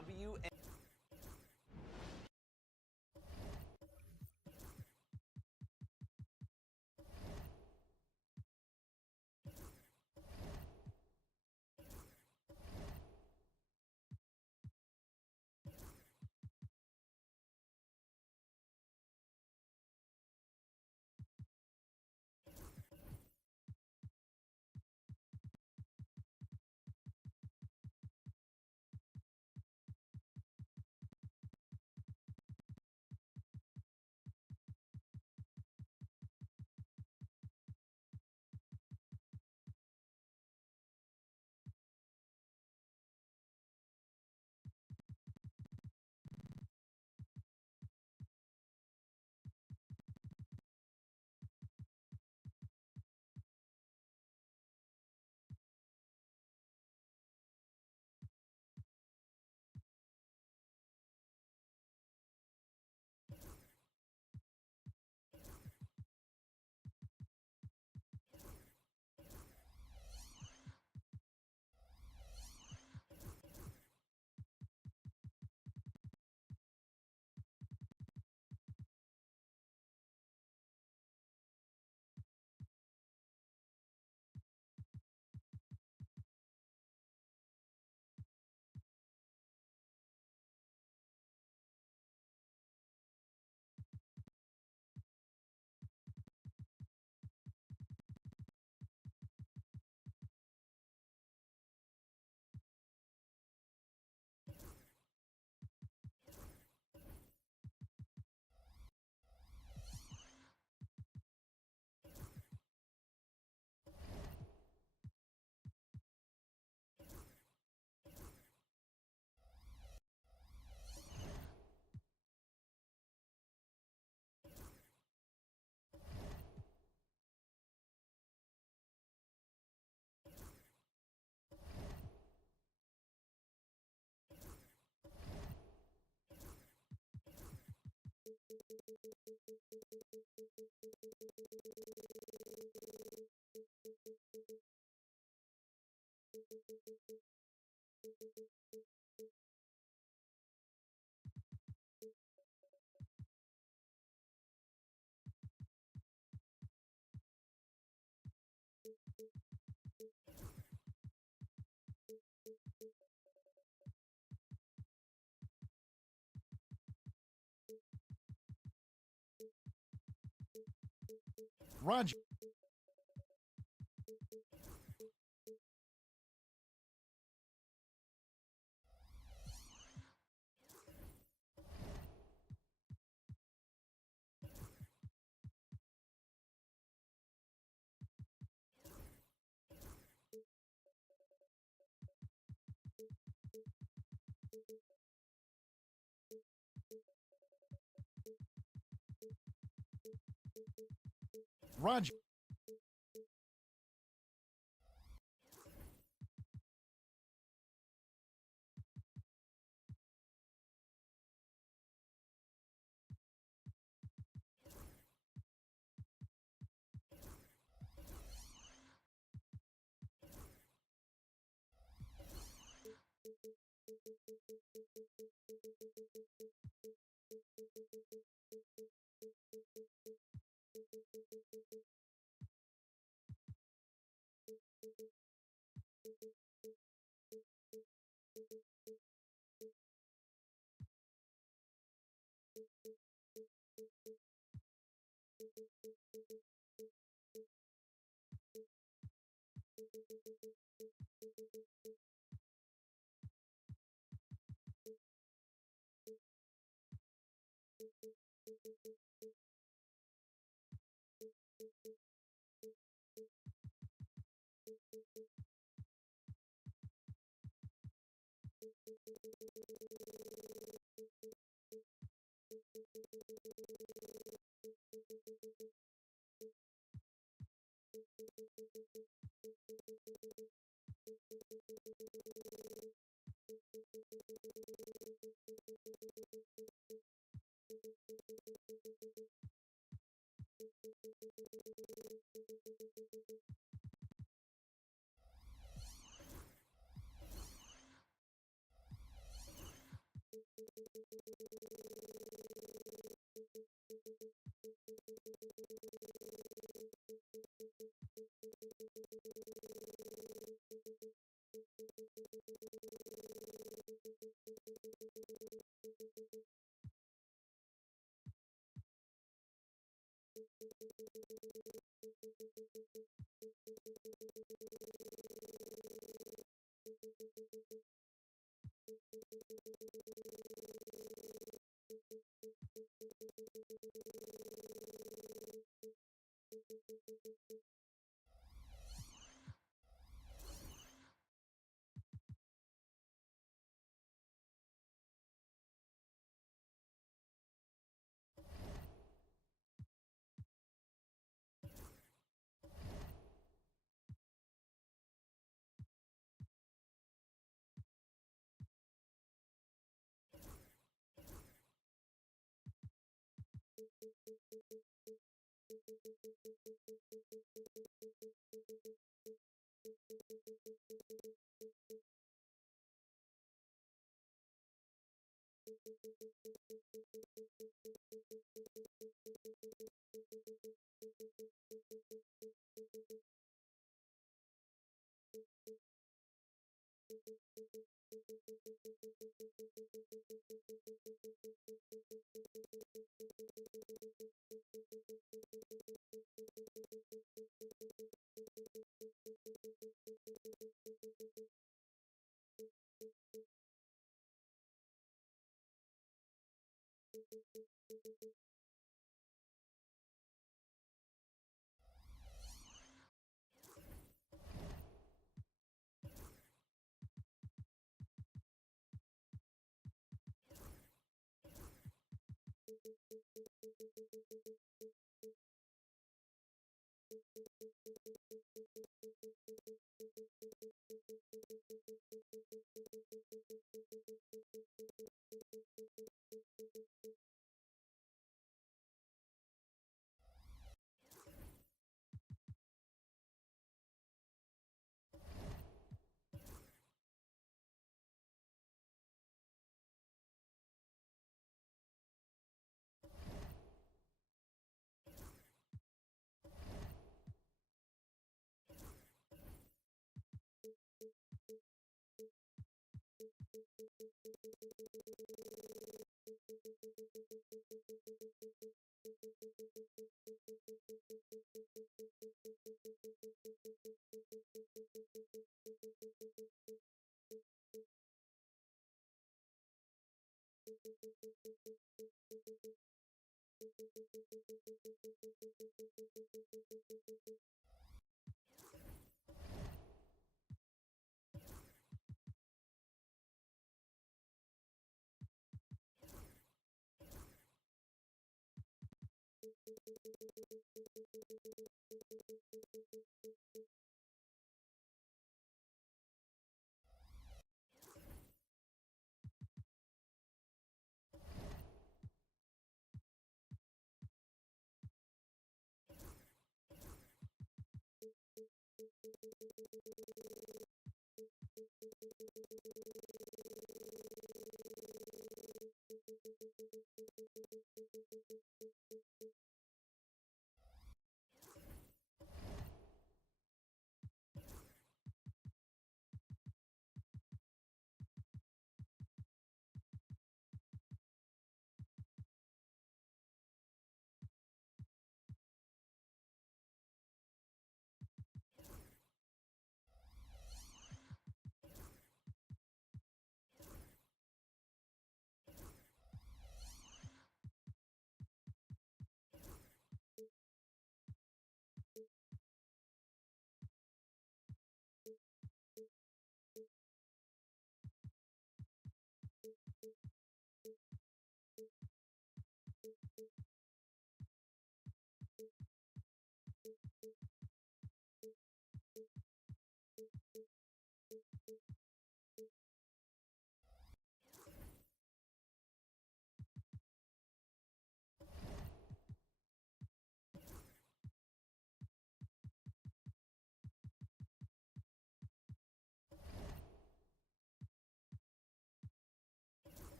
W. Roger. Roger.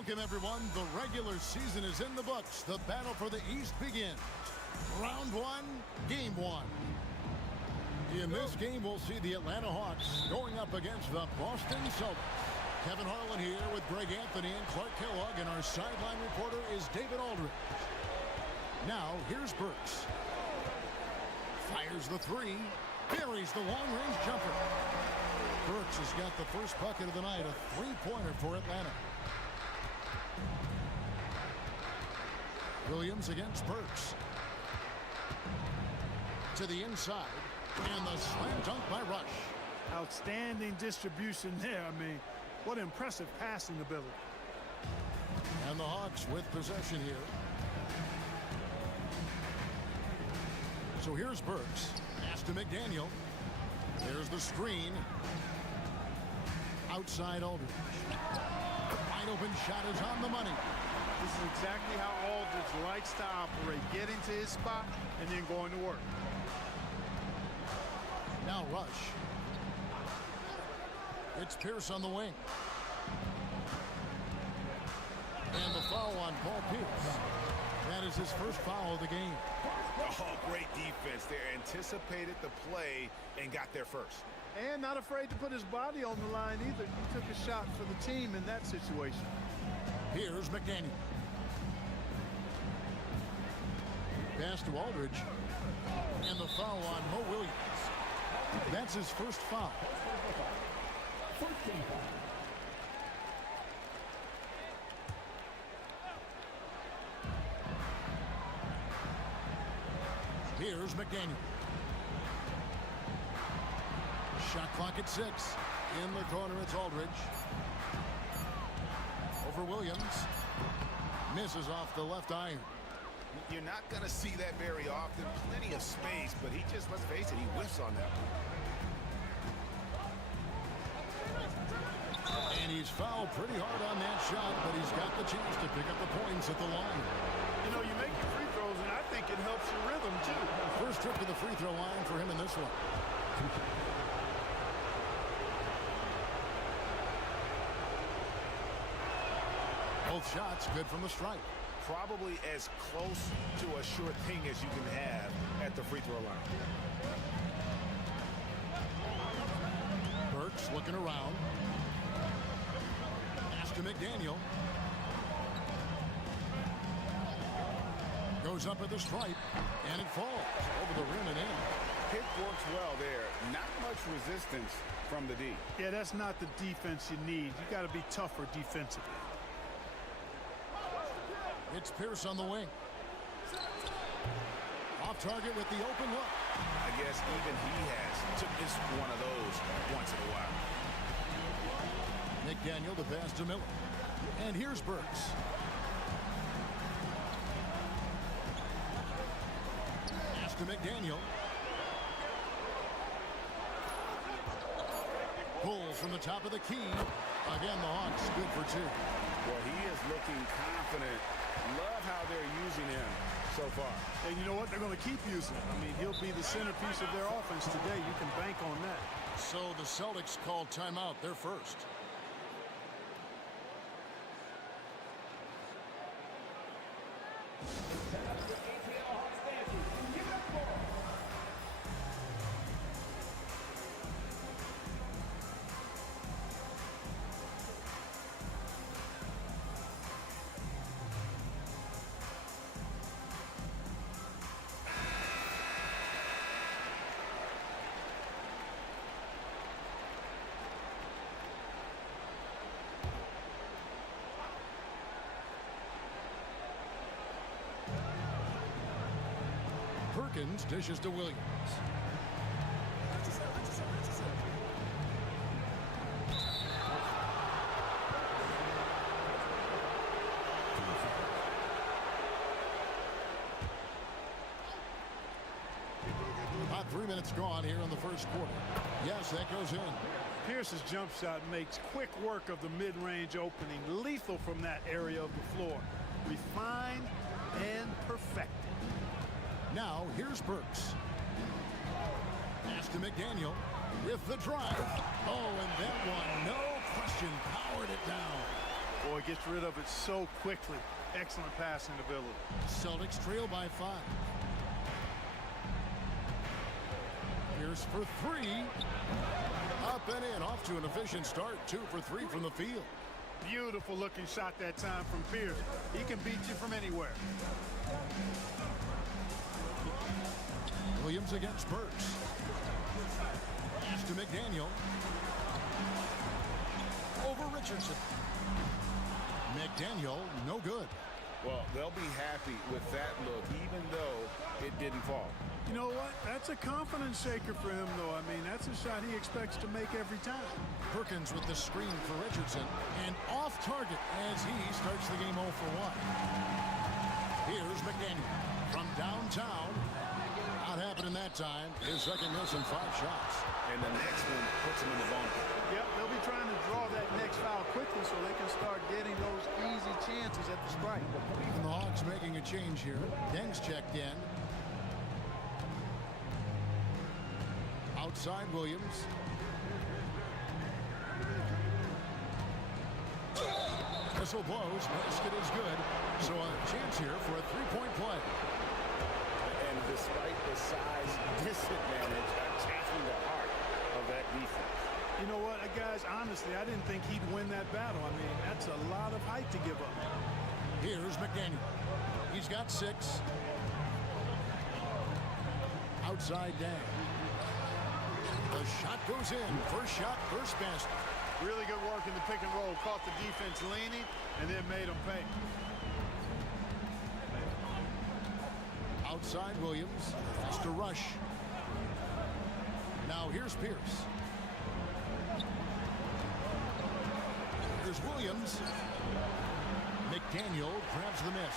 Welcome, everyone. The regular season is in the books. The battle for the East begins. Round one, game one. In this game, we'll see the Atlanta Hawks going up against the Boston Celtics. Kevin Harlan here with Greg Anthony and Clark Kellogg, and our sideline reporter is David Aldridge. Now, here's Burks. Fires the three. Buries the long-range jumper. Burks has got the first bucket of the night, a three-pointer for Atlanta. Williams against Burks. To the inside, and the slam dunk by Rush. Outstanding distribution there. I mean, what impressive passing ability. And the Hawks with possession here. So here's Burks. Pass to McDaniel. There's the screen. Outside Aldridge. Wide open shot is on the money. This is exactly how Aldridge likes to operate. Get into his spot and then going to work. Now Rush. It's Pierce on the wing. And the foul on Paul Pierce. That is his first foul of the game. Oh, great defense. They anticipated the play and got there first. And not afraid to put his body on the line either. He took a shot for the team in that situation. Here's McDaniel. Pass to Aldridge. And the foul on Mo Williams. That's his first foul. Here's McDaniel. Shot clock at 6. In the corner, it's Aldridge. Over Williams. Misses off the left iron. You're not going to see that very often. Plenty of space, but he just, let's face it, he whiffs on that one. And he's fouled pretty hard on that shot, but he's got the chance to pick up the points at the line. You know, you make your free throws, and I think it helps your rhythm, too. First trip to the free throw line for him in this one. Both shots good from the stripe. Probably as close to a sure thing as you can have at the free throw line. Burks looking around. Pass to McDaniel. Goes up at the stripe, and it falls over the rim and in. Pick works well there. Not much resistance from the D. Yeah, that's not the defense you need. You got to be tougher defensively. It's Pierce on the wing. Off target with the open look. I guess even he took this one of those once in a while. McDaniel to pass to Miller. And here's Burks. Pass to McDaniel. Pulls from the top of the key. Again, the Hawks good for 2. Well, he is looking confident. Love how they're using him so far. And you know what? They're going to keep using him. I mean, he'll be the centerpiece of their offense today. You can bank on that. So the Celtics called timeout. They're first. Perkins dishes to Williams. About 3 minutes gone here in the first quarter. Yes, that goes in. Pierce's jump shot makes quick work of the mid-range opening. Lethal from that area of the floor. Refined and perfected. Now, here's Burks. Pass to McDaniel with the drive. Oh, and that one, no question, powered it down. Boy, gets rid of it so quickly. Excellent passing ability. Celtics trail by 5. Here's for 3. Up and in, off to an efficient start. 2 for 3 from the field. Beautiful looking shot that time from Pierce. He can beat you from anywhere. Williams against Burks. Pass to McDaniel. Over Richardson. McDaniel, no good. Well, they'll be happy with that look, even though it didn't fall. You know what? That's a confidence shaker for him, though. I mean, that's a shot he expects to make every time. Perkins with the screen for Richardson. And off target as he starts the game 0 for 1. Here's McDaniel from downtown. Not happening that time. His second miss in 5 shots. And the next one puts him in the bunker. Yep, they'll be trying to draw that next foul quickly so they can start getting those easy chances at the strike. And the Hawks making a change here. Deng's checked in. Outside Williams. Whistle blows. Basket is good. So a chance here for a 3-point play. And despite the size disadvantage, attacking the heart of that defense. You know what, guys, honestly, I didn't think he'd win that battle. I mean, that's a lot of height to give up. Here's McDaniel. He's got 6. Outside Dang. The shot goes in. First shot, first basket. Really good work in the pick and roll. Caught the defense leaning and then made them pay. Outside Williams. Has to rush. Now here's Pierce. Here's Williams. McDaniel grabs the miss.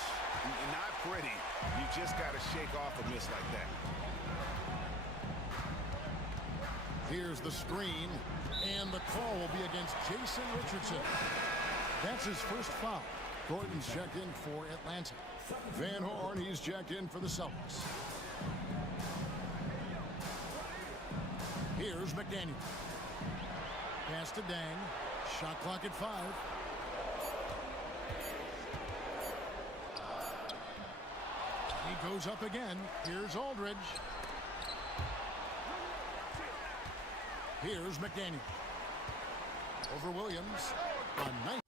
Not pretty. You just got to shake off a miss like that. Here's the screen. And the call will be against Jason Richardson. That's his first foul. Gordon's checked in for Atlanta. Van Horn, he's checked in for the Celtics. Here's McDaniel. Pass to Dang. Shot clock at 5. He goes up again. Here's Aldridge. Here's McDaniel. Over Williams. A nice.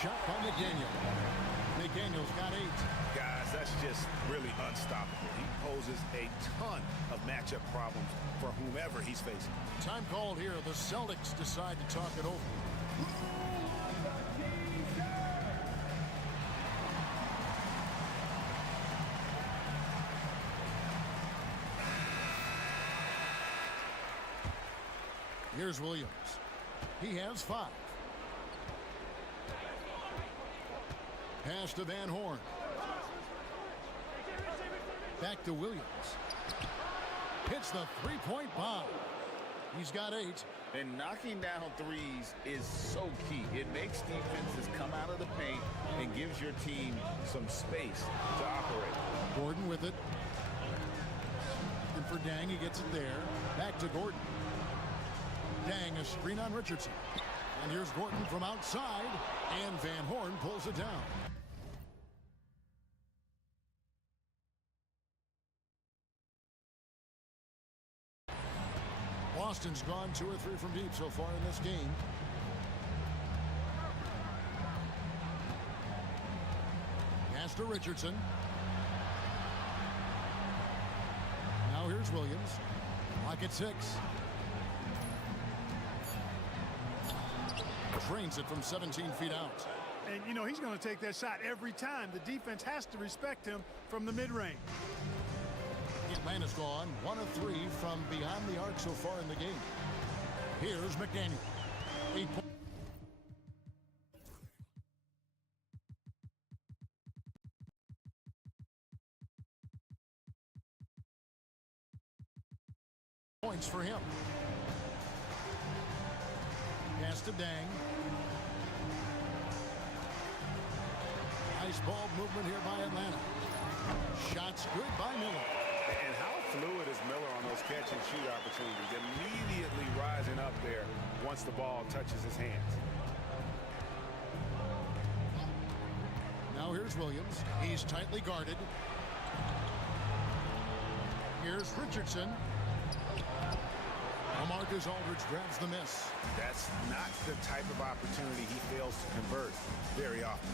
Shot by McDaniel. McDaniel's got 8. Guys, that's just really unstoppable. He poses a ton of matchup problems for whomever he's facing. Time called here. The Celtics decide to talk it over. Here's Williams. He has 5. Pass to Van Horn. Back to Williams. Hits the 3-point bomb. He's got 8. And knocking down threes is so key. It makes defenses come out of the paint and gives your team some space to operate. Gordon with it. And for Dang, he gets it there. Back to Gordon. Dang, a screen on Richardson. And here's Gordon from outside. And Van Horn pulls it down. Boston's gone 2 or 3 from deep so far in this game. Pass to Richardson. Now here's Williams. Clock at 6. Trains it from 17 feet out. And, you know, he's going to take that shot every time. The defense has to respect him from the mid-range. Atlanta's gone 1 of 3 from beyond the arc so far in the game. Here's McDaniel. 8 points for him. Pass to Dang. Nice ball movement here by Atlanta. Shots good by Miller. And how fluid is Miller on those catch and shoot opportunities? Immediately rising up there once the ball touches his hands. Now here's Williams. He's tightly guarded. Here's Richardson. LaMarcus Aldridge grabs the miss. That's not the type of opportunity he fails to convert very often.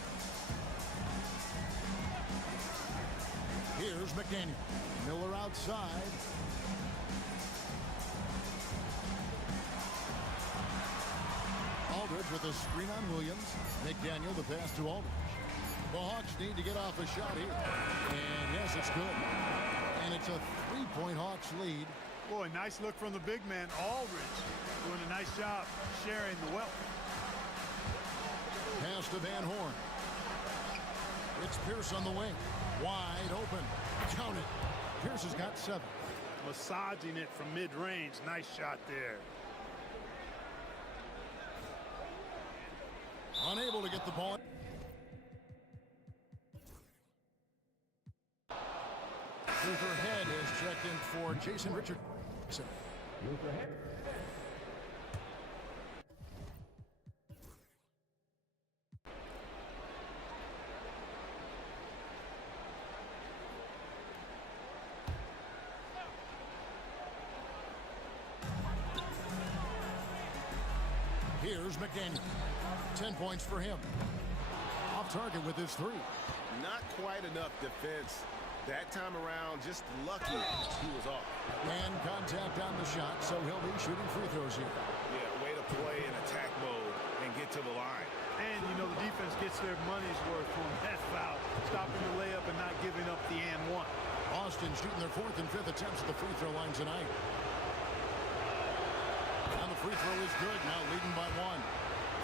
Here's McDaniel. Miller outside. Aldridge with a screen on Williams. McDaniel the pass to Aldridge. The Hawks need to get off a shot here. And yes, it's good. And it's a 3-point Hawks lead. Boy, nice look from the big man, Aldridge. Doing a nice job sharing the wealth. Pass to Van Horn. It's Pierce on the wing. Wide open. Count it. Pierce has got 7. Massaging it from mid-range. Nice shot there. Unable to get the ball. Luther Head is checked in for Jason Richardson. Here's McDaniel. 10 points for him. Off target with his 3. Not quite enough defense that time around. Just lucky he was off. And contact on the shot, so he'll be shooting free throws here. Yeah, way to play in attack mode and get to the line. And, you know, the defense gets their money's worth from that foul. Stopping the layup and not giving up the and one. Austin shooting their 4th and 5th attempts at the free throw line tonight. And the free throw is good, now leading by 1.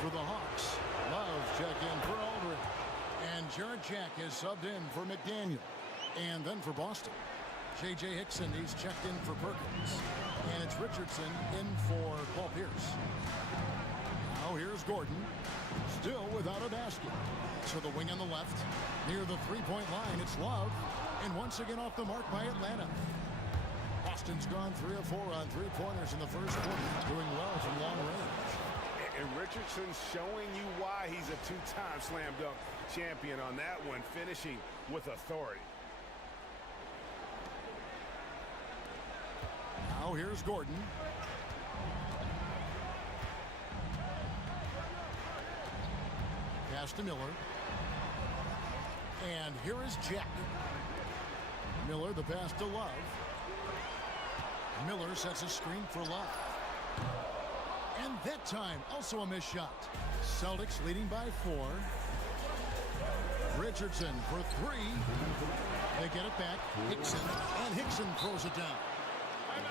For the Hawks, Love check in for Aldridge. And Jarrett Jack is subbed in for McDaniel. And then for Boston, J.J. Hickson, he's checked in for Perkins. And it's Richardson in for Paul Pierce. Now here's Gordon, still without a basket. So the wing on the left, near the three-point line, it's Love. And once again off the mark by Atlanta. Boston's gone 3 of 4 on three-pointers in the first quarter, doing well from long range. And Richardson's showing you why he's a 2-time slam dunk champion on that one, finishing with authority. Now here's Gordon. Pass to Miller. And here is Jack. Miller, the pass to Love. Miller sets a screen for Love. And that time, also a missed shot. Celtics leading by 4. Richardson for 3. They get it back. Hickson. And Hickson throws it down.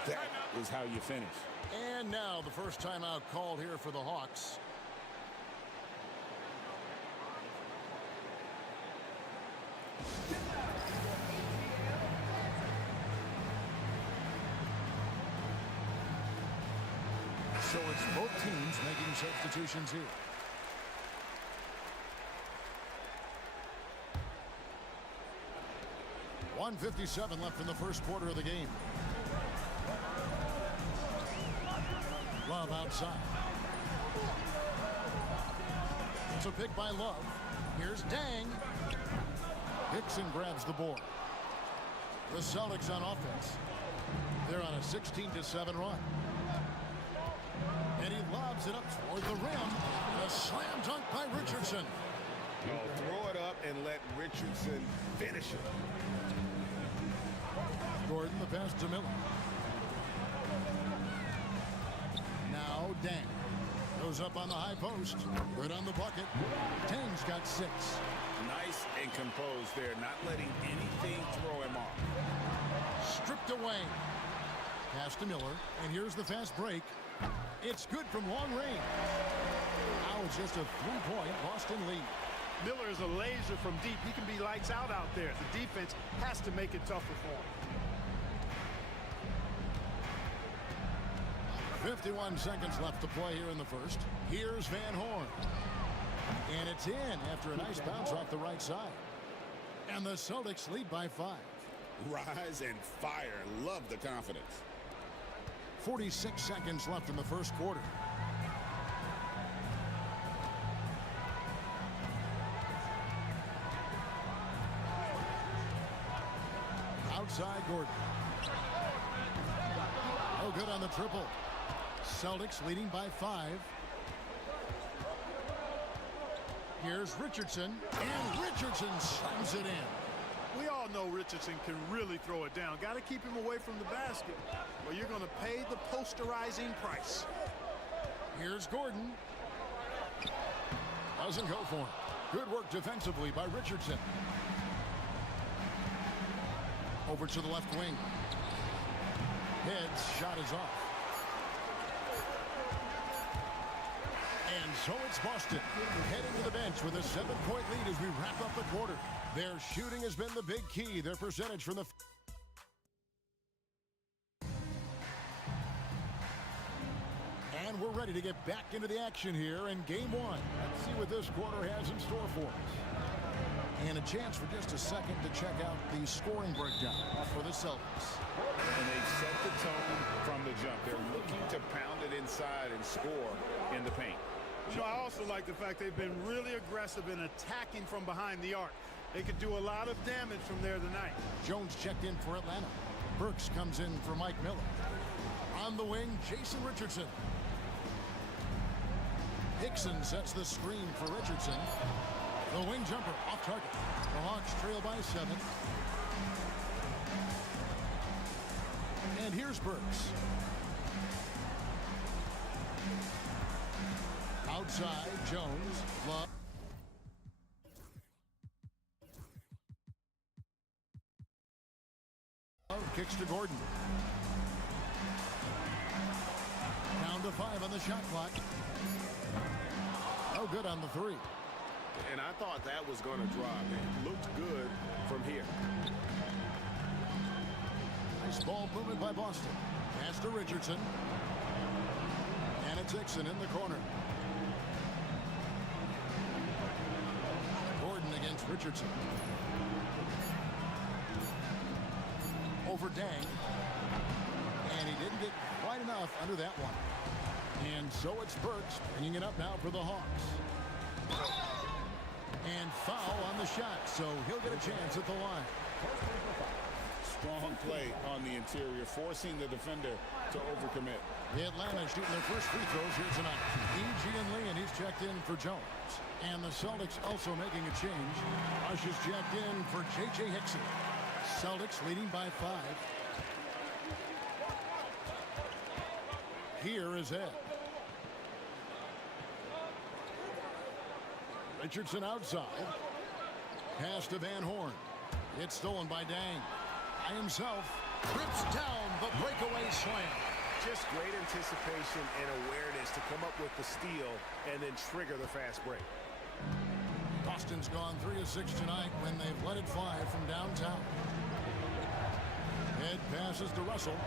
That is how you finish. And now the first timeout called here for the Hawks. So it's both teams making substitutions here. .157 left in the first quarter of the game. Love outside. It's a pick by Love. Here's Dang. Hickson grabs the board. The Celtics on offense. They're on a 16-7 run. And he lobs it up toward the rim. A slam dunk by Richardson. Throw it up and let Richardson finish it. Gordon, the pass to Miller. Now Dang. Goes up on the high post. Good on the bucket. Dang's got 6. Nice and composed there, not letting anything throw him off. Stripped away. Pass to Miller. And here's the fast break. It's good from long range. Now it's just a 3-point Boston lead. Miller is a laser from deep. He can be lights out there. The defense has to make it tougher for him. 51 seconds left to play here in the first. Here's Van Horn. And it's in after a nice bounce off the right side. And the Celtics lead by 5. Rise and fire. Love the confidence. 46 seconds left in the first quarter. Outside Gordon. Oh, good on the triple. Celtics leading by 5. Here's Richardson, and Richardson slams it in. We all know Richardson can really throw it down. Got to keep him away from the basket, or you're going to pay the posterizing price. Here's Gordon. Doesn't go for him. Good work defensively by Richardson. Over to the left wing. Heads, shot is off. And so it's Boston heading to the bench with a 7-point lead as we wrap up the quarter. Their shooting has been the big key. Their percentage from the and we're ready to get back into the action here in game 1. Let's see what this quarter has in store for us. And a chance for just a second to check out the scoring breakdown for the Celtics. And they've set the tone from the jump. They're looking to pound it inside and score in the paint. You know, I also like the fact they've been really aggressive in attacking from behind the arc. They could do a lot of damage from there tonight. Jones checked in for Atlanta. Burks comes in for Mike Miller. On the wing, Jason Richardson. Hickson sets the screen for Richardson. The wing jumper off target. The Hawks trail by 7. And here's Burks. Outside, Jones. Love. Kicks to Gordon. Down to 5 on the shot clock. Oh, good on the 3. And I thought that was going to drop. It looked good from here. Nice ball movement by Boston. Pass to Richardson. And it's Hickson in the corner. Gordon against Richardson. Over Dang. And he didn't get quite enough under that one. And so it's Burks bringing it up now for the Hawks. And foul on the shot, so he'll get a chance at the line. Strong play on the interior, forcing the defender to overcommit. The Atlanta shooting their first free throws here tonight. E.G. and Lee, and he's checked in for Jones. And the Celtics also making a change. Rush is checked in for J.J. Hickson. Celtics leading by 5. Here is Ed. Richardson outside. Pass to Van Horn. It's stolen by Dang. By himself. Rips down the breakaway slam. Just great anticipation and awareness to come up with the steal and then trigger the fast break. Boston's gone 3 of 6 tonight when they've let it fly from downtown. Head passes to Russell.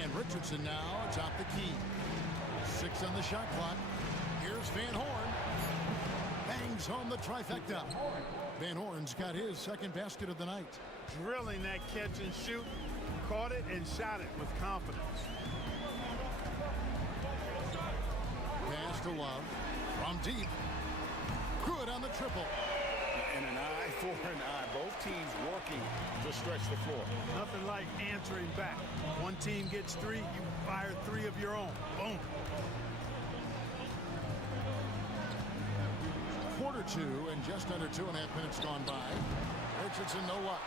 And Richardson now atop the key. 6 on the shot clock. Here's Van Horn. Bangs home the trifecta. Van Horn's got his second basket of the night. Drilling that catch and shoot. Caught it and shot it with confidence. Pass to Love. From deep. Good on the triple. And an eye for an eye. Both teams working to stretch the floor. Nothing like answering back. One team gets 3, you fire 3 of your own. Boom. Quarter 2 and just under 2.5 minutes gone by. Richardson no luck.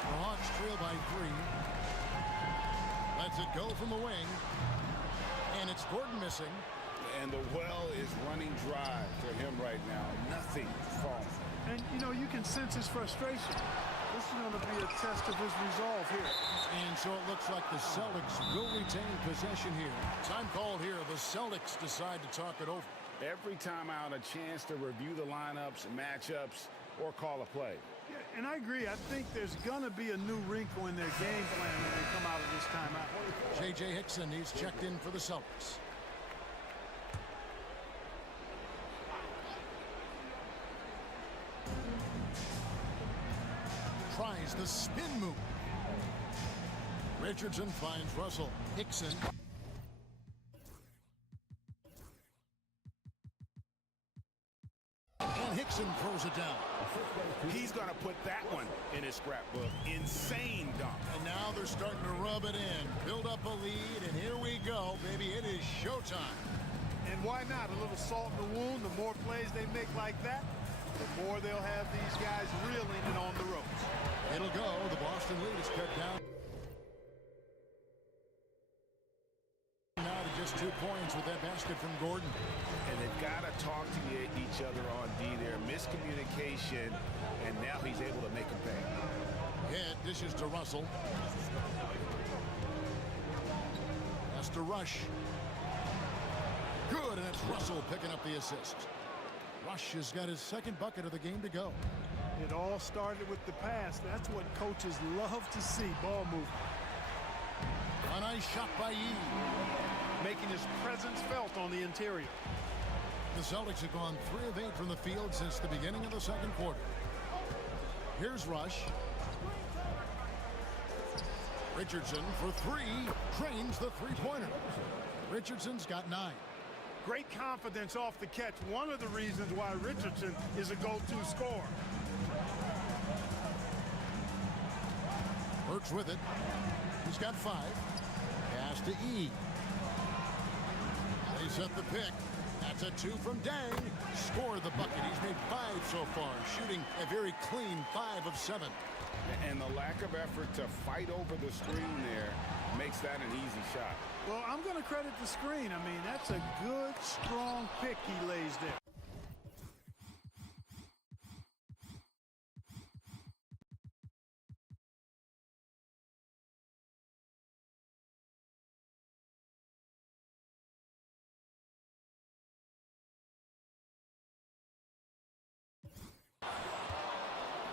The Hawks trail by 3. Lets it go from the wing. And it's Gordon missing. And the well is running dry for him right now. Nothing falling. And, you know, you can sense his frustration. This is going to be a test of his resolve here. And so it looks like the Celtics will retain possession here. Time called here. The Celtics decide to talk it over. Every time out, a chance to review the lineups, matchups, or call a play. Yeah, and I agree. I think there's going to be a new wrinkle in their game plan when they come out of this timeout. J.J. Hickson, he's checked in for the Celtics. Richardson finds Russell. Hickson. And Hickson throws it down. He's going to put that one in his scrapbook. Insane dunk. And now they're starting to rub it in. Build up a lead, and here we go, baby. It is showtime. And why not? A little salt in the wound. The more plays they make like that, the more they'll have these guys reeling and on the ropes. It'll go. The Boston lead is cut down. Now to just 2 points with that basket from Gordon. And they've got to talk to each other on D there. Miscommunication, and now he's able to make them pay. Head dishes to Russell. Has to Rush. Good, and it's Russell picking up the assist. Rush has got his second bucket of the game to go. It all started with the pass. That's what coaches love to see, ball movement. A nice shot by Yee. Making his presence felt on the interior. The Celtics have gone 3 of 8 from the field since the beginning of the second quarter. Here's Rush. Richardson for 3. Drains the three-pointer. Richardson's got 9. Great confidence off the catch. One of the reasons why Richardson is a go-to scorer. Burks with it. He's got 5. Pass to E. They set the pick. That's a 2 from Dang. Scored the bucket. He's made 5 so far, shooting a very clean 5 of 7. And the lack of effort to fight over the screen there makes that an easy shot. Well, I'm going to credit the screen. I mean, that's a good, strong pick he lays there.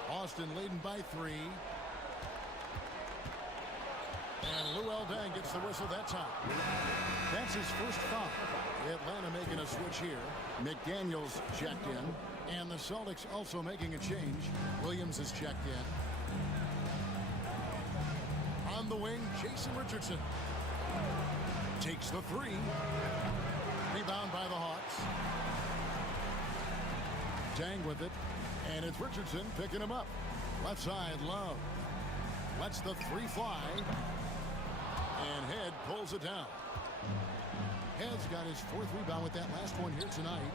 Boston leading by 3. And Luol Deng gets the whistle that time. That's his first foul. Atlanta making a switch here. McDaniels checked in. And the Celtics also making a change. Williams is checked in. On the wing, Jason Richardson. Takes the 3. Rebound by the Hawks. Deng with it. And it's Richardson picking him up. Left side, Love. Lets the 3 fly. And Head pulls it down. Head's got his 4th rebound with that last one here tonight.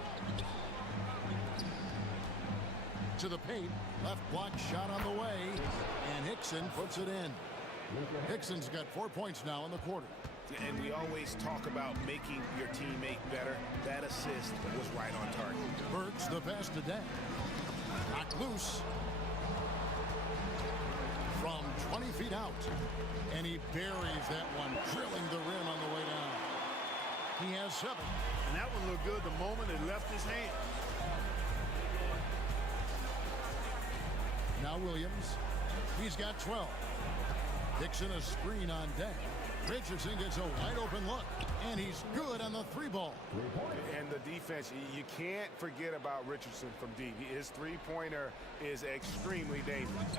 To the paint. Left block shot on the way. And Hickson puts it in. Hickson's got 4 points now in the quarter. And we always talk about making your teammate better. That assist was right on target. Burks the pass to Deng. Knocked loose. From 20 feet out. And he buries that one, drilling the rim on the way down. He has 7. And that one looked good the moment it left his hand. Now Williams. He's got 12. Hickson a screen on Deng. Richardson gets a wide open look. And he's good on the 3 ball. And the defense, you can't forget about Richardson from deep. His 3-pointer is extremely dangerous.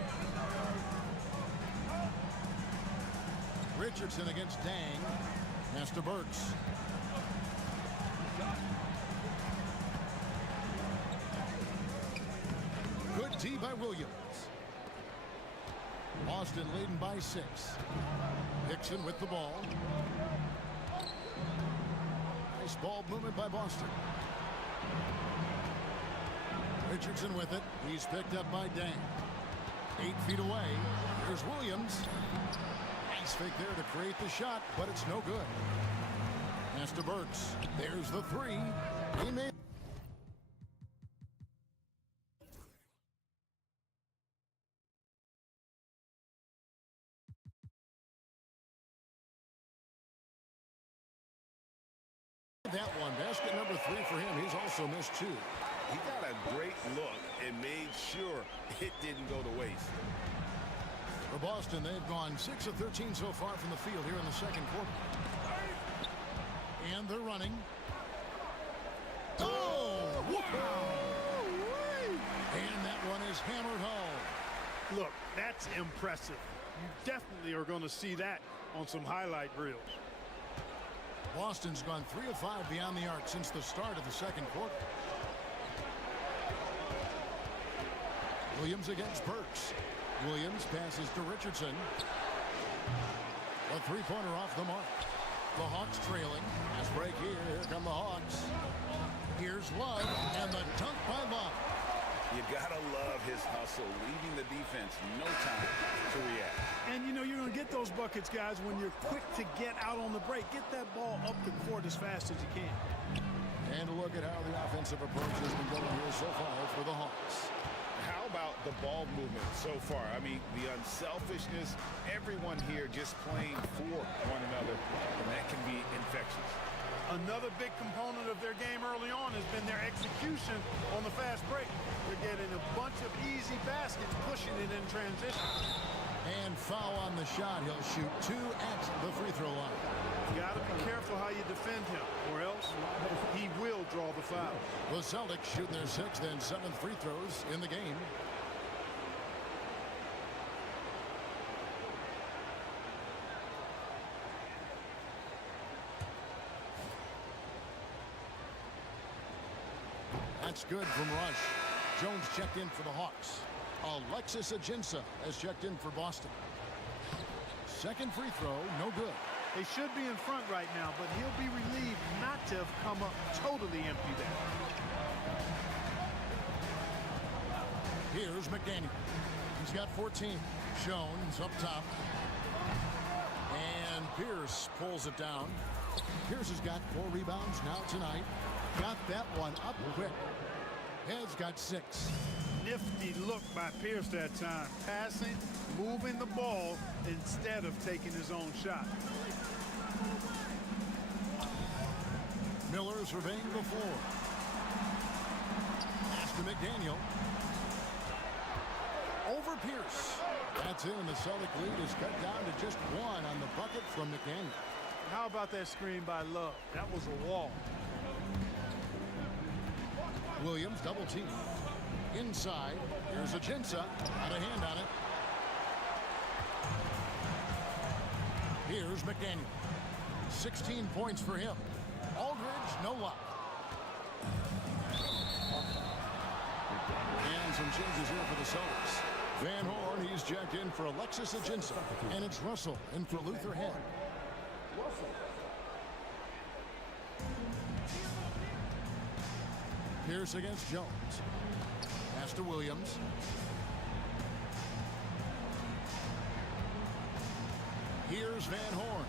Richardson against Deng. Pass to Burks. Good D by Williams. Boston leading by 6. Hickson with the ball. Nice ball movement by Boston. Richardson with it. He's picked up by Deng. 8 feet away. Here's Williams. Nice fake there to create the shot, but it's no good. Pass to Burks. There's the 3. He made that one. Basket number 3 for him. He's also missed 2. He got a great look and made sure it didn't go to waste. For Boston, they've gone 6 of 13 so far from the field here in the second quarter. And they're running. Oh, wow! And that one is hammered home. Look, that's impressive. You definitely are going to see that on some highlight reels. Boston's gone 3 of 5 beyond the arc since the start of the second quarter. Williams against Burks. Williams passes to Richardson. A three-pointer off the mark. The Hawks trailing. Fast break here. Here come the Hawks. Here's Love, and the dunk by Love. You gotta love his hustle, leaving the defense no time to react. And you know you're going to get those buckets, guys, when you're quick to get out on the break. Get that ball up the court as fast as you can. And a look at how the offensive approach has been going here so far for the Hawks. How about the ball movement so far? I mean, the unselfishness, everyone here just playing for one another, and that can be infectious. Another big component of their game early on has been their execution on the fast break. They're getting a bunch of easy baskets, pushing it in transition. And foul on the shot. He'll shoot 2 at the free throw line. You got to be careful how you defend him, or else he will draw the foul. The Celtics shooting their 6th and 7th free throws in the game. That's good from Rush. Jones checked in for the Hawks. Alexis Ajinça has checked in for Boston. Second free throw, no good. They should be in front right now, but he'll be relieved not to have come up totally empty there. Here's McDaniel. He's got 14. Jones up top. And Pierce pulls it down. Pierce has got 4 rebounds now tonight. Got that one up quick. Has got 6. Nifty look by Pierce that time. Passing, moving the ball instead of taking his own shot. Miller surveying the floor. Pass to McDaniel. Over Pierce. That's in. The Celtic lead is cut down to just 1 on the bucket from McDaniel. How about that screen by Love? That was a wall. Williams double team. Inside. Here's Ajinça. Got a hand on it. Here's McDaniel. 16 points for him. Aldridge, no luck. And some changes here for the Celtics. Van Horn, he's jacked in for Alexis Ajinça. And it's Russell in for Luther Head. Pierce against Jones. Pass to Williams. Here's Van Horn.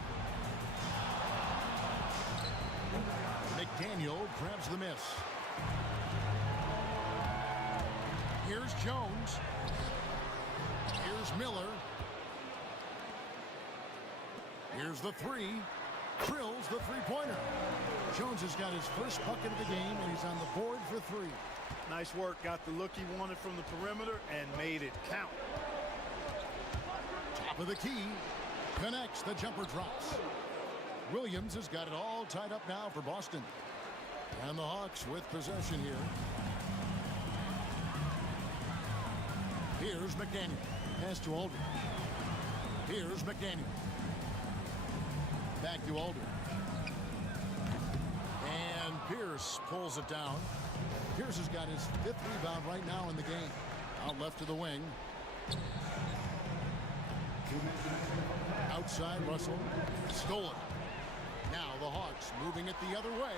McDaniel grabs the miss. Here's Jones. Here's Miller. Here's the 3. Drills the three-pointer. Jones has got his first bucket of the game, and he's on the board for 3. Nice work. Got the look he wanted from the perimeter and made it count. Top of the key. Connects. The jumper drops. Williams has got it all tied up now for Boston. And the Hawks with possession here. Here's McDaniel. Pass to Aldridge. Here's McDaniel. Back to Aldridge. And Pierce pulls it down. Pierce has got his 5th rebound right now in the game. Out left to the wing. Outside Russell. Stolen. Now the Hawks moving it the other way.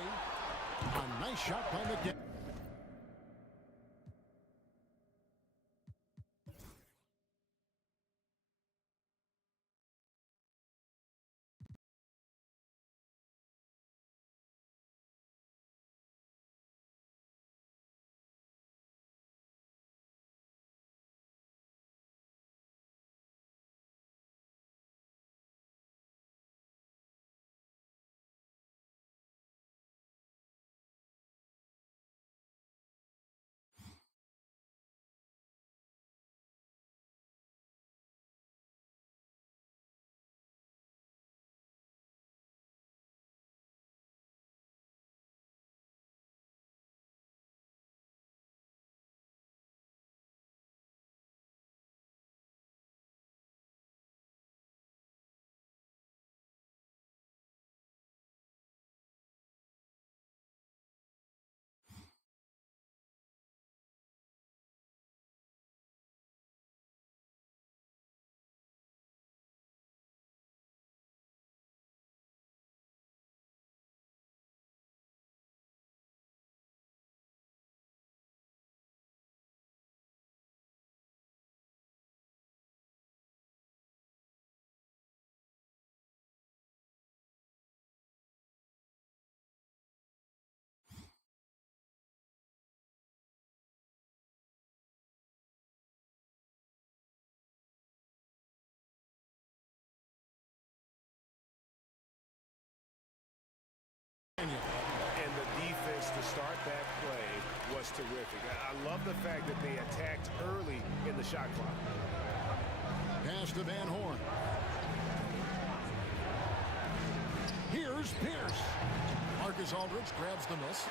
A nice shot by McDaniel. terrific. I love the fact that they attacked early in the shot clock. Pass to Van Horn. Here's Pierce. Marcus Aldridge grabs the miss.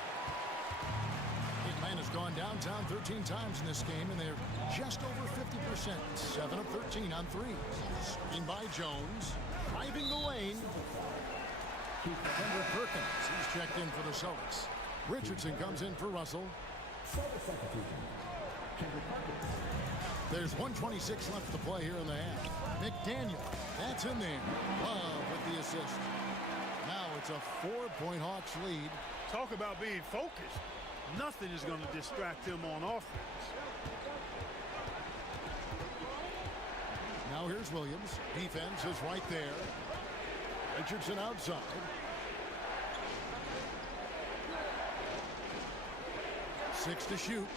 Atlanta has gone downtown 13 times in this game, and they're just over 50%. 7 of 13 on threes. Screen by Jones. Driving the lane. Kendrick Perkins. He's checked in for the Celtics. Richardson comes in for Russell. There's 1:26 left to play here in the half. McDaniel. That's in there. Love with the assist. Now it's a 4-point Hawks lead. Talk about being focused. Nothing is going to distract him on offense. Now here's Williams. Defense is right there. Richardson outside. 6 to shoot.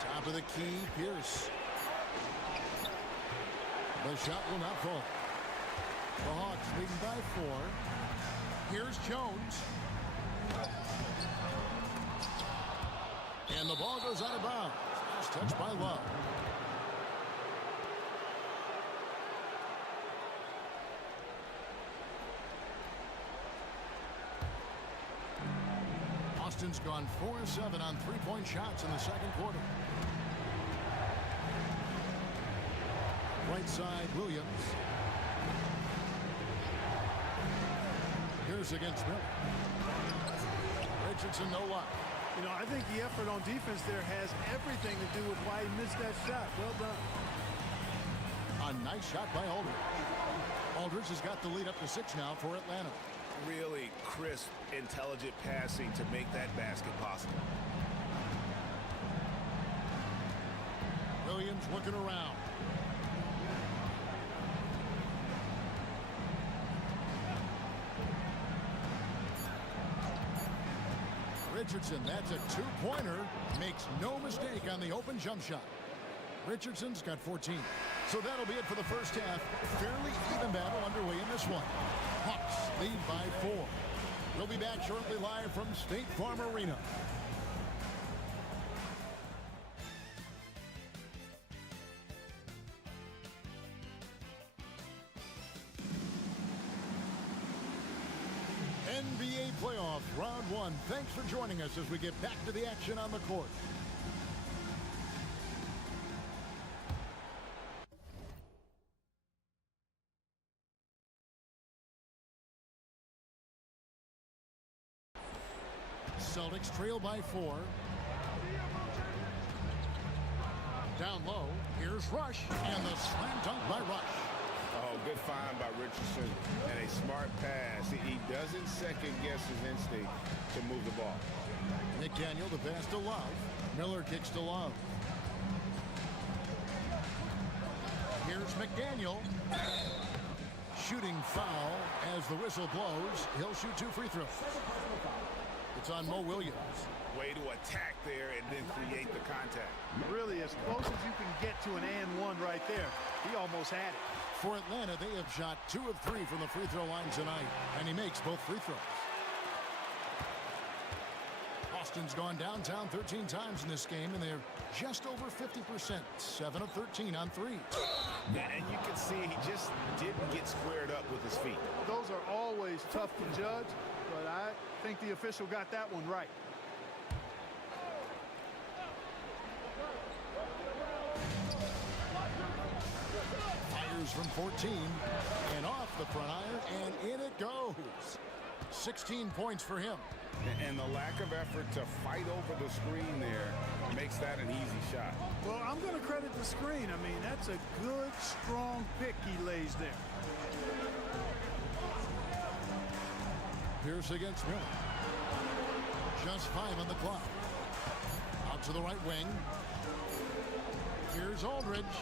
Top of the key, Pierce. The shot will not fall. The Hawks leading by 4. Here's Jones. And the ball goes out of bounds. Last touch by Love. Austin's gone 4-7 on three-point shots in the second quarter. Right side, Williams. Here's against Miller. Richardson, no luck. You know, I think the effort on defense there has everything to do with why he missed that shot. Well done. A nice shot by Aldridge. Aldridge has got the lead up to 6 now for Atlanta. Really crisp, intelligent passing to make that basket possible. Williams looking around. Richardson, that's a two-pointer. Makes no mistake on the open jump shot. Richardson's got 14. So that'll be it for the first half. Fairly even battle underway in this one. Hawks lead by 4. We'll be back shortly live from State Farm Arena. NBA playoff round 1. Thanks for joining us as we get back to the action on the court. Celtics trail by 4. Down low, here's Rush, and the slam dunk by Rush. Oh, good find by Richardson, and a smart pass. He doesn't second-guess his instinct to move the ball. McDaniel, the pass to Love. Miller kicks to Love. Here's McDaniel. Shooting foul as the whistle blows. He'll shoot 2 free throws. It's on Mo Williams. Way to attack there and then create the contact. Really, as close as you can get to an and one right there. He almost had it. For Atlanta, they have shot 2 of 3 from the free throw line tonight, and he makes both free throws. Austin's gone downtown 13 times in this game, and they're just over 50%. 7 of 13 on 3. And you can see he just didn't get squared up with his feet. Those are always tough to judge, but I think the official got that one right. Fires from 14 and off the front iron, and in it goes. 16 points for him. And the lack of effort to fight over the screen there makes that an easy shot. Well, I'm going to credit the screen. I mean, that's a good, strong pick he lays there. Pierce against Miller. Just 5 on the clock. Out to the right wing. Here's Aldridge.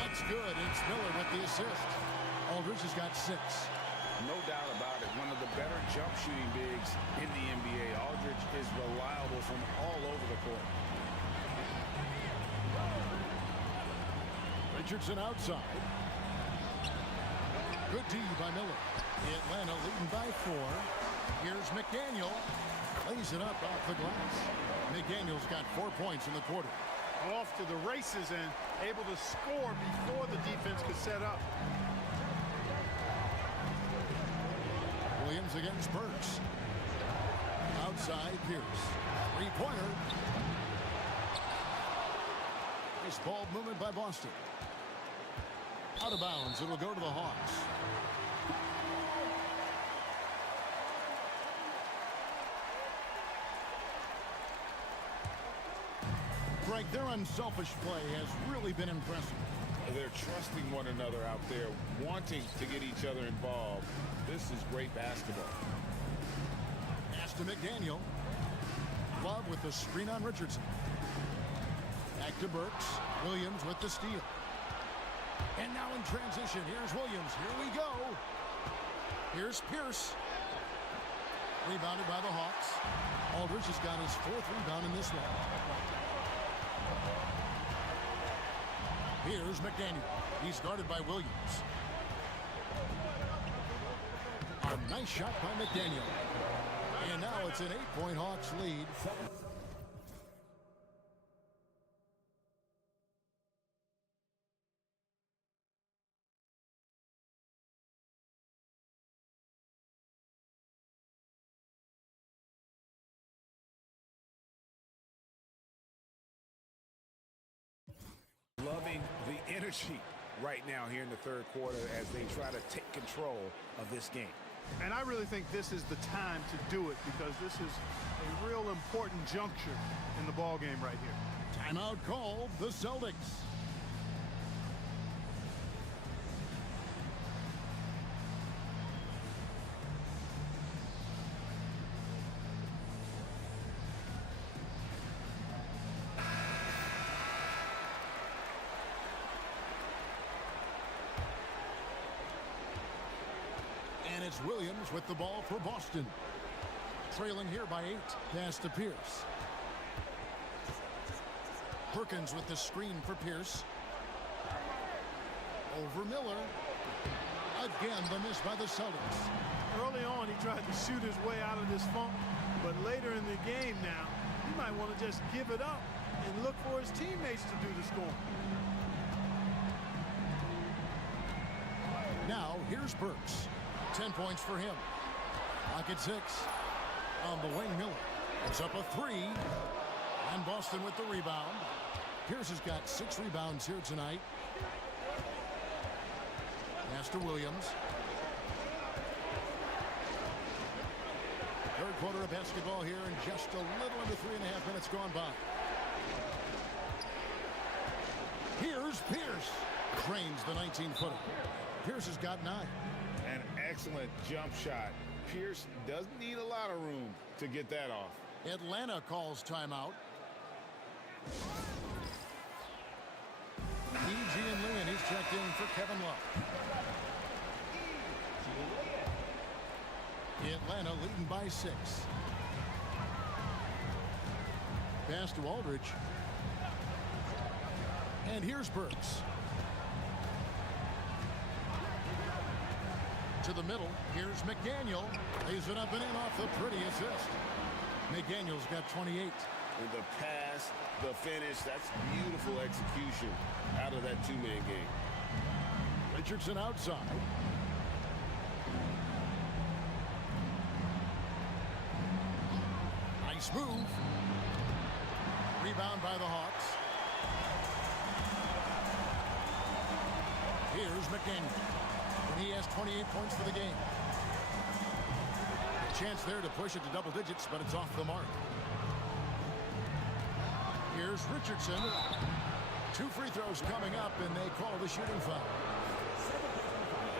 That's good. It's Miller with the assist. Aldridge has got 6. No doubt about it. One of the better jump shooting bigs in the NBA. Aldridge is reliable from all over the court. Richardson outside. Good D by Miller. Atlanta leading by 4. Here's McDaniel. Lays it up off the glass. McDaniel's got 4 points in the quarter. Off to the races and able to score before the defense could set up. Williams against Burks. Outside Pierce. Three-pointer. Nice ball movement by Boston. Out of bounds. It'll go to the Hawks. Greg, their unselfish play has really been impressive. They're trusting one another out there, wanting to get each other involved. This is great basketball. Pass to McDaniel. Love with the screen on Richardson. Back to Burks. Williams with the steal. And now in transition, here's Williams. Here we go. Here's Pierce. Rebounded by the Hawks. Aldridge has got his 4th rebound in this one. Here's McDaniel. He's guarded by Williams. A nice shot by McDaniel. And now it's an 8-point Hawks lead. Loving the energy right now here in the third quarter as they try to take control of this game. And I really think this is the time to do it because this is a real important juncture in the ball game right here. Timeout called the Celtics. And it's Williams with the ball for Boston. Trailing here by 8. Pass to Pierce. Perkins with the screen for Pierce. Over Miller. Again, the miss by the Celtics. Early on, he tried to shoot his way out of this funk, but later in the game now, he might want to just give it up and look for his teammates to do the scoring. Now, here's Burks. 10 points for him. Pocket 6. On the wing, Miller. It's up a 3. And Boston with the rebound. Pierce has got 6 rebounds here tonight. Pass to Williams. Third quarter of basketball here and just a little under 3.5 minutes gone by. Here's Pierce. Drains the 19-footer. Pierce has got 9. An excellent jump shot. Pierce doesn't need a lot of room to get that off. Atlanta calls timeout. KJ and Lewin, he's checked in for Kevin Love. Atlanta leading by 6. Pass to Aldridge. And here's Burks. To the middle. Here's McDaniel. Lays it up and in off the pretty assist. McDaniel's got 28. With the pass, the finish, that's beautiful execution out of that two-man game. Richardson outside. Nice move. Rebound by the Hawks. Here's McDaniel. And he has 28 points for the game. A chance there to push it to double digits, but it's off the mark. Here's Richardson. 2 free throws coming up, and they call the shooting foul.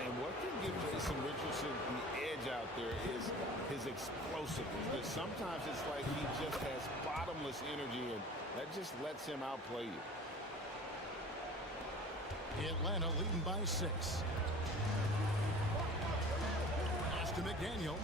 And what can give Jason Richardson the edge out there is his explosiveness. Sometimes it's like he just has bottomless energy, and that just lets him outplay you. Atlanta leading by 6. Pass to McDaniel.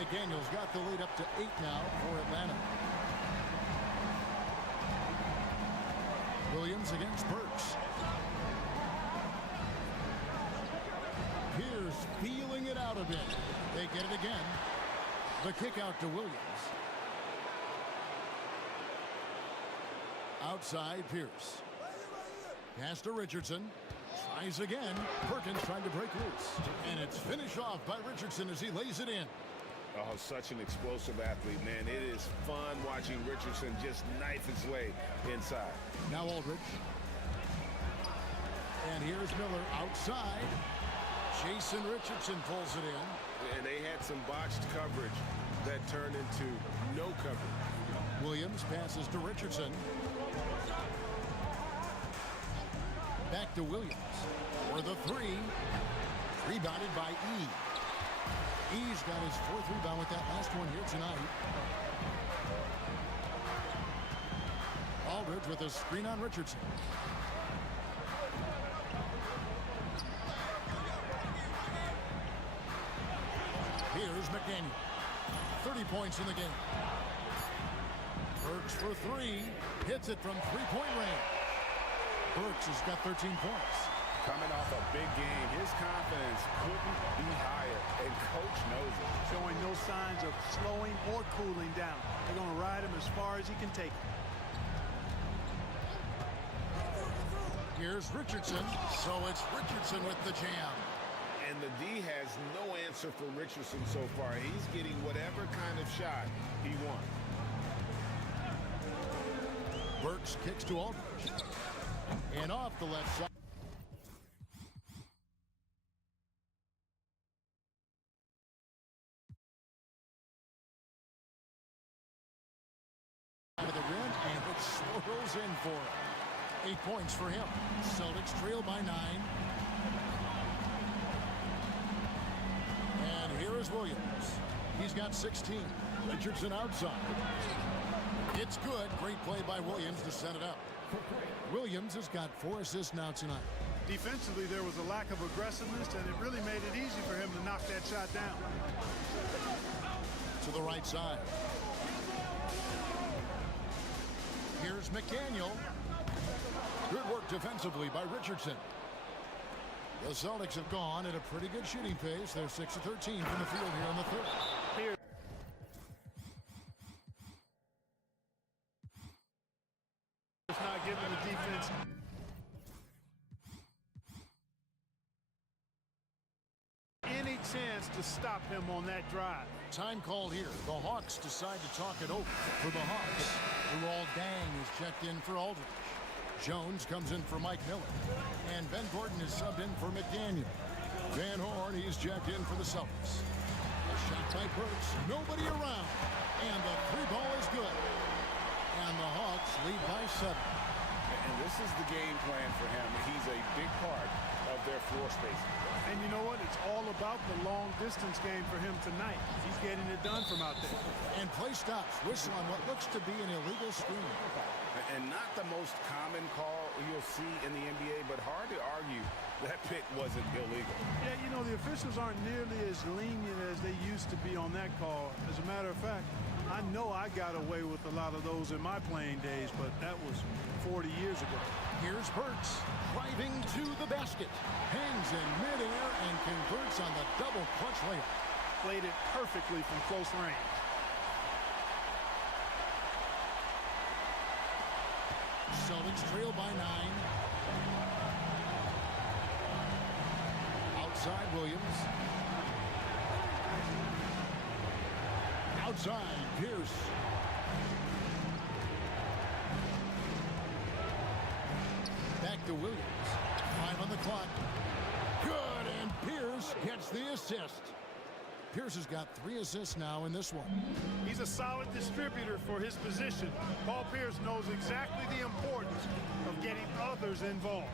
McDaniel's got the lead up to 8 now for Atlanta. Williams against Burks. Pierce feeling it out a bit. They get it again. The kick out to Williams. Outside Pierce. Pass to Richardson. Tries again. Perkins trying to break loose. And it's finished off by Richardson as he lays it in. Oh, such an explosive athlete, man. It is fun watching Richardson just knife his way inside. Now Aldridge. And here's Miller outside. Jason Richardson pulls it in. And they had some botched coverage that turned into no coverage. Williams passes to Richardson. Back to Williams for the three. Rebounded by E. E's got his 4th rebound with that last one here tonight. Aldridge with a screen on Richardson. Here's McDaniel. 30 points in the game. Burks for 3. Hits it from 3-point range. Burks has got 13 points. Coming off a big game, his confidence couldn't be higher, and coach knows it. Showing no signs of slowing or cooling down. They're going to ride him as far as he can take it. Here's Richardson. So it's Richardson with the jam. And the D has no answer for Richardson so far. He's getting whatever kind of shot he wants. Burks kicks to Aldridge. And off the left side. Of the rim, and it swirls in for him. 8 points for him. Celtics trail by 9. And here is Williams. He's got 16. Richardson outside. It's good. Great play by Williams to set it up. Williams has got 4 assists now tonight. Defensively, there was a lack of aggressiveness, and it really made it easy for him to knock that shot down. To the right side. Here's McDaniel. Good work defensively by Richardson. The Celtics have gone at a pretty good shooting pace. They're 6 of 13 from the field here in the third. Here. It's not giving the defense any chance to stop him on that drive. Time called here. The Hawks decide to talk it over. For the Hawks, Ruel Dang is checked in for Aldridge. Jones comes in for Mike Miller. And Ben Gordon is subbed in for McDaniel. Van Horn, he's checked in for the Celtics. A shot by Burks. Nobody around. And the 3-ball is good. And the Hawks lead by 7. And this is the game plan for him. He's a big part of their floor spacing. And you know what? It's all about the long-distance game for him tonight. He's getting it done from out there. And play stops. Whistle on what looks to be an illegal screen. And not the most common call you'll see in the NBA, but hard to argue that pick wasn't illegal. Yeah, you know, the officials aren't nearly as lenient as they used to be on that call. As a matter of fact, I know I got away with a lot of those in my playing days, but that was 40 years ago. Here's Burks driving to the basket. Hangs in midair and converts on the double clutch layup. Played it perfectly from close range. Celtics trail by 9. Outside Williams. Outside Pierce. Back to Williams. 5 on the clock. Good, and Pierce gets the assist. Pierce has got 3 assists now in this one. He's a solid distributor for his position. Paul Pierce knows exactly the importance of getting others involved.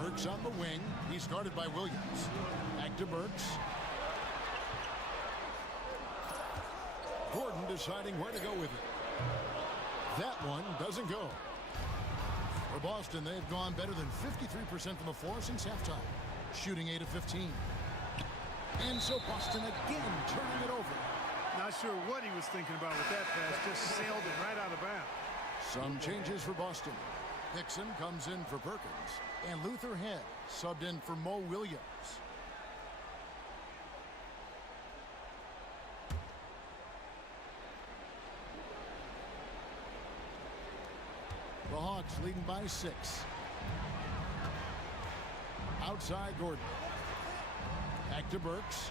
Burks on the wing. He's guarded by Williams. Back to Burks. Gordon deciding where to go with it. That one doesn't go. For Boston, they've gone better than 53% from the floor since halftime. Shooting 8 of 15. And so Boston again turning it over. Not sure what he was thinking about with that pass. Just sailed it right out of bounds. Some changes for Boston. Hickson comes in for Perkins. And Luther Head subbed in for Mo Williams. The Hawks leading by 6. Outside Gordon. Back to Burks.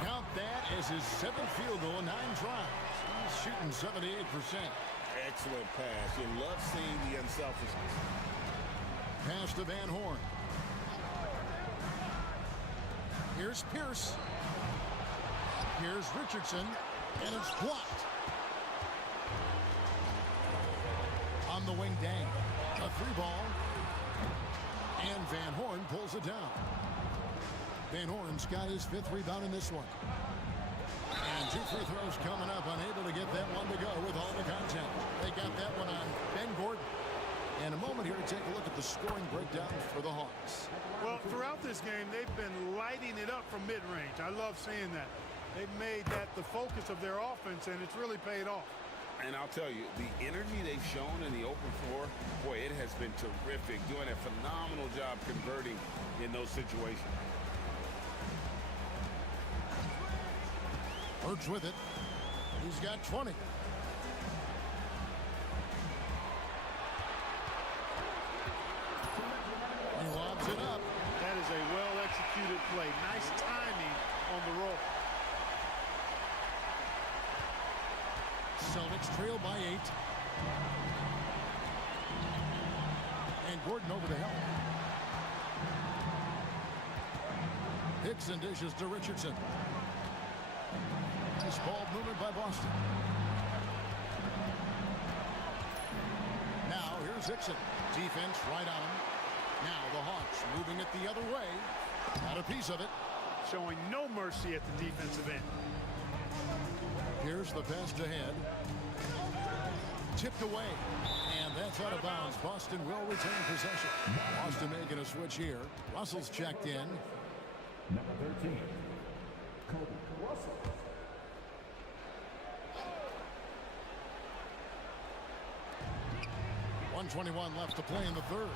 Count that as his 7th field goal in 9 tries. He's shooting 78%. Excellent pass. You love seeing the unselfishness. Pass to Van Horn. Here's Pierce. Here's Richardson. And it's blocked. On the wing, Dang. A 3-ball. And Van Horn pulls it down. Van Horn's got his 5th rebound in this one. And 2 free throws coming up. Unable to get that one to go with all the content. They got that one on Ben Gordon. And a moment here to take a look at the scoring breakdown for the Hawks. Well, throughout this game, they've been lighting it up from mid-range. I love seeing that. They've made that the focus of their offense, and it's really paid off. And I'll tell you, the energy they've shown in the open floor, boy, it has been terrific. Doing a phenomenal job converting in those situations. Burks with it. He's got 20. He lobs it up. That is a well-executed play. Nice timing on the roll. Celtics trail by 8. And Gordon over the help. Hickson dishes to Richardson. Nice ball movement by Boston. Now here's Hickson. Defense right on him. Now the Hawks moving it the other way. Got a piece of it. Showing no mercy at the defensive end. Here's the pass to Head. Tipped away. And that's out of bounds. Boston will retain possession. Boston making a switch here. Russell's checked in. Number 13, Kobe Russell. .121 left to play in the third.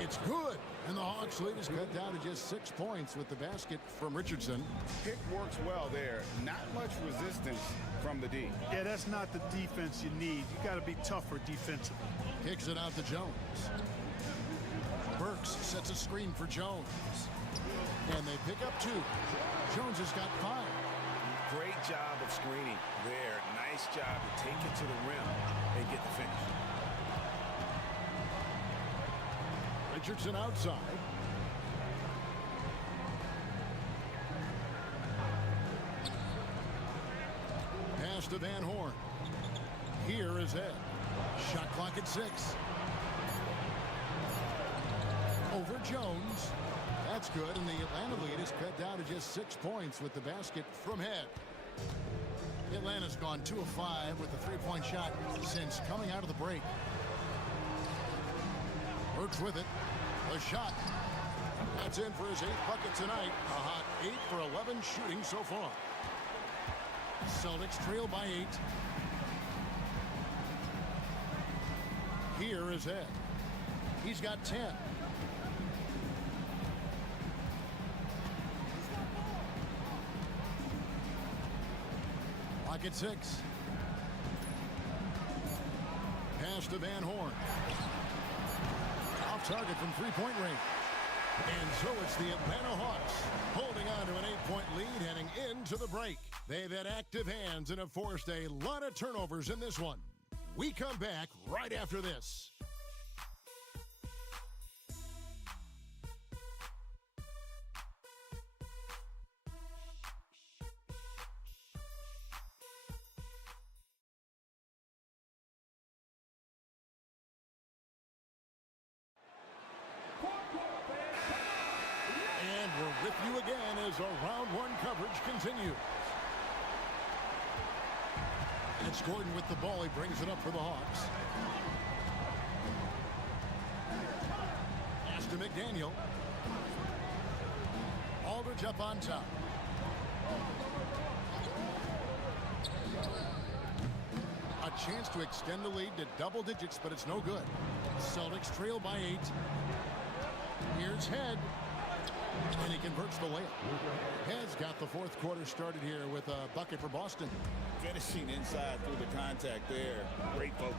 It's good. And the Hawks lead is cut down to just 6 points with the basket from Richardson. Pick works well there. Not much resistance from the D. Yeah, that's not the defense you need. You got to be tougher defensively. Kicks it out to Jones. Burks sets a screen for Jones. And they pick up 2. Jones has got 5. Great job of screening there. Nice job to take it to the rim and get the finish. Richardson outside. Pass to Van Horn. Here is Ed. Shot clock at 6. Over Jones. That's good, and the Atlanta lead is cut down to just 6 points with the basket from Head. Atlanta's gone 2 of 5 with the 3-point shot since coming out of the break. Burks with it. The shot. That's in for his 8th bucket tonight. A hot 8 for 11 shooting so far. Celtics trail by 8. Here is Ed. He's got 10. Lock at 6. Pass to Van Horn. Off target from 3-point range. And so it's the Atlanta Hawks holding on to an 8-point lead heading into the break. They've had active hands and have forced a lot of turnovers in this one. We come back right after this. And we're with you again as our round 1 coverage continues. It's Gordon with the ball. He brings it up for the Hawks. Pass to McDaniel. Aldridge up on top. chance to extend the lead to double digits, but it's no good. Celtics trail by 8. Here's Head. And he converts the layup. Head's got the fourth quarter started here with a bucket for Boston. Finishing inside through the contact there. Great focus.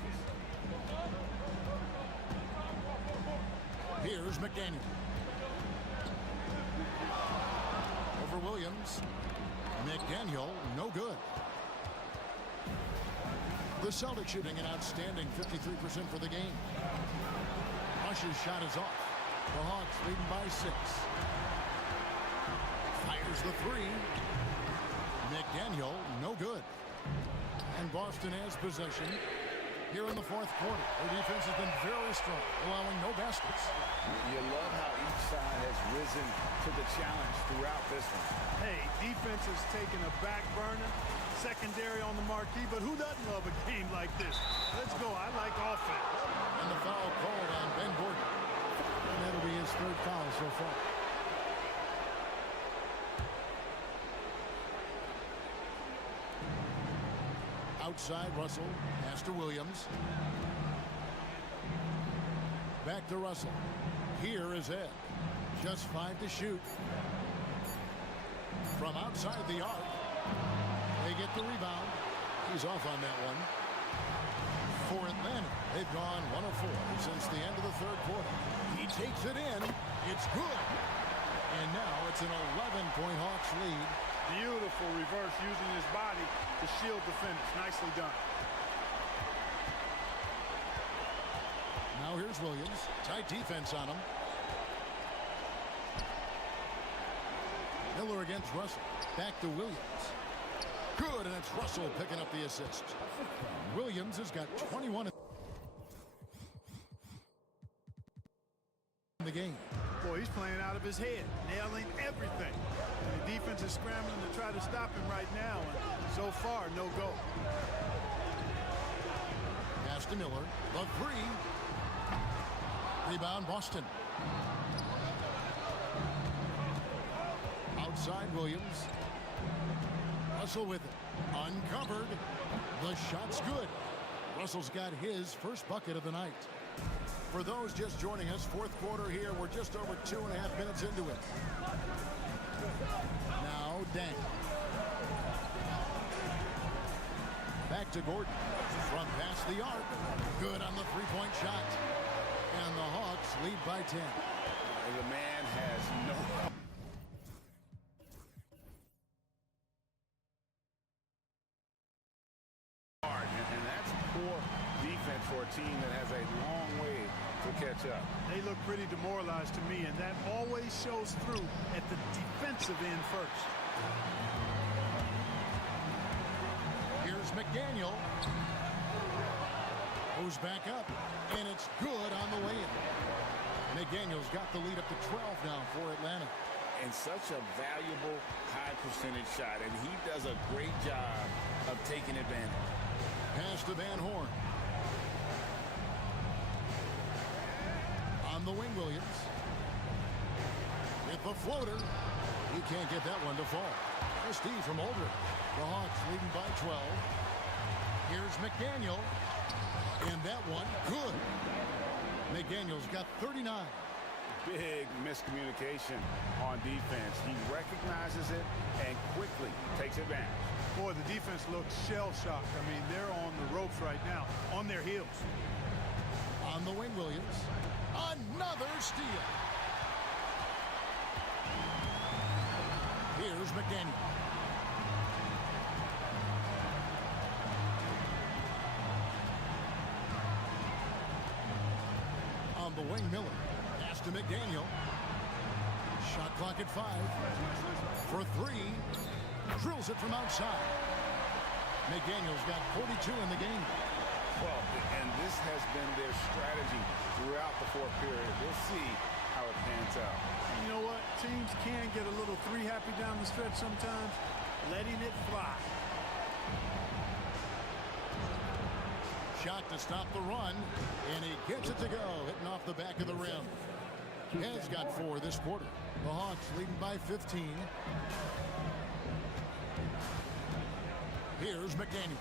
Here's McDaniel. Over Williams. McDaniel, no good. The Celtics shooting an outstanding 53% for the game. Rush's shot is off. The Hawks leading by 6. Fires the 3. McDaniel, no good. And Boston has possession here in the fourth quarter. Their defense has been very strong, allowing no baskets. You love how each side has risen to the challenge throughout this one. Hey, defense has taken a back burner, secondary on the marquee, but who doesn't love a game like this? Let's go. I like offense. And the foul called on Ben Gordon. And that'll be his third foul so far. Outside, Russell. Pass to Williams. Back to Russell. Here is Ed. Just 5 to shoot. From outside the arc. They get the rebound. He's off on that one. For Atlanta, they've gone 1 of 4 since the end of the third quarter. He takes it in. It's good. And now it's an 11-point Hawks lead. Beautiful reverse using his body to shield the finish. Nicely done. Now here's Williams. Tight defense on him. Miller against Russell. Back to Williams. Good, and it's Russell picking up the assist. Williams has got 21 in the game. Boy, he's playing out of his head, nailing everything. And the defense is scrambling to try to stop him right now, and so far, no go. Pass to Miller. The 3. Rebound, Boston. Outside, Williams. Russell with it. Uncovered. The shot's good. Russell's got his first bucket of the night. For those just joining us, fourth quarter here. We're just over 2.5 minutes into it. Now, Dang. Back to Gordon. From past the arc. Good on the three-point shot. And the Hawks lead by 10. The man has no... And that's poor defense for a team that has a long way to catch up. They look pretty demoralized to me, and that always shows through at the defensive end first. Here's McDaniel. Goes back up, and it's good on the way in. McDaniel's got the lead up to 12 now for Atlanta. And such a valuable high percentage shot, and he does a great job of taking advantage. Pass to Van Horn. On the wing, Williams. With the floater. He can't get that one to fall. Steve from Aldridge. The Hawks leading by 12. Here's McDaniel. And that one, good. McDaniel's got 39. Big miscommunication on defense. He recognizes it and quickly takes advantage. Boy, the defense looks shell-shocked. I mean, they're on the ropes right now, on their heels. On the wing, Williams. Another steal. Here's McDaniel. On the wing, Miller. Pass to McDaniel. Shot clock at 5. For 3. Drills it from outside. McDaniel's got 42 in the game. Well, and this has been their strategy throughout the fourth period. We'll see how it pans out. You know what? Teams can get a little three-happy down the stretch sometimes. Letting it fly. Shot to stop the run, and he gets it to go, hitting off the back of the rim. Has got 4 this quarter. The Hawks leading by 15. Here's McDaniel.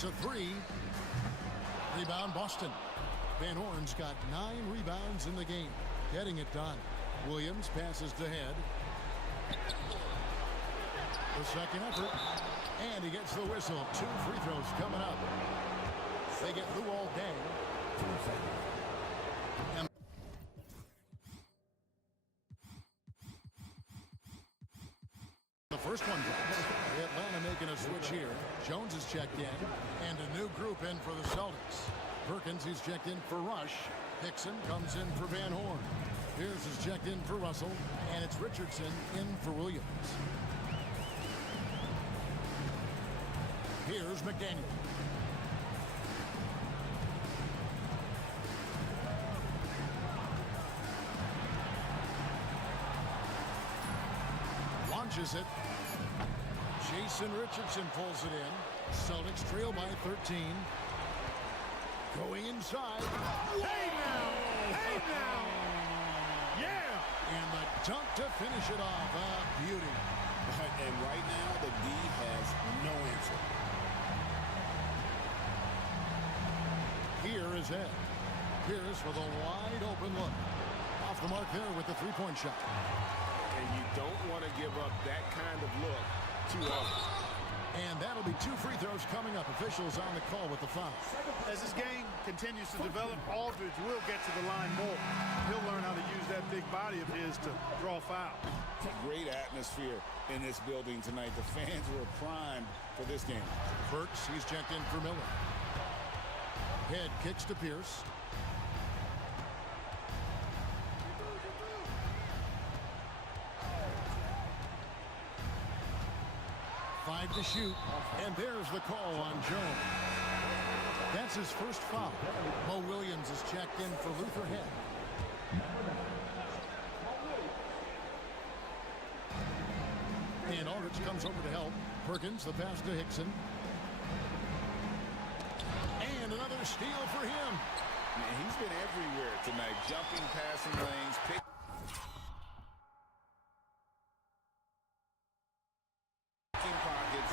Makes a three. Rebound Boston. Van Horn's got 9 rebounds in the game. Getting it done. Williams passes to Head. The second effort. And he gets the whistle. 2 free throws coming up. They get through all day. And the first one drops. Atlanta making a switch here. Jones is checked in. And a new group in for the Celtics. Perkins, he's checked in for Rush. Hickson comes in for Van Horn. Pierce is checked in for Russell. And it's Richardson in for Williams. Here's McDaniel. Launches it. Jason Richardson pulls it in. Celtics trail by 13. Going inside. Hey now! Hey now! Yeah! And the dunk to finish it off. A beauty. And right now, the D has no answer. Here is Ed. Pierce with a wide open look. Off the mark there with the three-point shot. And you don't want to give up that kind of look too early. And that'll be 2 free throws coming up. Officials on the call with the foul. As this game continues to develop, Aldridge will get to the line more. He'll learn how to use that big body of his to draw foul. Great atmosphere in this building tonight. The fans were primed for this game. Burks, he's checked in for Miller. Head kicks to Pierce. Five to shoot, and there's the call on Jones. That's his first foul. Mo Williams is checked in for Luther Head. And Aldridge comes over to help. Perkins, the pass to Hickson. And another steal for him. Man, he's been everywhere tonight. Jumping, passing lanes, picking pockets.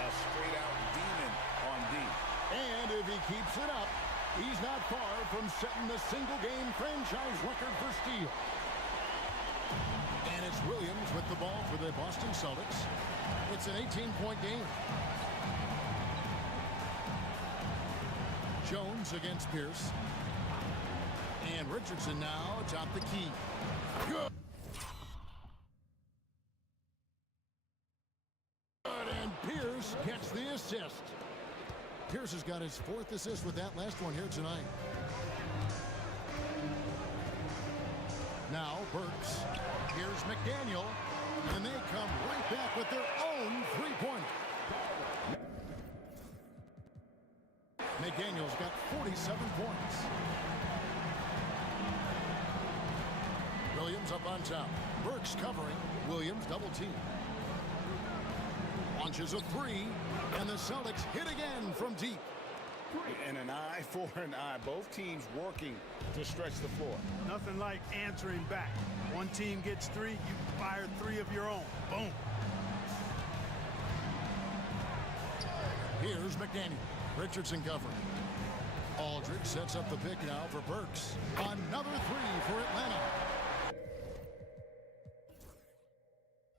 A straight-out demon on D. And if he keeps it up, he's not far from setting the single-game franchise record for steal. And it's Williams with the ball for the Boston Celtics. It's an 18-point game. Jones against Pierce. And Richardson now atop the key. Good. And Pierce gets the assist. Pierce has got his 4th assist with that last one here tonight. Now Burks. Here's McDaniel. And they come right back with their own three-pointer. McDaniel's got 47 points. Williams up on top. Burks covering. Williams double team. Launches a three. And the Celtics hit again from deep. And an eye for an eye. Both teams working to stretch the floor. Nothing like answering back. One team gets 3, you fire 3 of your own. Boom. Here's McDaniel. Richardson covering. Aldridge sets up the pick now for Burks. Another 3 for Atlanta.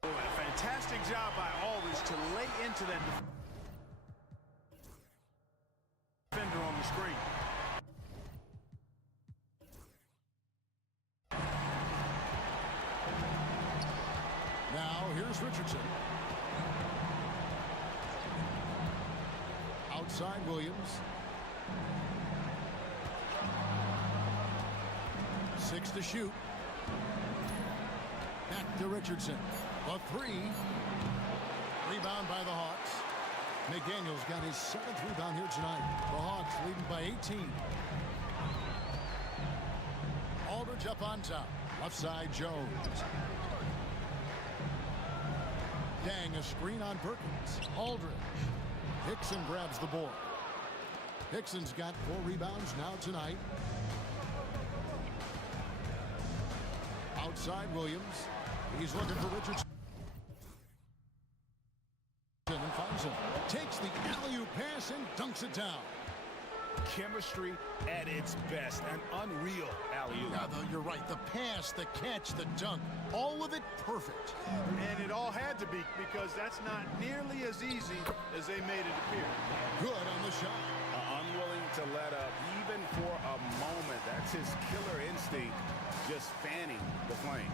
Oh, and a fantastic job by Aldridge to lay into that defender on the screen. Now here's Richardson. Outside Williams. 6 to shoot. Back to Richardson. A 3. Rebound by the Hawks. McDaniel's got his 7th rebound here tonight. The Hawks leading by 18. Aldridge up on top. Left side Jones. Dang, a screen on Perkins. Aldridge. Hickson grabs the board. Hickson's got 4 rebounds now tonight. Outside Williams. He's looking for Richardson. And finds Williamson takes the alley-oop pass and dunks it down. Chemistry at its best. An unreal alley-oop. Yeah, though, you're right. The pass, the catch, the dunk, all of it perfect. And it all had to be, because that's not nearly as easy as they made it appear. Good on the shot. Unwilling to let up even for a moment. That's his killer instinct, just fanning the flame.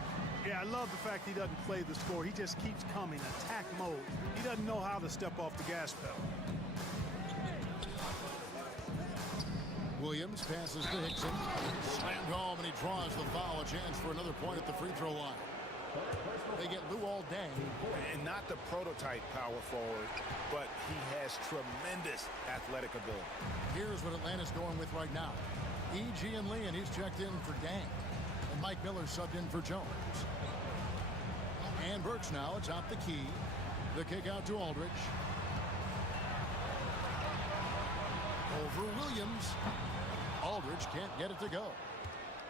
Yeah, I love the fact he doesn't play the score. He just keeps coming, attack mode. He doesn't know how to step off the gas pedal. Williams passes to Hickson. Slammed home, and he draws the foul. A chance for another point at the free throw line. They get Lou all day. And not the prototype power forward, but he has tremendous athletic ability. Here's what Atlanta's going with right now. E.G. and Lee, and he's checked in for Dang. And Mike Miller subbed in for Jones. And Burks now atop the key. The kick out to Aldridge. Over Williams. Aldridge can't get it to go.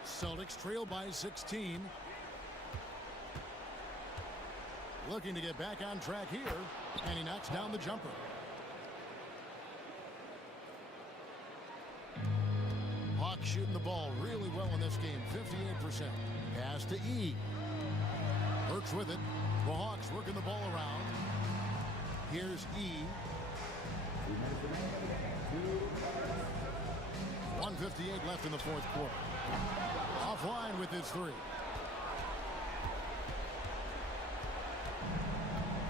Celtics trail by 16. Looking to get back on track here. And he knocks down the jumper. Hawks shooting the ball really well in this game. 58%. Pass to E. Burks with it. The Hawks working the ball around. Here's E. 1:58 left in the fourth quarter. Offline with his three.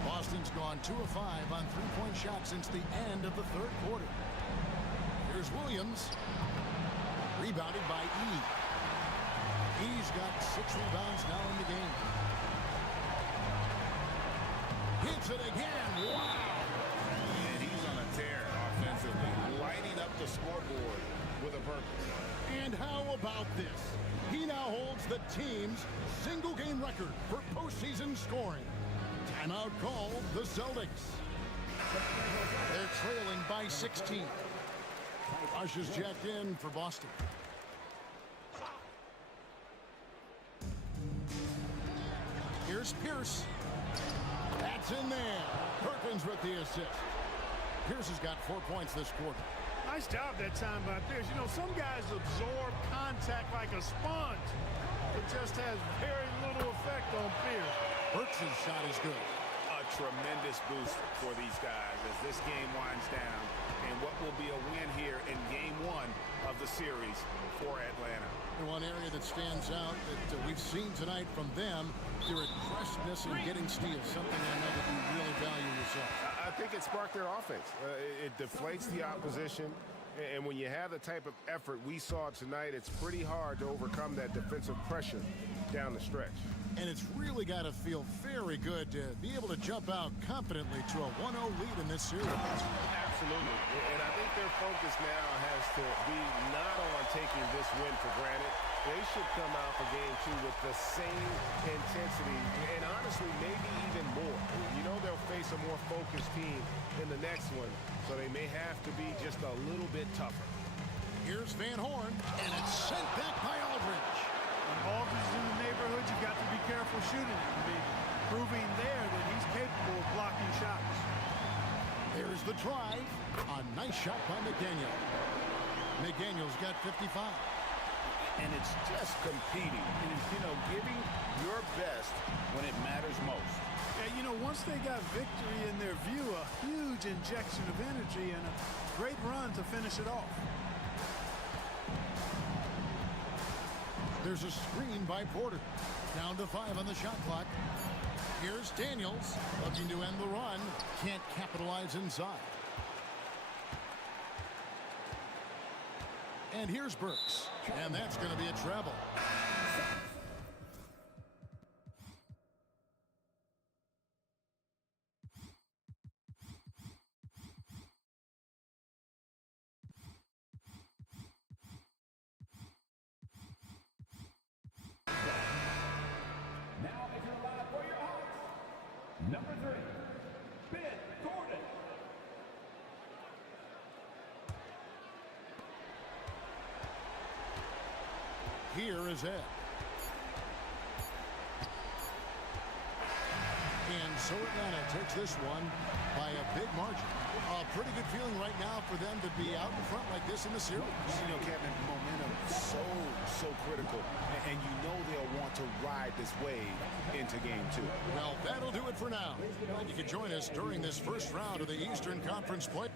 Boston's gone 2 of 5 on three-point shots since the end of the third quarter. Here's Williams. Rebounded by E. E's got 6 rebounds now in the game. Hits it again. Wow. And he's on a tear offensively, lighting up the scoreboard with a purpose. And how about this? He now holds the team's single-game record for postseason scoring. Timeout called the Celtics. They're trailing by 16. Ushers checked in for Boston. Here's Pierce. That's in there. Perkins with the assist. Pierce has got 4 points this quarter. Nice job that time by Pierce. You know, some guys absorb contact like a sponge. It just has very little effect on Pierce. Burks' shot is good. A tremendous boost for these guys as this game winds down, and what will be a win here in game 1 of the series for Atlanta. And one area that stands out that we've seen tonight from them, their aggressiveness in getting steals, something I know that you really value yourself. I think it sparked their offense. It deflates the opposition, and when you have the type of effort we saw tonight, it's pretty hard to overcome that defensive pressure down the stretch. And it's really got to feel very good to be able to jump out confidently to a 1-0 lead in this series. Absolutely. And I think their focus now has to be not on taking this win for granted. They should come out for game 2 with the same intensity and honestly maybe even more. You know they'll face a more focused team in the next one, so they may have to be just a little bit tougher. Here's Van Horn, and it's sent back by Aldridge. When Aldridge is in the neighborhood, you've got to be careful shooting it. I mean, proving there that he's capable of blocking shots. There's the drive. A nice shot by McDaniel. McDaniel's got 55. And it's just competing, you know, giving your best when it matters most. Yeah, you know, once they got victory in their view, a huge injection of energy and a great run to finish it off. There's a screen by Porter. Down to 5 on the shot clock. Here's Daniels looking to end the run. Can't capitalize inside. And here's Burks. And that's going to be a treble. Now if you're alive for your Hawks, number 3, Ben Gordon. Here is Ed. So Atlanta takes this one by a big margin. A pretty good feeling right now for them to be out in front like this in the series. You know, Kevin, momentum so critical, and you know they'll want to ride this wave into game 2. Well, that'll do it for now. And you can join us during this first round of the Eastern Conference play.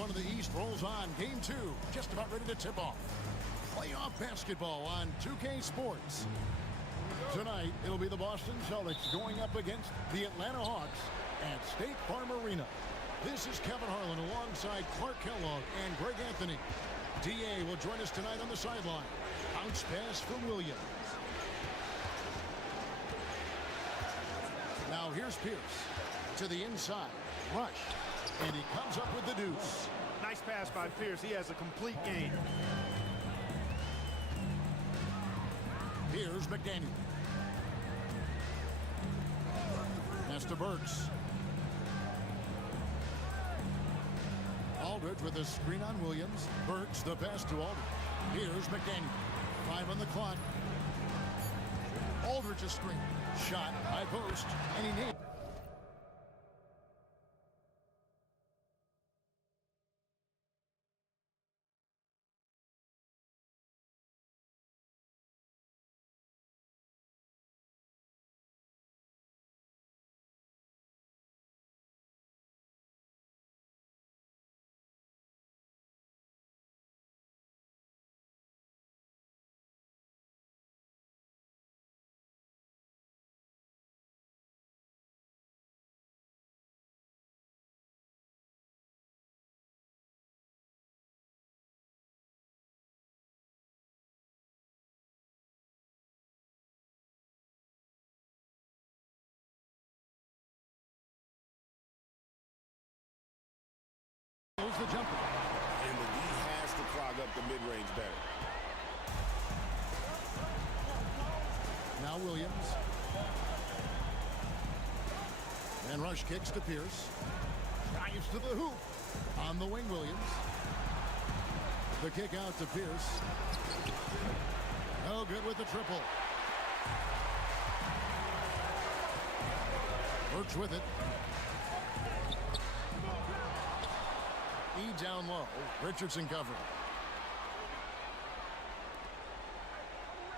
one of the East rolls on. Game 2, just about ready to tip off. Playoff basketball on 2K Sports. Tonight, it'll be the Boston Celtics going up against the Atlanta Hawks at State Farm Arena. This is Kevin Harlan alongside Clark Kellogg and Greg Anthony. DA will join us tonight on the sideline. Bounce pass from Williams. Now here's Pierce to the inside. Rush. And he comes up with the deuce. Nice pass by Pierce. He has a complete game. Here's McDaniel. Pass to Burks. Aldridge with a screen on Williams. Burks the pass to Aldridge. Here's McDaniel. 5 on the clock. Aldridge a screen. Shot, high post, and he nailed. The jumper. And the D has to clog up the mid-range better. Now Williams. And Rush kicks to Pierce. Dives to the hoop. On the wing, Williams. The kick out to Pierce. No good with the triple. Burks with it. Down low. Richardson covering.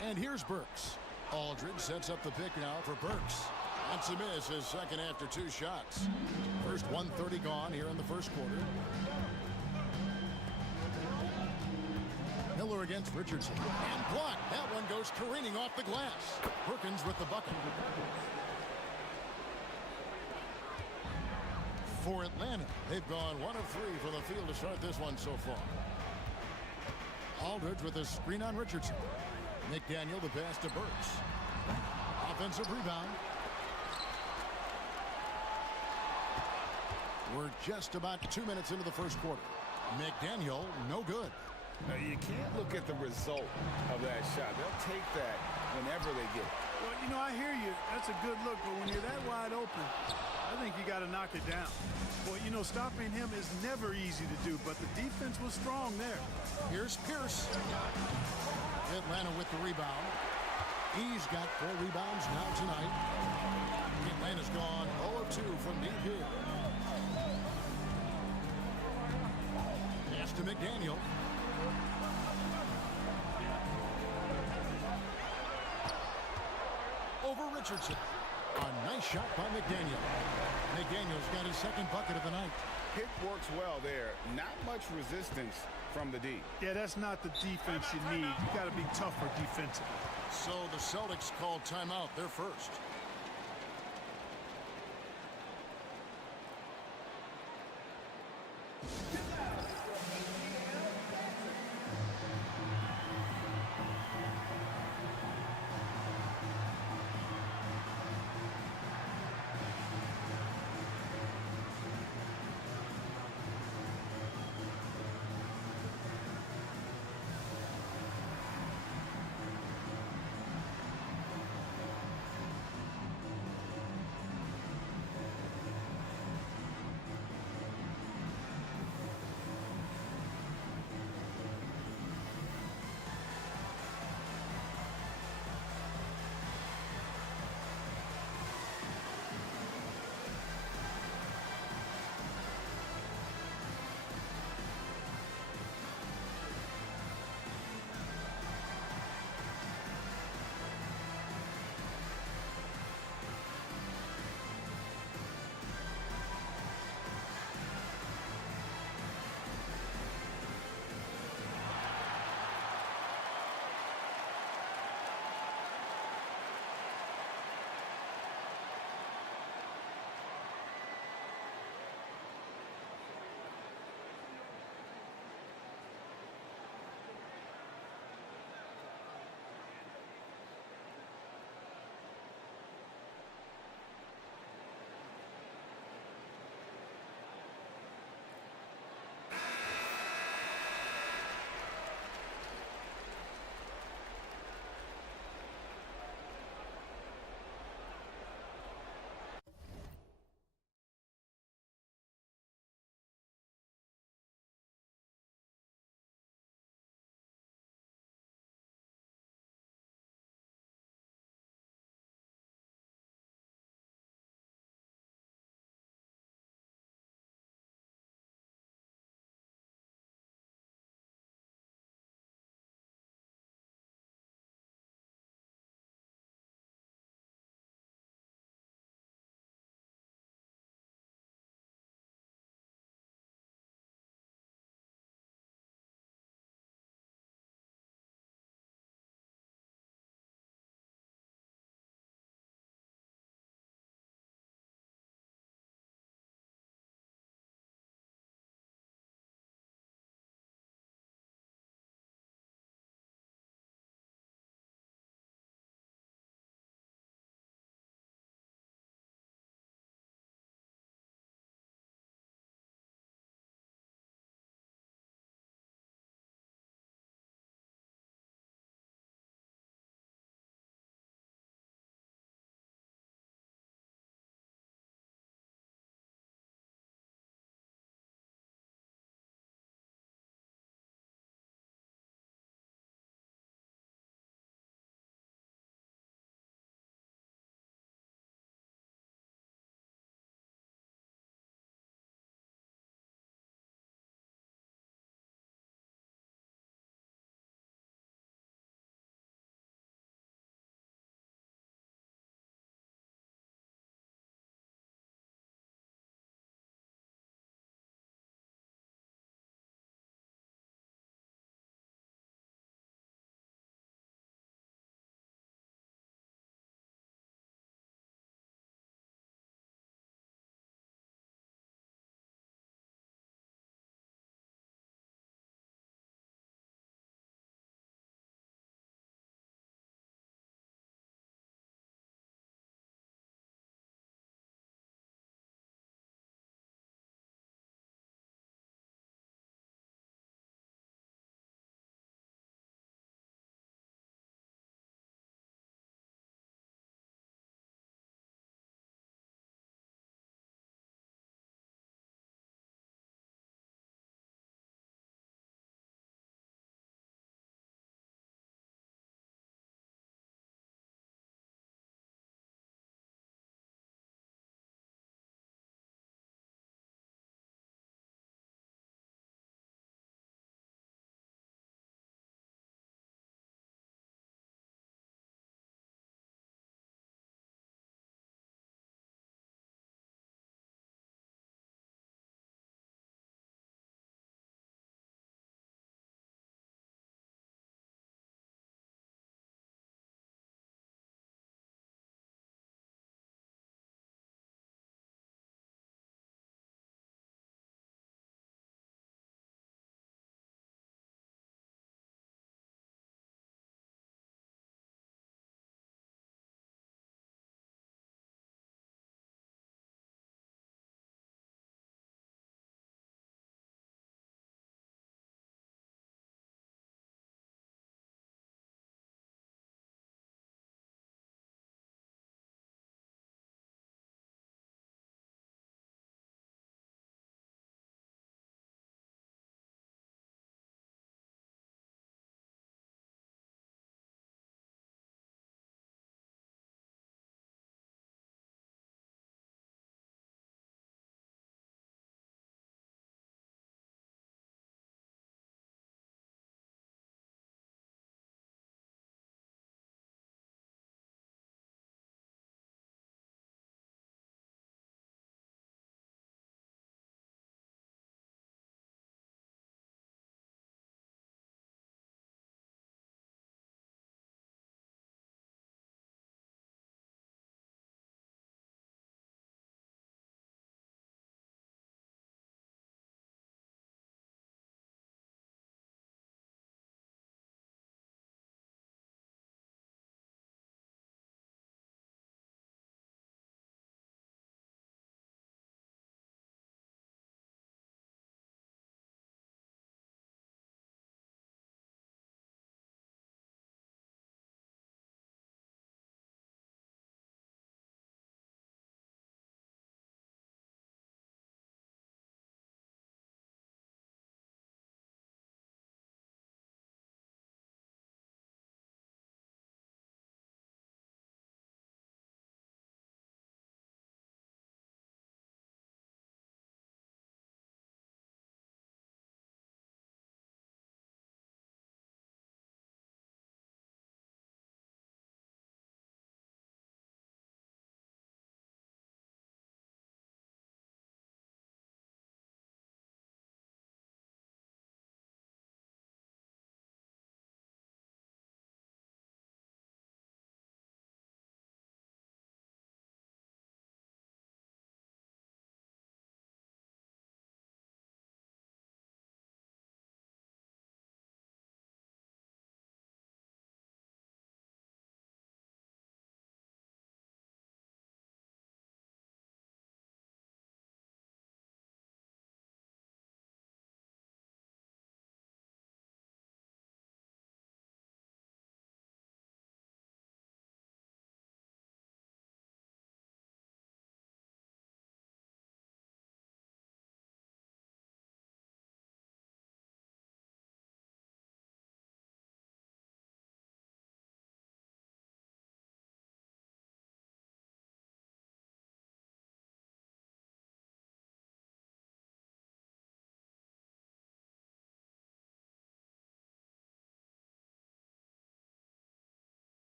And here's Burks. Aldridge sets up the pick now for Burks. That's a miss, his second after 2 shots. First 1:30 gone here in the first quarter. Miller against Richardson. And blocked. That one goes careening off the glass. Perkins with the bucket. For Atlanta, they've gone 1 of 3 from the field to start this one so far. Aldridge with a screen on Richardson. McDaniel the pass to Burks. Offensive rebound. We're just about 2 minutes into the first quarter. McDaniel, no good. Now, you can't look at the result of that shot. They'll take that whenever they get it. Well, you know, I hear you. That's a good look, but when you're that wide open, I think you got to knock it down. Well, you know, stopping him is never easy to do, but the defense was strong there. Here's Pierce. Atlanta with the rebound. He's got 4 rebounds now tonight. Atlanta's gone 0 of 2 from deep here. Pass to McDaniel. Over Richardson. A nice shot by McDaniel. McDaniel's got his second bucket of the night. Pick works well there. Not much resistance from the D. Yeah, that's not the defense you need. You got to be tougher defensively. So the Celtics called timeout. They're first.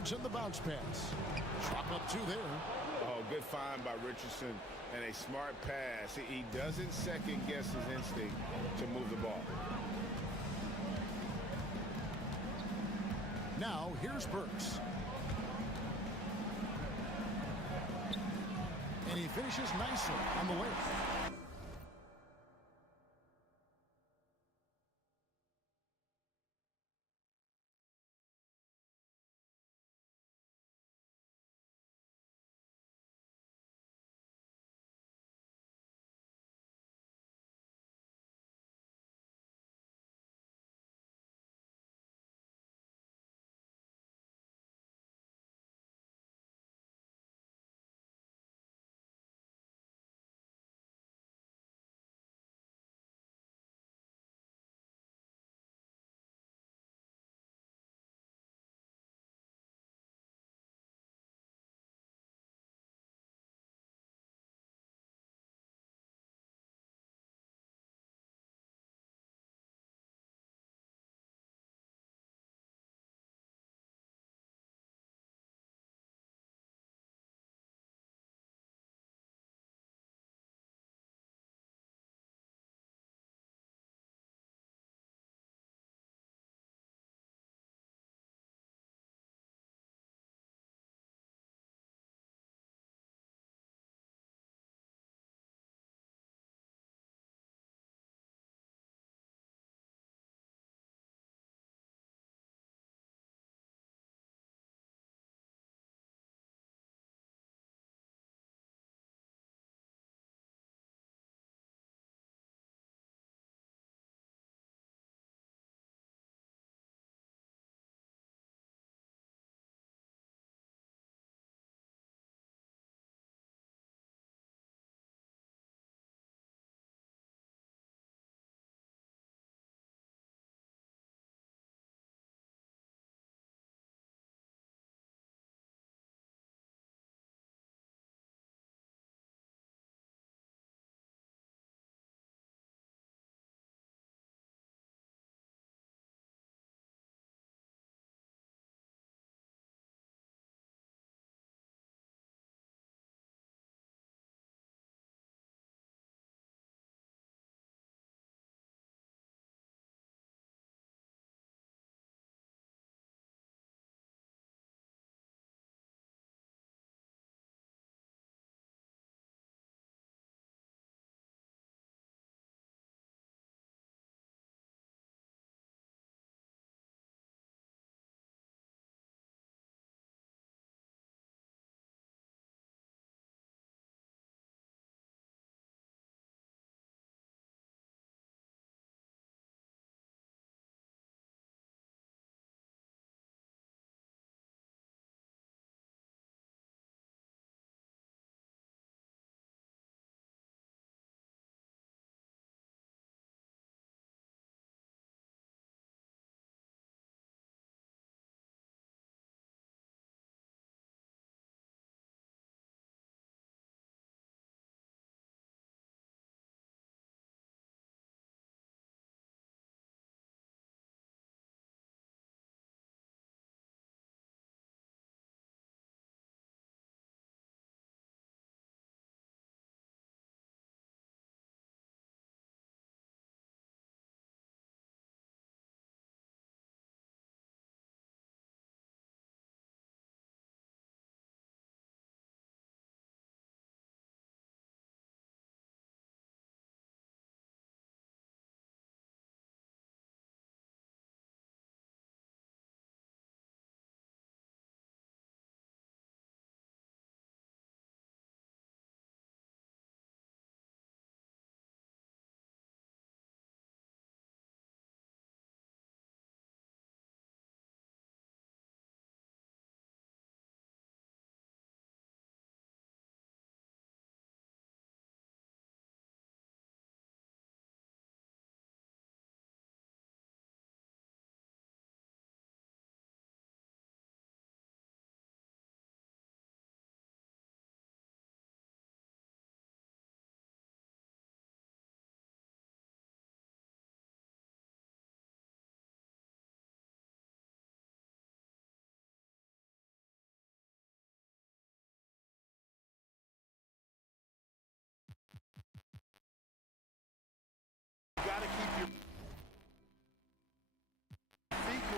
Richardson, the bounce pass. Chalk up 2 there. Oh, good find by Richardson and a smart pass. He doesn't second guess his instinct to move the ball. Now here's Burks. And he finishes nicely on the way.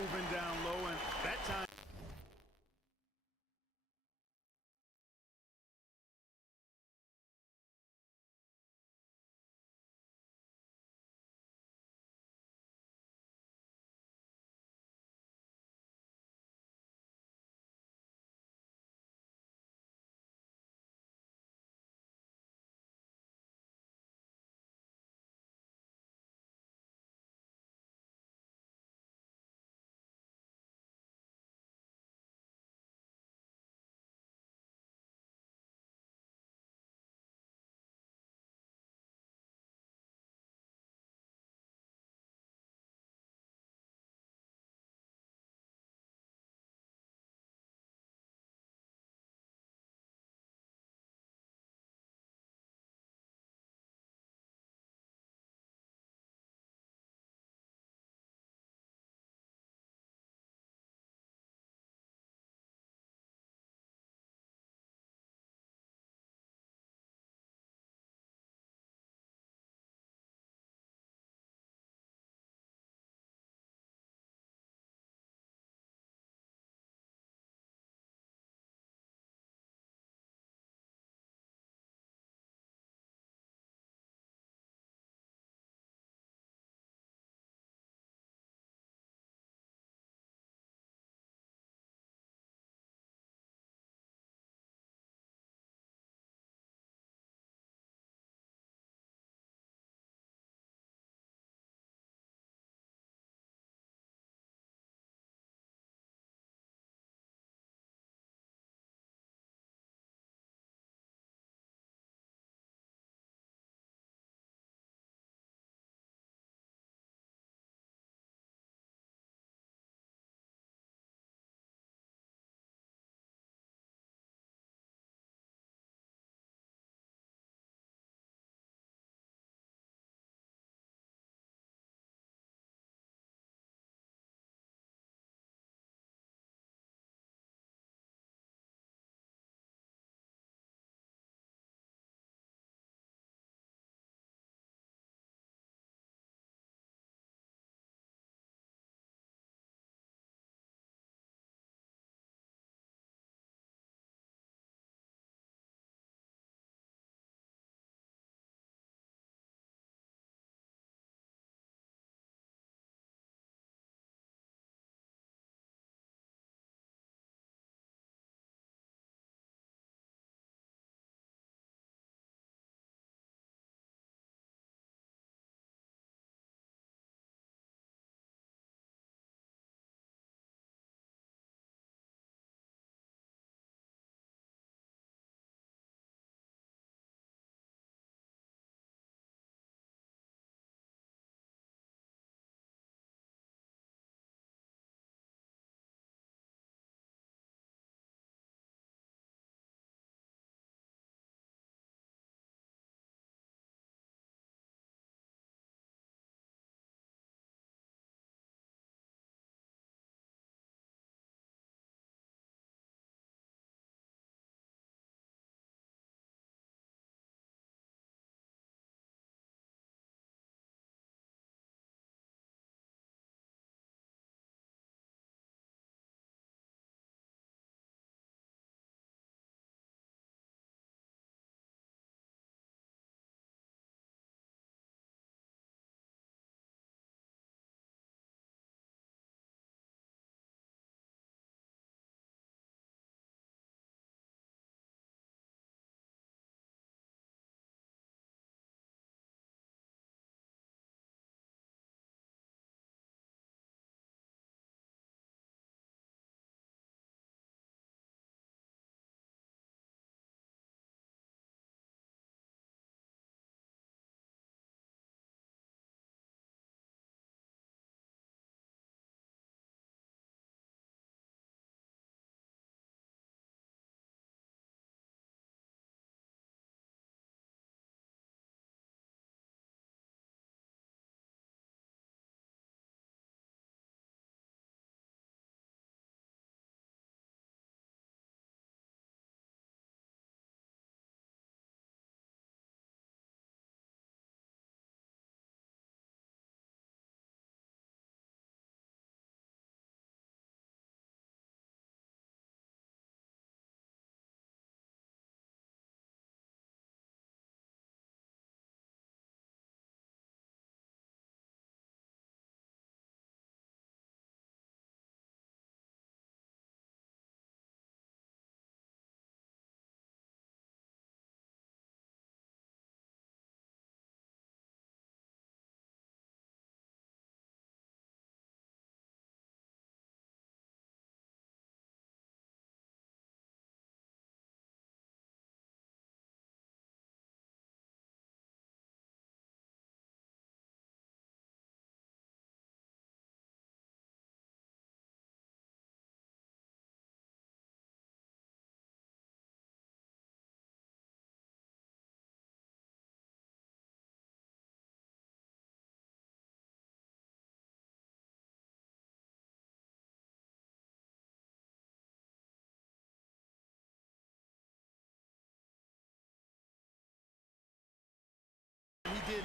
moving down low, and that time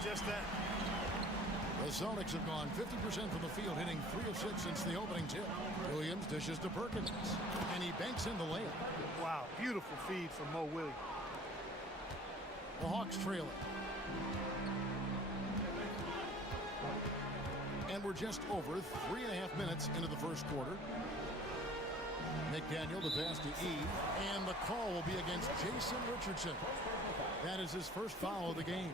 just that. The Celtics have gone 50% from the field, hitting 3 of 6 since the opening tip. Williams dishes to Perkins, and he banks in the layup. Wow, beautiful feed from Mo Williams. The Hawks trail it. And we're just over 3.5 minutes into the first quarter. McDaniel, the pass to E, and the call will be against Jason Richardson. That is his first foul of the game.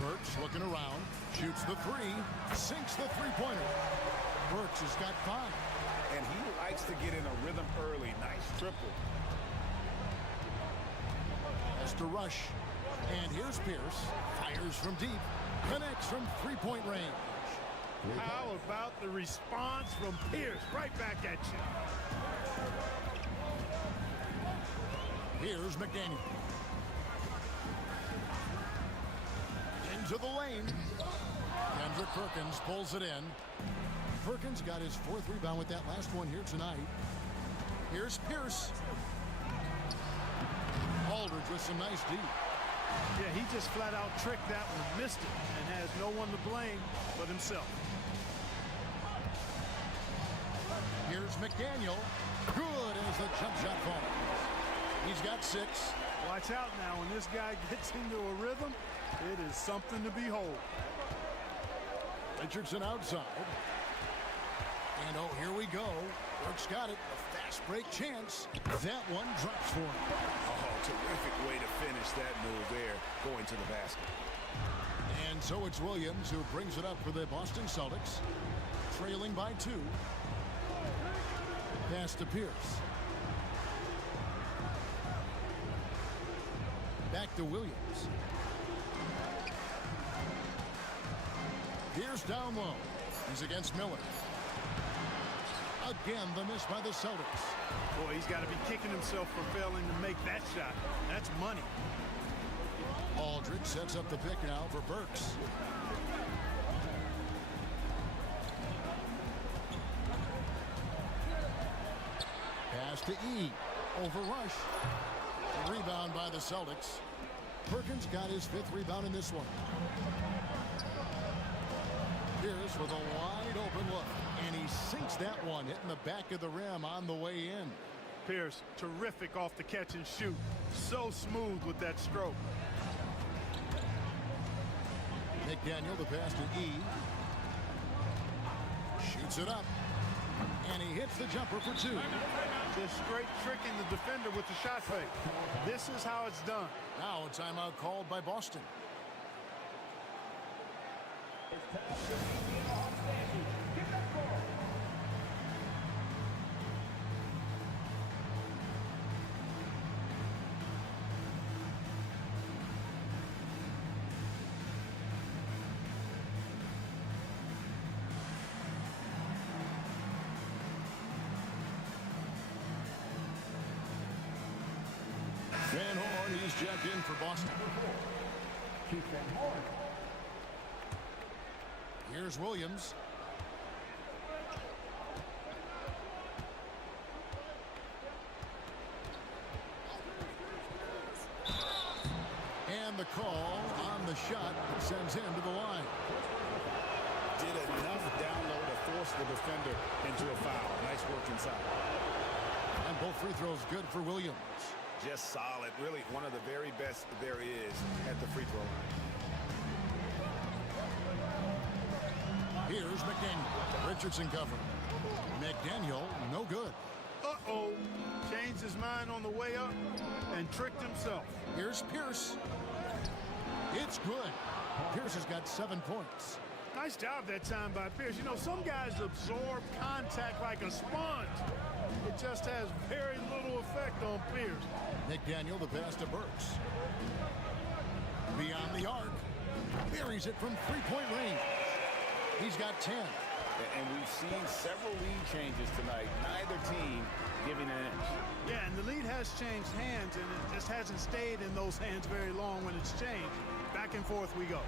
Burks looking around, shoots the three, sinks the three-pointer. Burks has got 5. And he likes to get in a rhythm early. Nice triple. Has to rush. And here's Pierce. Fires from deep. Connects from three-point range. How about the response from Pierce? Right back at you. Here's McDaniel. Into the lane. Kendrick Perkins pulls it in. Perkins got his 4th rebound with that last one here tonight. Here's Pierce. Aldridge with some nice D. Yeah, he just flat out tricked that one, missed it, and has no one to blame but himself. Here's McDaniel. Good as the jump shot falls. He's got 6. Watch out now. When this guy gets into a rhythm, it is something to behold. Richardson outside. And oh, here we go. Burks got it. A fast break chance. That one drops for him. Oh, terrific way to finish that move there, going to the basket. And so it's Williams who brings it up for the Boston Celtics. Trailing by 2. Pass to Pierce. Back to Williams. Pierce down low. He's against Miller. Again, the miss by the Celtics. Boy, he's got to be kicking himself for failing to make that shot. That's money. Aldridge sets up the pick now for Burks. Pass to E. Over rush. Rebound by the Celtics. Perkins got his 5th rebound in this one. Pierce with a wide open look. And he sinks that one, hitting the back of the rim on the way in. Pierce, terrific off the catch and shoot. So smooth with that stroke. McDaniel, the pass to E. Shoots it up. And he hits the jumper for 2. Just straight tricking the defender with the shot fake. This is how it's done. Now a timeout called by Boston. Van Horn, he's checked in for Boston. Keith Van Horn. Here's Williams. And the call on the shot that sends him to the line. Did enough down low to force the defender into a foul. Nice work inside. And both free throws good for Williams. Just solid. Really one of the very best there is at the free throw line. Here's McDaniel. Richardson cover. McDaniel, no good. Uh-oh. Changed his mind on the way up and tricked himself. Here's Pierce. It's good. Pierce has got 7 points. Nice job that time by Pierce. You know, some guys absorb contact like a sponge. It just has very little effect on Pierce. McDaniel, the pass to Burks. Beyond the arc. Buries it from three-point range. He's got 10. And we've seen several lead changes tonight. Neither team giving an inch. Yeah, and the lead has changed hands, and it just hasn't stayed in those hands very long when it's changed. Back and forth we go.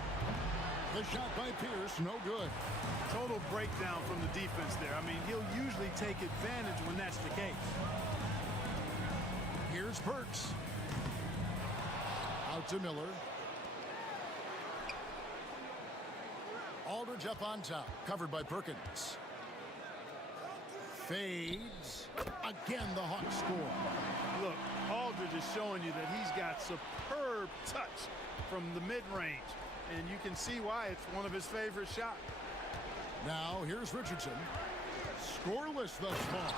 The shot by Pierce, no good. Total breakdown from the defense there. I mean, he'll usually take advantage when that's the case. Here's Burks. Out to Miller. Aldridge up on top, covered by Perkins. Fades. Again, the Hawks score. Look, Aldridge is showing you that he's got superb touch from the mid-range, and you can see why it's one of his favorite shots. Now, here's Richardson. Scoreless thus far.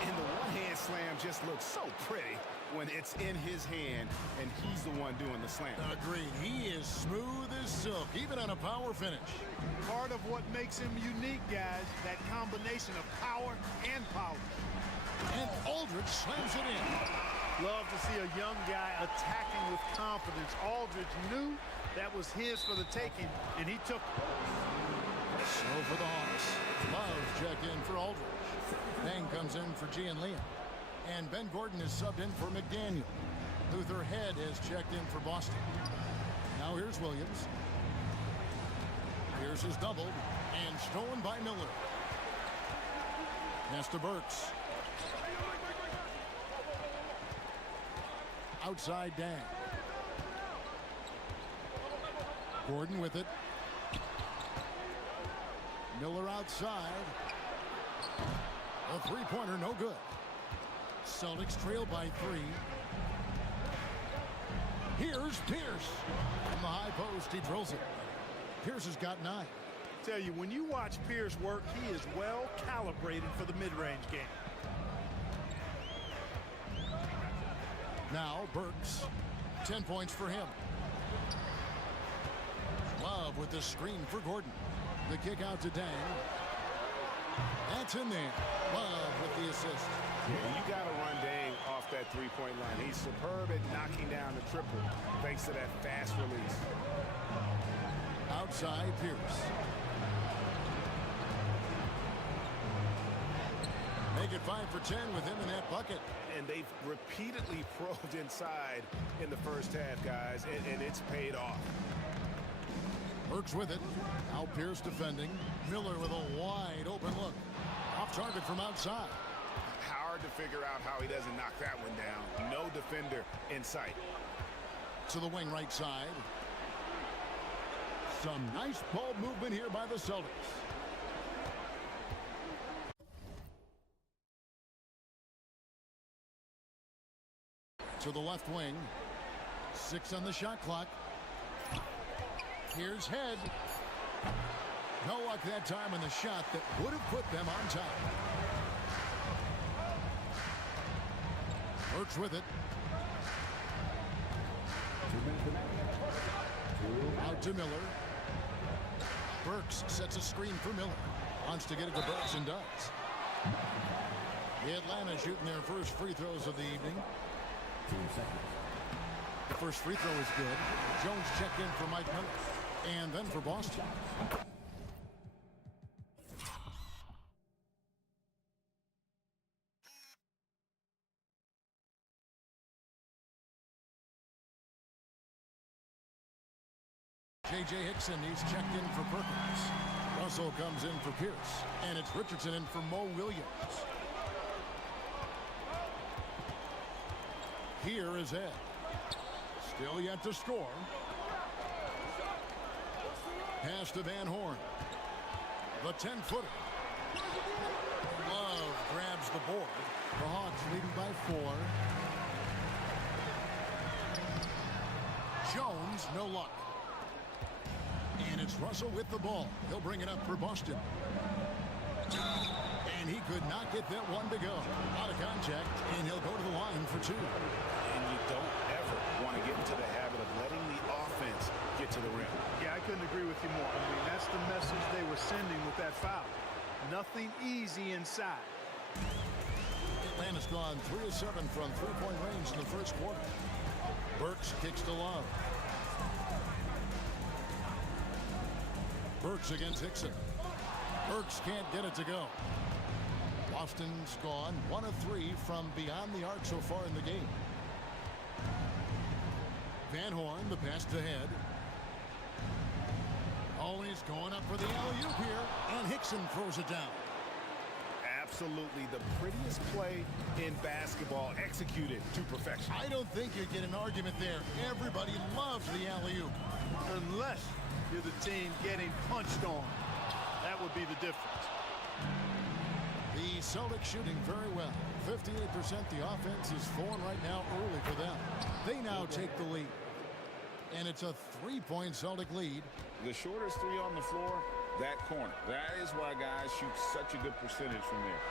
And the one-hand slam just looks so pretty when it's in his hand, and he's the one doing the slam. Agreed. He is smooth as silk, even on a power finish. Part of what makes him unique, guys, that combination of power and polish. And Aldridge slams it in. Love to see a young guy attacking with confidence. Aldridge knew that was his for the taking, and he took it. So for the Hawks, Love check in for Aldridge. Bang comes in for Gian Liam. And Ben Gordon is subbed in for McDaniel. Luther Head has checked in for Boston. Now here's Williams. Here's his double, and stolen by Miller. Pass to Burks. Outside Dang. Gordon with it. Miller outside. A three-pointer, no good. Celtics trail by 3. Here's Pierce. From the high post, he drills it. Pierce has got 9. Tell you, when you watch Pierce work, he is well calibrated for the mid-range game. Now Burks. 10 points for him. Love with the screen for Gordon. The kick out to Dang. That's in there. Love with the assist. Yeah, you got to run Dang off that three-point line. He's superb at knocking down the triple thanks to that fast release. Outside Pierce. Make it 5 for 10 with him in that bucket. And they've repeatedly probed inside in the first half, guys, and it's paid off. Burks with it. Now Pierce defending. Miller with a wide open look. Off target from outside. Hard to figure out how he doesn't knock that one down. No defender in sight. To the wing right side. Some nice ball movement here by the Celtics. To the left wing. 6 on the shot clock. Here's Head. No luck that time on the shot that would have put them on top. Burks with it. Out to Miller. Burks sets a screen for Miller. Wants to get it to Burks and does. The Atlanta shooting their first free throws of the evening. 2 seconds. The first free throw is good. Jones checked in for Mike Miller. And then for Boston. KJ Hickson, he's checked in for Perkins. Russell comes in for Pierce. And it's Richardson in for Mo Williams. Here is Ed. Still yet to score. Pass to Van Horn. The 10-footer. Love grabs the board. The Hawks leading by 4. Jones, no luck. And it's Russell with the ball. He'll bring it up for Boston. And he could not get that one to go. Out of contact, and he'll go to the line for 2. And you don't ever want to get into the habit of letting the offense get to the rim. Yeah, I couldn't agree with you more. I mean, that's the message they were sending with that foul. Nothing easy inside. Atlanta's gone 3 of 7 from three-point range in the first quarter. Burks kicks to Love. Burks against Hickson. Burks can't get it to go. Boston's gone 1 of 3 from beyond the arc so far in the game. Van Horn, the pass to Head. Oh, he's going up for the alley-oop here, and Hickson throws it down. absolutely the prettiest play in basketball, executed to perfection. I don't think you get an argument there. Everybody loves the alley-oop. Unless you're the team getting punched on. That would be the difference. The Celtics shooting very well. 58%. The offense is falling right now early for them. They now take the lead. And it's a 3-point Celtic lead. The shortest three on the floor, that corner. That is why guys shoot such a good percentage from there.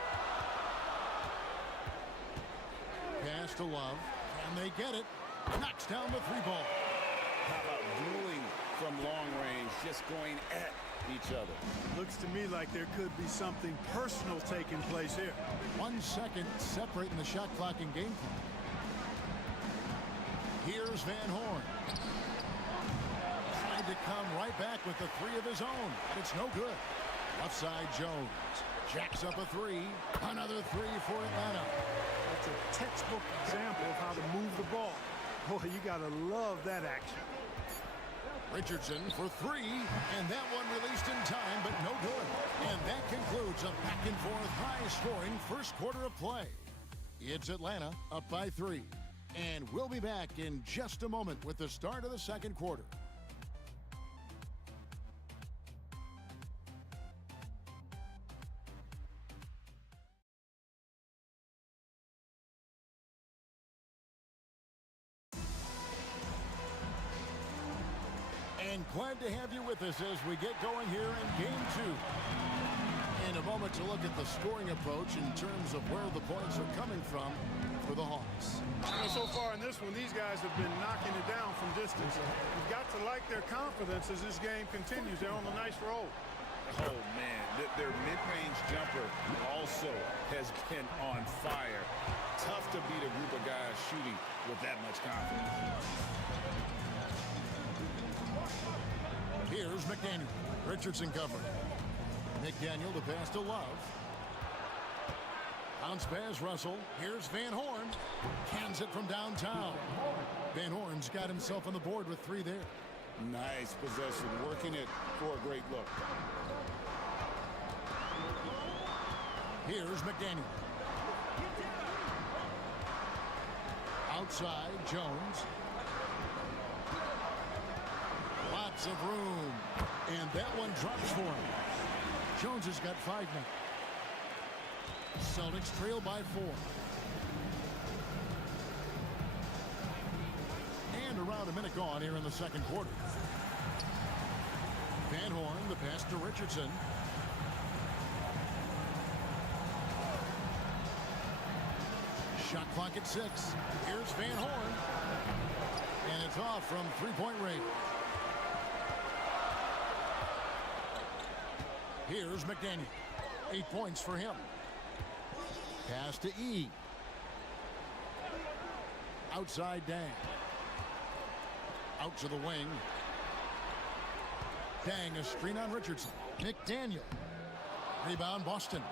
Pass to Love. Can they get it? Knocks down the three ball. How about dueling from long range, just going at each other? Looks to me like there could be something personal taking place here. 1 second separating the shot clock and game clock. Here's Van Horn. Tried to come right back with the three of his own. It's no good. Left side Jones. Jacks up a three. Another three for Atlanta. That's a textbook example of how to move the ball. Boy, you got to love that action. Richardson for three, and that one released in time, but no good. And that concludes a back-and-forth high-scoring first quarter of play. It's Atlanta up by 3. And we'll be back in just a moment with the start of the second quarter. And glad to have you with us as we get going here in game 2. In a moment to look at the scoring approach in terms of where the points are coming from for the Hawks. So far in this one, these guys have been knocking it down from distance. You've got to like their confidence as this game continues. They're on a nice roll. Oh, man. Their mid-range jumper also has been on fire. Tough to beat a group of guys shooting with that much confidence. Here's McDaniel. Richardson covering. McDaniel the pass to Love. Bounce pass Russell. Here's Van Horn. Cans it from downtown. Van Horn's got himself on the board with 3 there. Nice possession. Working it for a great look. Here's McDaniel. Outside Jones. Lots of room. And that one drops for him. Jones has got 5 now. Celtics trail by 4. And around a minute gone here in the second quarter. Van Horn, the pass to Richardson. Shot clock at 6. Here's Van Horn. And it's off from 3-point range. Here's McDaniel. 8 points for him. Pass to E. Outside Dang. Out to the wing. Dang, a screen on Richardson. McDaniel. Rebound Boston.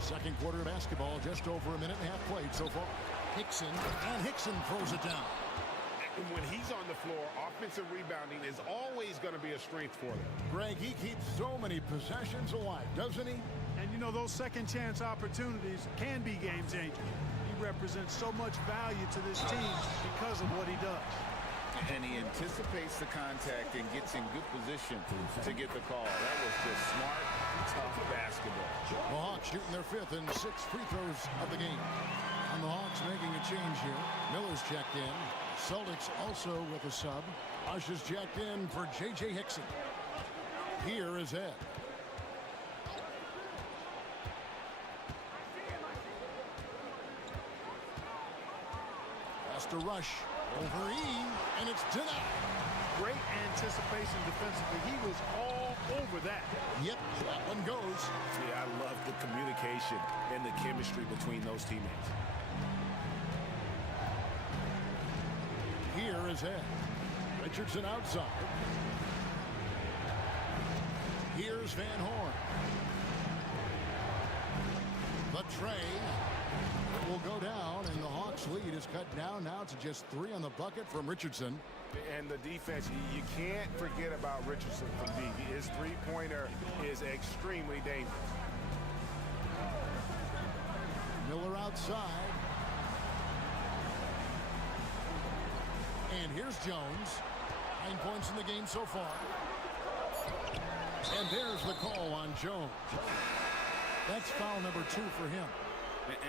Second quarter of basketball, just over a minute and a half played so far. Hickson, and Hickson throws it down. When he's on the floor, offensive rebounding is always going to be a strength for them. Greg, he keeps so many possessions alive, doesn't he? And you know, those second chance opportunities can be game changing. He represents so much value to this team because of what he does. And he anticipates the contact and gets in good position to get the call. That was just smart, tough basketball. The Hawks shooting their 5th and 6th free throws of the game. And the Hawks making a change here. Miller's checked in. Celtics also with a sub. Ush's checked in for J.J. Hickson. Here is Ed. Has to rush over E, and it's denied. Great anticipation defensively. He was all over that. Yep, that one goes. Yeah, I love the communication and the chemistry between those teammates. Here is Ed. Richardson outside. Here's Van Horn. The tray. will go down, and the Hawks lead is cut down now to just 3 on the bucket from Richardson. And the defense, you can't forget about Richardson from deep. His three-pointer is extremely dangerous. Miller outside. And here's Jones. 9 points in the game so far. And there's the call on Jones. That's foul number 2 for him.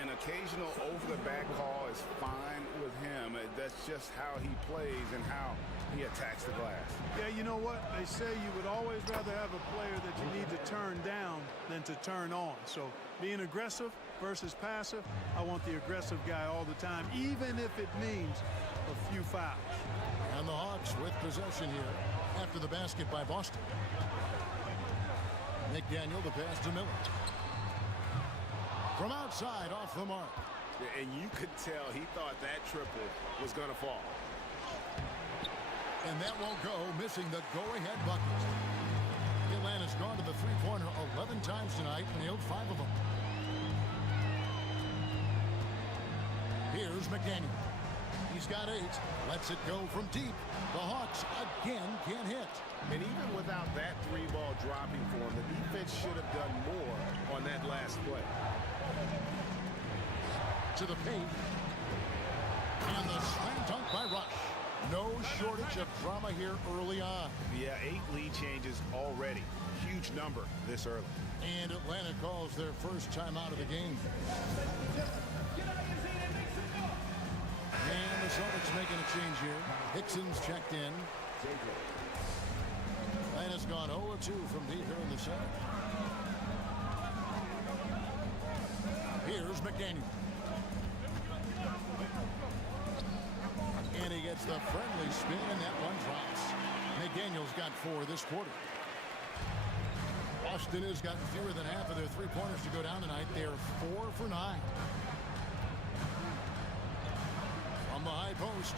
An occasional over-the-back call is fine with him. That's just how he plays and how he attacks the glass. Yeah, you know what? They say you would always rather have a player that you need to turn down than to turn on. So being aggressive versus passive, I want the aggressive guy all the time, even if it means a few fouls. And the Hawks with possession here after the basket by Boston. McDaniel, the pass to Miller. From outside, off the mark. And you could tell he thought that triple was going to fall. And that won't go, missing the go-ahead bucket. Atlanta's gone to the three-pointer 11 times tonight, nailed 5 of them. Here's McDaniel. He's got 8. Lets it go from deep. The Hawks again can't hit. And even without that 3-ball dropping for him, the defense should have done more on that last play. To the paint. And the slam dunk by Rush. No shortage of drama here early on. Yeah, 8 lead changes already. Huge number this early. And Atlanta calls their first time out of the game. And the Celtics making a change here. Hickson's checked in. Atlanta's gone 0-2 from deep here in the second. Here's McDaniel. And he gets the friendly spin, and that one drops. McDaniel's got 4 this quarter. Boston has gotten fewer than half of their three-pointers to go down tonight. They're 4 for 9. From the high post.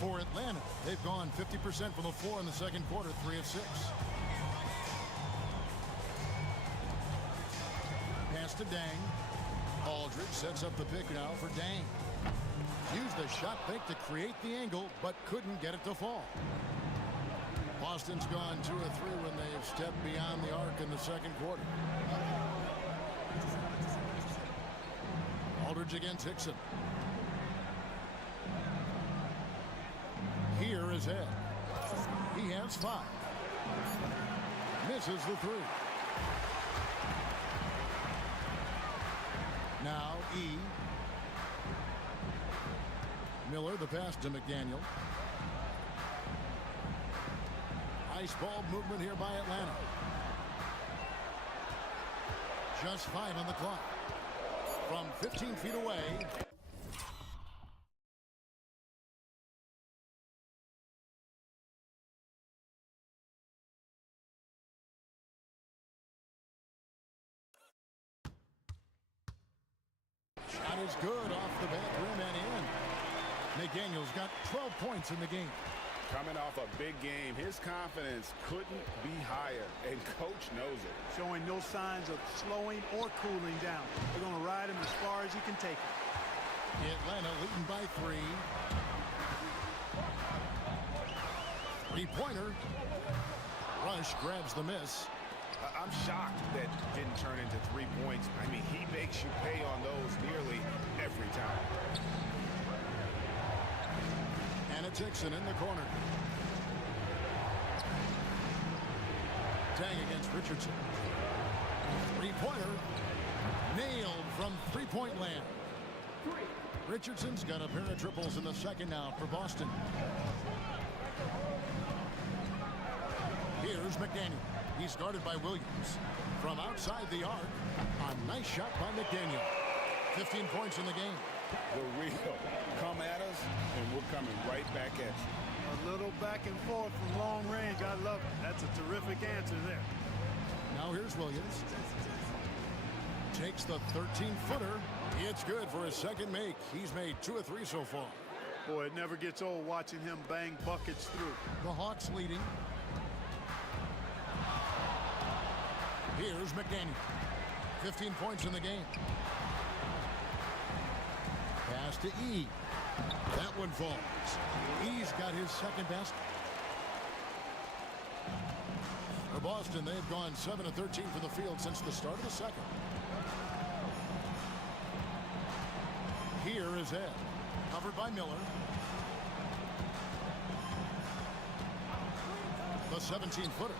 For Atlanta, they've gone 50% from the floor in the second quarter, 3 of 6. Pass to Dang. Aldridge sets up the pick now for Dang. Used the shot fake to create the angle, but couldn't get it to fall. Boston's gone 2 of 3 when they've stepped beyond the arc in the second quarter. Aldridge against Hickson. Here is Ed. He has 5. Misses the 3. Now E. Miller, the pass to McDaniel. Ice ball movement here by Atlanta. Just 5 on the clock. From 15 feet away. Shot is good off the back rim and in. McDaniel's got 12 points in the game. Coming off a big game, his confidence couldn't be higher, and coach knows it. Showing no signs of slowing or cooling down. They're going to ride him as far as he can take it. Atlanta leading by 3. 3-pointer. Rush grabs the miss. I'm shocked that didn't turn into 3 points. I mean, he makes you pay on those nearly every time. And it's Hickson in the corner. Tang against Richardson. 3-pointer. Nailed from 3-point land. Richardson's got a pair of triples in the second now for Boston. Here's McDaniel. He's guarded by Williams. From outside the arc, a nice shot by McDaniel. 15 points in the game. The real come at us, and we're coming right back at you. A little back and forth from long range. I love it. That's a terrific answer there. Now here's Williams. Takes the 13-footer. It's good for his second make. He's made 2 of 3 so far. Boy, it never gets old watching him bang buckets through. The Hawks leading. Here's McDaniel. 15 points in the game. Pass to E. That one falls. E's got his second basket. For Boston, they've gone 7 of 13 from the field since the start of the second. Here is Ed. Covered by Miller. The 17-footer.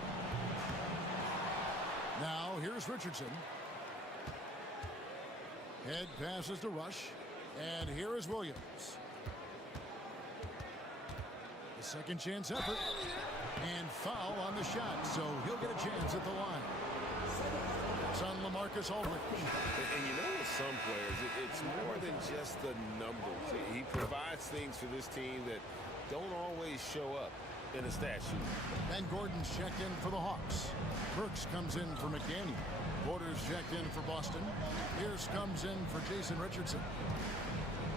Now here's Richardson. Head passes to Rush. And here is Williams. The second chance effort. And foul on the shot. So he'll get a chance at the line. It's on LaMarcus Aldridge. And you know, with some players, it's more than just the numbers. He provides things for this team that don't always show up in a stat sheet. Ben Gordon's checked in for the Hawks. Burks comes in for McDaniel. Porter's checked in for Boston. Pierce comes in for Jason Richardson.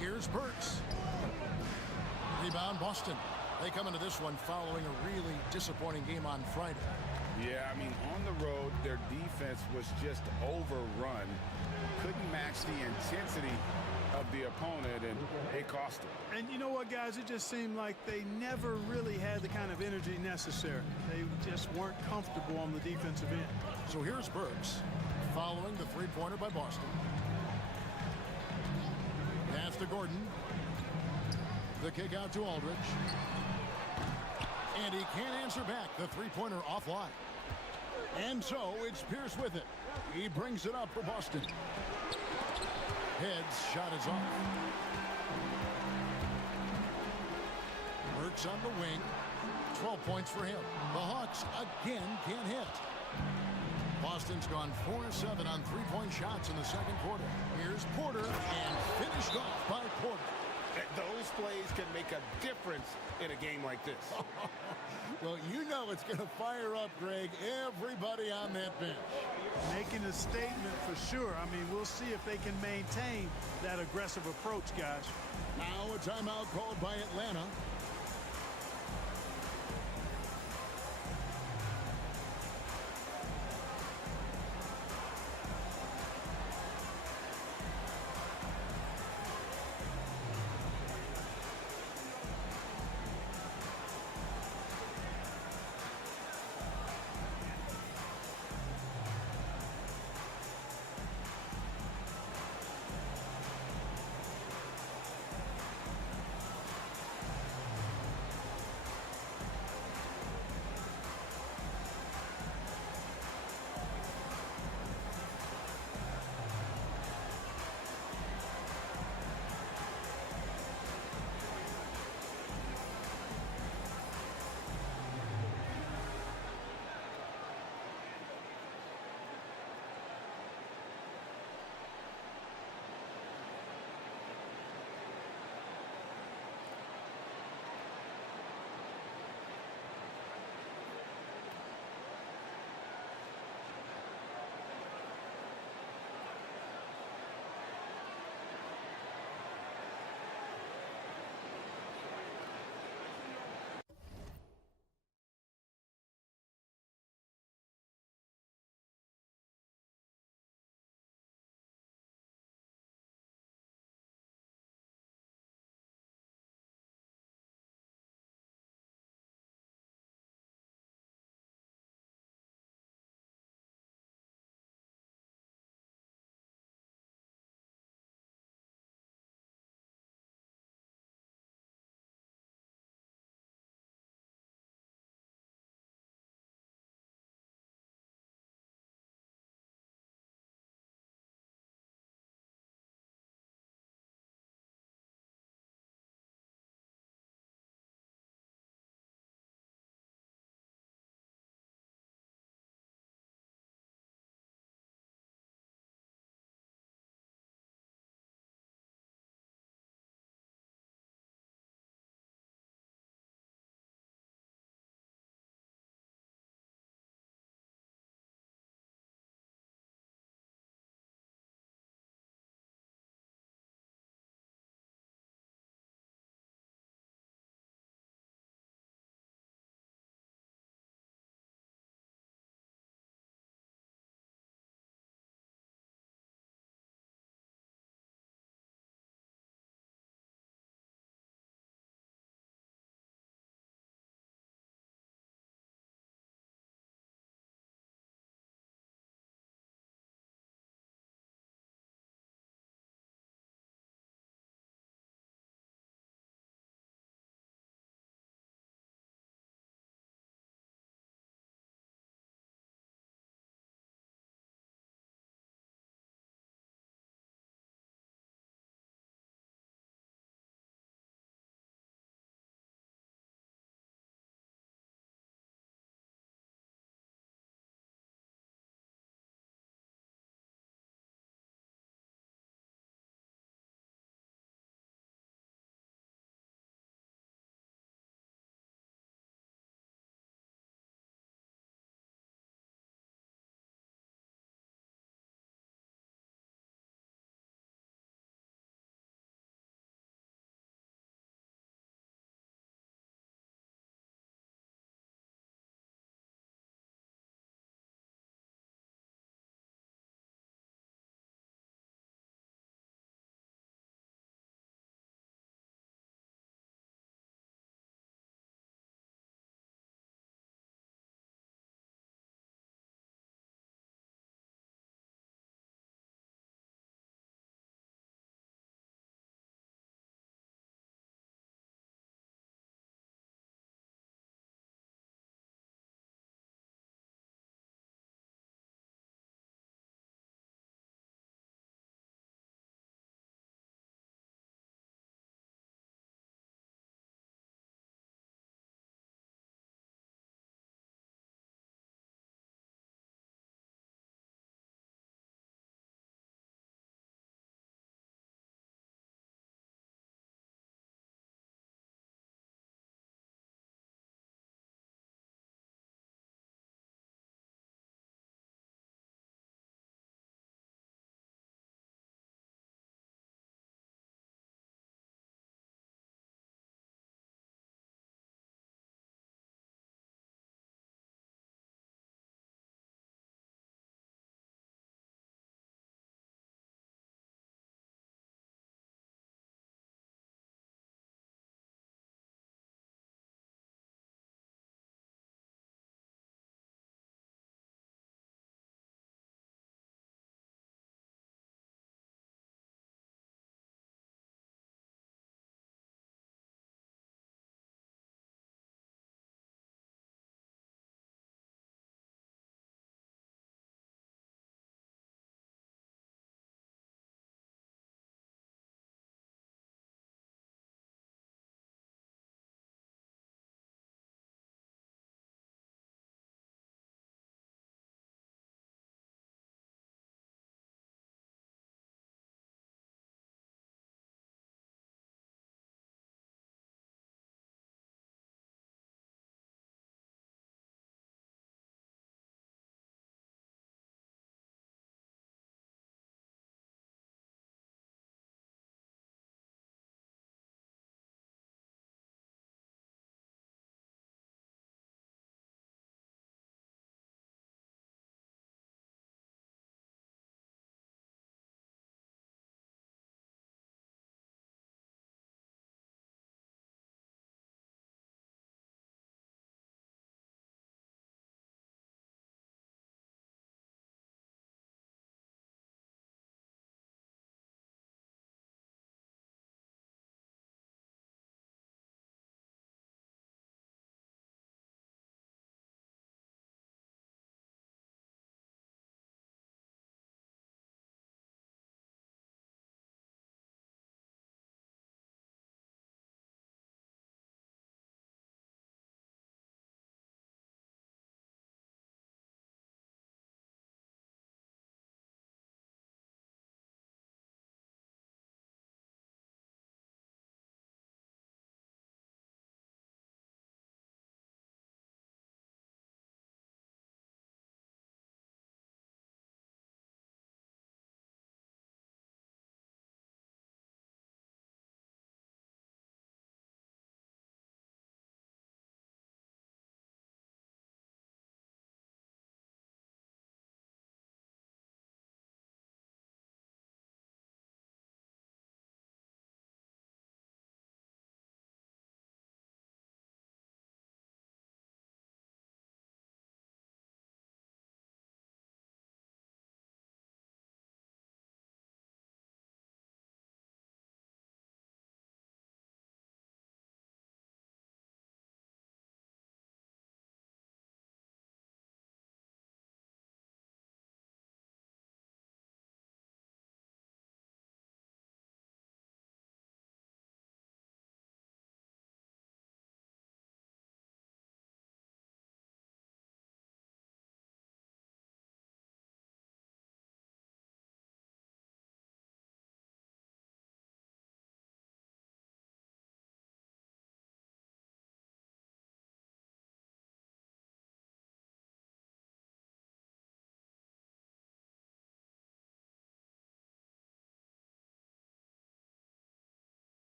Here's Burks. Rebound Boston. They come into this one following a really disappointing game on Friday. Yeah, I mean, on the road, their defense was just overrun. Couldn't match the intensity of the opponent, and it cost them. And you know what, guys? It just seemed like they never really had the kind of energy necessary. They just weren't comfortable on the defensive end. So here's Burks following the three-pointer by Boston. Pass to Gordon. The kick out to Aldridge. And he can't answer back. The three-pointer offline. And so it's Pierce with it. He brings it up for Boston. Head's shot is off. Burks on the wing. 12 points for him. The Hawks again can't hit. Boston's gone 4 of 7 on three-point shots in the second quarter. Here's Porter and finished off by Porter. Those plays can make a difference in a game like this. Well, you know it's going to fire up, Greg, everybody on that bench. Making a statement for sure. I mean, we'll see if they can maintain that aggressive approach, guys. Now a timeout called by Atlanta.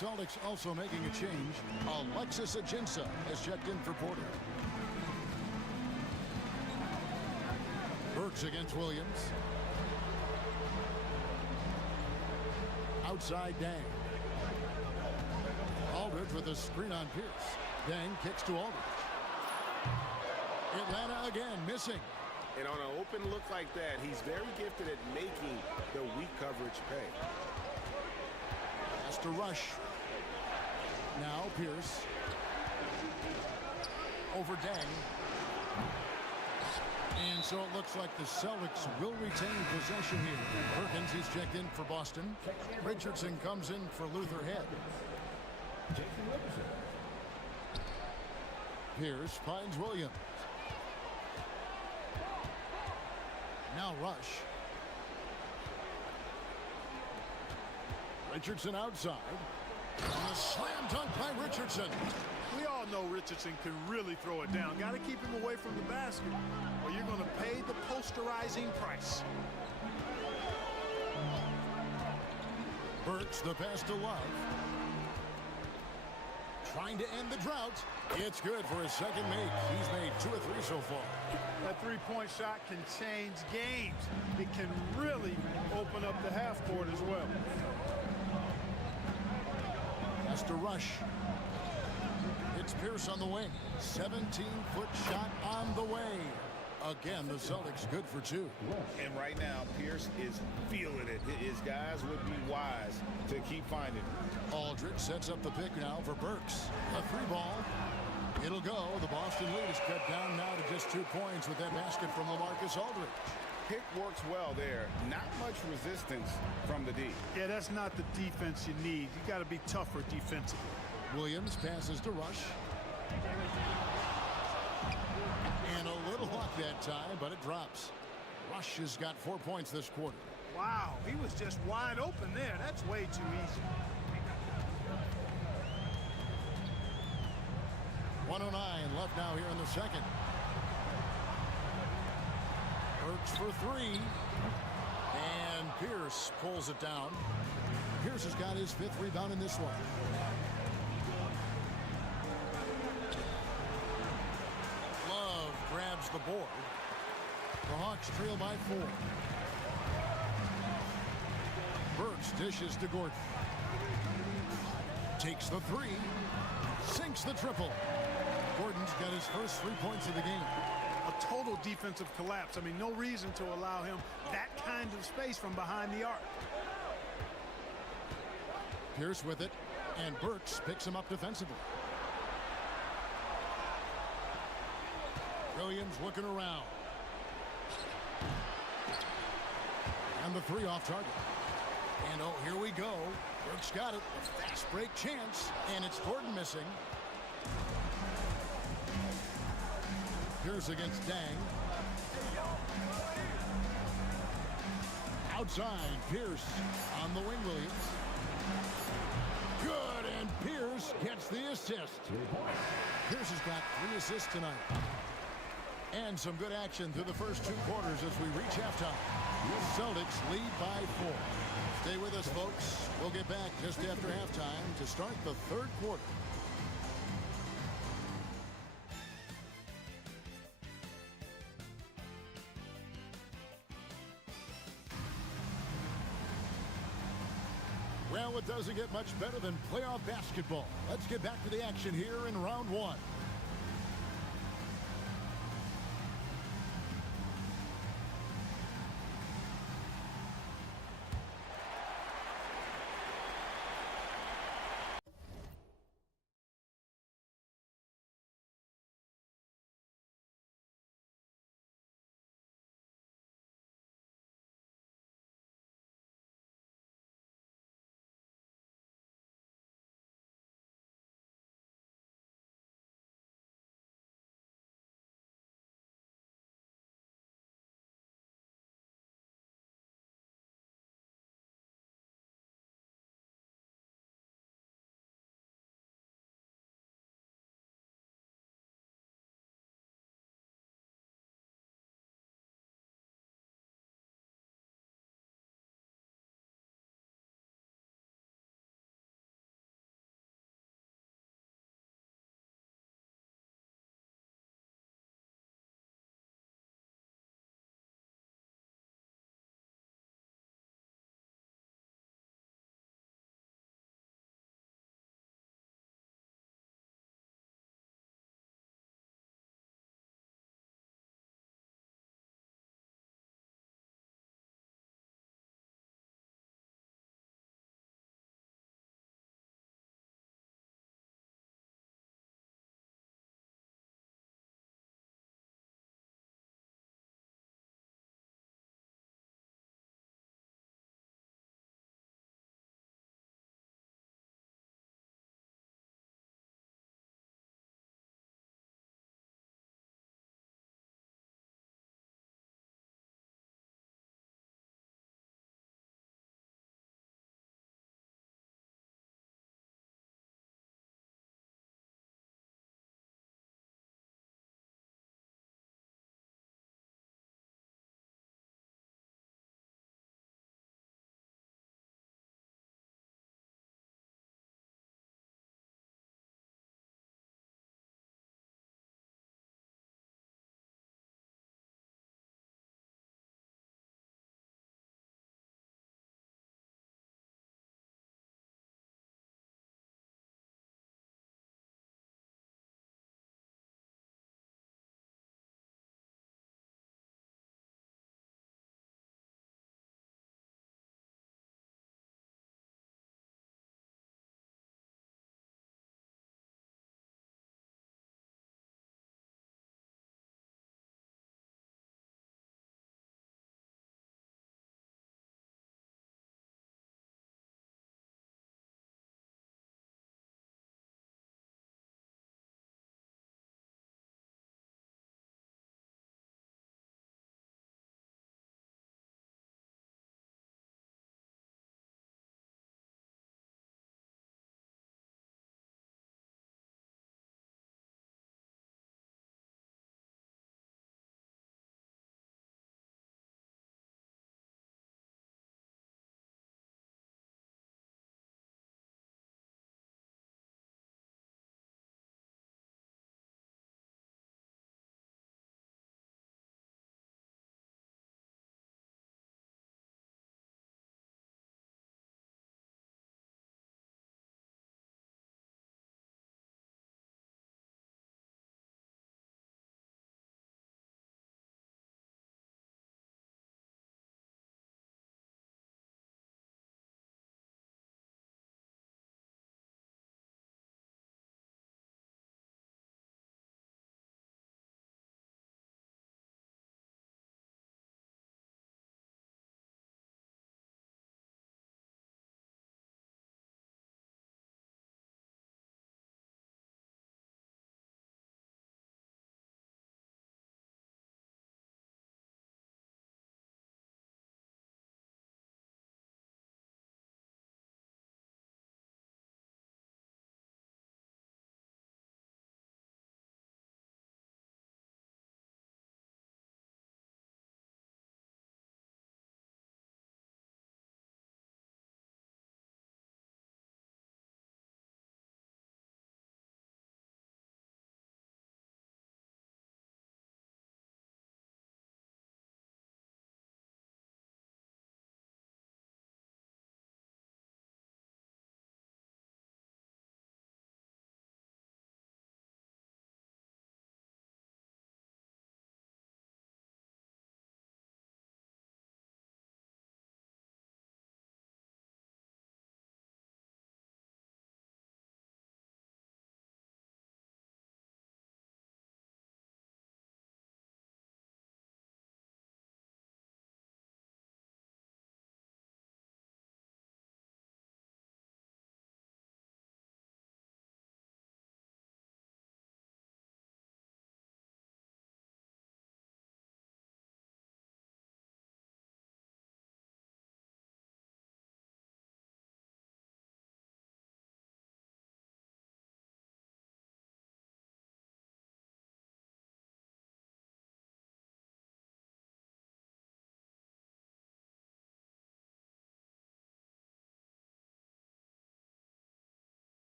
Celtics also making a change. Alexis Ajinça has checked in for Porter. Burks against Williams. Outside Dang. Aldridge with a screen on Pierce. Dang kicks to Aldridge. Atlanta again missing. And on an open look like that, he's very gifted at making the weak coverage pay. Has to rush. Now Pierce. Over Dang. And so it looks like the Celtics will retain possession here. Perkins, he's checked in for Boston. Richardson comes in for Luther Head. Pierce finds Williams. Now Rush. Richardson outside. And a slam dunk by Richardson. We all know Richardson can really throw it down. Got to keep him away from the basket, or you're going to pay the posterizing price. Burks the pass to Love. Trying to end the drought. It's good for his second make. He's made 2 or 3 so far. That three-point shot can change games. It can really open up the half court as well. Has to rush. It's Pierce on the wing. 17-foot shot on the way. Again, the Celtics good for 2. And right now, Pierce is feeling it. His guys would be wise to keep finding it. Aldridge sets up the pick now for Burks. A 3-ball. It'll go. The Boston lead is cut down now to just 2 points with that basket from LaMarcus Aldridge. Pick works well there. Not much resistance from the D. Yeah, that's not the defense you need. You got to be tougher defensively. Williams passes to Rush. And a little luck that time, but it drops. Rush has got 4 points this quarter. Wow, he was just wide open there. That's way too easy. 1:09 left now here in the second. Burks for 3. And Pierce pulls it down. Pierce has got his 5th rebound in this one. Love grabs the board. The Hawks trail by 4. Burks dishes to Gordon. Takes the 3. Sinks the triple. Gordon's got his first 3 points of the game. A total defensive collapse. I mean, no reason to allow him that kind of space from behind the arc. Pierce with it, and Burks picks him up defensively. Williams looking around. And the 3 off target. And oh, here we go. Burks got it. A fast break chance, and it's Gordon missing. Pierce against Dang. Outside, Pierce on the wing, Williams. Good, and Pierce gets the assist. Pierce has got 3 assists tonight. And some good action through the first 2 quarters as we reach halftime. The Celtics lead by 4. Stay with us, folks. We'll get back just after halftime to start the 3rd quarter. Well, it doesn't get much better than playoff basketball. Let's get back to the action here in round 1.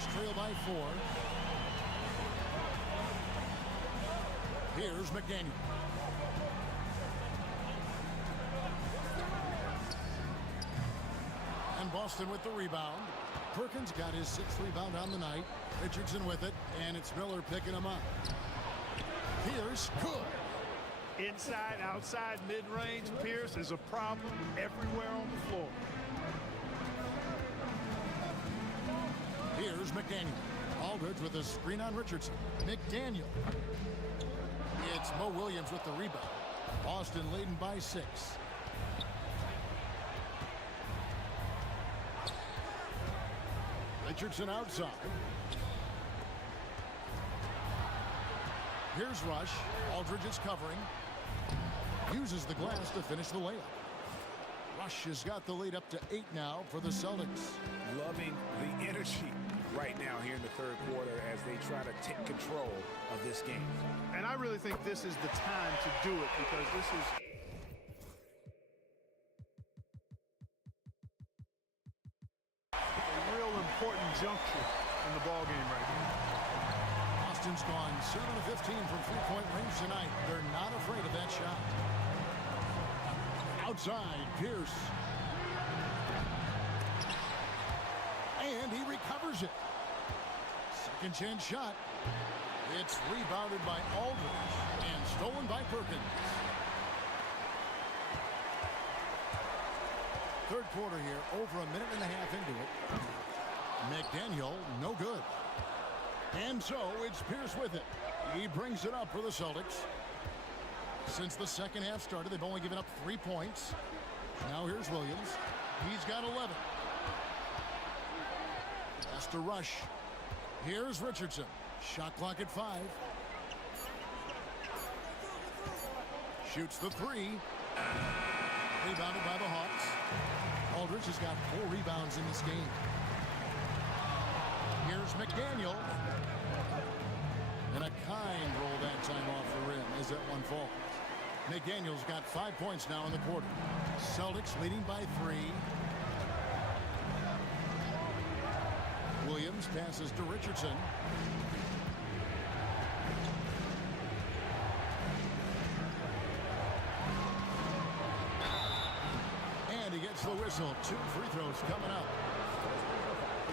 Hawks trail by 4. Here's McDaniel. And Boston with the rebound. Perkins got his 6th rebound on the night. Richardson with it, and it's Miller picking him up. Pierce, good. Inside, outside, mid-range, Pierce is a problem everywhere on the floor. Here's McDaniel. Aldridge with a screen on Richardson. McDaniel. It's Mo Williams with the rebound. Boston leading by 6. Richardson outside. Here's Rush. Aldridge is covering. Uses the glass to finish the layup. Rush has got the lead up to 8 now for the Celtics. Loving the energy right now here in the third quarter as they try to take control of this game. And I really think this is the time to do it because this is a real important juncture in the ball game right now. Boston's gone 7 of 15 from three-point range tonight. They're not afraid of that shot. Outside, Pierce. And he recovers it. Second chance shot. It's rebounded by Aldridge and stolen by Perkins. Third quarter here, over a minute and a half into it. McDaniel, no good. And so it's Pierce with it. He brings it up for the Celtics. Since the second half started, they've only given up 3 points. Now here's Williams. He's got 11. Has to rush. Here's Richardson. Shot clock at 5. Shoots the 3. Rebounded by the Hawks. Aldridge has got 4 rebounds in this game. Here's McDaniel. And a kind roll that time off the rim as that one falls. McDaniel's got 5 points now in the quarter. Celtics leading by 3. Williams passes to Richardson. And he gets the whistle. 2 free throws coming up.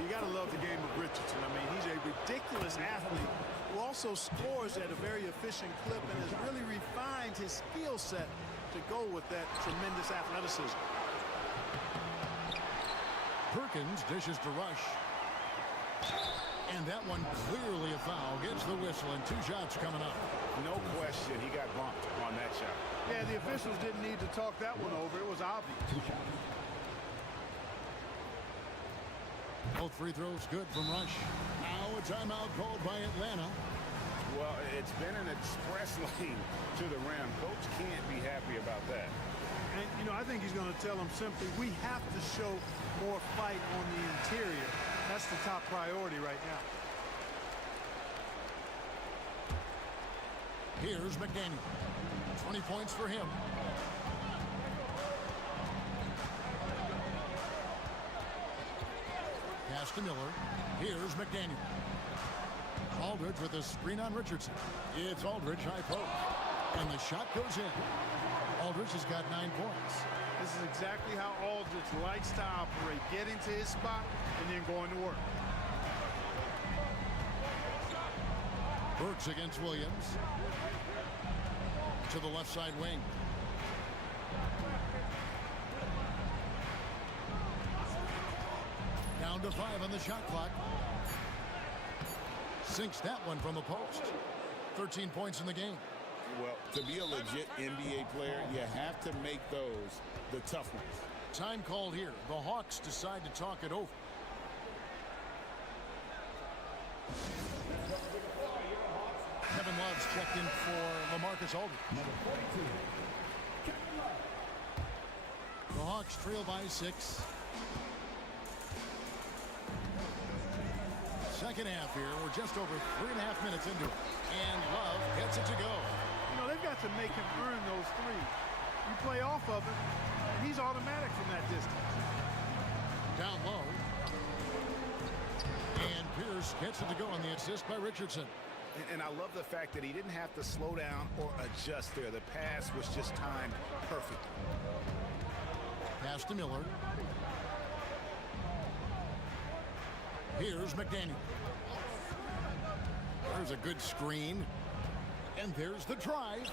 You got to love the game of Richardson. I mean, he's a ridiculous athlete who also scores at a very efficient clip and has really refined his skill set to go with that tremendous athleticism. Perkins dishes to Rush. And that one clearly a foul. Gets the whistle and 2 shots coming up. No question, he got bumped on that shot. Yeah, the officials didn't need to talk that one over. It was obvious. Both free throws good from Rush. Now a timeout called by Atlanta. Well, it's been an express lane to the rim. Coach can't be happy about that. And, you know, I think he's going to tell them simply, we have to show more fight on the interior. That's the top priority right now. Here's McDaniel. 20 points for him. Pass to Miller. Here's McDaniel. Aldridge with a screen on Richardson. It's Aldridge high post. And the shot goes in. Aldridge has got 9 points. This is exactly how Aldridge likes to operate. Get into his spot and then going to work. Burks against Williams. To the left side wing. Down to 5 on the shot clock. Sinks that one from the post. 13 points in the game. Well, to be a legit NBA player, you have to make those the tough ones. Time called here. The Hawks decide to talk it over. Kevin Love's checked in for LaMarcus Aldridge. The Hawks trail by 6. Second half here. We're just over 3.5 minutes into it. And Love gets it to go. You know, they've got to make him earn those threes. You play off of him, and he's automatic from that distance. Down low. And Pierce gets it to go on the assist by Richardson. And I love the fact that he didn't have to slow down or adjust there. The pass was just timed perfectly. Pass to Miller. Here's McDaniel. There's a good screen. And there's the drive.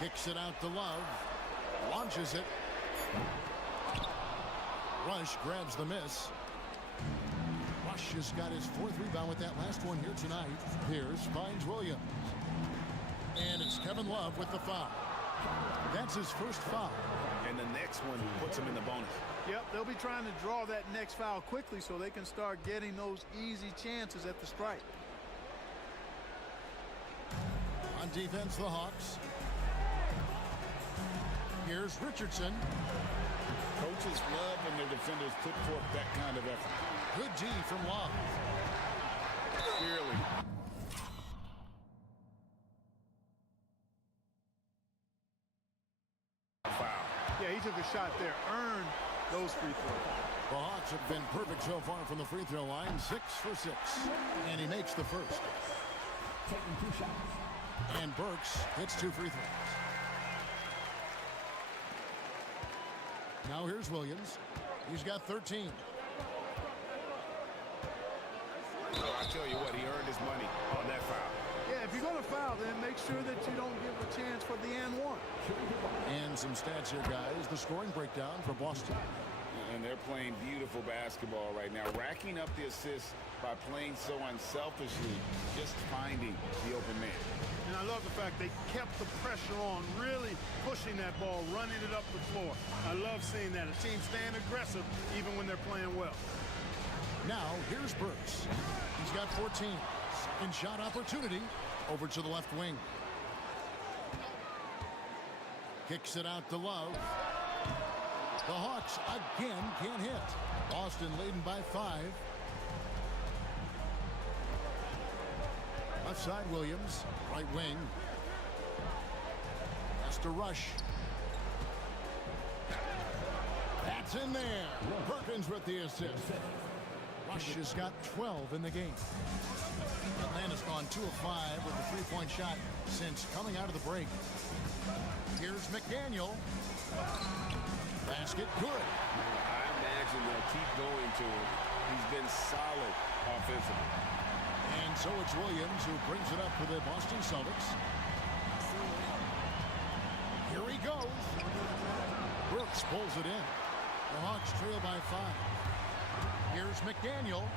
Kicks it out to Love. Launches it. Rush grabs the miss. Rush has got his 4th rebound with that last one here tonight. Pierce finds Williams. And it's Kevin Love with the foul. That's his first foul. And the next one puts him in the bonus. Yep, they'll be trying to draw that next foul quickly so they can start getting those easy chances at the strike. On defense, the Hawks. Here's Richardson. Coaches love when their defenders put forth that kind of effort. Good D from Love. Clearly. Foul. Yeah, he took a shot there, earned those free throws. The Hawks have been perfect so far from the free throw line, 6 for 6. And he makes the first. Taking 2 shots. And Burks hits 2 free throws. Now here's Williams. He's got 13. Oh, I tell you what, he earned his money on that foul. Yeah, if you're going to foul, then make sure that you don't give a chance for the and one. And some stats here, guys. The scoring breakdown for Boston. And they're playing beautiful basketball right now, racking up the assists by playing so unselfishly, just finding the open man. And I love the fact they kept the pressure on, really pushing that ball, running it up the floor. I love seeing that. A team staying aggressive even when they're playing well. Now, here's Burks. He's got 14. Second shot opportunity over to the left wing. Kicks it out to Love. The Hawks again can't hit. Boston leading by 5. Left side, Williams. Right wing. Has to Rush. That's in there. Perkins with the assist. Rush has got 12 in the game. Atlanta's gone 2 of 5 with a 3-point shot since coming out of the break. Here's McDaniel. Basket good. I imagine they'll keep going to him. He's been solid offensively. And so it's Williams who brings it up for the Boston Celtics. Here he goes. Brooks pulls it in. The Hawks trail by 5. Here's McDaniel.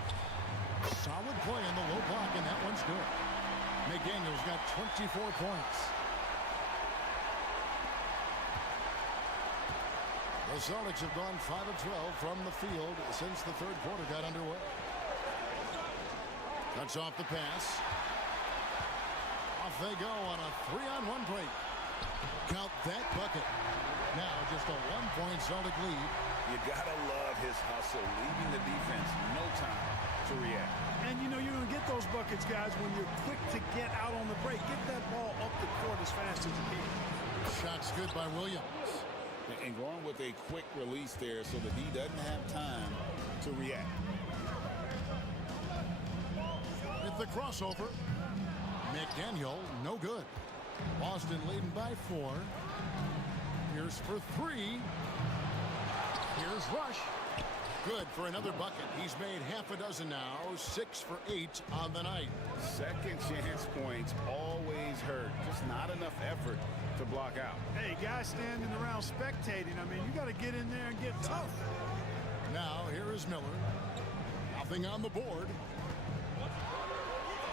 Solid play in the low block, and that one's good. McDaniel's got 24 points. The Celtics have gone 5 of 12 from the field since the third quarter got underway. Cuts off the pass. Off they go on a 3-on-1 break. Count that bucket. Now just a 1-point Celtic lead. You gotta love his hustle, leaving the defense no time to react. And you know you're going to get those buckets, guys, when you're quick to get out on the break. Get that ball up the court as fast as you can. Shot's good by Williams. And going with a quick release there so the D doesn't have time to react. With the crossover, McDaniel, no good. Boston leading by 4. Here's for 3. Here's Rush. Good for another bucket. He's made half a dozen now. 6 for 8 on the night. Second chance points always hurt. Just not enough effort to block out. Hey, guys standing around spectating, I mean, you got to get in there and get tough. Now, here is Miller. Nothing on the board.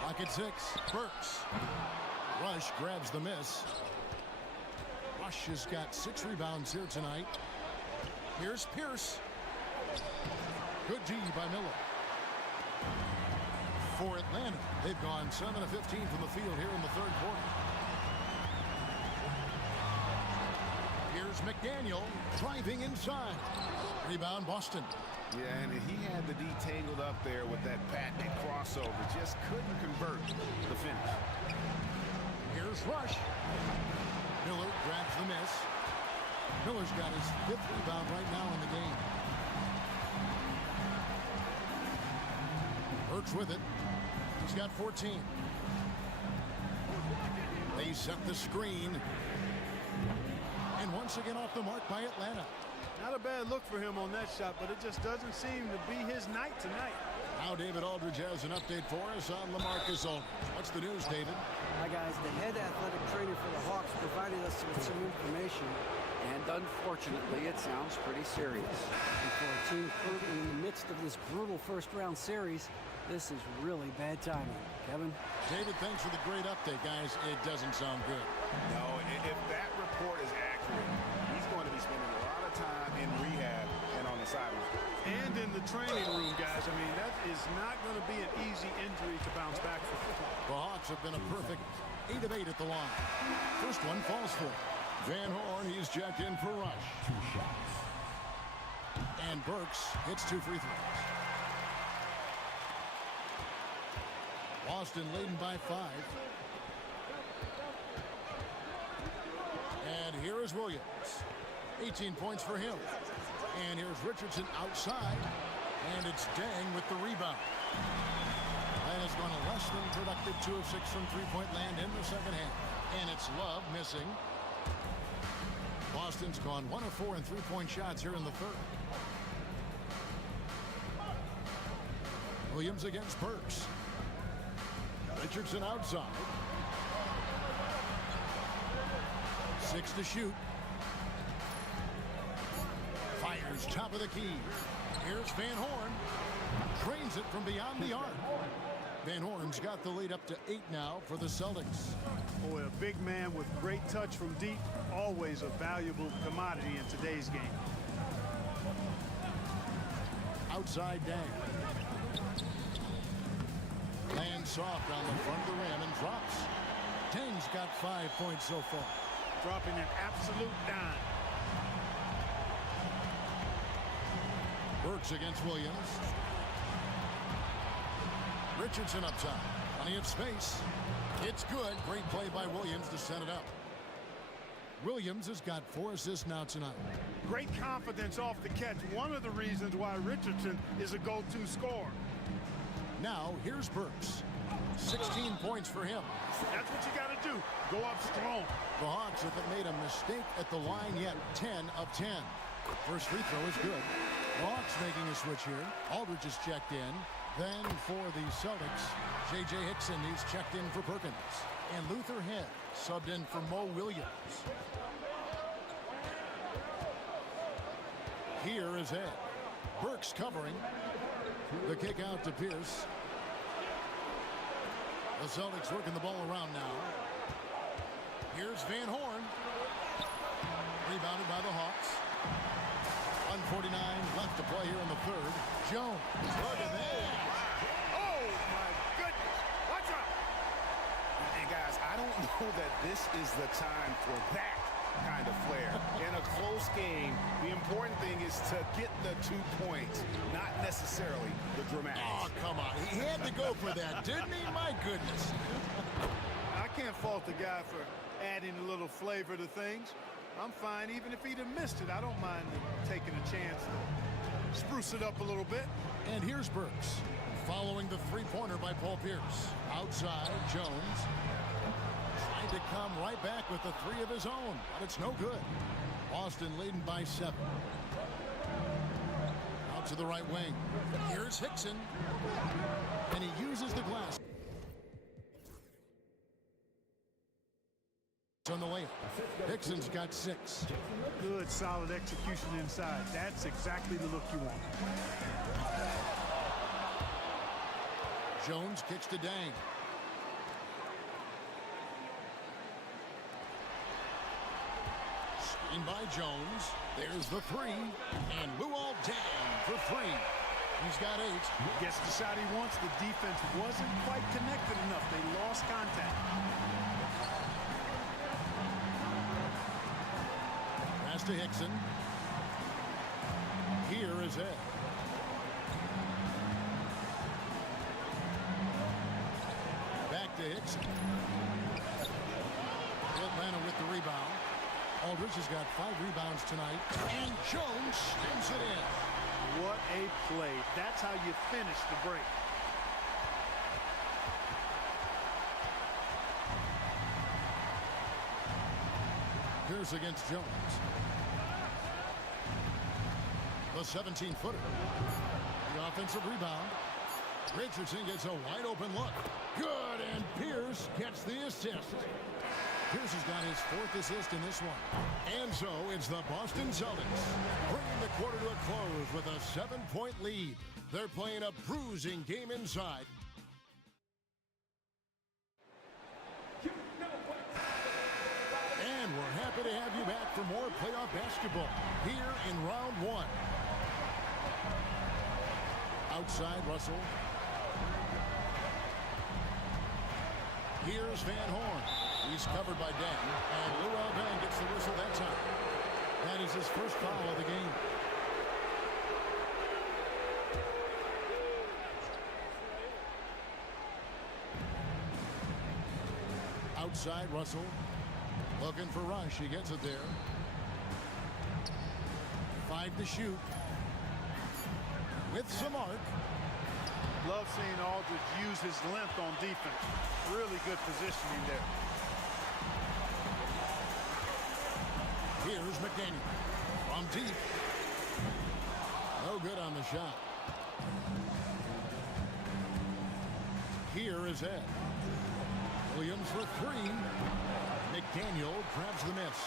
Clock at 6. Burks. Rush grabs the miss. Rush has got 6 rebounds here tonight. Here's Pierce. Good D by Miller. For Atlanta, they've gone 7 of 15 from the field here in the third quarter. Here's McDaniel driving inside. Rebound Boston. Yeah, and he had the D tangled up there with that patented crossover. Just couldn't convert the finish. Here's Rush. Miller grabs the miss. Miller's got his 5th rebound right now in the game. Burks with it. He's got 14. They set the screen. And once again off the mark by Atlanta. Not a bad look for him on that shot, but it just doesn't seem to be his night tonight. Now David Aldridge has an update for us on LaMarcus Aldridge. What's the news, David? Hi, guys. The head athletic trainer for the Hawks provided us with some information. And unfortunately, it sounds pretty serious. And for a team currently in the midst of this brutal first-round series, this is really bad timing. Kevin? David, thanks for the great update, guys. It doesn't sound good. No, if that report is accurate, he's going to be spending a lot of time in rehab and on the sideline. And in the training room, guys. I mean, that is not going to be an easy injury to bounce back from. The Hawks have been a perfect 8 of 8 at the line. First one falls for Van Horn. He's checked in for Rush. 2 shots. And Burks hits 2 free throws. Boston leading by 5. And here is Williams. 18 points for him. And here's Richardson outside. And it's Dang with the rebound. That has gone a less than productive 2 of 6 from three-point land in the second half. And it's Love missing. Boston's gone 1 of 4 in three-point shots here in the third. Williams against Burks. Richardson outside. 6 to shoot. Fires top of the key. Here's Van Horn. Drains it from beyond the arc. Van Horn's got the lead up to 8 now for the Celtics. Boy, a big man with great touch from deep. Always a valuable commodity in today's game. Outside Dang. Lands soft on the front of the rim and drops. Dang's got 5 points so far. Dropping an absolute dime. Burks against Williams. Richardson up top. Plenty of space. It's good. Great play by Williams to set it up. Williams has got 4 assists now tonight. Great confidence off the catch. One of the reasons why Richardson is a go-to scorer. Now, here's Burks. 16 points for him. That's what you got to do. Go up strong. The Hawks haven't made a mistake at the line yet. 10 of 10. First free throw is good. The Hawks making a switch here. Aldridge is checked in. Then for the Celtics, J.J. Hickson, he's checked in for Perkins. And Luther Head subbed in for Mo Williams. Here is Head. Burks covering. The kick out to Pierce. The Celtics working the ball around now. Here's Van Horn. Rebounded by the Hawks. 1:49 left to play here in the third. Jones. Look at that. Oh, my goodness. Watch out. And, guys, I don't know that this is the time for that kind of flair. In a close game, the important thing is to get the 2 points, not necessarily the dramatics. Oh, come on. He had to go for that, didn't he? My goodness. I can't fault the guy for adding a little flavor to things. I'm fine. Even if he'd have missed it, I don't mind taking a chance to spruce it up a little bit. And here's Burks following the three-pointer by Paul Pierce. Outside, Jones trying to come right back with the 3 of his own, but it's no good. Boston leading by 7. Out to the right wing. Here's Hickson. And he uses the glass. On the layup. Hickson's got 6. Good, solid execution inside. That's exactly the look you want. Jones kicks to Dang. Screen by Jones. There's the 3. And Luol Deng for 3. He's got 8. Gets the shot he wants. The defense wasn't quite connected enough. They lost contact. Pass to Hickson. Here is Ed. Back to Hickson. Atlanta with the rebound. Aldridge has got 5 rebounds tonight. And Jones slams it in. What a play. That's how you finish the break. Pierce against Jones. The 17-footer. The offensive rebound. Richardson gets a wide open look. Good, and Pierce gets the assist. Pierce has got his 4th assist in this one. And so it's the Boston Celtics bringing the quarter to a close with a 7-point lead. They're playing a bruising game inside. And we're happy to have you back for more playoff basketball here in round 1. Outside Russell. Here's Van Horn. He's covered by Deng, and Luol Deng gets the whistle that time. That is his first foul of the game. Outside Russell. Looking for Rush. He gets it there. 5 to shoot. With some arc. Love seeing Aldridge use his length on defense. Really good positioning there. Here's McDaniel from deep. No good on the shot. Here is Ed. Williams for 3. McDaniel grabs the miss.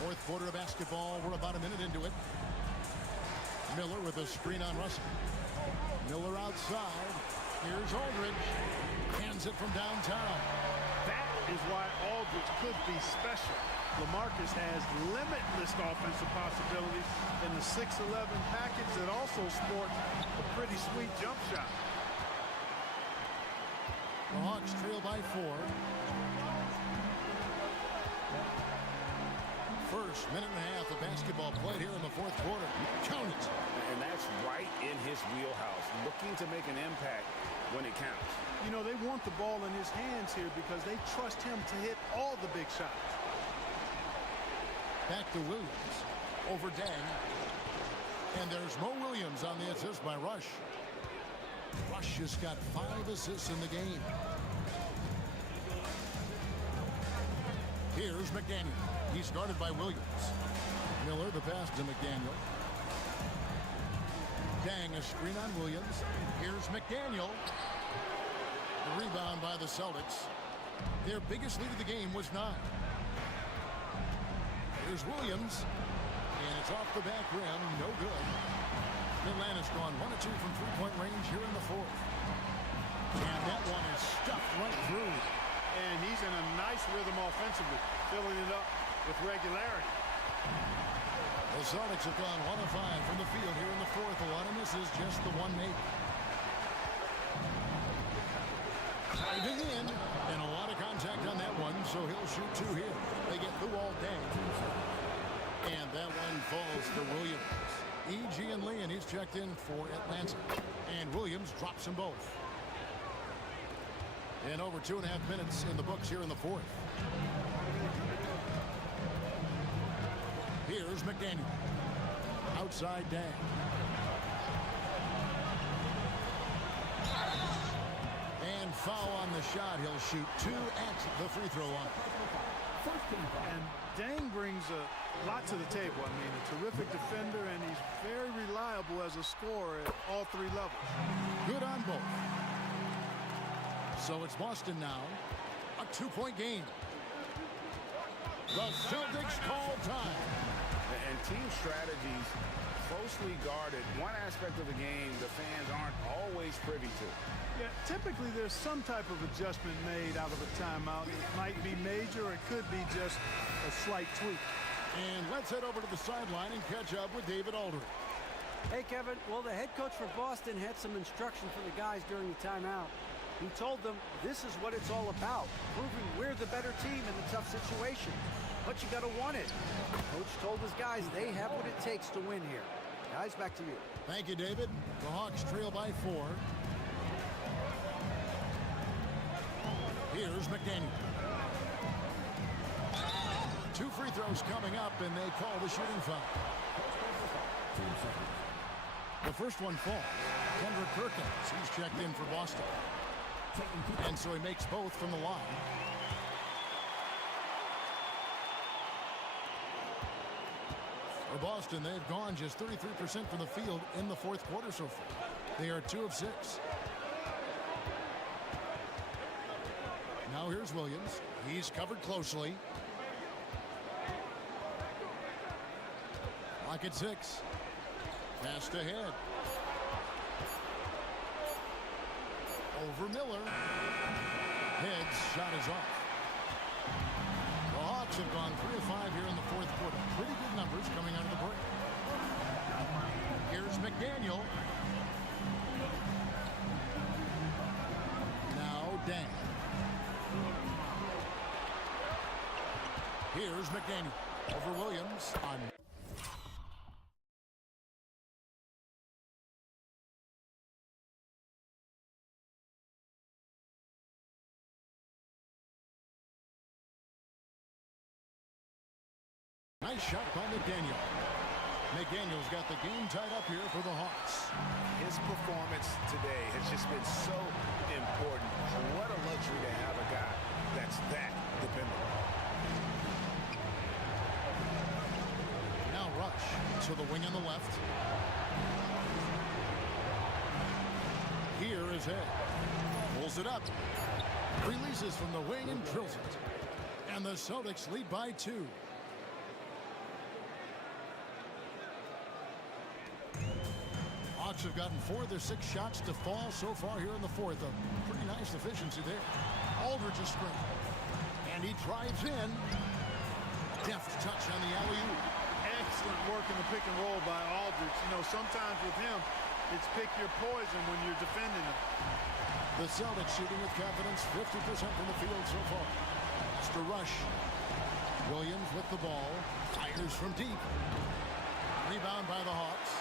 Fourth quarter of basketball. We're about a minute into it. Miller with a screen on Russell. Miller outside. Here's Aldridge. Hands it from downtown. That is why Aldridge could be special. LaMarcus has limitless offensive possibilities in the 6'11" package that also sports a pretty sweet jump shot. The Hawks trail by 4. First minute and a half of basketball played here in the fourth quarter. Count it. And that's right in his wheelhouse, looking to make an impact when it counts. You know, they want the ball in his hands here because they trust him to hit all the big shots. Back to Williams. Over Deng. And there's Mo Williams on the assist by Rush. Rush has got 5 assists in the game. Here's McDaniel. He's guarded by Williams. Miller, the pass to McDaniel. Deng, a screen on Williams. Here's McDaniel. The rebound by the Celtics. Their biggest lead of the game was 9. Here's Williams. And it's off the back rim. No good. Atlanta's gone 1 of 2 from three-point range here in the fourth. And that one is stuffed right through. And he's in a nice rhythm offensively, filling it up with regularity. The Celtics have gone 1 of 5 from the field here in the fourth. A lot of misses, just the one made. Diving in, and a lot of contact on that one, so he'll shoot 2 here. They get Luol Deng. And that one falls to Williams. E.G. and Lee, and he's checked in for Atlanta. And Williams drops them both. And over 2.5 minutes in the books here in the fourth. Here's McDaniel. Outside Deng. And foul on the shot. He'll shoot 2 at the free throw line. And Deng brings a lot to the table. I mean, a terrific defender, and he's very reliable as a scorer at all 3 levels. Good on both. So it's Boston now. A 2-point game. The Celtics call time. And team strategies closely guarded. One aspect of the game the fans aren't always privy to. Yeah, typically there's some type of adjustment made out of a timeout. It might be major, or it could be just a slight tweak. And let's head over to the sideline and catch up with David Aldridge. Hey, Kevin. Well, the head coach for Boston had some instruction for the guys during the timeout. He told them this is what it's all about, proving we're the better team in a tough situation. But you got to want it. Coach told his guys they have what it takes to win here. Guys, back to you. Thank you, David. The Hawks trail by 4. Here's McDaniel. 2 free throws coming up, and they call the shooting foul. The first one falls. Kendrick Perkins, he's checked in for Boston. And so he makes both from the line. For Boston, they've gone just 33% from the field in the fourth quarter so far. They are 2 of 6. Now here's Williams. He's covered closely. Lock at 6. Passed ahead. Over Miller. Heads shot is off. The Hawks have gone 3 of 5 here in the fourth quarter. Pretty good numbers coming out of the break. Here's McDaniel. Now Dan. Here's McDaniel over Williams on. Nice shot by McDaniel. McDaniel's got the game tied up here for the Hawks. His performance today has just been so important. What a luxury to have a guy that's that dependable. Now Rush to the wing on the left. Here is Ed. Pulls it up. Releases from the wing and drills it. And the Celtics lead by 2. Hawks have gotten 4 of their 6 shots to fall so far here in the fourth. A pretty nice efficiency there. Aldridge is screen. And he drives in. Deft touch on the alley-oop. Excellent work in the pick and roll by Aldridge. You know, sometimes with him, it's pick your poison when you're defending him. The Celtics shooting with confidence, 50% from the field so far. Mr. Rush. Williams with the ball. Fires from deep. Rebound by the Hawks.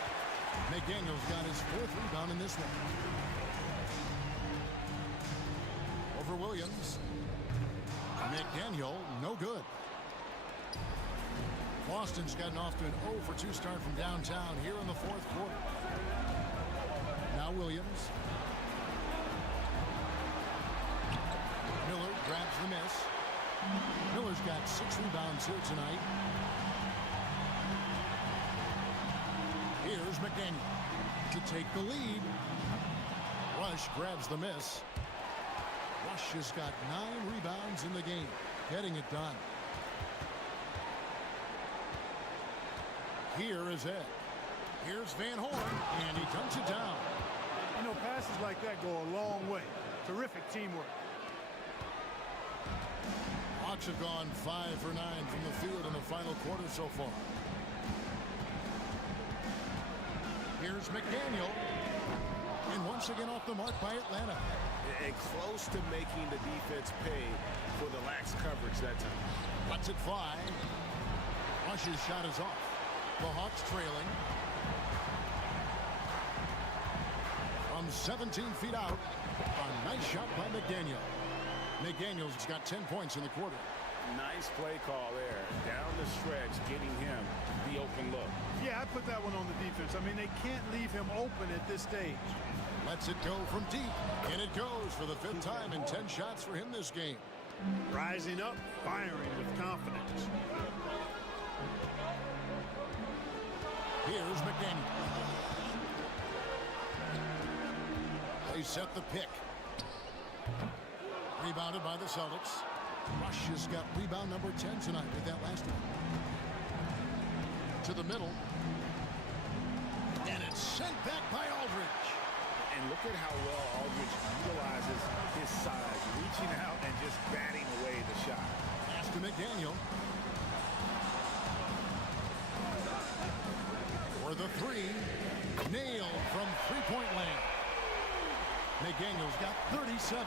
McDaniel's got his 4th rebound in this one. Over Williams. McDaniel, no good. Boston's gotten off to an 0 for 2 start from downtown here in the fourth quarter. Now Williams. Miller grabs the miss. Miller's got 6 rebounds here tonight. Here's McDaniel to take the lead. Rush grabs the miss. Rush has got 9 rebounds in the game, getting it done. Here is Ed. Here's Van Horn, and he dunks it down. You know, passes like that go a long way. Terrific teamwork. Hawks have gone 5 for 9 from the field in the final quarter so far. Here's McDaniel. And once again off the mark by Atlanta. And close to making the defense pay for the lax coverage that time. Lets it fly. Rush's shot is off. The Hawks trailing. From 17 feet out. A nice shot by McDaniel. McDaniel's got 10 points in the quarter. Nice play call there. Down the stretch, getting him the open look. Yeah, I put that one on the defense. I mean, they can't leave him open at this stage. Lets it go from deep. And it goes for the 5th time in 10 shots for him this game. Rising up, firing with confidence. Here's McDaniel. They set the pick. Rebounded by the Celtics. Rush has got rebound number 10 tonight with that last one. To the middle. And it's sent back by Aldridge. And look at how well Aldridge utilizes his size, reaching out and just batting away the shot. Pass to McDaniel. For the 3. Nailed from three-point land. McDaniel's got 37.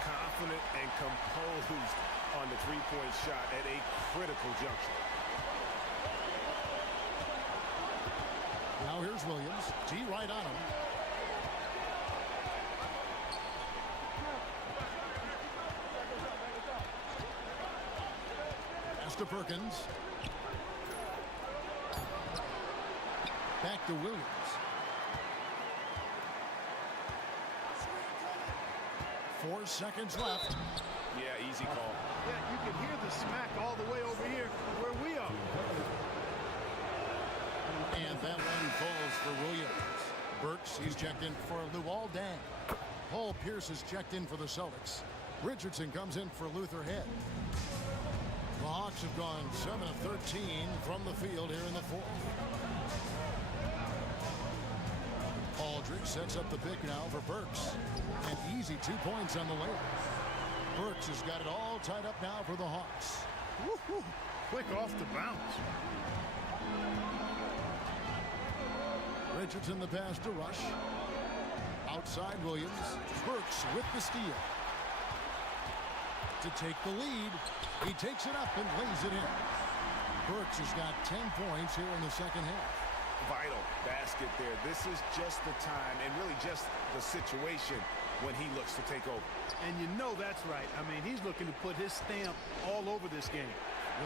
Confident and composed on the three-point shot at a critical juncture. Now here's Williams. T right on him. Pass to Perkins. Back to Williams. 4 seconds left. Yeah, easy call. Yeah, you can hear the smack all the way over here where we are. And that one falls for Williams. Burks, he's checked in for Luol Deng. Paul Pierce is checked in for the Celtics. Richardson comes in for Luther Head. The Hawks have gone 7 of 13 from the field here in the fourth. Aldridge sets up the pick now for Burks. An easy 2 points on the layup. Burks has got it all tied up now for the Hawks. Woo-hoo. Quick off the bounce. Richardson the pass to Rush. Outside Williams. Burks with the steal. To take the lead. He takes it up and lays it in. Burks has got 10 points here in the second half. Vital basket there. This is just the time and really just the situation when he looks to take over. And you know that's right. I mean, he's looking to put his stamp all over this game.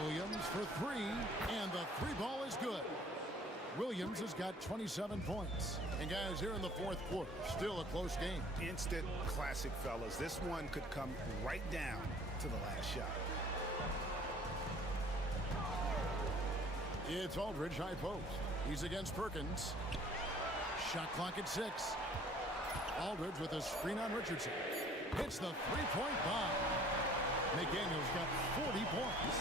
Williams for 3, and the 3 ball is good. Williams has got 27 points. And guys, here in the fourth quarter, still a close game. Instant classic, fellas. This one could come right down to the last shot. It's Aldridge high post. He's against Perkins. Shot clock at 6. Aldridge with a screen on Richardson. Hits the three-point bomb. McDaniel's got 40 points.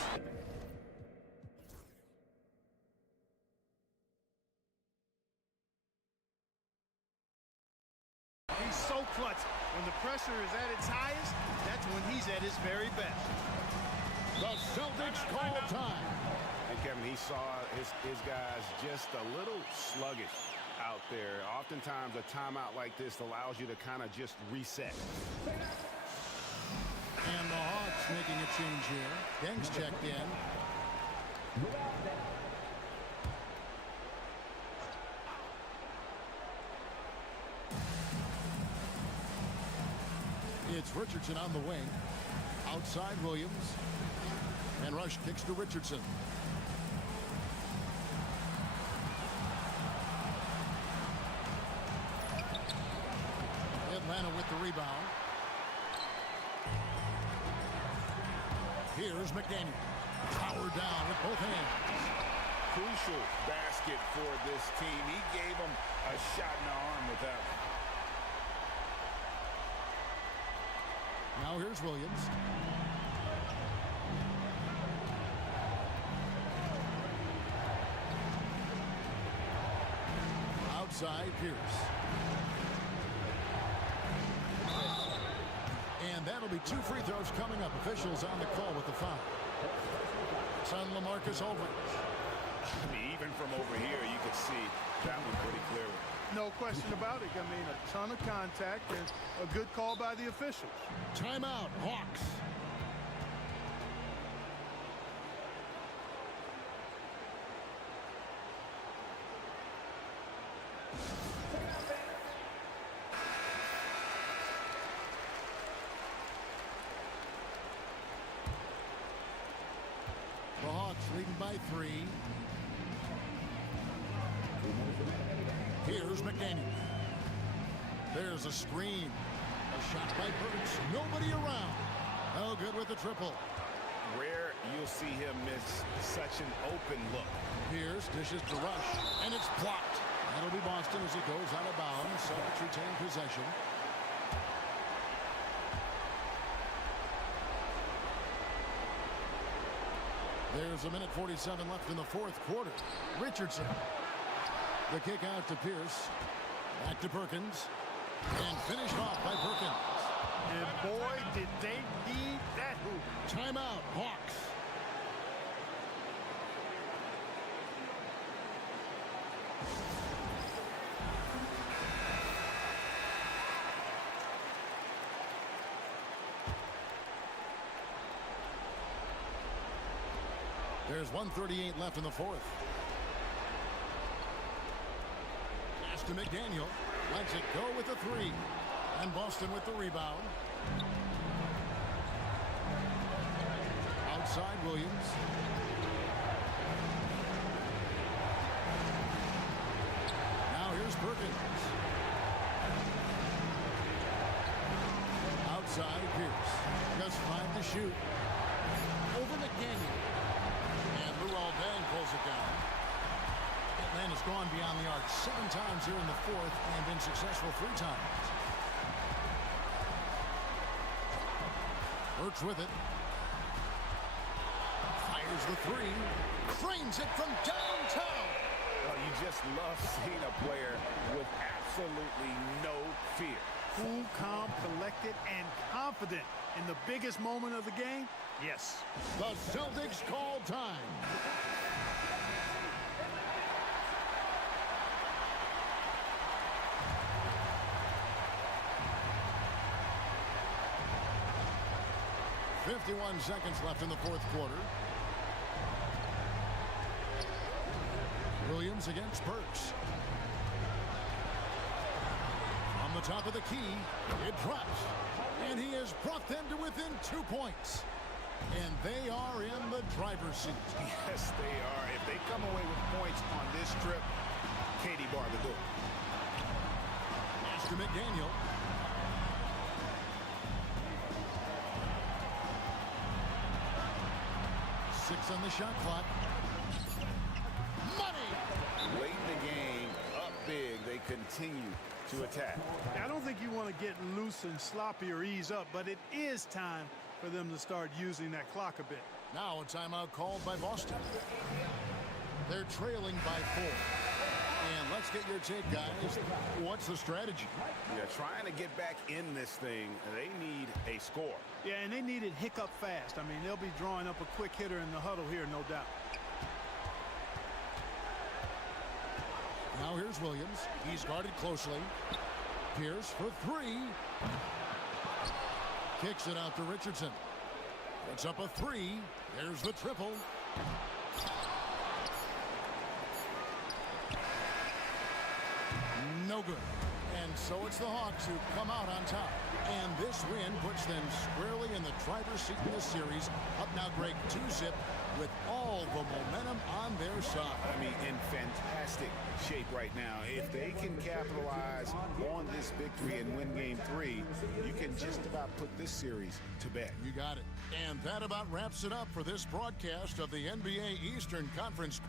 He's so clutch. When the pressure is at its highest, that's when he's at his very best. The Celtics call time. And Kevin, he saw his guys just a little sluggish out there. Oftentimes, a timeout like this allows you to kind of just reset. And the Hawks making a change here. Deng's checked in. It's Richardson on the wing. Outside Williams. And Rush kicks to Richardson. Atlanta with the rebound. Here's McDaniel. Powered down with both hands. Crucial basket for this team. He gave them a shot in the arm with that one. Now here's Williams. Outside Pierce. And that'll be 2 free throws coming up. Officials on the call with the foul. Son LaMarcus Aldridge. I mean, even from over here, you could see that one pretty clearly. No question about it. I mean, a ton of contact and a good call by the officials. Timeout, Hawks. The Hawks leading by 3. Here's McDaniel. There's a screen. A shot by Burks. Nobody around. Oh, good with the triple. Rare you'll see him miss such an open look. Pierce dishes to Rush, and it's blocked. That'll be Boston as it goes out of bounds. Celtics retain possession. There's 1:47 left in the fourth quarter. Richardson. The kick out to Pierce. Back to Perkins. And finished off by Perkins. And boy, did they need that hoop. Timeout, Hawks. There's 1:38 left in the fourth. Pass to McDaniel. Lets it go with the 3. And Boston with the rebound. Outside Williams. Now here's Perkins. side, Pierce. Just 5 to shoot. Over McDaniel. And Luol Deng pulls it down. Atlanta's gone beyond the arc 7 times here in the fourth and been successful 3 times. Burks with it. Fires the 3. Frames it from downtown. Well, you just love seeing a player with absolutely no fear. Cool, calm, collected, and confident in the biggest moment of the game? Yes. The Celtics call time. .51 seconds left in the fourth quarter. Williams against Burks. From the top of the key, it drops. And he has brought them to within 2 points. And they are in the driver's seat. Yes, they are. If they come away with points on this trip, Katie bar the door. Master McDaniel. Six on the shot clock. Money! Late in the game, up big, they continue to attack. I don't think you want to get loose and sloppy or ease up, but it is time for them to start using that clock a bit. Now a timeout called by Boston. They're trailing by 4. And let's get your take, guys. What's the strategy? Yeah, trying to get back in this thing, they need a score. Yeah, and they need it hiccup fast. I mean, they'll be drawing up a quick hitter in the huddle here, no doubt. Now here's Williams. He's guarded closely. Pierce for 3. Kicks it out to Richardson. Puts up a 3. There's the triple. No good. And so it's the Hawks who come out on top. And this win puts them squarely in the driver's seat in this series. Up now, Greg, 2-zip with all the momentum on their side. I mean, in fantastic shape right now. If they can capitalize on this victory and win game 3, you can just about put this series to bed. You got it. And that about wraps it up for this broadcast of the NBA Eastern Conference.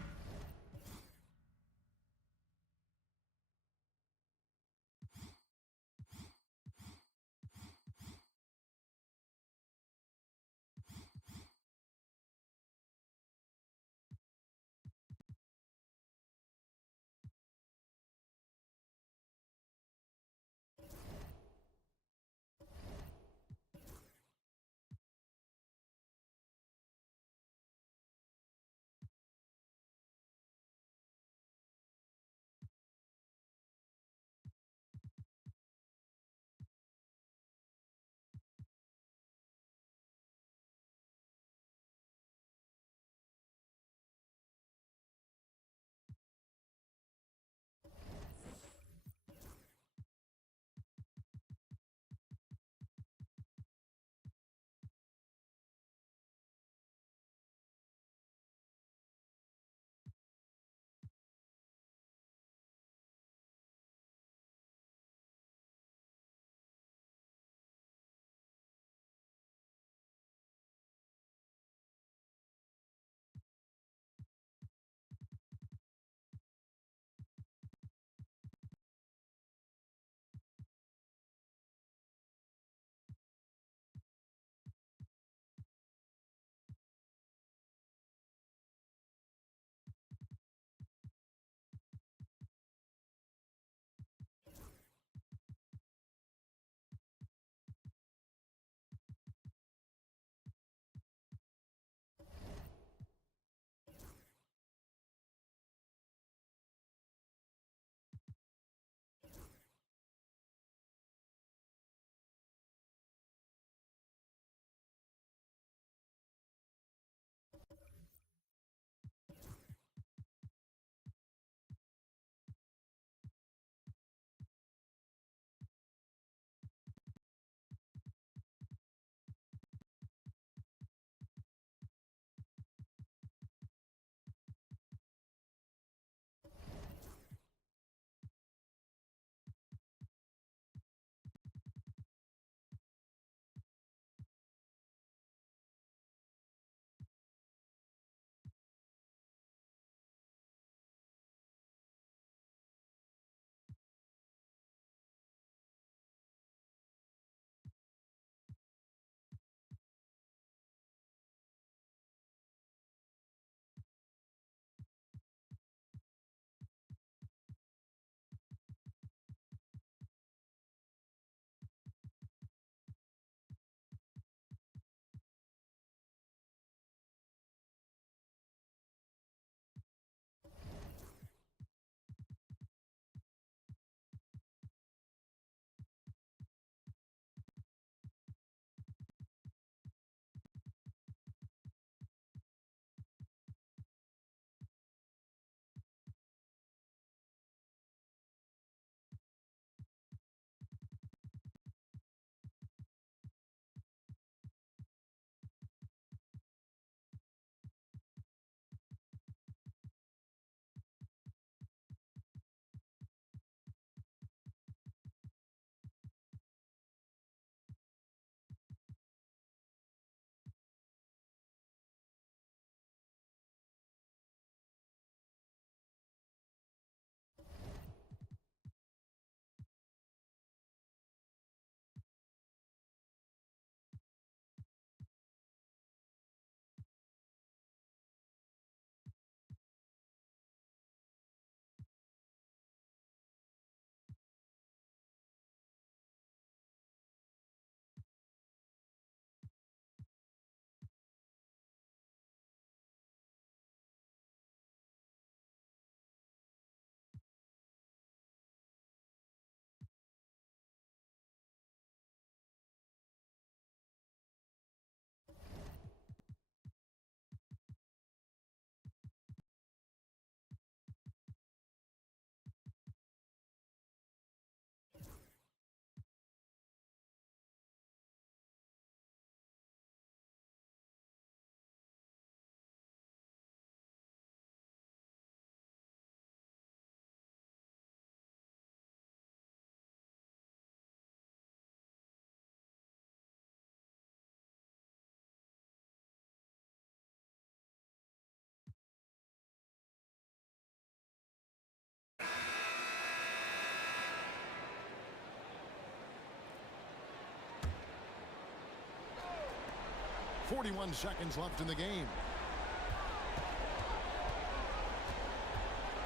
41 seconds left in the game.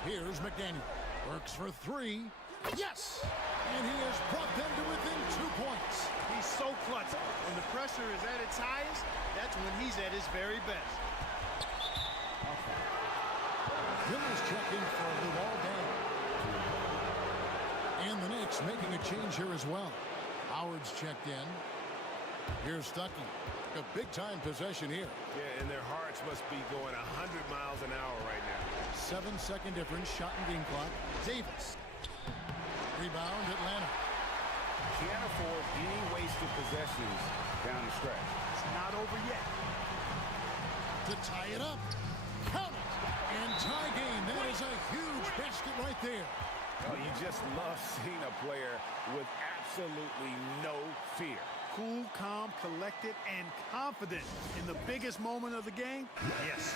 Here's McDaniel. Works for three. Yes! And he has brought them to within 2 points. He's so clutch. When the pressure is at its highest, that's when he's at his very best. Miller's checking for Luol Deng. And the Knicks making a change here as well. Howard's checked in. Here's Stuckey. A big-time possession here. Yeah, and their hearts must be going 100 miles an hour right now. 7-second difference, shot and game clock. Davis. Rebound, Atlanta. Can't afford any wasted possessions down the stretch. It's not over yet. To tie it up. Count it. And tie game. That is a huge basket right there. Oh, you just love seeing a player with absolutely no fear. Cool, calm, collected, and confident in the biggest moment of the game? Yes.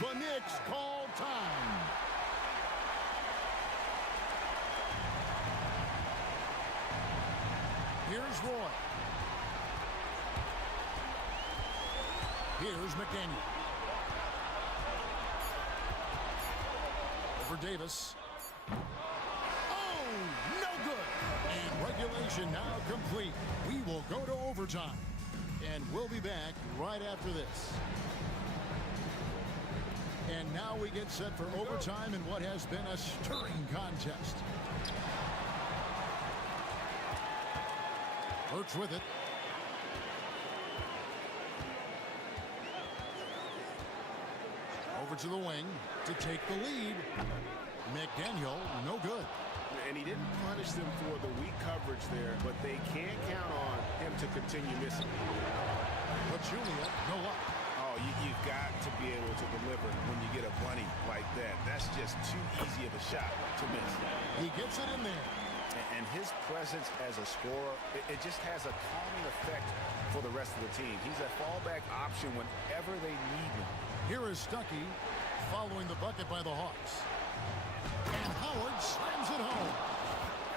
The Knicks call time. Here's Roy. Here's McDaniel. Over Davis. Oh, no good. And regulation now complete. We will go to overtime. And we'll be back right after this. And now we get set for overtime in what has been a stirring contest. Hurts with it. Over to the wing to take the lead. McDaniel, no good. And he didn't punish them for the weak coverage there, but they can't count on him to continue missing. But Julia, no luck. Oh, you've got to be able to deliver when you get a bunny like that. That's just too easy of a shot to miss. He gets it in there. And his presence as a scorer, it just has a calming effect for the rest of the team. He's a fallback option whenever they need him. Here is Stuckey following the bucket by the Hawks. And Howard slams it home.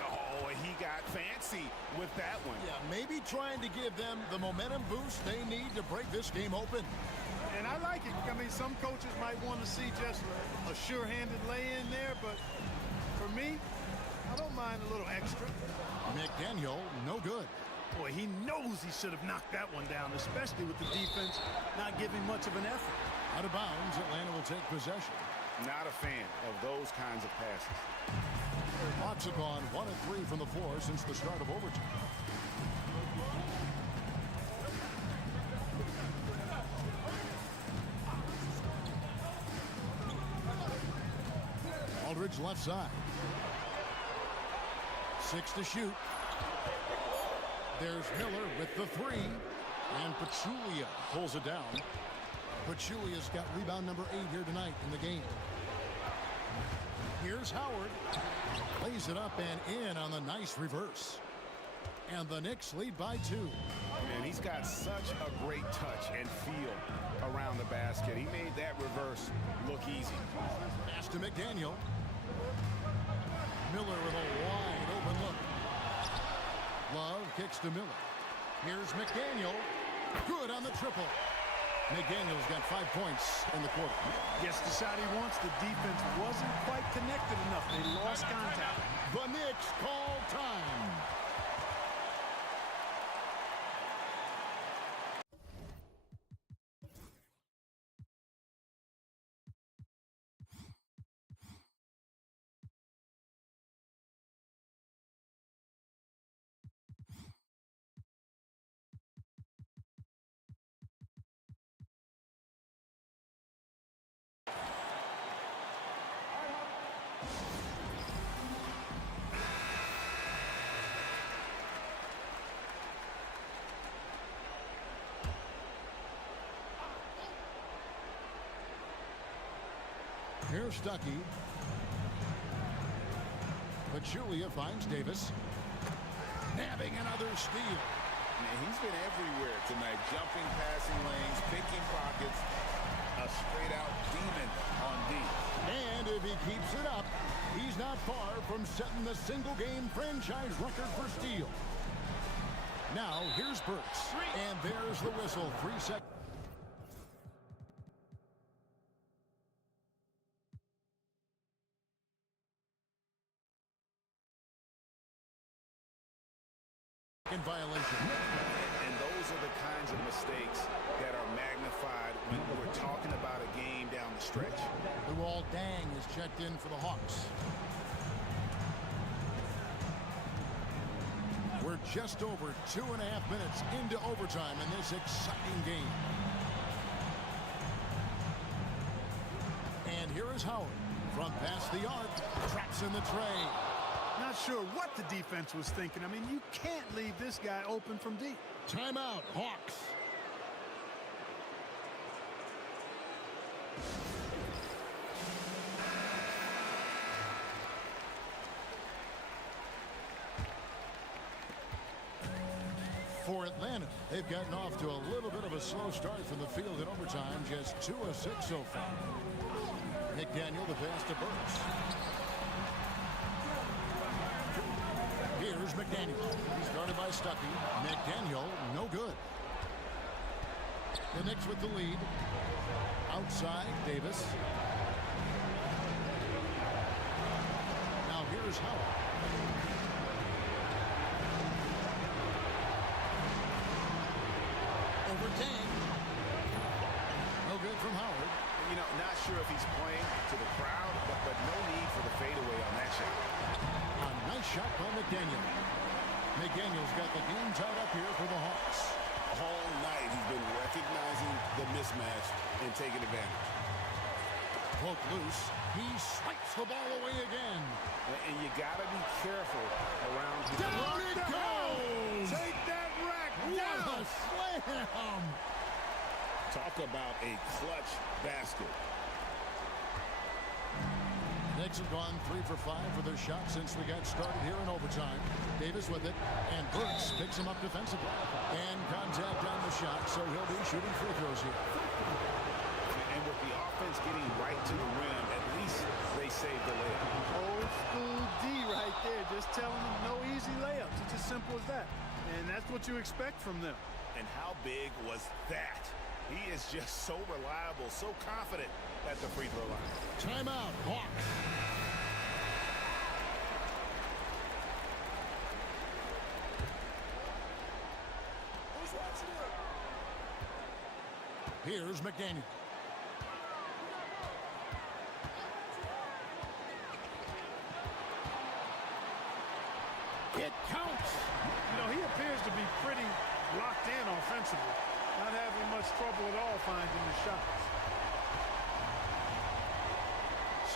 Oh, he got fancy with that one. Yeah, maybe trying to give them the momentum boost they need to break this game open. And I like it. I mean, some coaches might want to see just a sure-handed lay-in there, but for me, I don't mind a little extra. McDaniel, no good. Boy, he knows he should have knocked that one down, especially with the defense not giving much of an effort. Out of bounds, Atlanta will take possession. Not a fan of those kinds of passes. Hawks have gone 1 of 3 from the floor since the start of overtime. Aldridge left side. 6 to shoot. There's Miller with the 3. And Pachulia pulls it down. Pachulia's got rebound number 8 here tonight in the game. Here's Howard. Lays it up and in on the nice reverse. And the Knicks lead by 2. Man, he's got such a great touch and feel around the basket. He made that reverse look easy. Pass to McDaniel. Miller with a wide open look. Love kicks to Miller. Here's McDaniel. Good on the triple. McDaniel's got 5 points in the quarter. Gets the shot he wants. The defense wasn't quite connected enough. They lost contact. The Knicks call time. Here's Stuckey. Pachulia finds Davis. Nabbing another steal. Man, he's been everywhere tonight. Jumping, passing lanes, picking pockets. A straight-out demon on D. And if he keeps it up, he's not far from setting the single-game franchise record for steal. Now, here's Burks. And there's the whistle. 3 seconds. mistakes that are magnified when we're talking about a game down the stretch. Luol Deng is checked in for the Hawks. We're just over 2.5 minutes into overtime in this exciting game. And here is Howard from past the arc, traps in the tray. Not sure what the defense was thinking. I mean, you can't leave this guy open from deep. Timeout, Hawks. For Atlanta, they've gotten off to a little bit of a slow start from the field in overtime. Just 2 of 6 so far. McDaniel, the pass to Burks. Here's McDaniel. He's guarded by Stuckey. McDaniel, no good. The Knicks with the lead. Outside, Davis. Now here's Howard. Over Deng. No good from Howard. You know, not sure if he's playing to the crowd, but no need for the fadeaway on that shot. A nice shot by McDaniel. McDaniel's got the game tied up here for the Hawks. All night he's been recognizing the mismatch and taking advantage. Poke loose. He swipes the ball away again. And you got to be careful around his... Down it goes! Take that rack What down! a slam! Talk about a clutch basket. Knicks have gone 3 for 5 for their shot since we got started here in overtime. Davis with it, and Brooks picks him up defensively. And contact on the shot, so he'll be shooting free throws here. And with the offense getting right to the rim, at least they saved the layup. Old school D right there, just telling them no easy layups. It's as simple as that. And that's what you expect from them. And how big was that? He is just so reliable, so confident at the free throw line. Timeout, Hawks. Here's McDaniel. It counts. You know, he appears to be pretty locked in offensively. Not having much trouble at all finding the shots.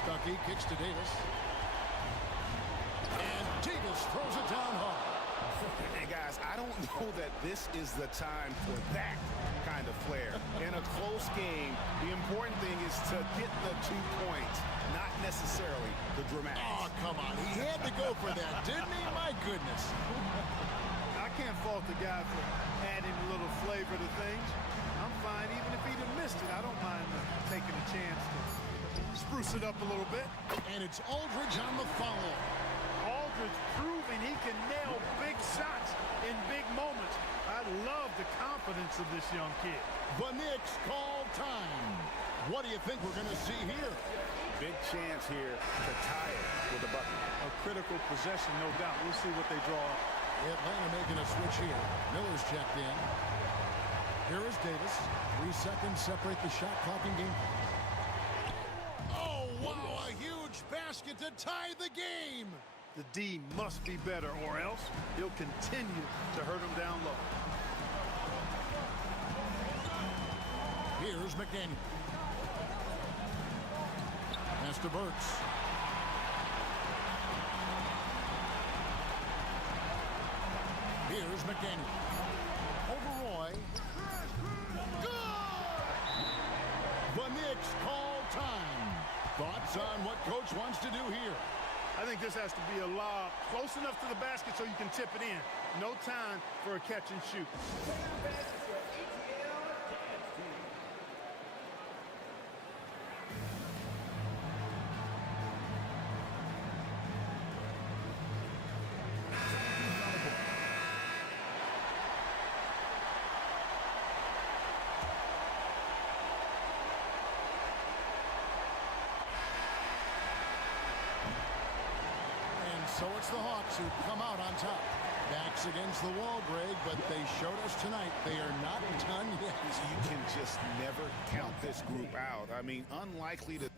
Stuckey kicks to Davis. And Davis throws it down hard. And guys, I don't know that this is the time for that kind of flair. In a close game, the important thing is to get the 2 points, not necessarily the dramatics. Oh, come on. He had to go for that, didn't he? My goodness. I can't fault the guy for adding a little flavor to things. I'm fine even if he'd have missed it. I don't mind taking a chance to spruce it up a little bit. And it's Aldridge on the foul. Aldridge proving he can nail big shots in big moments. I love the confidence of this young kid. The Knicks call time. What do you think we're going to see here? Big chance here to tie it with a bucket. A critical possession, no doubt. We'll see what they draw up. Atlanta making a switch here. Miller's checked in. Here is Davis. 3 seconds separate the shot clock and game. Oh, wow, a huge basket to tie the game. The D must be better, or else he'll continue to hurt him down low. Here's McDaniel. Pass to Burks. Here's McDaniel. Over Roy. Good! The Knicks call time. Thoughts on what Coach wants to do here? I think this has to be a lob close enough to the basket so you can tip it in. No time for a catch and shoot. So it's the Hawks who come out on top. Backs against the wall, Greg, but they showed us tonight they are not done yet. You can just never count this group out. I mean, unlikely to.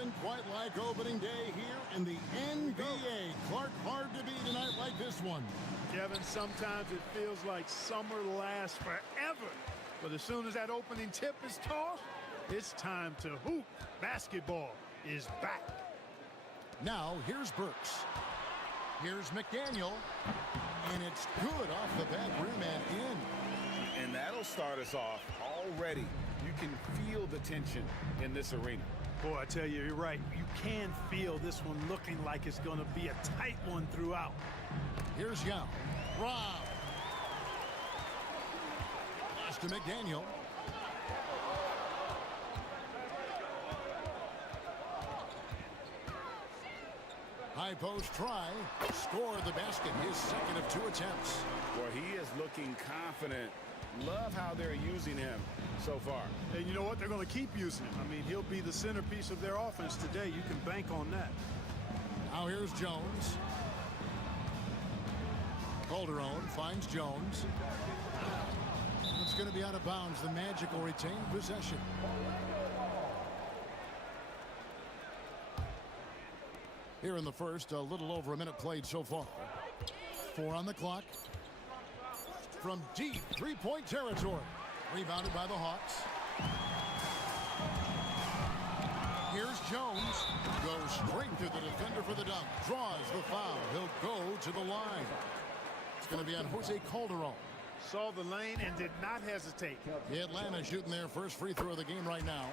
Nothing quite like opening day here in the NBA. Clark, hard to beat tonight like this one. Kevin, sometimes it feels like summer lasts forever. But as soon as that opening tip is tossed, it's time to hoop. Basketball is back. Now, here's Burks. Here's McDaniel. And it's good off the back rim and in. And that'll start us off already. You can feel the tension in this arena. Boy, I tell you, you're right. You can feel this one looking like it's going to be a tight one throughout. Here's Young. Rob. Pass to McDaniel. High post try. Score the basket. His second of 2 attempts. Boy, he is looking confident. Love how they're using him so far. And you know what? They're going to keep using him. I mean, he'll be the centerpiece of their offense today. You can bank on that. Now here's Jones. Calderon finds Jones. It's going to be out of bounds. The Magic will retain possession. Here in the first, a little over a minute played so far. 4 on the clock. From deep three-point territory. Rebounded by the Hawks. Here's Jones. Goes straight through the defender for the dunk. Draws the foul. He'll go to the line. It's going to be on Jose Calderon. Saw the lane and did not hesitate. The Atlanta shooting their first free throw of the game right now.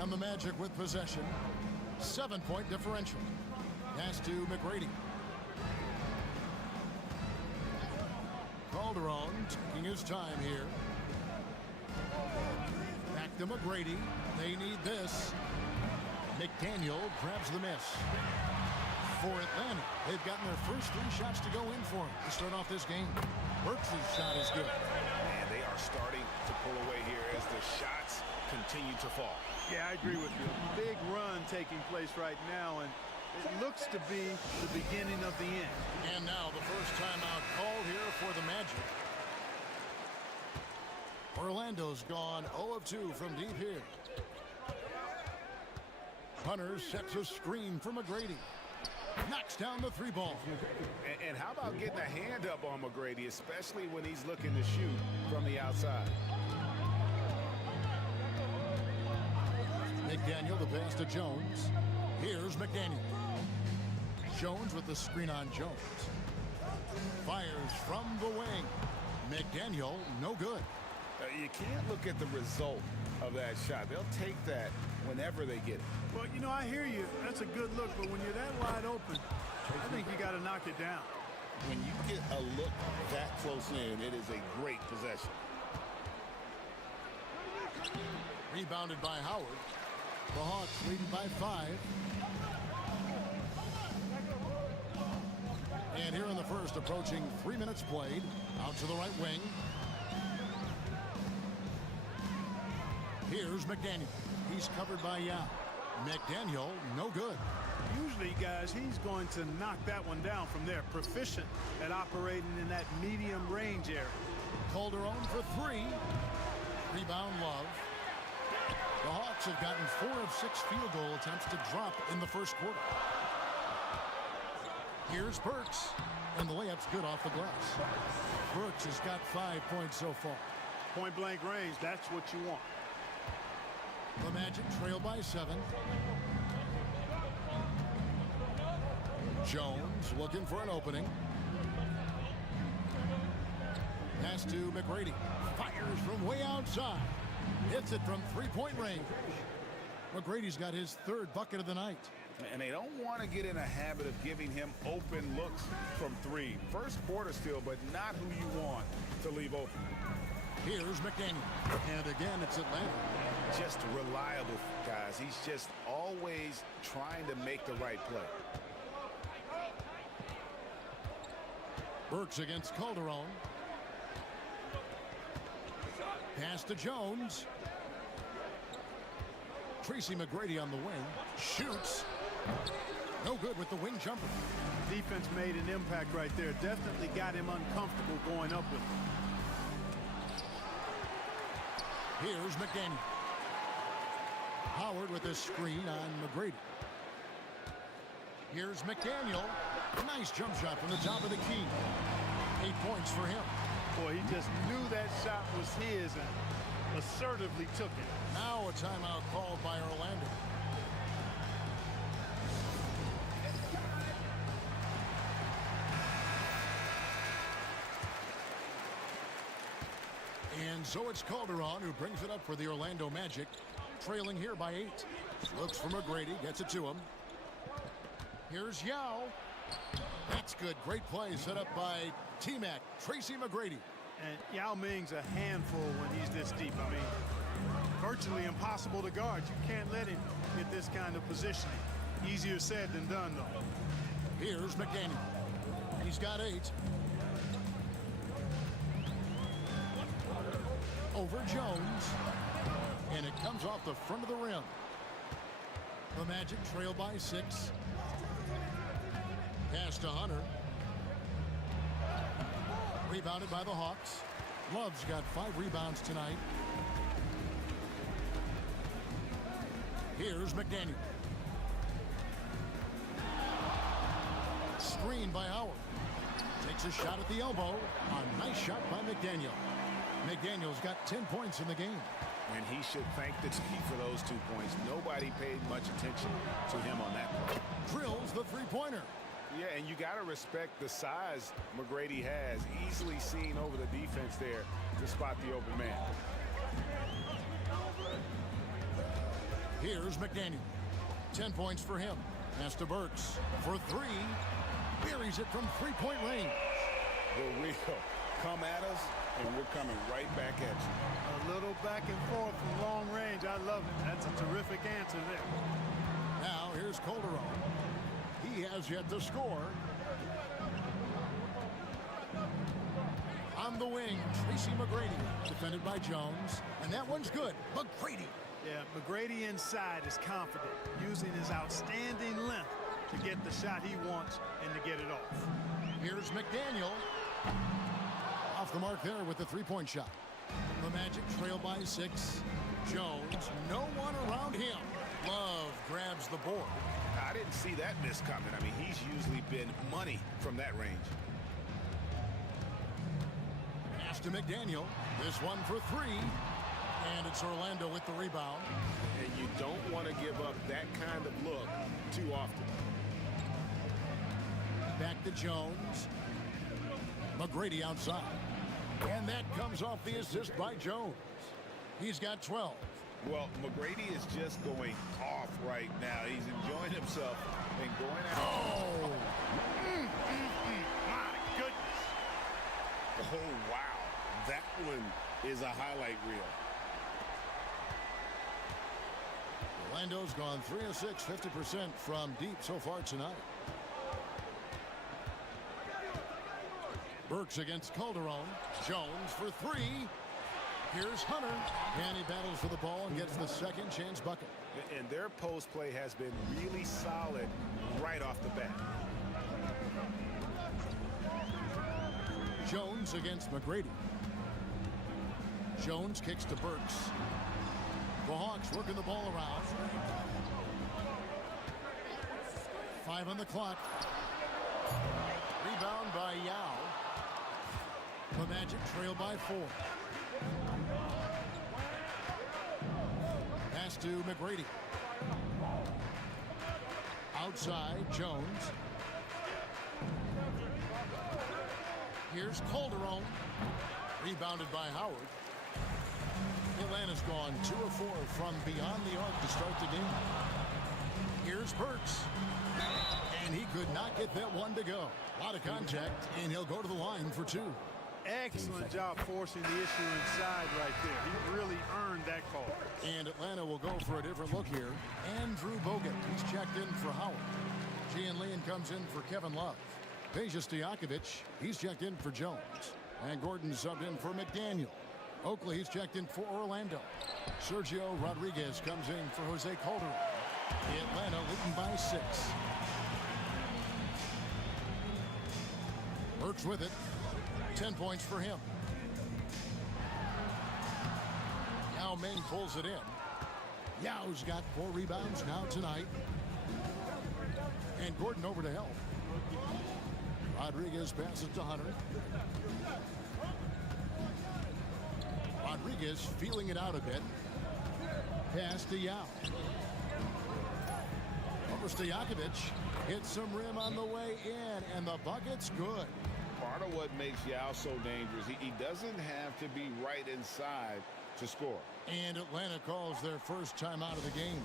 And the Magic with possession. 7-point differential. Pass to McGrady. Calderon taking his time here. Back to McGrady. They need this. McDaniel grabs the miss. For Atlanta, they've gotten their first 3 shots to go in for him to start off this game. Burks' shot is good. And they are starting to pull away here as the shots continue to fall. Yeah, I agree with you. Big run taking place right now, and it looks to be the beginning of the end. And now the first timeout called here for the Magic. Orlando's gone 0 of 2 from deep here. Hunter sets a screen for McGrady. Knocks down the 3-ball. And how about getting a hand up on McGrady, especially when he's looking to shoot from the outside? McDaniel, the pass to Jones. Here's McDaniel. Jones with the screen on Jones. Fires from the wing. McDaniel, no good. You can't look at the result of that shot. They'll take that whenever they get it. Well, you know, I hear you. That's a good look, but when you're that wide open, I think you got to knock it down. When you get a look that close in, it is a great possession. Rebounded by Howard. The Hawks leading by 5. And here in the first, approaching 3 minutes played. Out to the right wing. Here's McDaniel. He's covered by Yao. McDaniel, no good. Usually, guys, he's going to knock that one down from there. Proficient at operating in that medium range area. Calderon for 3. Rebound Love. The Hawks have gotten 4 of 6 field goal attempts to drop in the first quarter. Here's Burks. And the layup's good off the glass. Burks has got 5 points so far. Point blank range, that's what you want. The Magic trail by 7. Jones looking for an opening. Pass to McGrady. Fires from way outside. Hits it from 3-point range. McGrady's got his 3rd bucket of the night. And they don't want to get in a habit of giving him open looks from 3. First quarter still, but not who you want to leave open. Here's McDaniel. And again, it's Atlanta. Just reliable, guys. He's just always trying to make the right play. Burks against Calderon. Pass to Jones. Tracy McGrady on the wing. Shoots. No good with the wing jumper. Defense made an impact right there. Definitely got him uncomfortable going up with him. Here's McDaniel. Howard with a screen on McGrady. Here's McDaniel. Nice jump shot from the top of the key. 8 points for him. Boy, he just knew that shot was his and assertively took it. Now a timeout called by Orlando. And so it's Calderon who brings it up for the Orlando Magic, trailing here by 8. Looks for McGrady, gets it to him. Here's Yao. That's good. Great play set up by DMac Tracy McGrady. And Yao Ming's a handful when he's this deep. I mean, virtually impossible to guard. You can't let him get this kind of positioning. Easier said than done, though. Here's McDaniel. He's got 8. Over Jones. And it comes off the front of the rim. The Magic trail by 6. Pass to Hunter. Rebounded by the Hawks. Love's got 5 rebounds tonight. Here's McDaniel. Screen by Howard. Takes a shot at the elbow. A nice shot by McDaniel. McDaniel's got 10 points in the game. And he should thank the team for those 2 points. Nobody paid much attention to him on that play. Drills the three-pointer. Yeah, and you got to respect the size McGrady has. Easily seen over the defense there to spot the open man. Here's McDaniel. 10 points for him. Pass to Burks for 3. Buries it from three-point range. The real come at us, and we're coming right back at you. A little back and forth from long range. I love it. That's a terrific answer there. Now here's Calderon. He has yet to score. On the wing, Tracy McGrady, defended by Jones. And that one's good. McGrady. Yeah, McGrady inside is confident, using his outstanding length to get the shot he wants and to get it off. Here's McDaniel. Off the mark there with the three-point shot. The Magic trail by 6. Jones, no one around him. Love grabs the board. I didn't see that miss coming. I mean, he's usually been money from that range. Pass to McDaniel. This one for 3. And it's Orlando with the rebound. And you don't want to give up that kind of look too often. Back to Jones. McGrady outside. And that comes off the assist by Jones. He's got 12. Well, McGrady is just going off right now. He's enjoying himself and going out. Oh! My goodness. Oh, wow. That one is a highlight reel. Orlando's gone 3 of 6, 50% from deep so far tonight. Burks against Calderon. Jones for 3. Here's Hunter. And he battles for the ball and gets the second chance bucket. And their post play has been really solid right off the bat. Jones against McGrady. Jones kicks to Burks. The Hawks working the ball around. 5 on the clock. Rebound by Yao. The Magic trail by 4. Pass to McGrady. Outside, Jones. Here's Calderon. Rebounded by Howard. Atlanta's gone 2 of 4 from beyond the arc to start the game. Here's Burks. And he could not get that one to go. A lot of contact, and he'll go to the line for 2. Excellent job forcing the issue inside right there. He really earned that call. And Atlanta will go for a different look here. Andrew Bogut, he's checked in for Howard. Gian Leon comes in for Kevin Love. Peja Stojakovic, he's checked in for Jones. And Gordon subbed in for McDaniel. Oakley, he's checked in for Orlando. Sergio Rodriguez comes in for Jose Calderon. Atlanta leading by 6. Burks with it. 10 points for him. Now Meng pulls it in. Yao's got 4 rebounds now tonight. And Gordon over to help. Rodriguez passes to Hunter. Rodriguez feeling it out a bit. Pass to Yao. Over Stojakovic. Hits some rim on the way in, and the bucket's good. Part of what makes Yao so dangerous, he doesn't have to be right inside to score. And Atlanta calls their first time out of the game.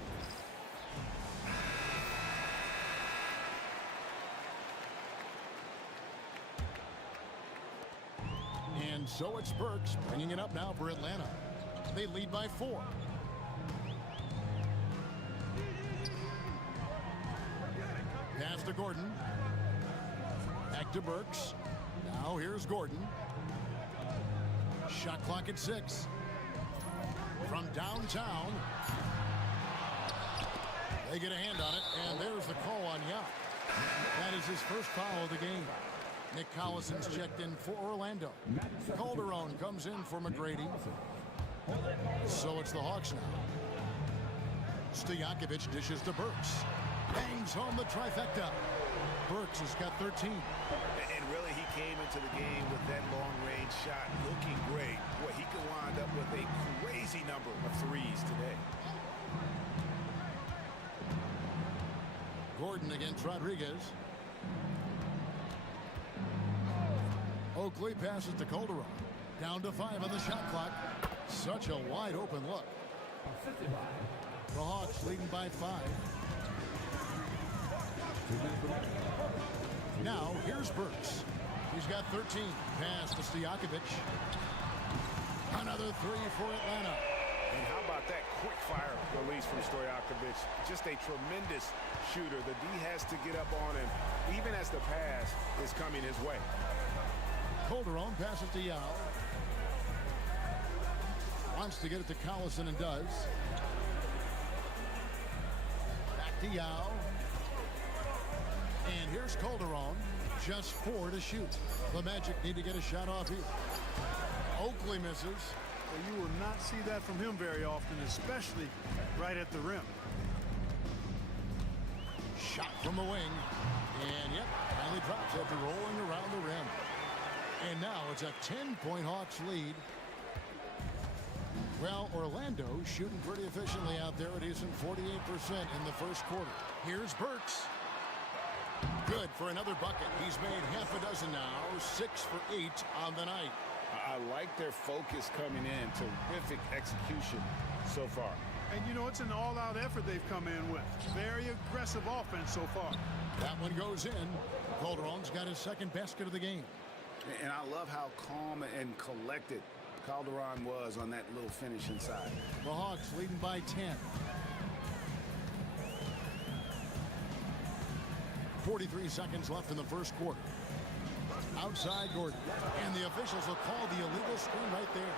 And so it's Burks bringing it up now for Atlanta. They lead by 4. Pass to Gordon. Back to Burks. Now here's Gordon. Shot clock at 6. From downtown. They get a hand on it, and there's the call on Yao. That is his first foul of the game. Nick Collison's checked in for Orlando. Calderon comes in for McGrady. So it's the Hawks now. Stojakovic dishes to Burks. Bangs home the trifecta. Burks has got 13. And really, he came into the game with that long-range shot looking great. Boy, he could wind up with a crazy number of threes today. Gordon against Rodriguez. Oakley passes to Calderon. Down to 5 on the shot clock. Such a wide open look. The Hawks leading by 5. Now here's Burks. He's got 13. Pass to Stojakovic. Another 3 for Atlanta. And how about that quick fire release from Stojakovic? Just a tremendous shooter. The D has to get up on him, even as the pass is coming his way. Calderon passes to Yao. Wants to get it to Collison and does. Back to Yao. And here's Calderon. Just 4 to shoot. The Magic need to get a shot off here. Oakley misses. Well, you will not see that from him very often, especially right at the rim. Shot from the wing. And yep, finally drops after rolling around the rim. And now it's a 10-point Hawks lead. Well, Orlando shooting pretty efficiently out there. A decent 48% in the first quarter. Here's Burks. Good for another bucket. He's made half a dozen now. 6 for 8 on the night. I like their focus coming in. Terrific execution so far. And, you know, it's an all-out effort they've come in with. Very aggressive offense so far. That one goes in. Calderon's got his second basket of the game. And I love how calm and collected Calderon was on that little finish inside. The Hawks leading by 10. 43 seconds left in the first quarter. Outside Gordon. And the officials will call the illegal screen right there.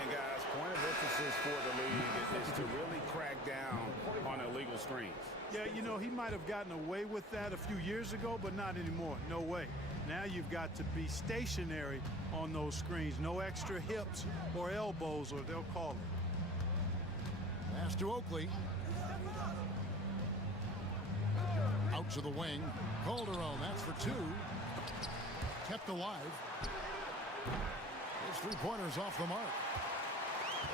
And guys, point of emphasis for the league is to really crack down on illegal screens. Yeah, you know, he might have gotten away with that a few years ago, but not anymore. No way. Now you've got to be stationary on those screens. No extra hips or elbows, or they'll call it. Pass to Oakley. Out to the wing. Calderon, that's for 2. Kept alive. His 3-pointers off the mark.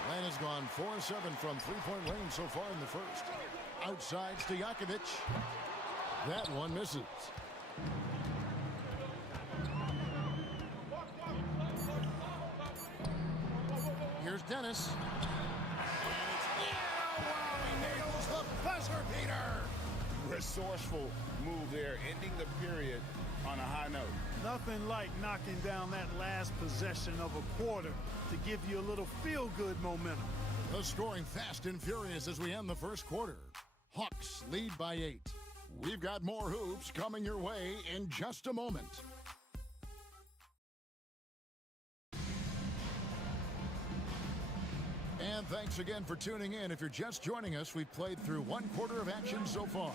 Atlanta's gone 4-7 from 3-point range so far in the first. Outside Stojakovic. That one misses. Here's Dennis. And it's he nails the buzzer beater. Resourceful move there, ending the period on a high note. Nothing like knocking down that last possession of a quarter to give you a little feel-good momentum. The scoring fast and furious as we end the first quarter. Hawks lead by 8. We've got more hoops coming your way in just a moment. And thanks again for tuning in. If you're just joining us, we've played through 1 quarter of action so far.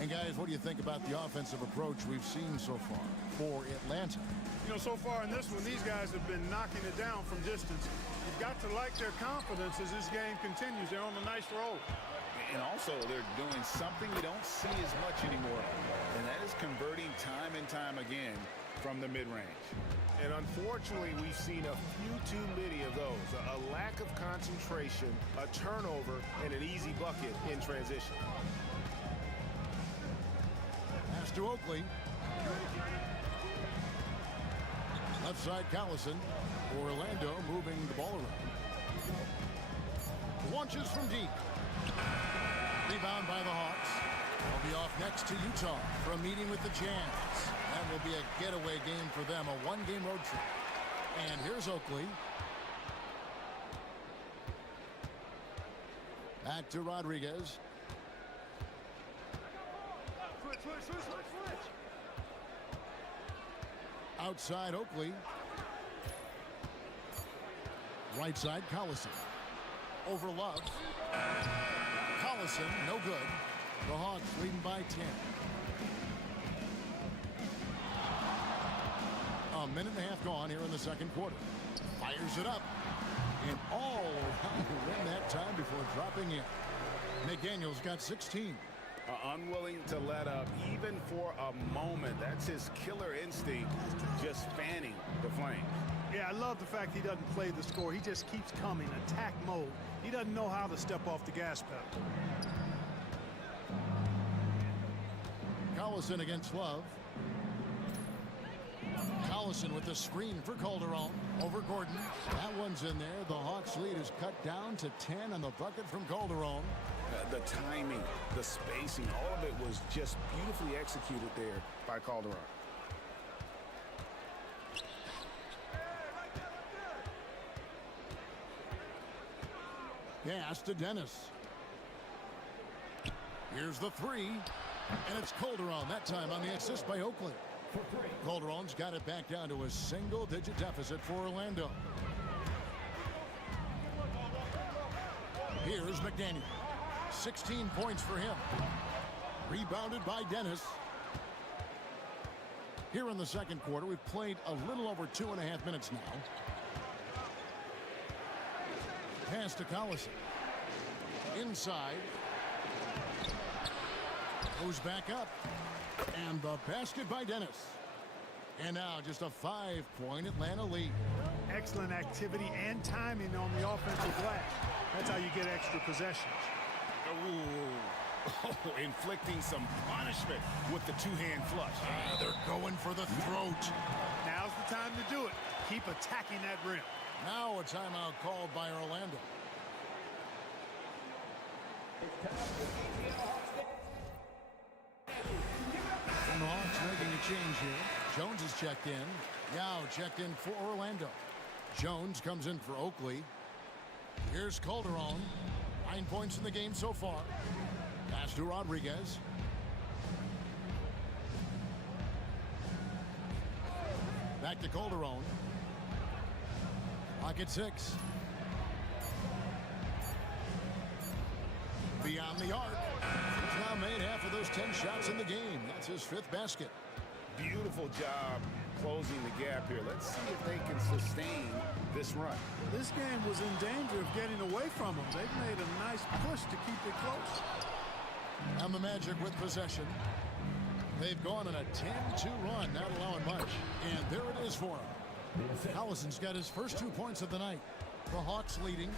And guys, what do you think about the offensive approach we've seen so far for Atlanta? You know, so far in this one, these guys have been knocking it down from distance. You you've got to like their confidence as this game continues. They're on a nice roll. And also, they're doing something you don't see as much anymore, and that is converting time and time again from the mid-range. And unfortunately, we've seen a few too many of those. A lack of concentration, a turnover, and an easy bucket in transition. Pass to Oakley. Left side Collison. Orlando moving the ball around. Launches from deep. Rebound by the Hawks. They'll be off next to Utah for a meeting with the Jazz. That will be a getaway game for them, a one-game road trip. And here's Oakley. Back to Rodriguez. Switch. Outside Oakley. Right side Collison. Over Love. Collison, no good. The Hawks leading by 10. A minute and a half gone here in the second quarter. Fires it up. And all around the rim that time before dropping in. McDaniel's got 16. Unwilling to let up even for a moment. That's his killer instinct, just fanning the flames. Yeah, I love the fact he doesn't play the score. He just keeps coming, attack mode. He doesn't know how to step off the gas pedal. Collison against Love. Collison with the screen for Calderon. Over Gordon. That one's in there. The Hawks lead is cut down to 10 on the bucket from Calderon. The timing, the spacing, all of it was just beautifully executed there by Calderon. Pass to Dennis. Here's the three. And it's Calderon, that time on the assist by Oakley. Calderon's got it back down to a single-digit deficit for Orlando. Here's McDaniel. 16 points for him. Rebounded by Dennis. Here in the second quarter, we've played a little over 2.5 minutes now. Pass to Collison. Inside. Goes back up. And the basket by Dennis. And now just a 5-point Atlanta lead. Excellent activity and timing on the offensive glass. That's how you get extra possessions. Ooh. Inflicting some punishment with the two-hand flush. They're going for the throat. Now's the time to do it. Keep attacking that rim. Now a timeout called by Orlando. And the Hawks making a change here. Jones is checked in. Yao checked in for Orlando. Jones comes in for Oakley. Here's Calderon. 9 points in the game so far. Pass to Rodriguez. Back to Calderon. Lock at 6. Beyond the arc. He's now made half of those 10 shots in the game. That's his 5th basket. Beautiful job closing the gap here. Let's see if they can sustain this run. This game was in danger of getting away from them. They've made a nice push to keep it close. And the Magic with possession. They've gone on a 10-2 run, not allowing much. And there it is for him. Collison's got his first 2 points of the night. The Hawks leading.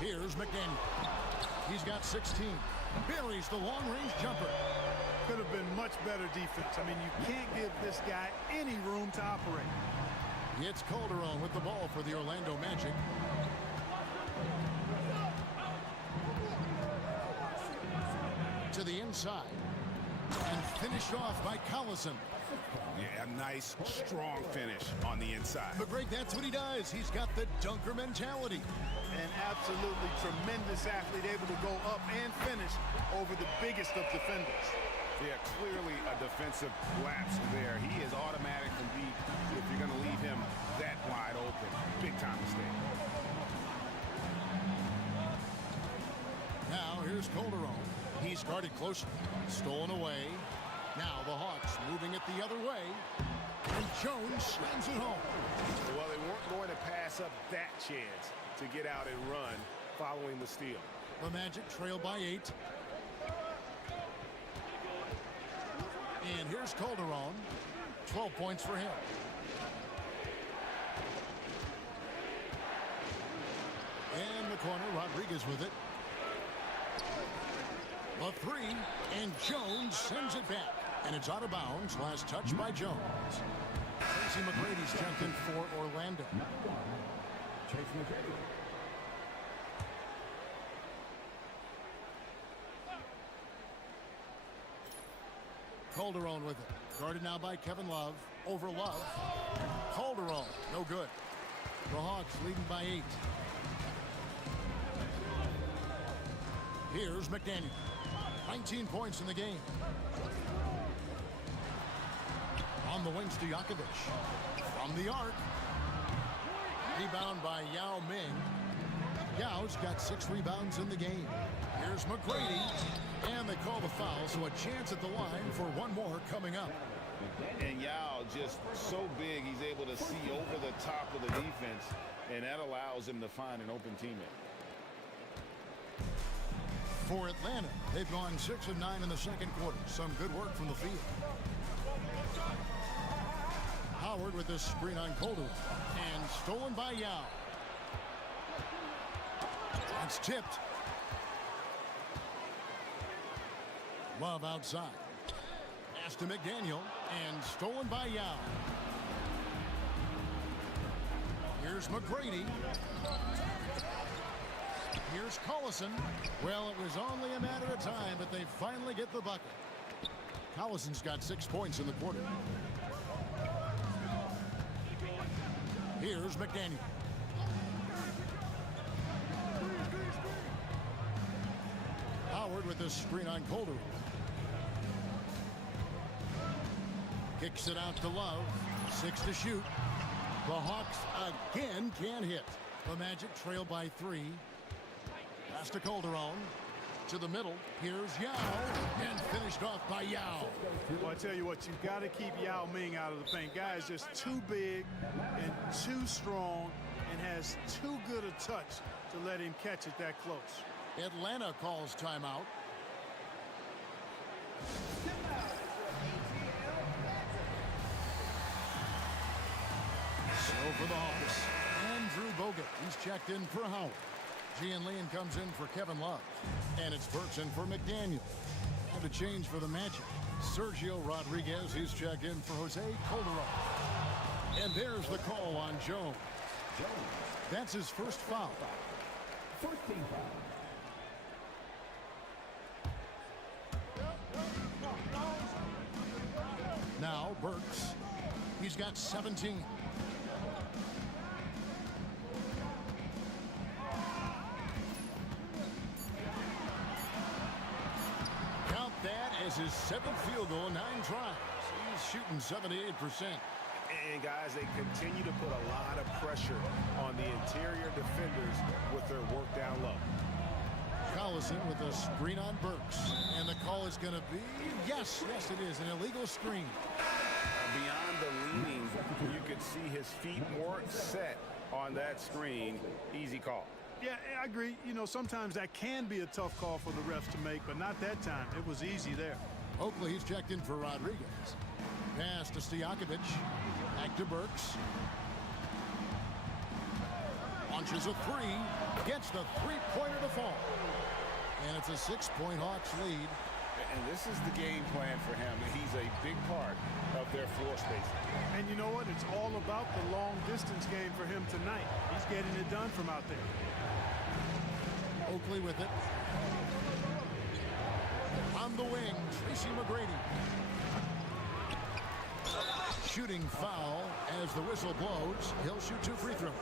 Here's McDaniel. He's got 16. Buries the long-range jumper. Could have been much better defense. I mean, you can't give this guy any room to operate. It's Calderon with the ball for the Orlando Magic. To the inside. And finished off by Collison. Yeah, a nice, strong finish on the inside. But Greg, that's what he does. He's got the dunker mentality. An absolutely tremendous athlete, able to go up and finish over the biggest of defenders. Yeah, clearly a defensive lapse there. He is automatic and beat if you're going to leave him that wide open. Big time mistake. Now here's Calderon. He's guarded closely. Stolen away. Now the Hawks moving it the other way. And Jones slams it home. Well, they weren't going to pass up that chance to get out and run following the steal. The Magic trail by 8. And here's Calderon. 12 points for him. In the corner, Rodriguez with it. A 3, and Jones sends it back. And it's out of bounds. Last touch by Jones. Tracy McGrady's checked in for Orlando. Tracy McGrady. Calderon with it. Guarded now by Kevin Love. Over Love. Calderon, no good. The Hawks leading by 8. Here's McDaniel. 19 points in the game. On the wings to Jakovic. From the arc. Rebound by Yao Ming. Yao's got 6 rebounds in the game. Here's McGrady. And they call the foul, so a chance at the line for one more coming up. And Yao just so big, he's able to see over the top of the defense, and that allows him to find an open teammate. For Atlanta, they've gone 6 of 9 in the second quarter. Some good work from the field. Howard with this screen on Calderon. And stolen by Yao. It's tipped. Love outside. Pass to McDaniel. And stolen by Yao. Here's McGrady. Here's Collison. Well, it was only a matter of time, but they finally get the bucket. Collison's got 6 points in the quarter. Here's McDaniel. Howard with this screen on Calderon. Kicks it out to Love. 6 to shoot. The Hawks again can't hit. The Magic trail by 3. Pass to Calderon. To the middle. Here's Yao. And finished off by Yao. Well, I tell you what, you've got to keep Yao Ming out of the paint. Guy is just too big and too strong and has too good a touch to let him catch it that close. Atlanta calls timeout. So for the Hawks, Andrew Bogut. He's checked in for Howard. Gian Leon comes in for Kevin Love. And it's Burks in for McDaniel. And a change for the Magic. Sergio Rodriguez, he's checked in for Jose Calderon. And there's the call on Jones. That's his first foul. First team foul. Now Burks. He's got 17. Count that as his 7th field goal in 9 tries. He's shooting 78%. And guys, they continue to put a lot of pressure on the interior defenders with their work down low. Collison with a screen on Burks. And the call is going to be, yes, it is, an illegal screen. Beyond the leaning, you could see his feet more set on that screen. Easy call. Yeah, I agree. You know, sometimes that can be a tough call for the refs to make, but not that time. It was easy there. Oakley, he's checked in for Rodriguez. Pass to Stojakovic. Back to Burks. Launches a 3. Gets the 3-pointer to fall. And it's a 6-point Hawks lead. And this is the game plan for him. He's a big part of their floor spacing. And you know what? It's all about the long-distance game for him tonight. He's getting it done from out there. Oakley with it. On the wing, Tracy McGrady. Shooting foul as the whistle blows. He'll shoot 2 free throws.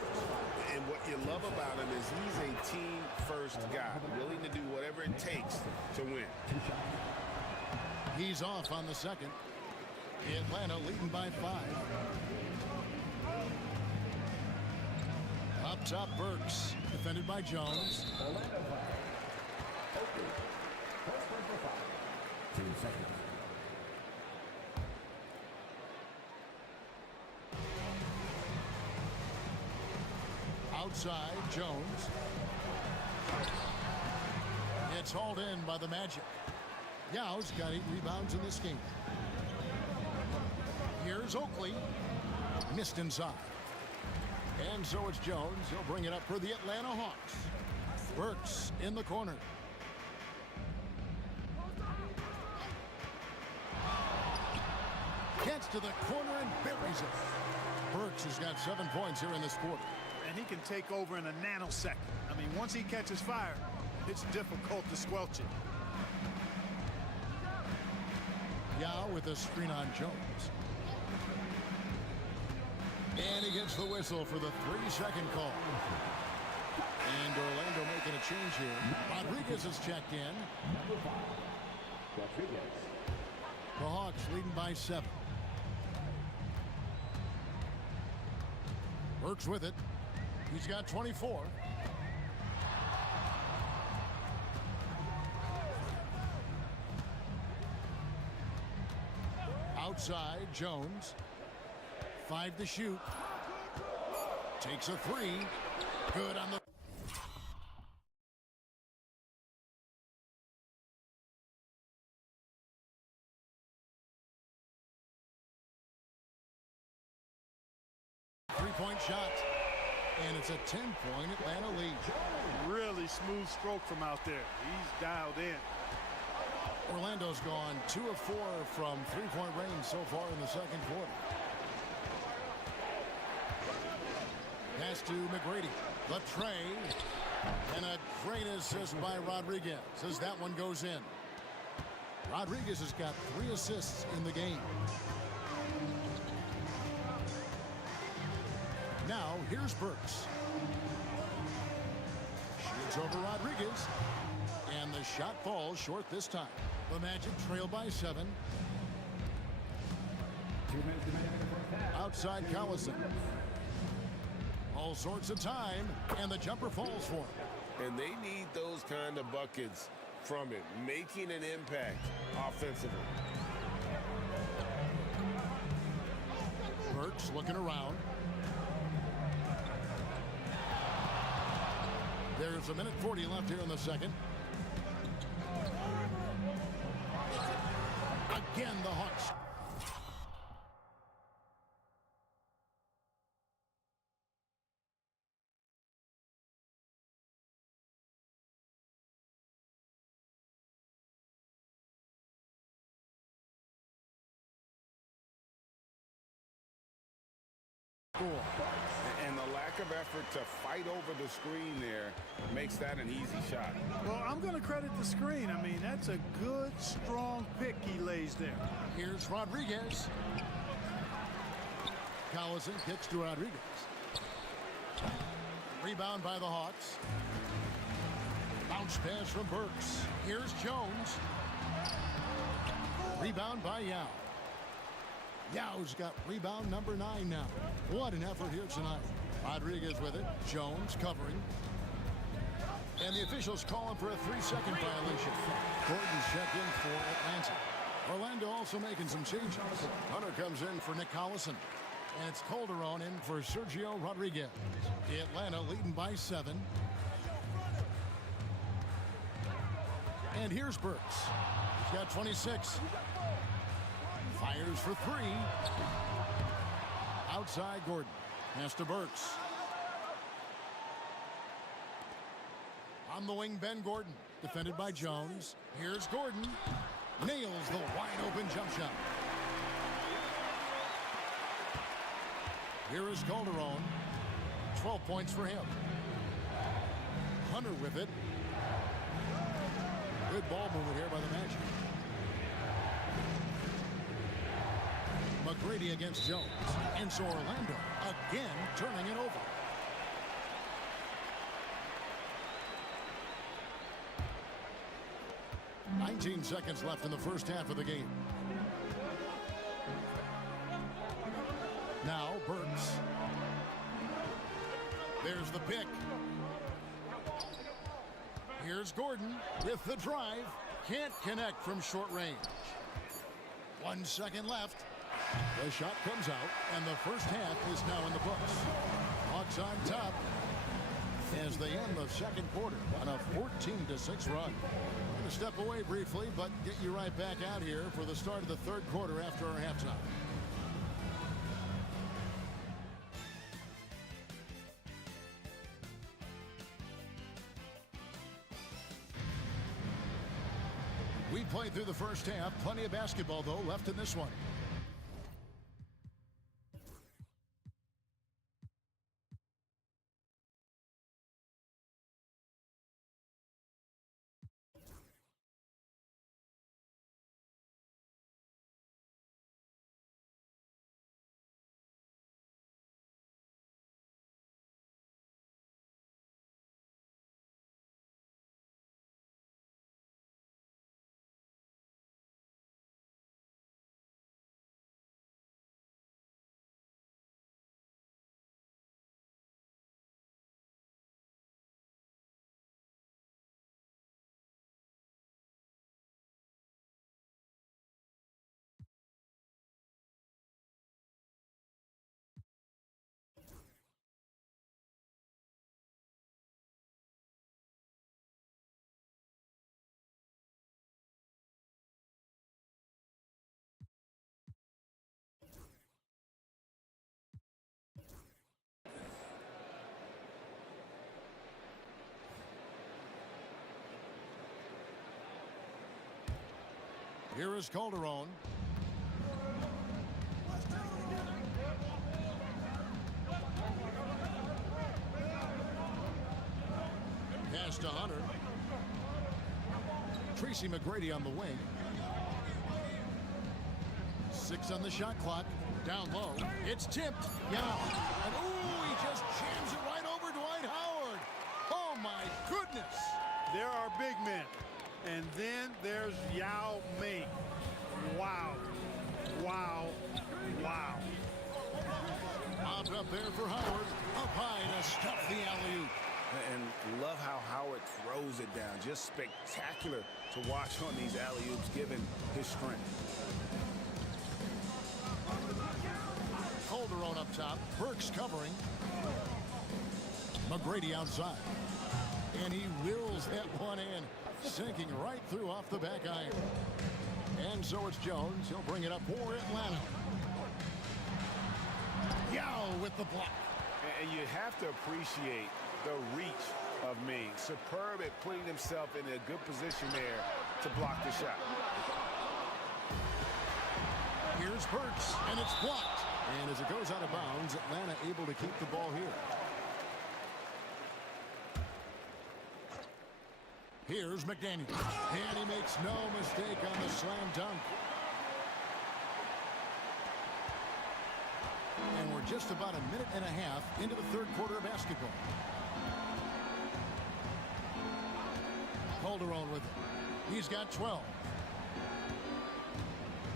And what you love about him is he's a team-first guy, willing to do whatever it takes to win. He's off on the second. Atlanta leading by 5. Up top, Burks. Defended by Jones. Orlando foul. 2 seconds. 2 Outside, Jones. It's hauled in by the Magic. Yao's got 8 rebounds in this game. Here's Oakley. Missed inside. And so it's Jones. He'll bring it up for the Atlanta Hawks. Burks in the corner. Gets to the corner and buries it. Burks has got 7 points here in this quarter. And he can take over in a nanosecond. I mean, once he catches fire, it's difficult to squelch it. Yao with a screen on Jones. And he gets the whistle for the 3-second call. And Orlando making a change here. Rodriguez is checked in. Number 5, Rodriguez. The Hawks leading by 7. Burks with it. He's got 24. Outside, Jones. 5 to shoot. Takes a 3. Good on the... Three-point shot. And it's a 10-point Atlanta lead. Really smooth stroke from out there. He's dialed in. Orlando's gone 2 of 4 from three-point range so far in the second quarter. Pass to McGrady. The tray. And a great assist by Rodriguez as that one goes in. Rodriguez has got 3 assists in the game. Now, here's Burks. Shoots over Rodriguez. And the shot falls short this time. The Magic trail by 7. 2 minutes remaining in the first half. Outside Collison. All sorts of time. And the jumper falls for him. And they need those kind of buckets from it, making an impact offensively. Burks looking around. There's 1:40 left here in the second. Again, the Hawks. And the lack of effort to fight over the screen there makes that an easy shot. Well, I'm going to credit the screen. I mean, that's a good, strong pick he lays there. Here's Rodriguez. Collison kicks to Rodriguez. Rebound by the Hawks. Bounce pass from Burks. Here's Jones. Rebound by Yao. Yao's got rebound number 9 now. What an effort here tonight. Rodriguez with it. Jones covering. And the officials calling for a 3-second violation. Gordon's checked in for Atlanta. Orlando also making some changes. Hunter comes in for Nick Collison. And it's Calderon in for Sergio Rodriguez. The Atlanta leading by 7. And here's Burks. He's got 26. Fires for 3. Outside Gordon. Pass to Burks. On the wing, Ben Gordon. Defended by Jones. Here's Gordon. Nails the wide open jump shot. Here is Calderon. 12 points for him. Hunter with it. Good ball movement here by the Magic. McGrady against Jones. And so Orlando again turning it over. "19 seconds left in the first half of the game. Now Burks. There's the pick. Here's Gordon with the drive. Can't connect from short range. 1 second left. The shot comes out, and the first half is now in the books. Hawks on top. as they end the second quarter on a 14-6 run. I'm going to step away briefly, but get you right back out here for the start of the third quarter after our halftime. We played through the first half. Plenty of basketball, though, left in this one. Here is Calderon. Pass to Hunter. Tracy McGrady on the wing. 6 on the shot clock. Down low. It's tipped. Yeah. And ooh, he just jams it right over Dwight Howard. Oh my goodness. There are big men. And then there's Yao Ming. Wow. Wow. Wow. Popped up there for Howard. Up high to stuff the alley-oop. And love how Howard throws it down. Just spectacular to watch on these alley-oops, given his strength. Calderon up top. Burks covering. McGrady outside. And he wills that one in. Sinking right through off the back iron. And so it's Jones. He'll bring it up for Atlanta. Yao with the block. And you have to appreciate the reach of Ming. Superb at putting himself in a good position there to block the shot. Here's Burks, and it's blocked. And as it goes out of bounds, Atlanta able to keep the ball here. Here's McDaniel, and he makes no mistake on the slam dunk. And we're just about a minute and a half into the third quarter of basketball. Calderon with it. He's got 12.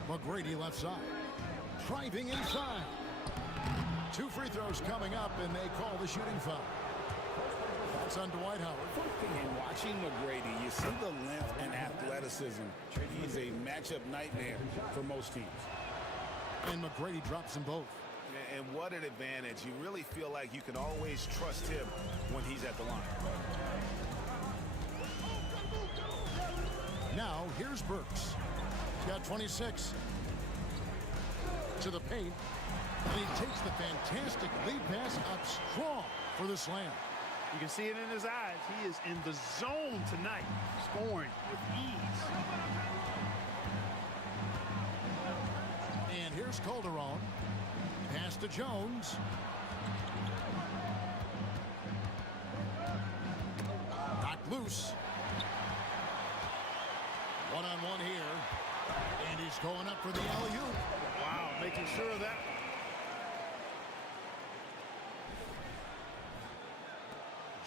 McGrady left side. Driving inside. 2 free throws coming up, and they call the shooting foul. That's on Dwight Howard. And watching McGrady, you see the length and athleticism. He's a matchup nightmare for most teams. And McGrady drops them both. And what an advantage. You really feel like you can always trust him when he's at the line. Now, here's Burks. He's got 26. To the paint. And he takes the fantastic lead pass up strong for the slam. You can see it in his eyes. He is in the zone tonight, scoring with ease. And here's Calderon. Pass to Jones. Knocked loose. One-on-one here. And he's going up for the alley-oop. Wow, making sure of that.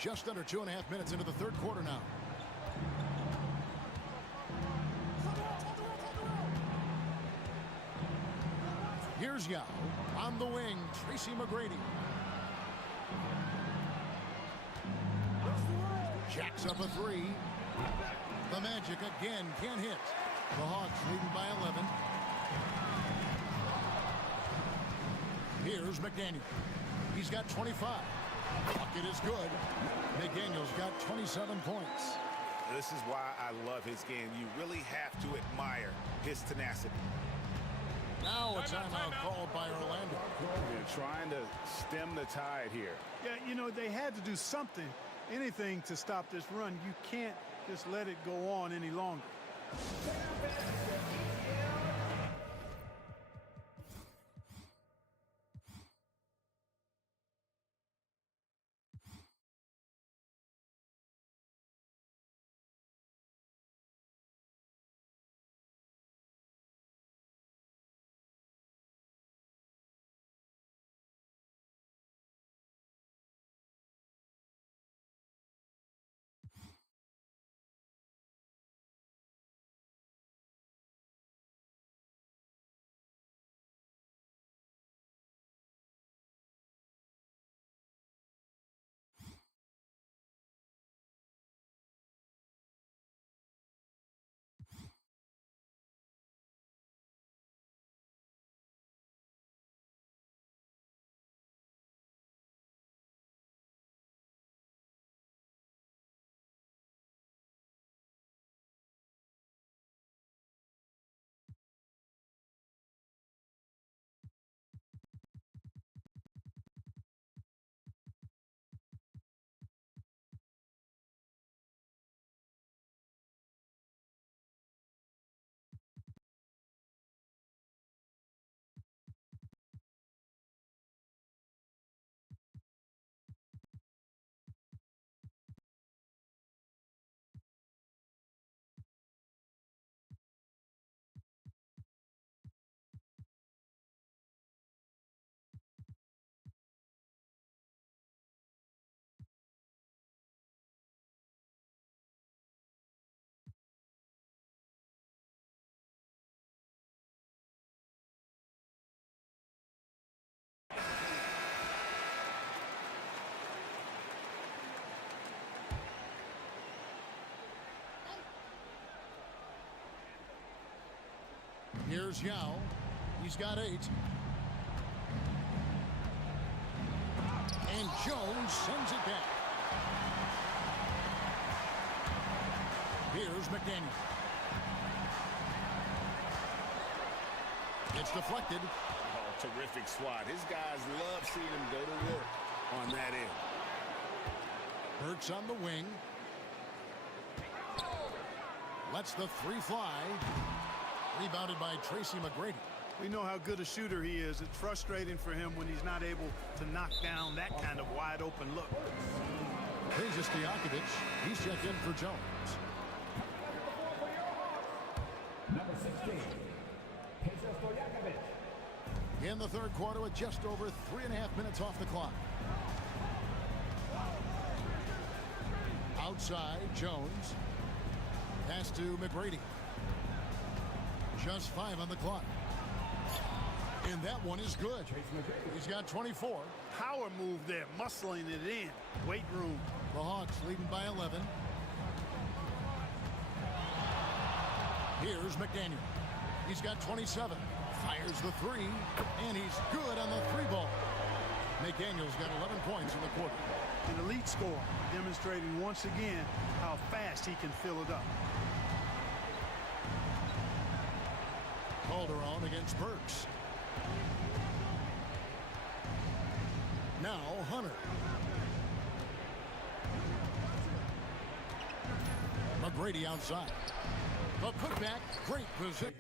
Just under 2.5 minutes into the third quarter now. Here's Yao on the wing. Tracy McGrady. Jacks up a 3. The Magic again can't hit. The Hawks leading by 11. Here's McDaniel. He's got 25. Bucket is good. McDaniel's got 27 points. This is why I love his game. You really have to admire his tenacity. Now a timeout called by Orlando. They're trying to stem the tide here. Yeah, you know, they had to do something, anything to stop this run. You can't just let it go on any longer. Here's Yao. He's got 8. And Jones sends it back. Here's McDaniel. It's deflected. Oh, terrific swat. His guys love seeing him go to work on that end. Burks on the wing. Lets the 3 fly. Rebounded by Tracy McGrady. We know how good a shooter he is. It's frustrating for him when he's not able to knock down that kind of wide open look. Here's Stojakovic. He's checked in for Jones. Number 16, KJ Stojakovic. In the third quarter with just over 3.5 minutes off the clock. Outside, Jones. Pass to McGrady. Just 5 on the clock. And that one is good. He's got 24. Power move there, muscling it in. Weight room. The Hawks leading by 11. Here's McDaniel. He's got 27. Fires the 3. And he's good on the 3-ball. McDaniel's got 11 points in the quarter. An elite score, demonstrating once again how fast he can fill it up. Calderon against Burks. Now Hunter. McGrady outside. The putback, great position.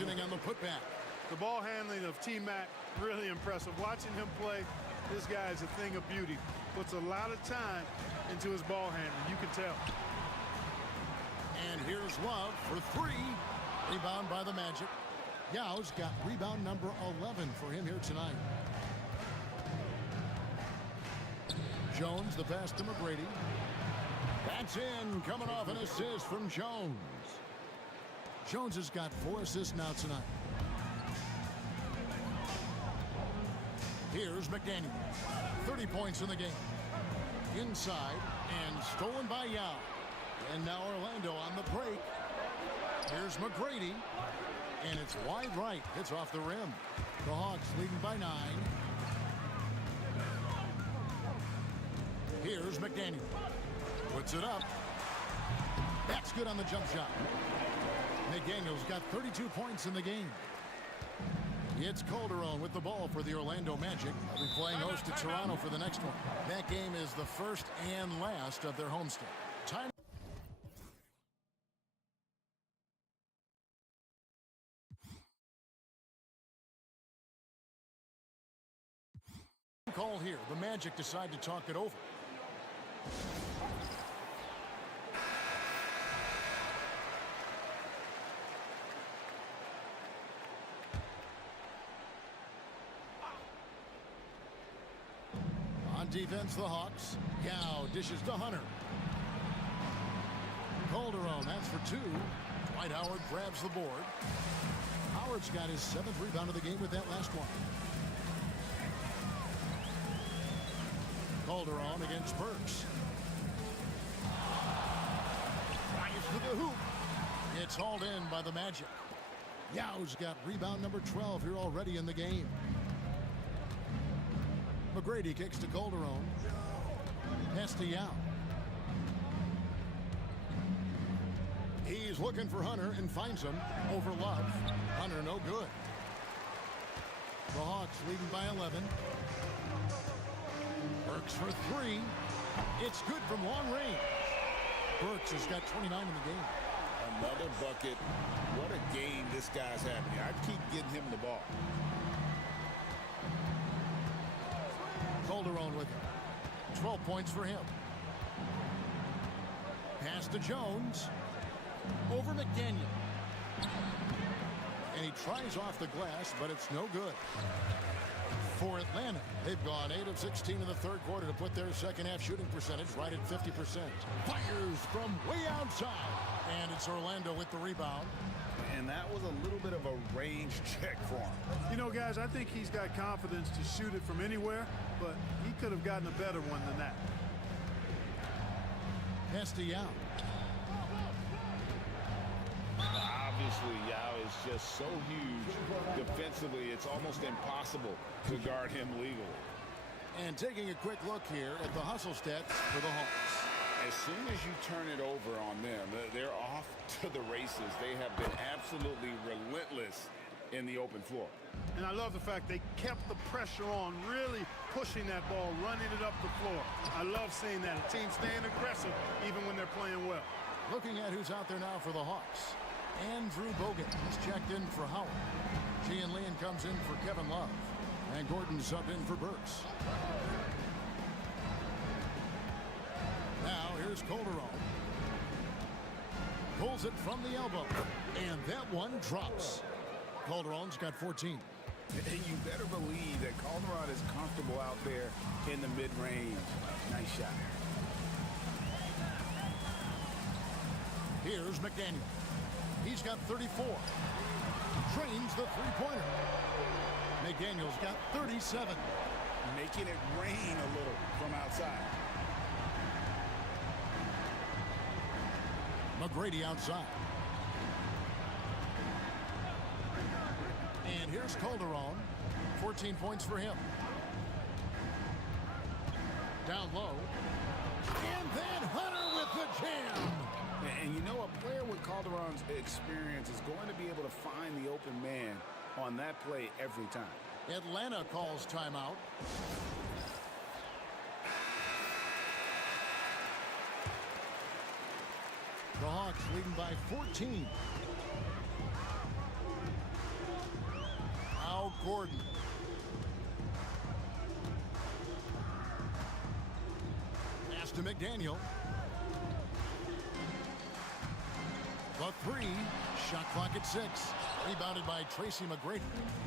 On the putback. The ball handling of DMac, really impressive. Watching him play, this guy is a thing of beauty. Puts a lot of time into his ball handling, you can tell. And here's Love for 3. Rebound by the Magic. Yao's got rebound number 11 for him here tonight. Jones, the pass to McGrady. That's in, coming off an assist from Jones. Jones has got 4 assists now tonight. Here's McDaniel. 30 points in the game. Inside and stolen by Yao. And now Orlando on the break. Here's McGrady. And it's wide right. Hits off the rim. The Hawks leading by 9. Here's McDaniel. Puts it up. That's good on the jump shot. McDaniel's got 32 points in the game. It's Calderon with the ball for the Orlando Magic. They'll be playing host to Toronto for the next one. That game is the first and last of their homestand. Time call here. The Magic decide to talk it over. On defense, the Hawks. Yao dishes to Hunter. Calderon, that's for 2. Dwight Howard grabs the board. Howard's got his 7th rebound of the game with that last one. Calderon against Burks. Drives to the hoop. It's hauled in by the Magic. Yao's got rebound number 12 here already in the game. McGrady kicks to Calderon. Pass to Yao. He's looking for Hunter and finds him over Love. Hunter no good. The Hawks leading by 11. Burks for 3. It's good from long range. Burks has got 29 in the game. Another bucket. What a game this guy's having here. I keep getting him the ball. Calderon with it. 12 points for him. Pass to Jones. Over McDaniel. And he tries off the glass, but it's no good. For Atlanta, they've gone 8 of 16 in the third quarter to put their second half shooting percentage right at 50%. Fires from way outside. And it's Orlando with the rebound. And that was a little bit of a range check for him. You know, guys, I think he's got confidence to shoot it from anywhere, but he could have gotten a better one than that. Pass to Yao. Obviously, Yao is just so huge. Defensively, it's almost impossible to guard him legally. And taking a quick look here at the hustle stats for the Hawks. As soon as you turn it over on them, they're off to the races. They have been absolutely relentless in the open floor. And I love the fact they kept the pressure on, really pushing that ball, running it up the floor. I love seeing that. A team staying aggressive even when they're playing well. Looking at who's out there now for the Hawks. Andrew Bogut is checked in for Howard. Gian Leon comes in for Kevin Love. And Gordon subbed in for Burks. Now here's Calderon. Pulls it from the elbow. And that one drops. Calderon's got 14. And you better believe that Calderon is comfortable out there in the mid-range. Nice shot. Here's McDaniel. He's got 34. Drains the three-pointer. McDaniel's got 37. Making it rain a little from outside. McGrady outside. And here's Calderon. 14 points for him. Down low. And then Hunter with the jam. And you know, a player with Calderon's experience is going to be able to find the open man on that play every time. Atlanta calls timeout. The Hawks leading by 14. Al Gordon. Pass to McDaniel. The 3. Shot clock at 6. Rebounded by Tracy McGrady.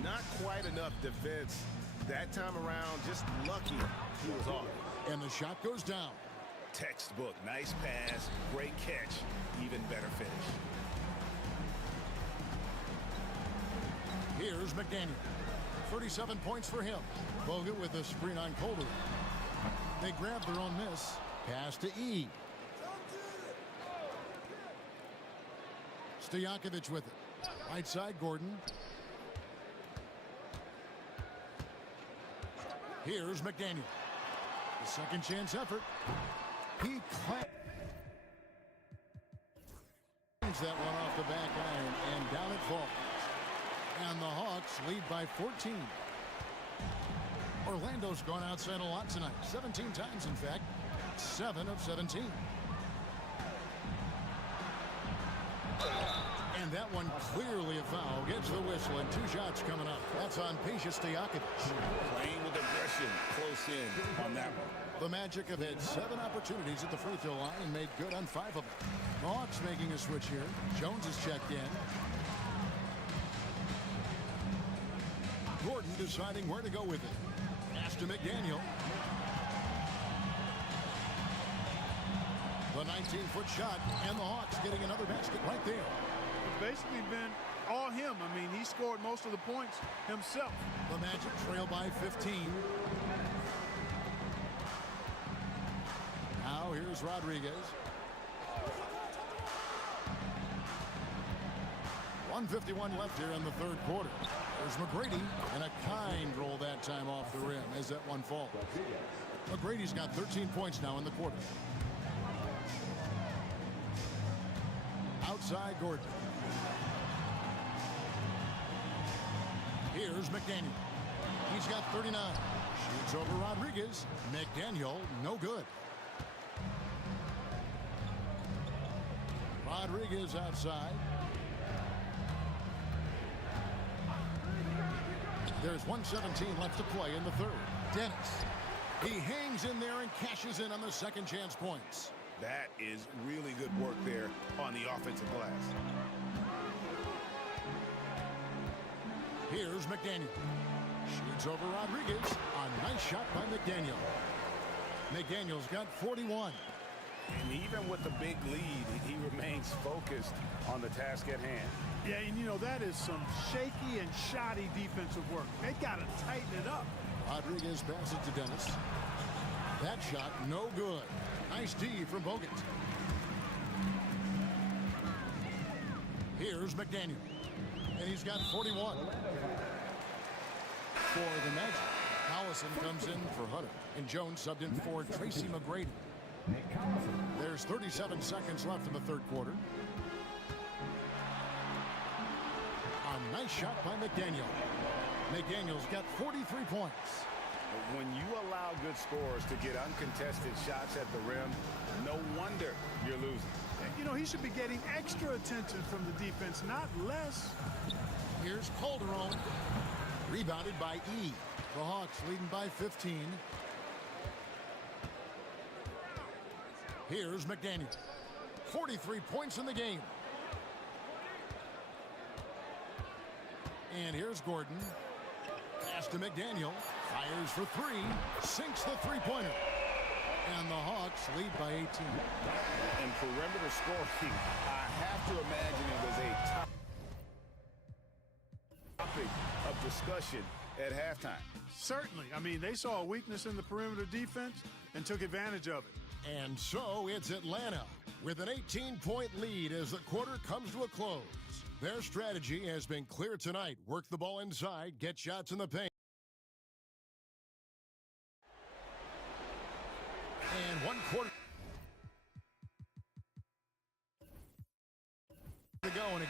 Not quite enough defense that time around. Just lucky he was off. And the shot goes down. Textbook. Nice pass. Great catch. Even better finish. Here's McDaniel. 37 points for him. Bogut with a screen on Calderon. They grab their own miss. Pass to E. Stojakovic with it. Right side, Gordon. Here's McDaniel. The second chance effort. He claims that one off the back iron, and down it falls. And the Hawks lead by 14. Orlando's gone outside a lot tonight. 17 times, in fact. 7 of 17. And that one clearly a foul. Gets the whistle, and 2 shots coming up. That's on Peja Stojakovic. Playing with aggression close in on that one. The Magic have had 7 opportunities at the free throw line and made good on 5 of them. The Hawks making a switch here. Jones is checked in. Gordon deciding where to go with it. Pass to McDaniel. The 19-foot shot, and the Hawks getting another basket right there. It's basically been all him. I mean, he scored most of the points himself. The Magic trail by 15. Now here's Rodriguez. 1:51 left here in the third quarter. There's McGrady, and a kind roll that time off the rim as that one falls. McGrady's got 13 points now in the quarter. Outside Gordon. Here's McDaniel. He's got 39. Shoots over Rodriguez. McDaniel, no good. Rodriguez outside. There's 1:17 left to play in the third. Dennis. He hangs in there and cashes in on the second chance points. That is really good work there on the offensive glass. Here's McDaniel. Shoots over Rodriguez. A nice shot by McDaniel. McDaniel's got 41. And even with the big lead, he remains focused on the task at hand. Yeah, and you know, that is some shaky and shoddy defensive work. They got to tighten it up. Rodriguez passes to Dennis. That shot, no good. Nice D from Bogut. Here's McDaniel. And he's got 41. For the Magic, Collison comes in for Hutter. And Jones subbed in for Tracy McGrady. There's 37 seconds left in the third quarter. A nice shot by McDaniel. McDaniel's got 43 points. When you allow good scorers to get uncontested shots at the rim, no wonder you're losing. You know, he should be getting extra attention from the defense, not less. Here's Calderon. Rebounded by E. The Hawks leading by 15. Here's McDaniel. 43 points in the game. And here's Gordon. Pass to McDaniel. Fires for 3. Sinks the three-pointer. And the Hawks lead by 18. And perimeter scoring, I have to imagine it was a topic of discussion at halftime. Certainly. I mean, they saw a weakness in the perimeter defense and took advantage of it. And so it's Atlanta with an 18-point lead as the quarter comes to a close. Their strategy has been clear tonight. Work the ball inside, get shots in the paint. And 1 quarter to go. And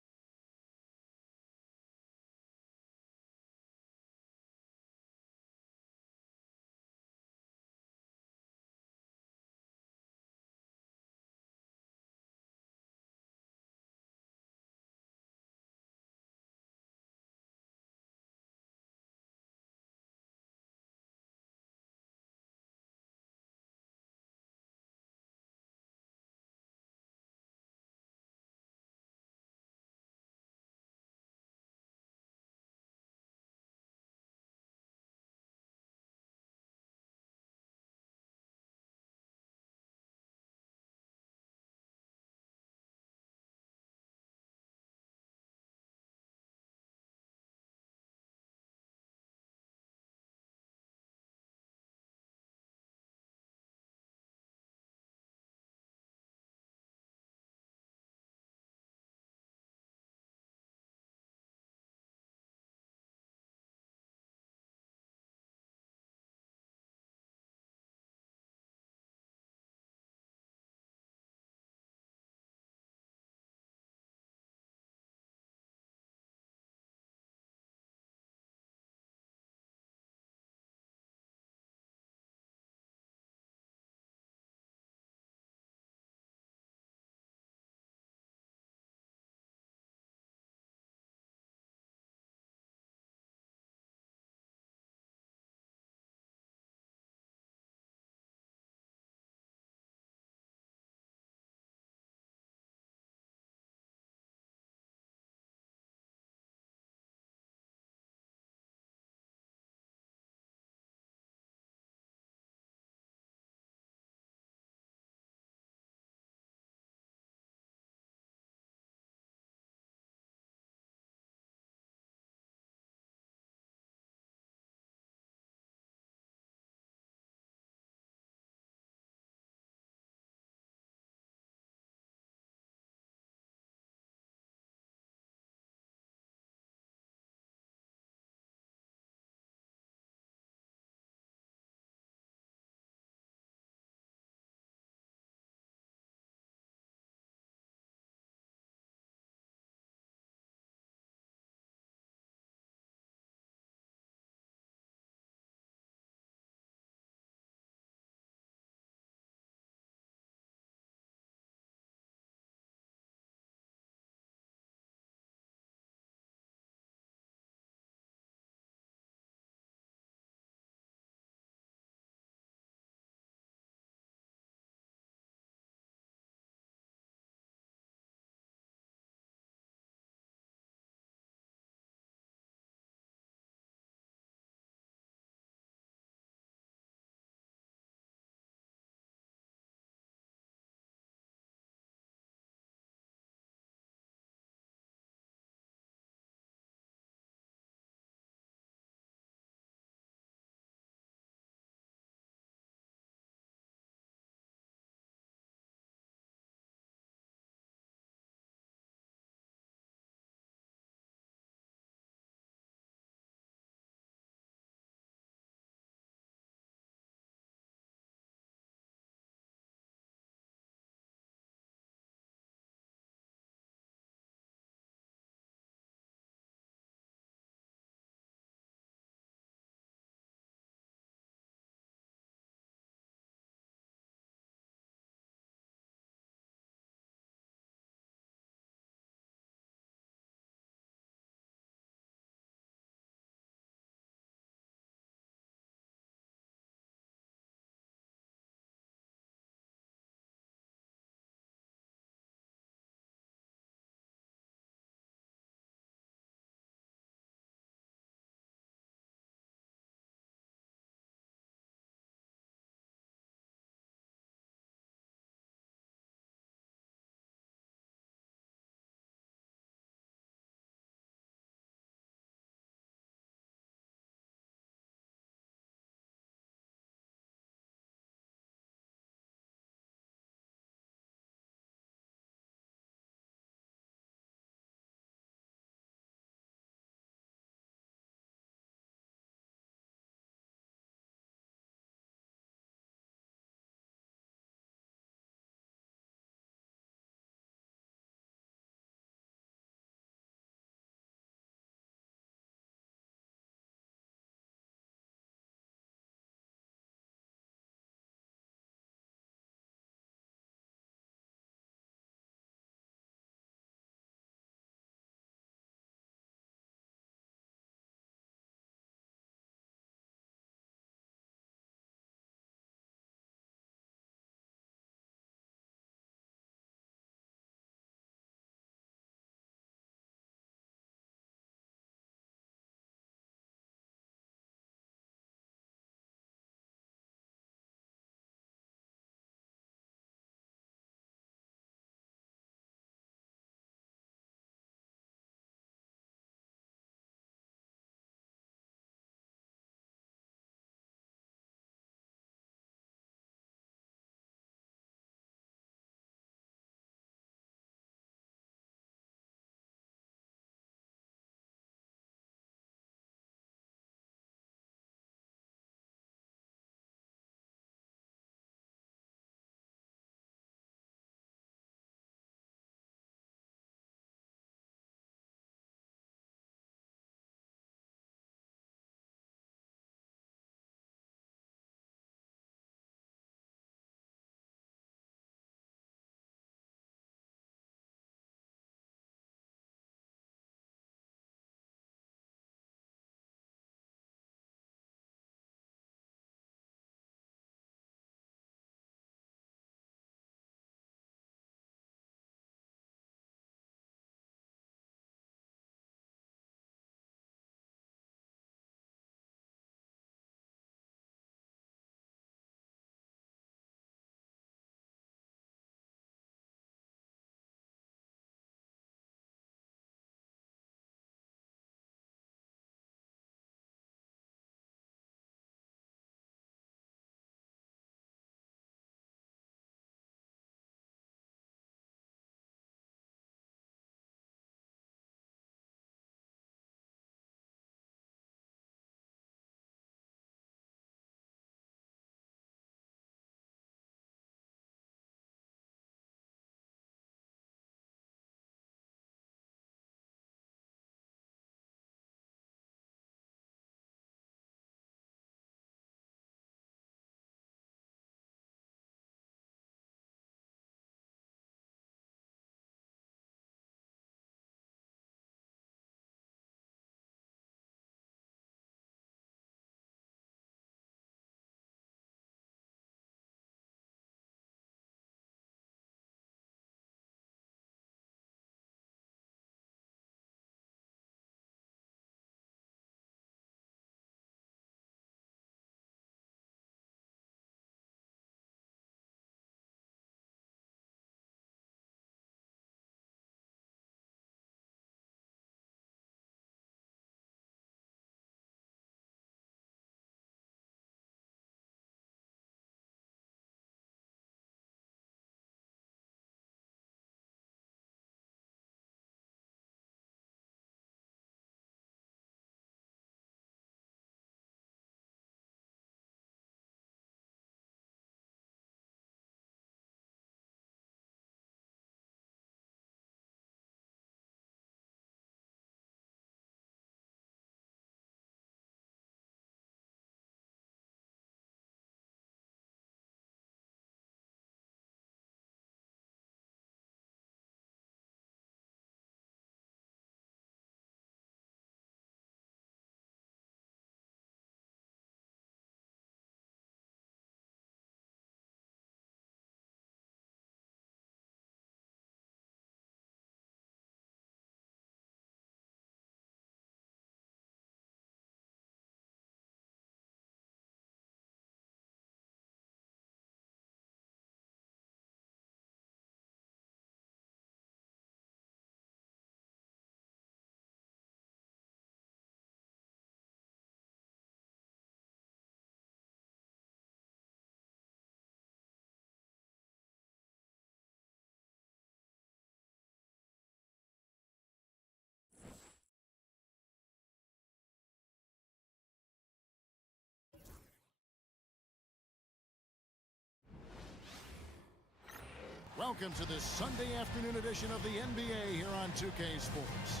Welcome to this Sunday afternoon edition of the NBA here on 2K Sports.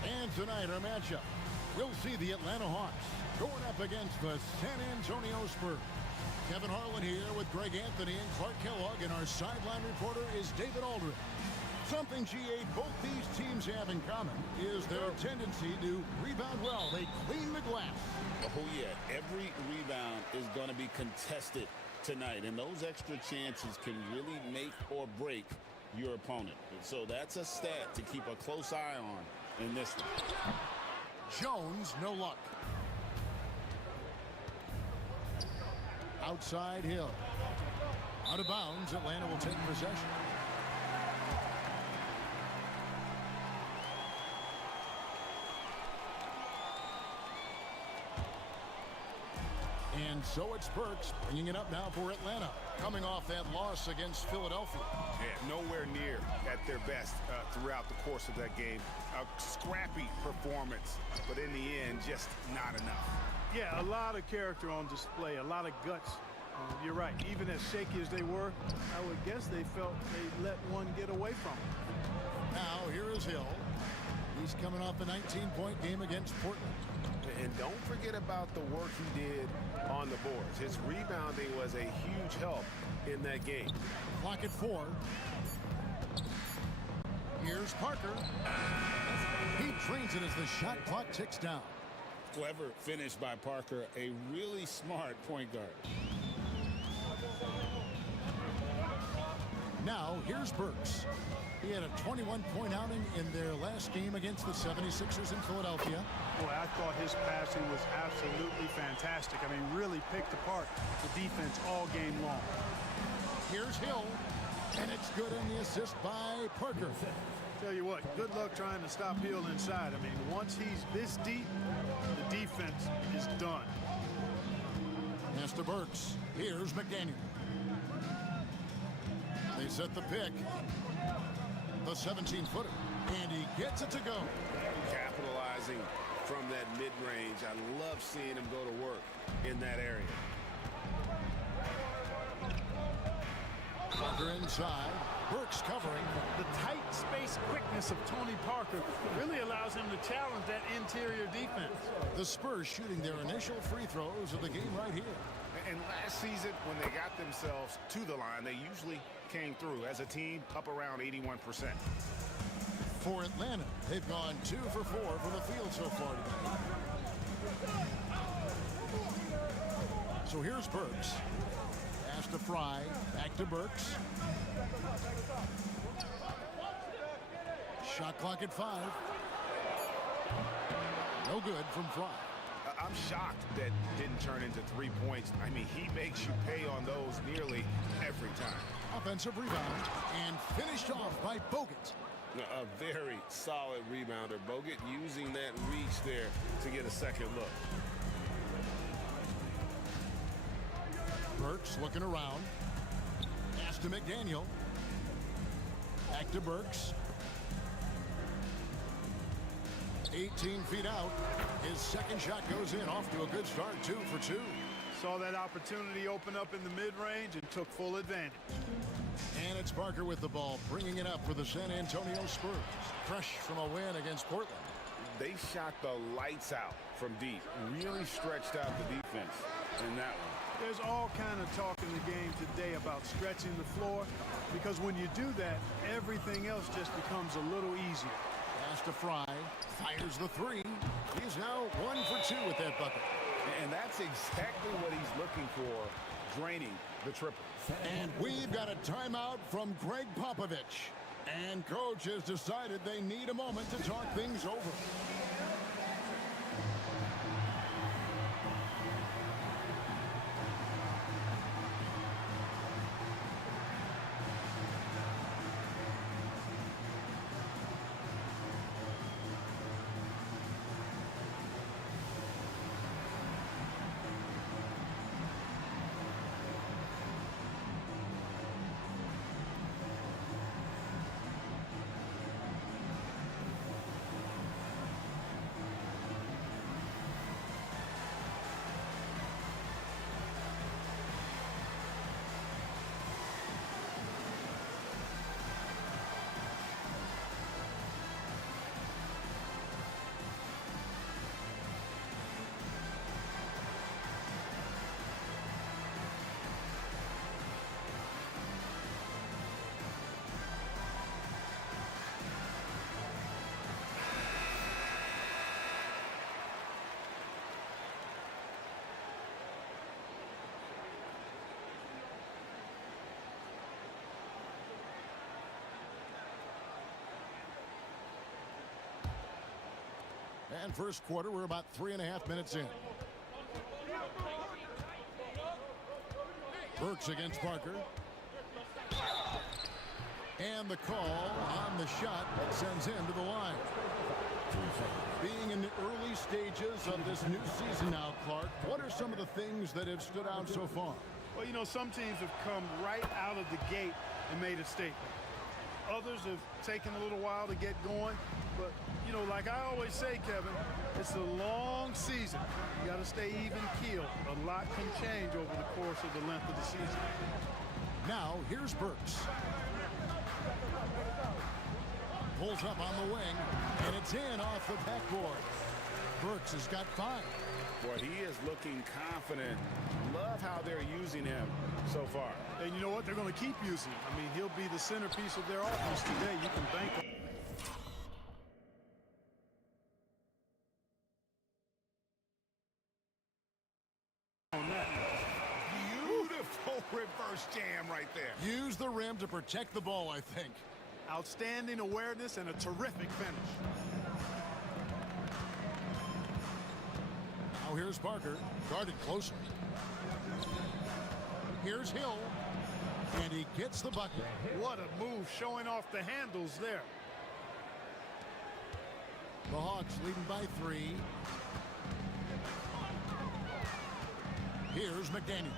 And tonight our matchup, we'll see the Atlanta Hawks going up against the San Antonio Spurs. Kevin Harlan here with Greg Anthony and Clark Kellogg, and our sideline reporter is David Aldridge. Something, G8, both these teams have in common is their tendency to rebound well. They clean the glass. Oh, yeah. Every rebound is going to be contested tonight, and those extra chances can really make or break your opponent. And so that's a stat to keep a close eye on in this one. Jones, no luck. Outside Hill. Out of bounds, Atlanta will take possession. And so it's Burks bringing it up now for Atlanta, coming off that loss against Philadelphia. Yeah, nowhere near at their best throughout the course of that game. A scrappy performance, but in the end, just not enough. Yeah, a lot of character on display, a lot of guts. You're right. Even as shaky as they were, I would guess they felt they let one get away from them. Now here is Hill. He's coming off a 19-point game against Portland. And don't forget about the work he did on the boards. His rebounding was a huge help in that game. Clock at 4. Here's Parker. He drains it as the shot clock ticks down. Clever finish by Parker, a really smart point guard. Now here's Burks. He had a 21-point outing in their last game against the 76ers in Philadelphia. Boy, I thought his passing was absolutely fantastic. I mean, really picked apart the defense all game long. Here's Hill, and it's good in the assist by Parker. Tell you what, good luck trying to stop Hill inside. I mean, once he's this deep, the defense is done. Pass to Burks. Here's McDaniel. They set the pick. The 17-footer. And he gets it to go. Capitalizing from that mid-range. I love seeing him go to work in that area. Parker inside. Burks covering. The tight space quickness of Tony Parker really allows him to challenge that interior defense. The Spurs shooting their initial free throws of the game right here. And last season, when they got themselves to the line, they usually came through as a team up around 81%. For Atlanta, they've gone 2 for 4 from the field so far today. So here's Burks. Pass to Fry. Back to Burks. Shot clock at 5. No good from Fry. I'm shocked that didn't turn into 3 points. I mean, he makes you pay on those nearly every time. Offensive rebound and finished off by Bogut. A very solid rebounder. Bogut using that reach there to get a second look. Burks looking around. Pass to McDaniel. Back to Burks. 18 feet out. His second shot goes in, off to a good start. 2 for 2. Saw that opportunity open up in the mid-range and took full advantage. And it's Parker with the ball, bringing it up for the San Antonio Spurs. Fresh from a win against Portland. They shot the lights out from deep. Really stretched out the defense in that one. There's all kind of talk in the game today about stretching the floor, because when you do that, everything else just becomes a little easier. Pass to Fry. Fires the 3. He's now 1 for 2 with that bucket. And that's exactly what he's looking for, draining the triple. And we've got a timeout from Greg Popovich. And coach has decided they need a moment to talk things over. And first quarter, we're about 3.5 minutes in. Burks against Parker. And the call on the shot sends him to the line. Being in the early stages of this new season now, Clark, what are some of the things that have stood out so far? Well, you know, some teams have come right out of the gate and made a statement. Others have taken a little while to get going. But, you know, like I always say, Kevin, it's a long season. You got to stay even keeled. A lot can change over the course of the length of the season. Now, here's Burks. Pulls up on the wing, and it's in off the backboard. Burks has got 5. Boy, he is looking confident. Love how they're using him so far. And you know what? They're going to keep using him. I mean, he'll be the centerpiece of their offense today. You can bank on. Beautiful reverse jam right there. Use the rim to protect the ball, I think. Outstanding awareness and a terrific finish. Now here's Parker, guarded closer. Here's Hill, and he gets the bucket. What a move, showing off the handles there. The Hawks leading by 3. Here's McDaniel.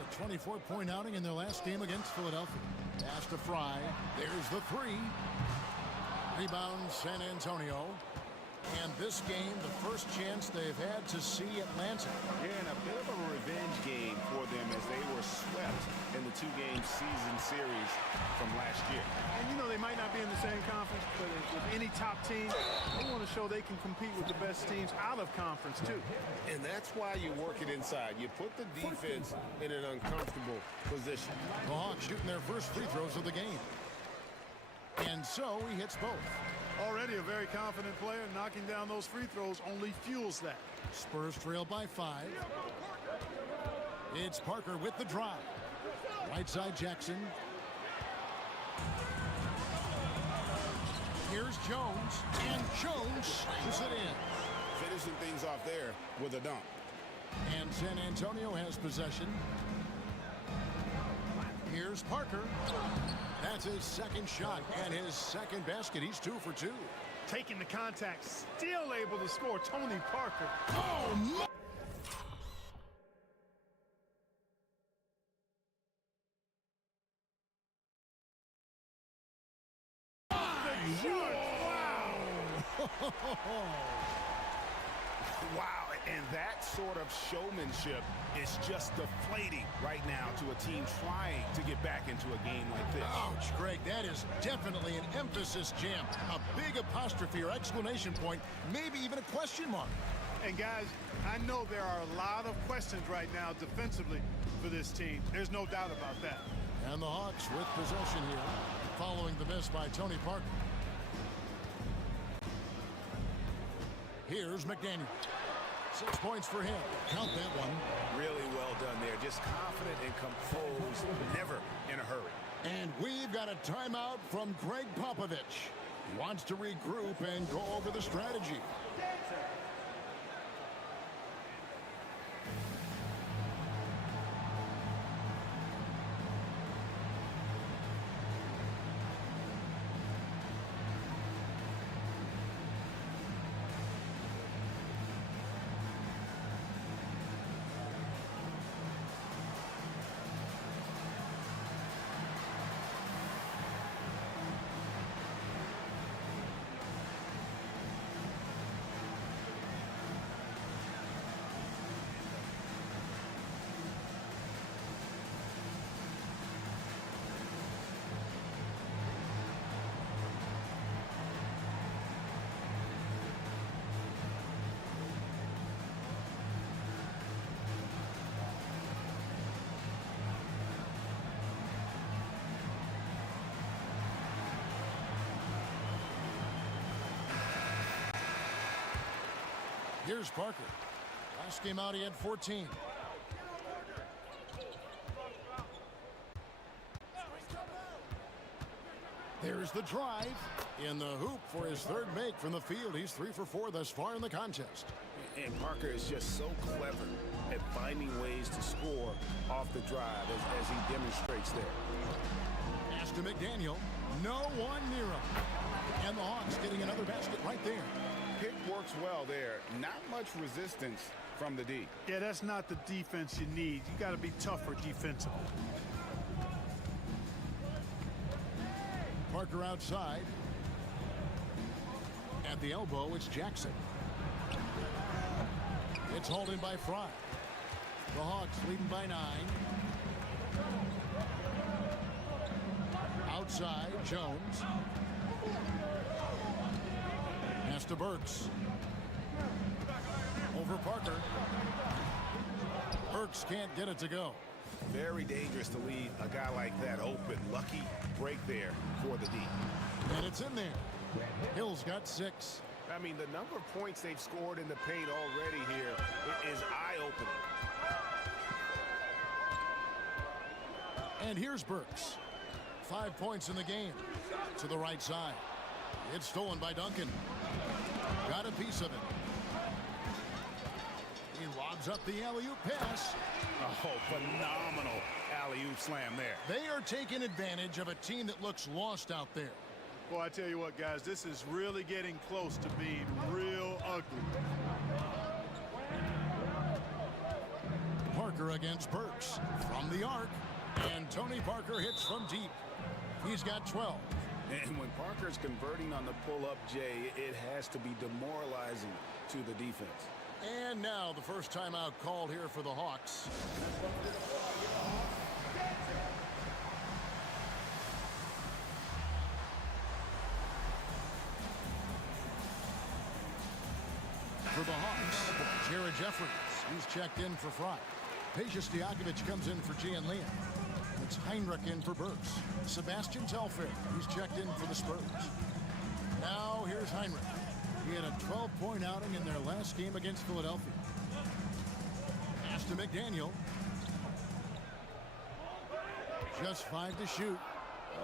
A 24-point outing in their last game against Philadelphia. Pass to Fry. There's the 3. Rebound San Antonio. And this game, the first chance they've had to see Atlanta. Yeah, and a bit of a revenge game for them as they were swept in the 2-game season series from last year. And you know, they might not be in the same conference, but with any top team, they want to show they can compete with the best teams out of conference too. And that's why you work it inside. You put the defense in an uncomfortable position. The Hawks shooting their first free throws of the game. And so he hits both. Already a very confident player. Knocking down those free throws only fuels that. Spurs trail by 5. It's Parker with the drive. Right side Jackson. Here's Jones. And Jones slams it in. Finishing things off there with a dunk. And San Antonio has possession. Here's Parker. That's his second shot and his second basket. He's 2 for 2. Taking the contact, still able to score. Tony Parker. Oh, my. Wow, and that sort of showmanship is just deflating right now to a team trying to get back into a game like this. Ouch, Greg, that is definitely an emphasis jam. A big apostrophe or exclamation point, maybe even a question mark. And guys, I know there are a lot of questions right now defensively for this team. There's no doubt about that. And the Hawks with possession here, following the miss by Tony Parker. Here's McDaniel. 6 points for him. Count that one. Really well done there. Just confident and composed, never in a hurry. And we've got a timeout from Greg Popovich. He wants to regroup and go over the strategy. Here's Parker. Last game out, he had 14. There's the drive. In the hoop for his third make from the field. He's 3 for 4 thus far in the contest. And Parker is just so clever at finding ways to score off the drive as he demonstrates there. Pass to McDaniel. No one near him. And the Hawks getting another basket right there. Pick works well there. Not much resistance from the D. Yeah, that's not the defense you need. You got to be tougher defensively. Parker outside. At the elbow, it's Jackson. It's hauled in by Fry. The Hawks leading by 9. Outside, Jones. Pass to Burks. Over Parker. Burks can't get it to go. Very dangerous to leave a guy like that open. Lucky break there for the D. And it's in there. Hill's got 6. I mean, the number of points they've scored in the paint already here is eye-opening. And here's Burks. 5 points in the game. To the right side. It's stolen by Duncan. Got a piece of it. He lobs up the alley-oop pass. Oh, phenomenal alley-oop slam there. They are taking advantage of a team that looks lost out there. Well, I tell you what, guys, this is really getting close to being real ugly. Parker against Burks. From the arc. And Tony Parker hits from deep. He's got 12. And when Parker's converting on the pull-up, Jay, it has to be demoralizing to the defense. And now the first timeout called here for the Hawks. For the Hawks, Jared Jeffries. He's checked in for Fry. Peja Stojakovic comes in for Gian Leon. It's Heinrich in for Burks. Sebastian Telfair. He's checked in for the Spurs. Now here's Heinrich. He had a 12-point outing in their last game against Philadelphia. Pass to McDaniel. Just 5 to shoot.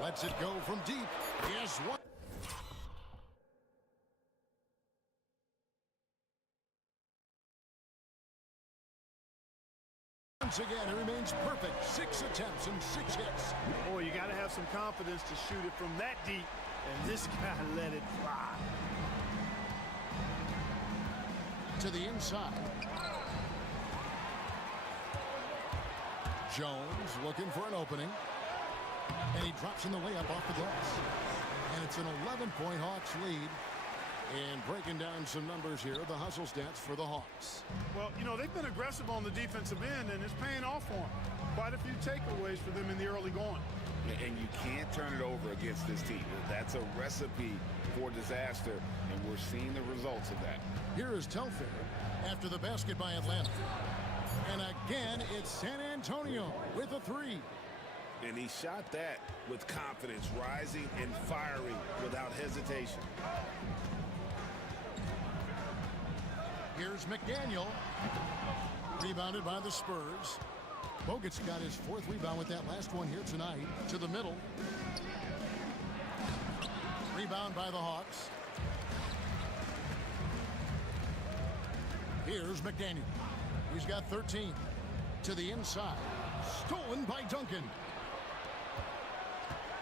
Lets it go from deep. Yes, one. Once again, it remains perfect. 6 attempts and 6 hits. Boy, you got to have some confidence to shoot it from that deep, and this guy let it fly. To the inside. Jones looking for an opening. And he drops in the layup off the glass. And it's an 11-point Hawks lead. And breaking down some numbers here, the hustle stats for the Hawks. Well, you know, they've been aggressive on the defensive end, and it's paying off for them. Quite a few takeaways for them in the early going. And you can't turn it over against this team. That's a recipe for disaster, and we're seeing the results of that. Here is Telfair after the basket by Atlanta. And again, it's San Antonio with a 3. And he shot that with confidence, rising and firing without hesitation. Here's McDaniel. Rebounded by the Spurs. Bogut's got his 4th rebound with that last one here tonight. To the middle. Rebound by the Hawks. Here's McDaniel. He's got 13. To the inside. Stolen by Duncan.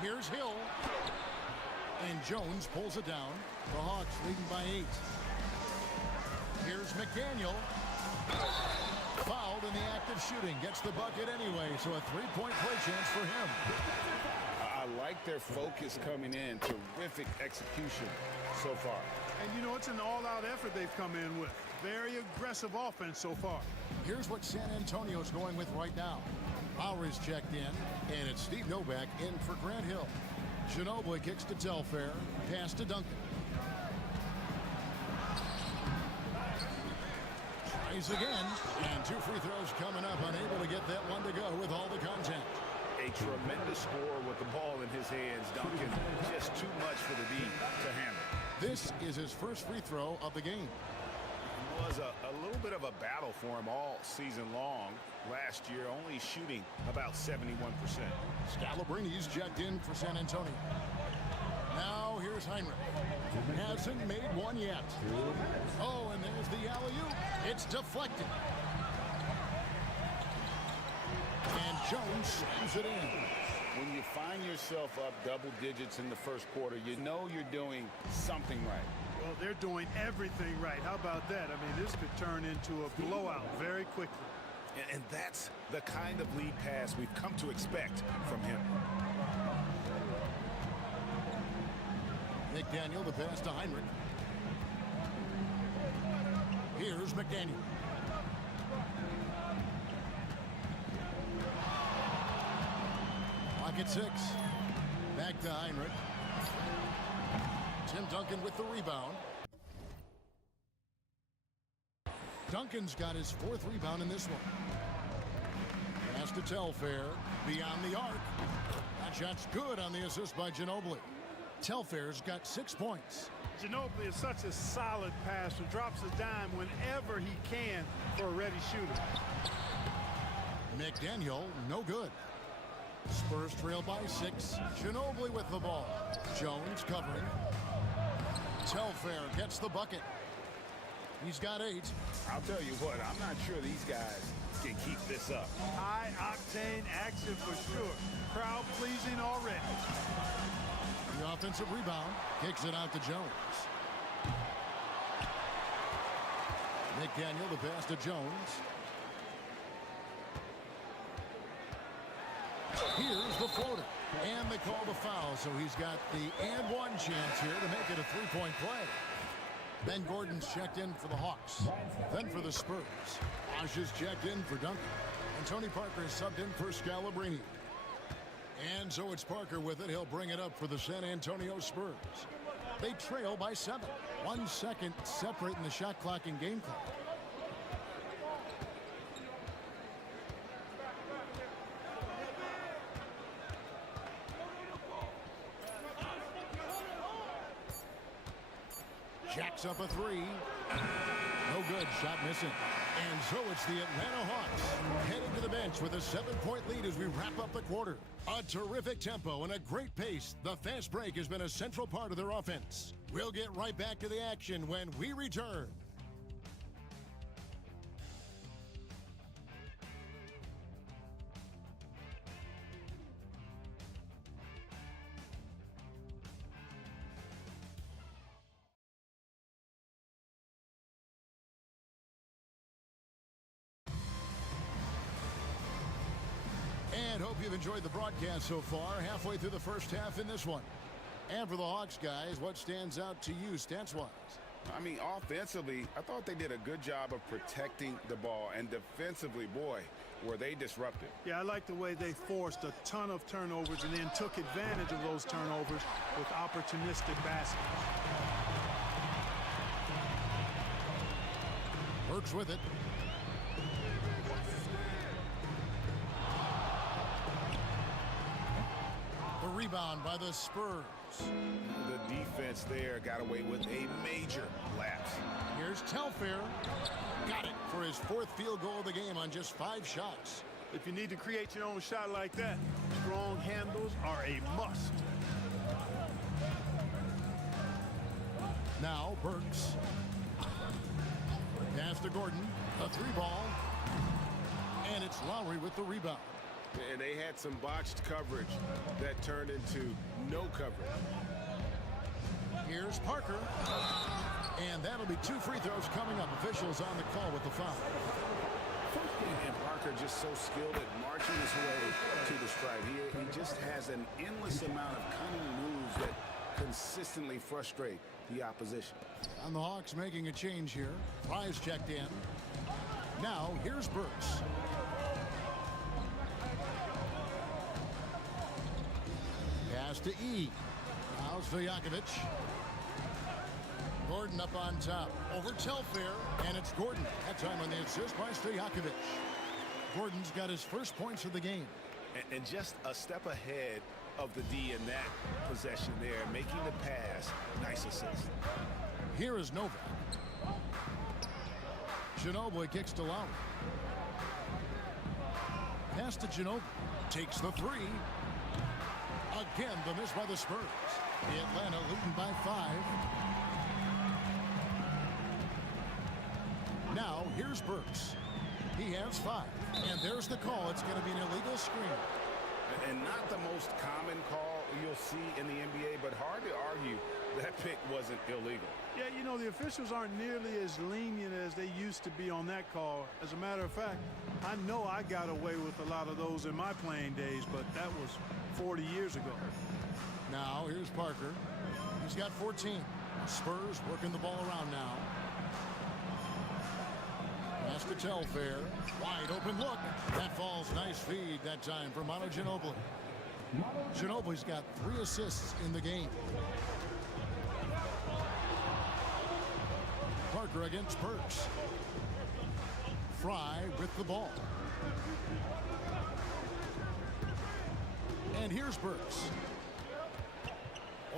Here's Hill. And Jones pulls it down. The Hawks leading by 8. Here's McDaniel. Fouled in the act of shooting. Gets the bucket anyway, so a 3-point play chance for him. I like their focus coming in. Terrific execution so far. And, you know, it's an all-out effort they've come in with. Very aggressive offense so far. Here's what San Antonio's going with right now. Lowry's checked in, and it's Steve Novak in for Grant Hill. Ginobili kicks to Telfair. Pass to Duncan. Tries again, and 2 free throws coming up. Unable to get that one to go with all the contact. A tremendous score with the ball in his hands, Duncan. Just too much for the D to handle. This is his first free throw of the game. It was a little bit of a battle for him all season long. Last year, only shooting about 71%. Scalabrini's checked in for San Antonio. Now here's Heinrich. Hasn't made one yet. Oh, and there's the alley-oop. It's deflected. And Jones slams it in. When you find yourself up double digits in the first quarter, you know you're doing something right. Well, they're doing everything right. How about that? I mean, this could turn into a blowout very quickly. And that's the kind of lead pass we've come to expect from him. McDaniel, the pass to Heinrich. Here's McDaniel. Pocket 6. Back to Heinrich. Tim Duncan with the rebound. Duncan's got his 4th rebound in this one. Pass to Telfair. Beyond the arc. That shot's good on the assist by Ginobili. Telfair's got 6 points. Ginobili is such a solid passer. Drops a dime whenever he can for a ready shooter. McDaniel, no good. Spurs trail by 6. Ginobili with the ball. Jones covering. Telfair gets the bucket. He's got 8. I'll tell you what, I'm not sure these guys can keep this up. High-octane action for sure. Crowd pleasing already. The offensive rebound kicks it out to Jones. McDaniel, the pass to Jones. Here's the floater. And they call the foul, so he's got the and one chance here to make it a 3-point play. Ben Gordon's checked in for the Hawks. Then for the Spurs. Bosh is checked in for Duncan. And Tony Parker is subbed in for Scalabrine. And so it's Parker with it. He'll bring it up for the San Antonio Spurs. They trail by 7. 1 second separating the shot clock and game clock. Jacks up a 3. No good. Shot missing. And so it's the Atlanta Hawks heading to the bench with a 7-point lead as we wrap up the quarter. A terrific tempo and a great pace. The fast break has been a central part of their offense. We'll get right back to the action when we return. And hope you've enjoyed the broadcast so far. Halfway through the first half in this one. And for the Hawks guys, what stands out to you stats-wise? I mean, offensively, I thought they did a good job of protecting the ball. And defensively, boy, were they disruptive. Yeah, I like the way they forced a ton of turnovers and then took advantage of those turnovers with opportunistic baskets. Burks with it. The rebound by the Spurs. The defense there got away with a major lapse. Here's Telfair. Got it for his 4th field goal of the game on just 5 shots. If you need to create your own shot like that, strong handles are a must. Now Burks. Pass to Gordon. A 3-ball. And it's Lowry with the rebound. And they had some botched coverage that turned into no coverage. Here's Parker. And that'll be 2 free throws coming up. Officials on the call with the foul. And Parker just so skilled at marching his way to the stripe. He just has an endless amount of cunning moves that consistently frustrate the opposition. And the Hawks making a change here. Fry's checked in. Now here's Burks. Pass to E. Now Stojakovic. Gordon up on top. Over Telfair. And it's Gordon. That time on the assist by Stojakovic. Gordon's got his first points of the game. And just a step ahead of the D in that possession there, making the pass. Nice assist. Here is Novak. Ginobili kicks to Lowry. Pass to Ginobili. Takes the 3. Again, the miss by the Spurs. Atlanta leading by 5. Now, here's Burks. He has 5. And there's the call. It's going to be an illegal screen. And not the most common call you'll see in the NBA, but hard to argue that pick wasn't illegal. Yeah, you know, the officials aren't nearly as lenient as they used to be on that call. As a matter of fact, I know I got away with a lot of those in my playing days, but that was 40 years ago. Now, here's Parker. He's got 14. Spurs working the ball around now. Pass to Telfair. Wide open look. That falls. Nice feed that time for Manu Ginobili. Ginobili's got 3 assists in the game. Parker against Burks. Fry with the ball. And here's Burks.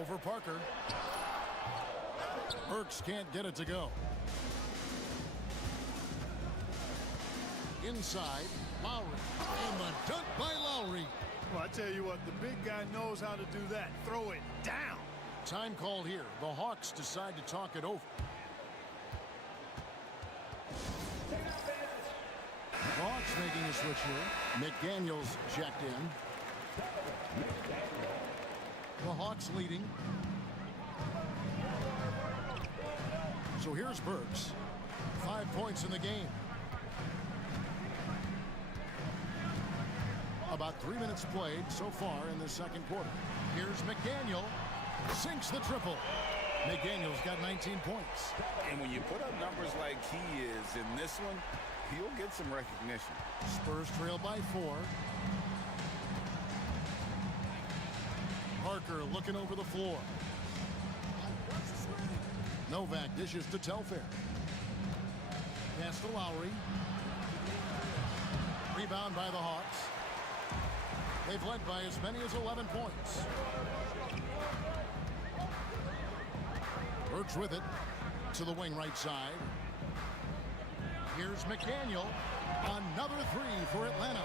Over Parker. Burks can't get it to go. Inside, Lowry. And the dunk by Lowry. Well, I tell you what, the big guy knows how to do that. Throw it down. Time called here. The Hawks decide to talk it over. The Hawks making a switch here. McDaniels checked in. The Hawks leading. So here's Burks. 5 points in the game. About 3 minutes played so far in the second quarter. Here's McDaniel. Sinks the triple. McDaniel's got 19 points. And when you put up numbers like he is in this one, he'll get some recognition. Spurs trail by 4. Parker looking over the floor. Novak dishes to Telfair. Pass to Lowry. Rebound by the Hawks. They've led by as many as 11 points. Burks with it to the wing right side. Here's McDaniel. Another 3 for Atlanta.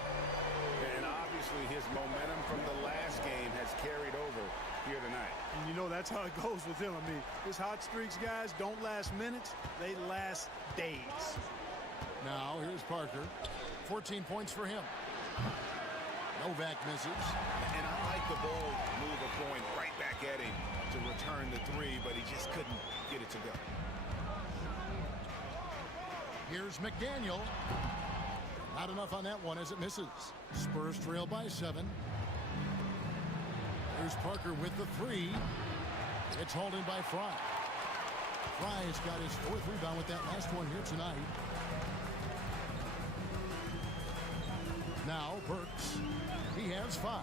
And obviously his momentum from the last game has carried over here tonight. And you know, that's how it goes with him. I mean, his hot streaks, guys, don't last minutes. They last days. Now, here's Parker. 14 points for him. Novak misses. And I like the bold move of going right back at him to return the 3, but he just couldn't get it to go. Here's McDaniel. Not enough on that one as it misses. Spurs trail by 7. Here's Parker with the 3. It's hauled in by Fry. Fry's got his 4th rebound with that last one here tonight. Now Burks. He has 5.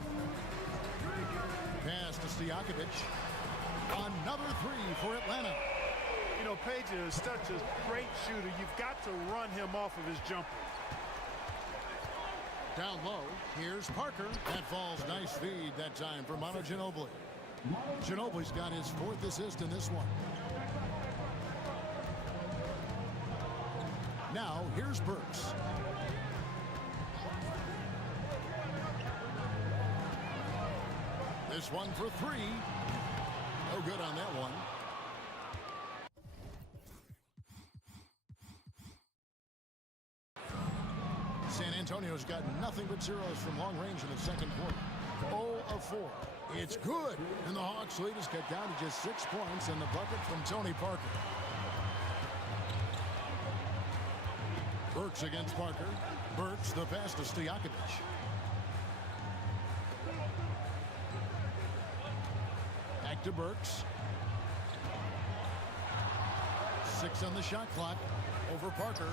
Pass to Stojakovic. Another 3 for Atlanta. You know, Page is such a great shooter. You've got to run him off of his jumper. Down low, here's Parker. That falls. Nice feed that time for Manu Ginobili. Ginobili's got his 4th assist in this one. Now, here's Burks. This one for 3. No good on that one. San Antonio's got nothing but zeros from long range in the second quarter. 0 of 4. It's good. And the Hawks lead is cut down to just 6 points and the bucket from Tony Parker. Burks against Parker. Burks the pass to Stojakovic. Back to Burks. 6 on the shot clock. Over Parker.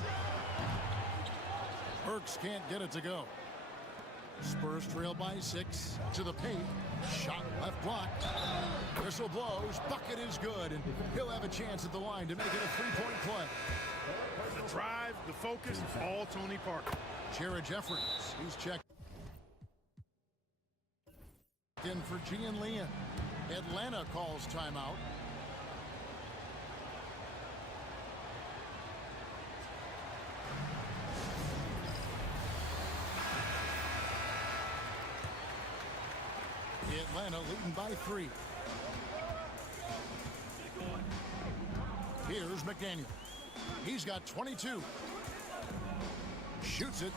Burks can't get it to go. Spurs trail by 6 to the paint. Shot left block. Whistle blows. Bucket is good. And he'll have a chance at the line to make it a 3-point play. The drive, the focus, all Tony Parker. Jared Jeffries. He's checked in for Gian Leon. Atlanta calls timeout. Atlanta leading by 3. Here's McDaniel. He's got 22. Shoots it.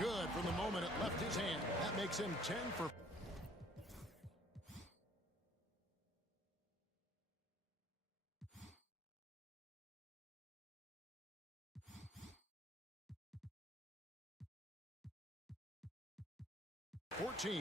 Good from the moment it left his hand. That makes him 10 for $14.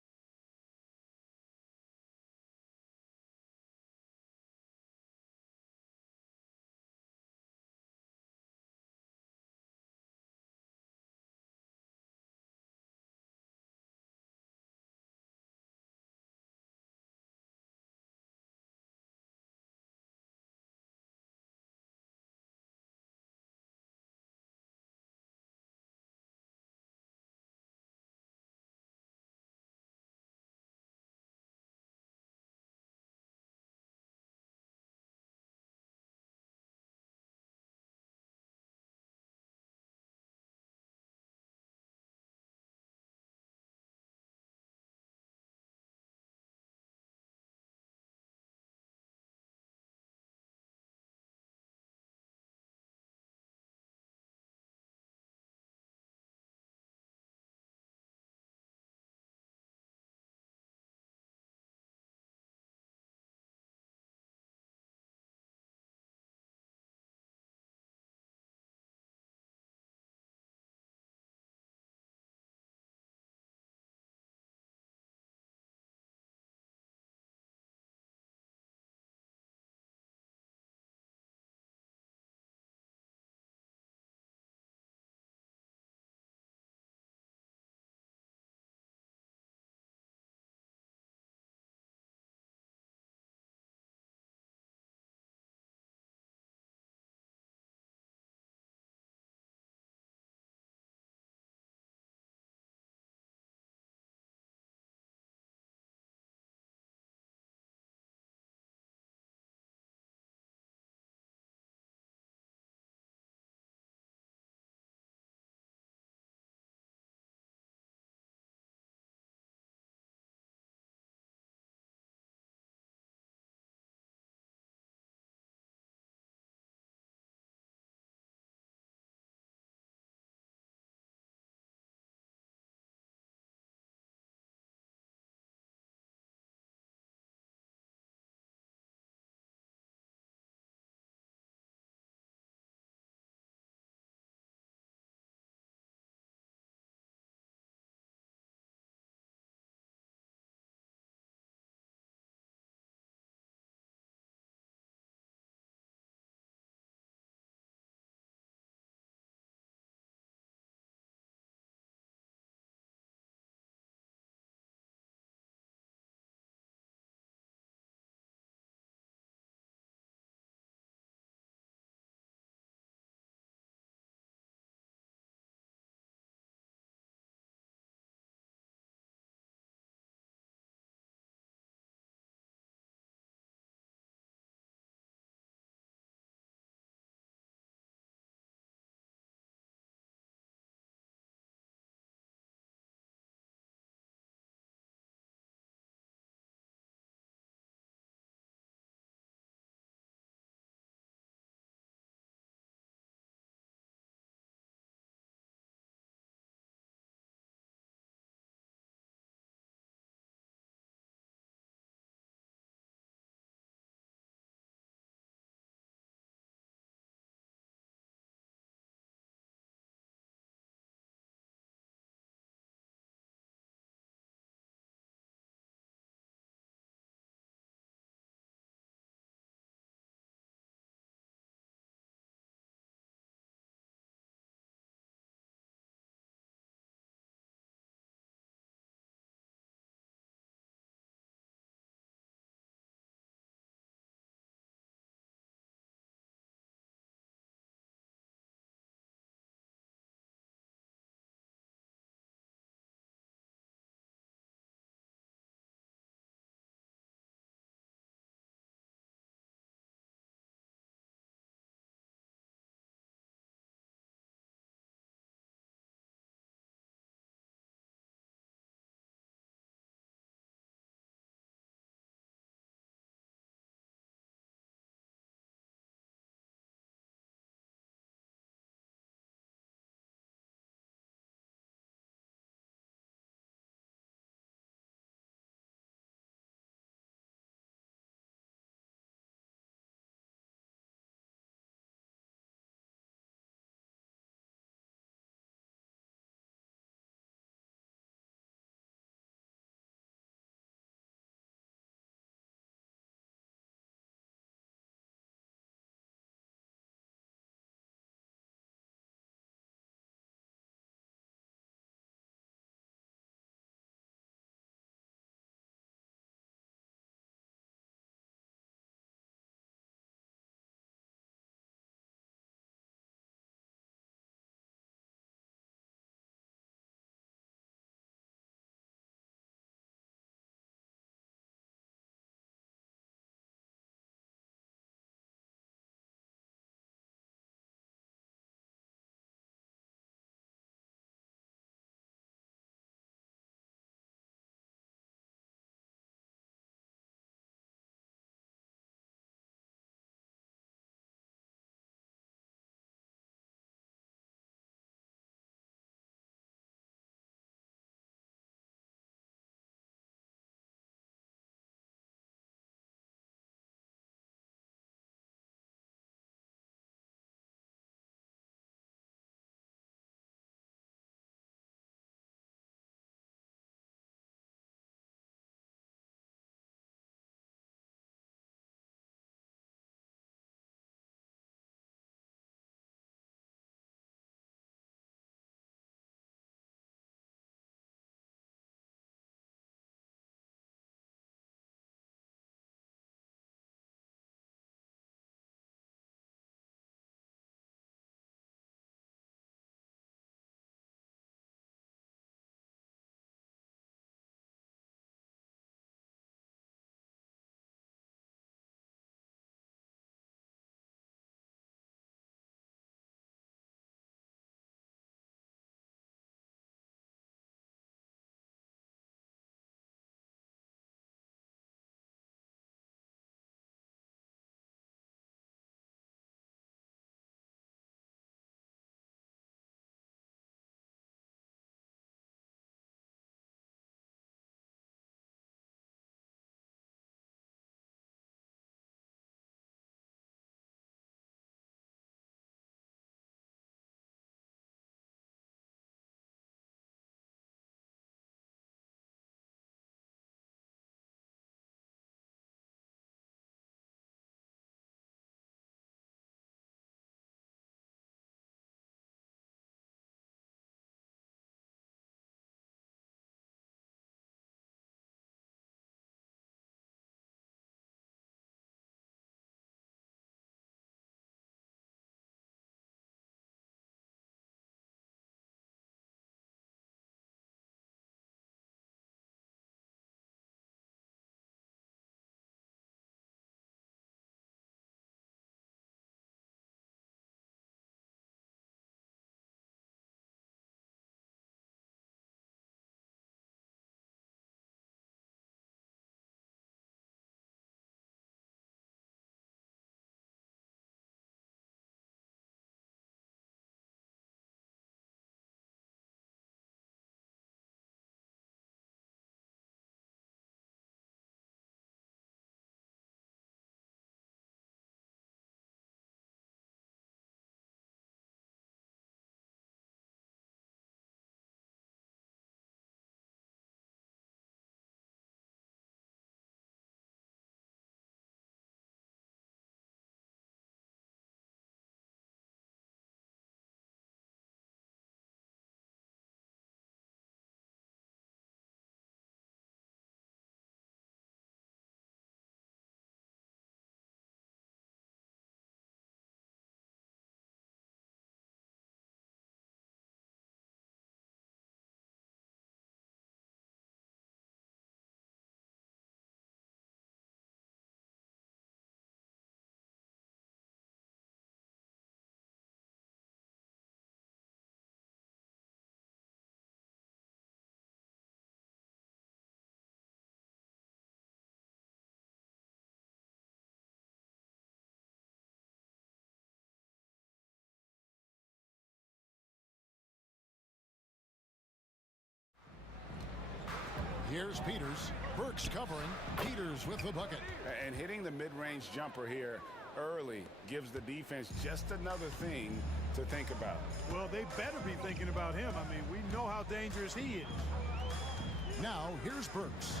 Here's Peters. Burks covering. Peters with the bucket. And hitting the mid-range jumper here early gives the defense just another thing to think about. Well, they better be thinking about him. I mean, we know how dangerous he is. Now, here's Burks.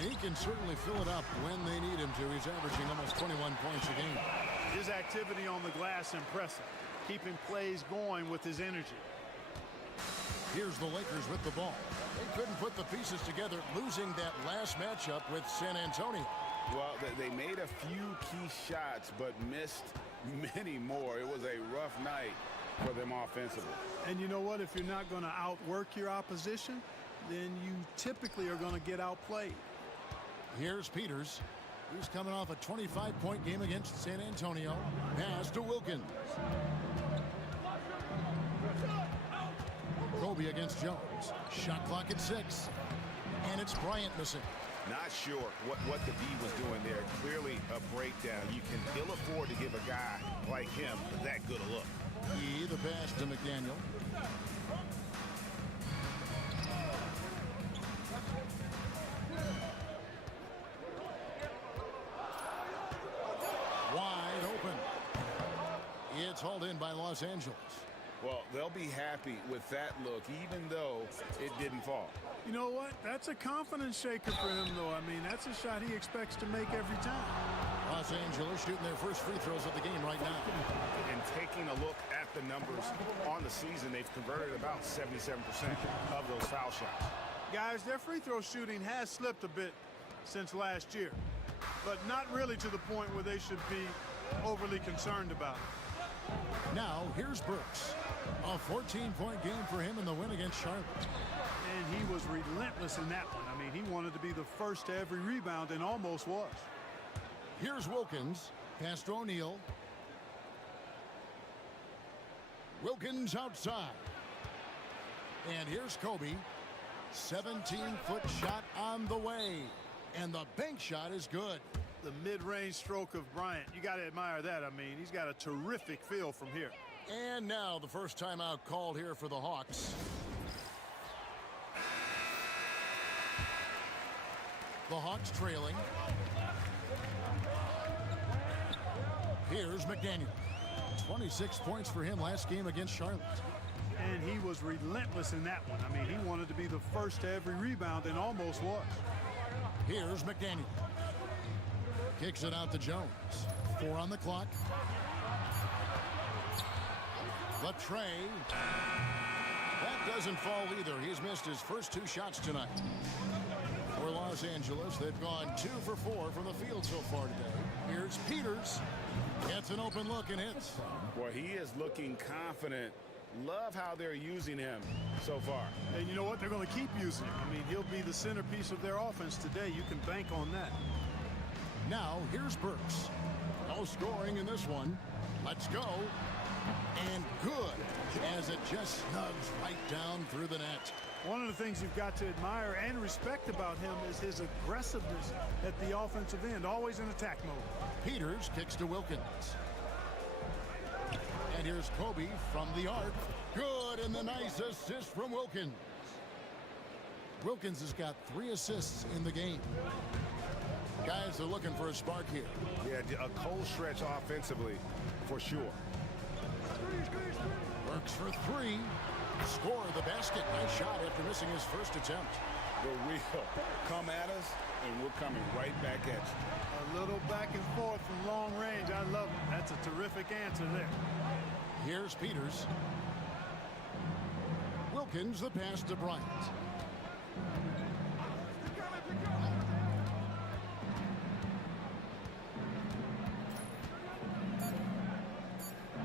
And he can certainly fill it up when they need him to. He's averaging almost 21 points a game. His activity on the glass impressive, keeping plays going with his energy. Here's the Lakers with the ball. They couldn't put the pieces together, losing that last matchup with San Antonio. Well, they made a few key shots, but missed many more. It was a rough night for them offensively. And you know what? If you're not going to outwork your opposition, then you typically are going to get outplayed. Here's Peters. He's coming off a 25-point game against San Antonio. Pass to Wilkins. Kobe against Jones. Shot clock at 6. And it's Bryant missing. Not sure what the D was doing there. Clearly a breakdown. You can ill afford to give a guy like him that good a look. The pass to McDaniel. Wide open. It's hauled in by Los Angeles. Well, they'll be happy with that look, even though it didn't fall. You know what? That's a confidence shaker for him, though. I mean, that's a shot he expects to make every time. Los Angeles shooting their first free throws of the game right now. And taking a look at the numbers on the season, they've converted about 77% of those foul shots. Guys, their free throw shooting has slipped a bit since last year, but not really to the point where they should be overly concerned about it. Now, here's Burks. A 14-point game for him in the win against Charlotte. And he was relentless in that one. I mean, he wanted to be the first to every rebound and almost was. Here's Wilkins. Pass to O'Neal. Wilkins outside. And here's Kobe. 17-foot shot on the way. And the bank shot is good. The mid-range stroke of Bryant, you got to admire that. I mean, he's got a terrific feel from here. And now the first timeout called here for the Hawks. The Hawks trailing. Here's McDaniel. 26 points for him last game against Charlotte. And he was relentless in that one. I mean, he wanted to be the first to every rebound and almost was. Here's McDaniel. Kicks it out to Jones. 4 on the clock. The tray. That doesn't fall either. He's missed his first 2 shots tonight. For Los Angeles, they've gone 2 for 4 from the field so far today. Here's Peters. Gets an open look and hits. Boy, he is looking confident. Love how they're using him so far. And you know what? They're going to keep using him. I mean, he'll be the centerpiece of their offense today. You can bank on that. Now, here's Burks. No scoring in this one. Let's go. And good, as it just snugs right down through the net. One of the things you've got to admire and respect about him is his aggressiveness at the offensive end, always in attack mode. Peters kicks to Wilkins. And here's Kobe from the arc. Good, and the nice assist from Wilkins. Wilkins has got 3 assists in the game. Guys are looking for a spark here. Yeah, a cold stretch offensively, for sure. Works for 3. Score the basket. Nice shot after missing his first attempt. The real come at us, and we're coming right back at you. A little back and forth from long range. I love it. That's a terrific answer there. Here's Peters. Wilkins, the pass to Bryant.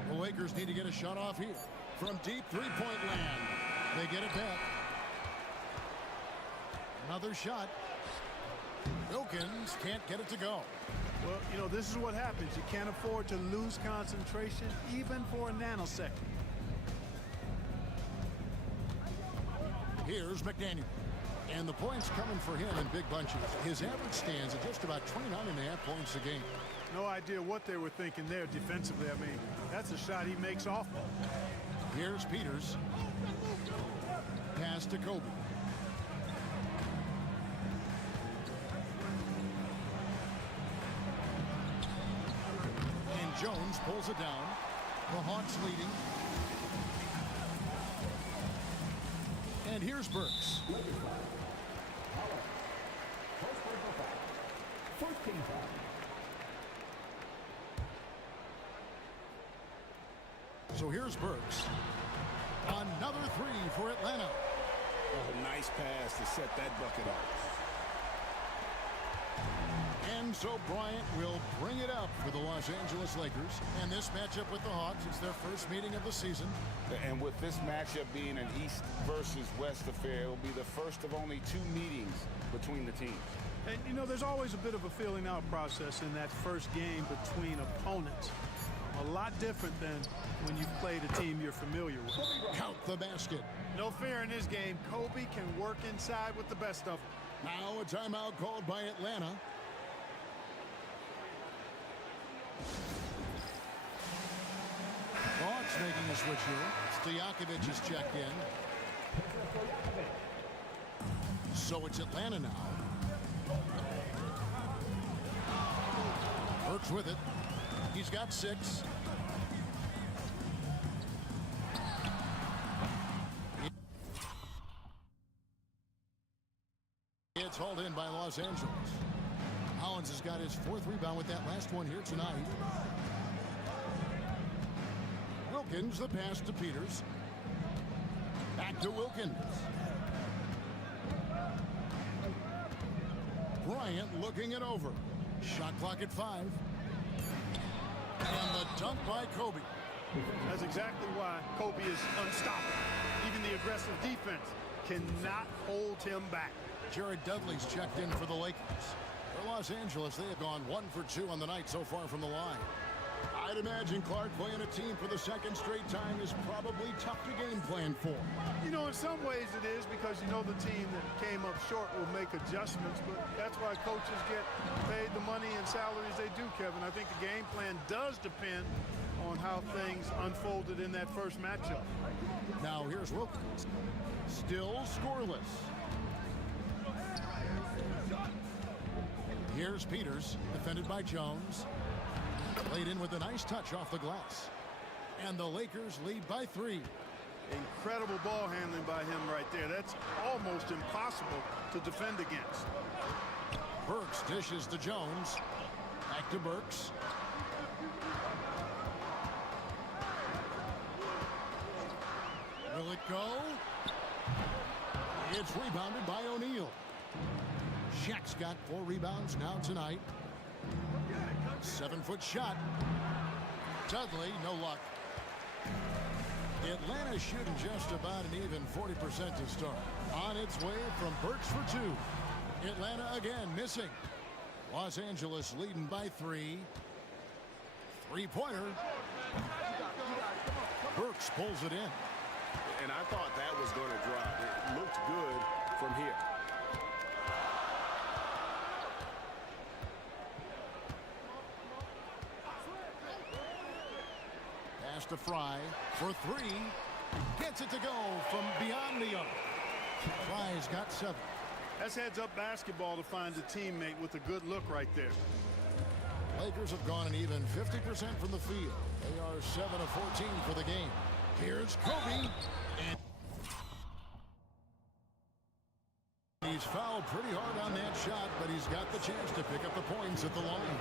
The Lakers need to get a shot off here. From deep three-point land. They get it back. Another shot. Wilkins can't get it to go. Well, you know, this is what happens. You can't afford to lose concentration even for a nanosecond. Here's McDaniel. And the points coming for him in big bunches. His average stands at just about 29.5 points a game. No idea what they were thinking there defensively. I mean, that's a shot he makes off of. Here's Peters. Pass to Kobe. Jones pulls it down. The Hawks leading. And here's Burks. So here's Burks. Another three for Atlanta. Oh, nice pass to set that bucket up. And so Bryant will bring it up for the Los Angeles Lakers. And this matchup with the Hawks is their first meeting of the season. And with this matchup being an East versus West affair, it will be the first of only 2 meetings between the teams. And, you know, there's always a bit of a feeling out process in that first game between opponents. A lot different than when you've played a team you're familiar with. Count the basket. No fear in this game. Kobe can work inside with the best of them. Now a timeout called by Atlanta. Hawks making a switch here. Stojakovic is checked in. So it's Atlanta now. Burks with it. He's got 6. It's hauled in by Los Angeles. Hollins has got his 4th rebound with that last one here tonight. Wilkins, the pass to Peters. Back to Wilkins. Bryant looking it over. Shot clock at 5. And the dunk by Kobe. That's exactly why Kobe is unstoppable. Even the aggressive defense cannot hold him back. Jared Dudley's checked in for the Lakers. For Los Angeles, they have gone 1 for 2 on the night so far from the line. I'd imagine Clark playing a team for the 2nd straight time is probably tough to game plan for. You know, in some ways it is, because you know the team that came up short will make adjustments, but that's why coaches get paid the money and salaries they do, Kevin. I think the game plan does depend on how things unfolded in that first matchup. Now here's Wilkins. Still scoreless. Here's Peters, defended by Jones. Played in with a nice touch off the glass. And the Lakers lead by 3. Incredible ball handling by him right there. That's almost impossible to defend against. Burks dishes to Jones. Back to Burks. Will it go? It's rebounded by O'Neal. Shaq's got 4 rebounds now tonight. 7-foot shot. Dudley, no luck. Atlanta shooting just about an even 40% to start. On its way from Burks for 2. Atlanta again missing. Los Angeles leading by 3. 3-pointer. Burks pulls it in. And I thought that was going to drop. It looked good from here. Pass to Fry for 3. Gets it to go from beyond the arc. Fry's got 7. That's heads-up basketball to find a teammate with a good look right there. Lakers have gone an even 50% from the field. They are 7 of 14 for the game. Here's Kobe. And he's fouled pretty hard on that shot, but he's got the chance to pick up the points at the line.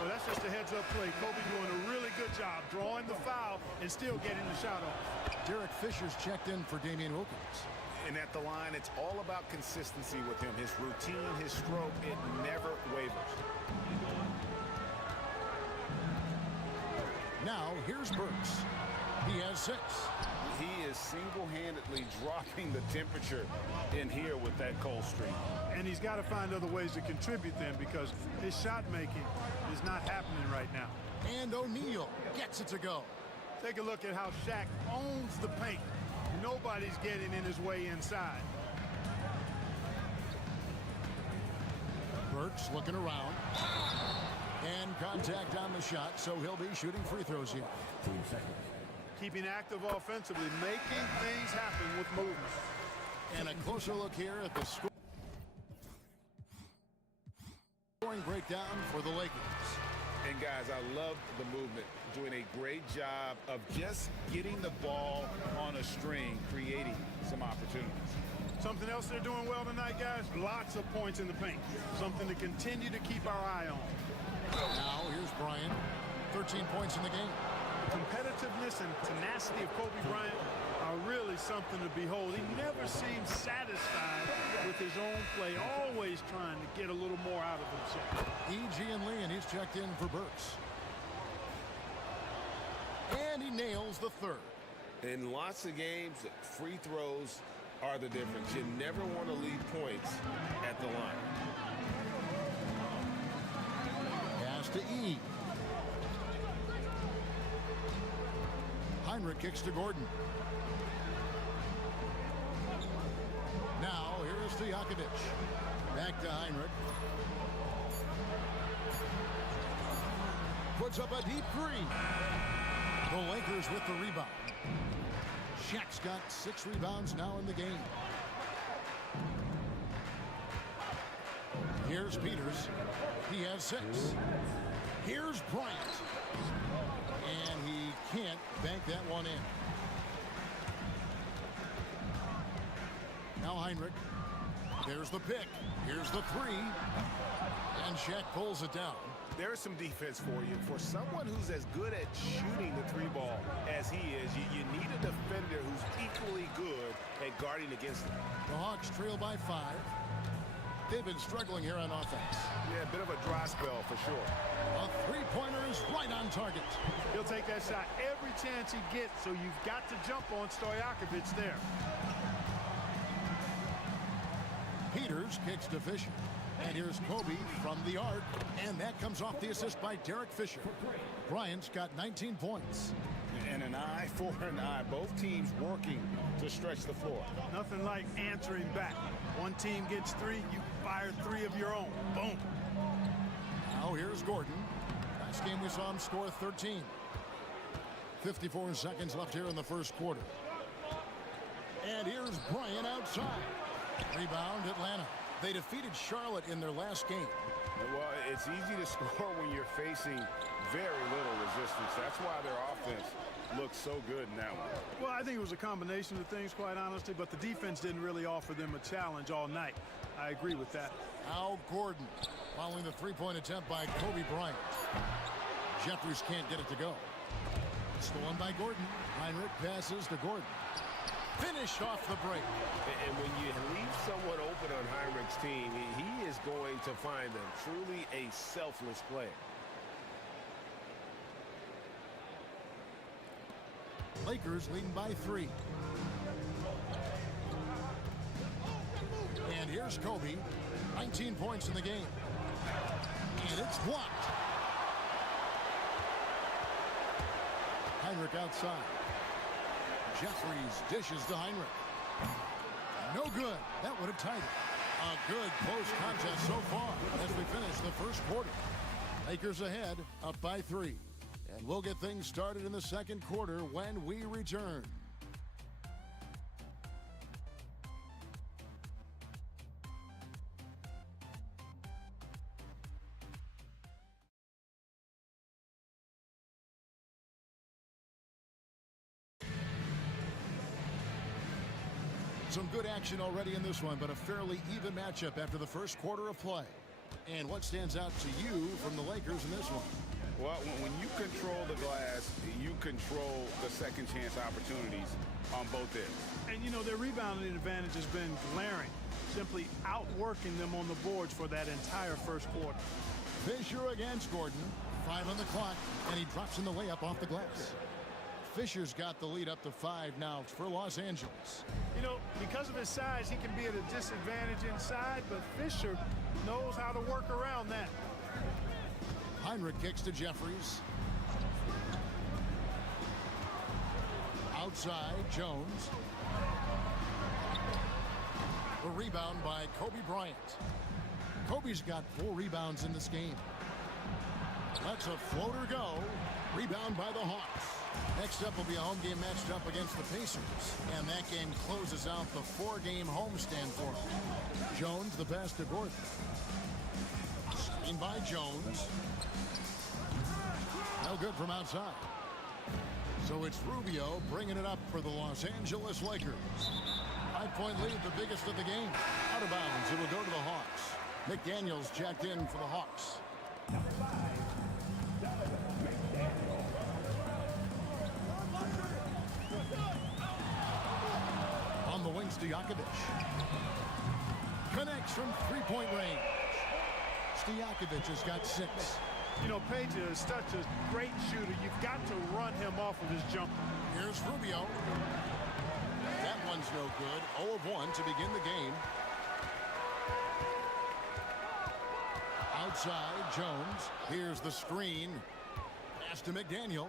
Well, that's just a heads-up play. Kobe doing a really good job drawing the foul and still getting the shot off. Derek Fisher's checked in for Damian Wilkins. And at the line, it's all about consistency with him. His routine, his stroke, it never wavers. Now, here's Burks. He has 6. He is single-handedly dropping the temperature in here with that cold streak. And he's got to find other ways to contribute then, because his shot making is not happening right now. And O'Neal gets it to go. Take a look at how Shaq owns the paint. Nobody's getting in his way inside. Burks looking around. And contact on the shot, so he'll be shooting free throws here. Keeping active offensively, making things happen with movement. And a closer look here at the scoring breakdown for the Lakers. And guys, I love the movement, doing a great job of just getting the ball on a string, creating some opportunities. Something else they're doing well tonight, guys, lots of points in the paint. Something to continue to keep our eye on. Now here's Bryant. 13 points in the game. Competitiveness and tenacity of Kobe Bryant are really something to behold. He never seems satisfied with his own play, always trying to get a little more out of himself. E.G. and Lee, and he's checked in for Burks. And he nails the third. In lots of games, free throws are the difference. You never want to leave points at the line. Pass to E. Heinrich kicks to Gordon. Now, here is Stojakovic. Back to Heinrich. Puts up a deep three. The Lakers with the rebound. Shaq's got 6 rebounds now in the game. Here's Peters. He has 6. Here's Bryant. And he can't bank that one in. Now Heinrich. There's the pick. Here's the 3. And Shaq pulls it down. There's some defense for you. For someone who's as good at shooting the 3 ball as he is, you need a defender who's equally good at guarding against him. The Hawks trail by 5. They've been struggling here on offense. Yeah, a bit of a dry spell for sure. A 3-pointer is right on target. He'll take that shot every chance he gets, so you've got to jump on Stojakovic there. Peters kicks to Fisher. And here's Kobe from the arc. And that comes off the assist by Derek Fisher. Bryant's got 19 points. And an eye for an eye. Both teams working to stretch the floor. Nothing like answering back. One team gets 3, you fire 3 of your own. Boom. Now here's Gordon. Last game we saw him score 13. 54 seconds left here in the first quarter. And here's Bryant outside. Rebound Atlanta. They defeated Charlotte in their last game. Well, it's easy to score when you're facing very little resistance. That's why their offense looks so good in that one. Well, I think it was a combination of things, quite honestly, but the defense didn't really offer them a challenge all night. I agree with that. Now Gordon following the 3-point attempt by Kobe Bryant. Jeffries can't get it to go. Stolen by Gordon. Heinrich passes to Gordon. Finish off the break. And when you leave someone open on Heinrich's team, he is going to find them. Truly a selfless player. Lakers leading by 3. And here's Kobe. 19 points in the game. And it's blocked. Heinrich outside. Jeffries dishes to Heinrich. No good. That would have tied it. A good close contest so far as we finish the first quarter. Lakers ahead, up by 3. And we'll get things started in the second quarter when we return. Some good action already in this one, but a fairly even matchup after the first quarter of play. And what stands out to you from the Lakers in this one? Well, when you control the glass, you control the second chance opportunities on both ends. And, you know, their rebounding advantage has been glaring, simply outworking them on the boards for that entire first quarter. Fisher against Gordon. 5 on the clock, and he drops in the layup off the glass. Fisher's got the lead up to 5 now for Los Angeles. You know, because of his size, he can be at a disadvantage inside, but Fisher knows how to work around that. Heinrich kicks to Jeffries. Outside, Jones. The rebound by Kobe Bryant. Kobe's got 4 rebounds in this game. Lets a floater go. Rebound by the Hawks. Next up will be a home game matched up against the Pacers. And that game closes out the 4-game homestand for them. Jones, the pass to Gordon. Screen by Jones. No good from outside. So it's Rubio bringing it up for the Los Angeles Lakers. 5-point lead, the biggest of the game. Out of bounds, it will go to the Hawks. McDaniels checked in for the Hawks. On the wing, Stojakovic. Connects from three-point range. Stojakovic has got 6. You know, KJ is such a great shooter. You've got to run him off of his jumper. Here's Rubio. That one's no good. 0 of 1 to begin the game. Outside, Jones. Here's the screen. Pass to McDaniel.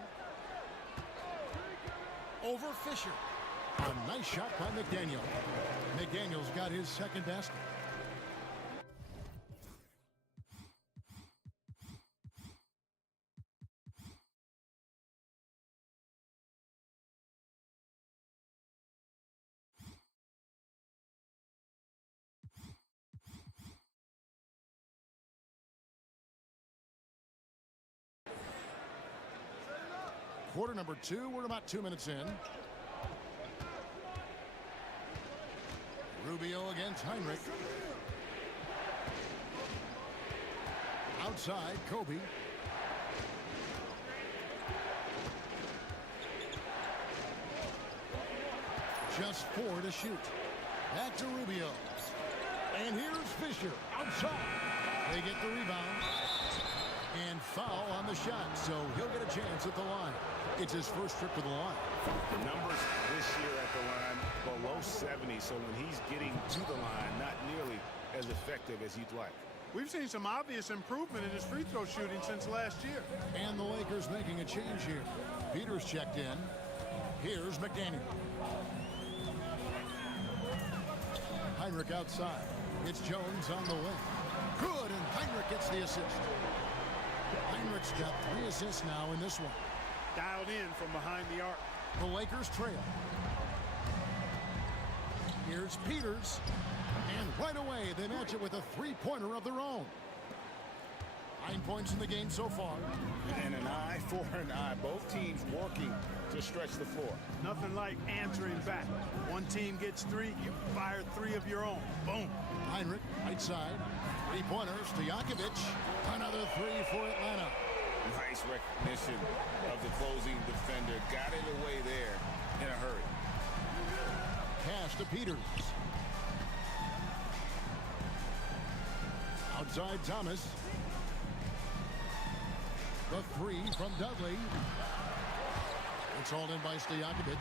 Over Fisher. A nice shot by McDaniel. McDaniel's got his second basket. Quarter number 2. We're about 2 minutes in. Rubio against Heinrich. Outside, Kobe. Just 4 to shoot. Back to Rubio. And here's Fisher outside. They get the rebound. And foul on the shot, so he'll get a chance at the line. It's his first trip to the line. The numbers this year at the line below 70, so when he's getting to the line, not nearly as effective as you'd like. We've seen some obvious improvement in his free throw shooting since last year. And the Lakers making a change here. Peters checked in. Here's McDaniel. Heinrich outside. It's Jones on the wing. Good, and Heinrich gets the assist. Heinrich's got 3 assists now in this one. Dialed in from behind the arc. The Lakers trail. Here's Peters. And right away, they match it with a three-pointer of their own. 9 points in the game so far. And an eye for an eye. Both teams working to stretch the floor. Nothing like answering back. One team gets 3, you fire 3 of your own. Boom. Heinrich, right side. Three-pointers to Stojakovic. Another 3 for Atlanta. Nice recognition of the closing defender. Got it away there in a hurry. Pass to Peters. Outside Thomas. The 3 from Dudley. It's hauled in by Stojakovic.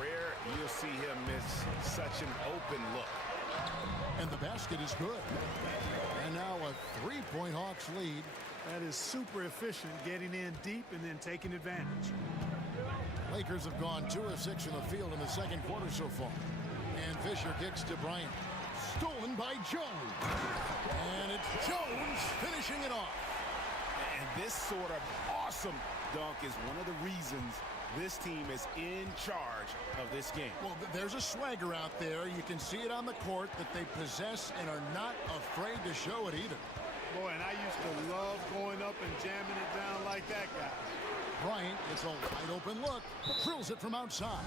Rare you'll see him miss such an open look. And the basket is good. And now a 3-point Hawks lead. That is super efficient, getting in deep and then taking advantage. Lakers have gone 2 of 6 in the field in the second quarter so far. And Fisher kicks to Bryant. Stolen by Jones. And it's Jones finishing it off. And this sort of awesome dunk is one of the reasons this team is in charge of this game. Well, there's a swagger out there. You can see it on the court that they possess and are not afraid to show it either. Boy, and I used to love going up and jamming it down like that guy. Bryant gets a wide open look. Drills it from outside.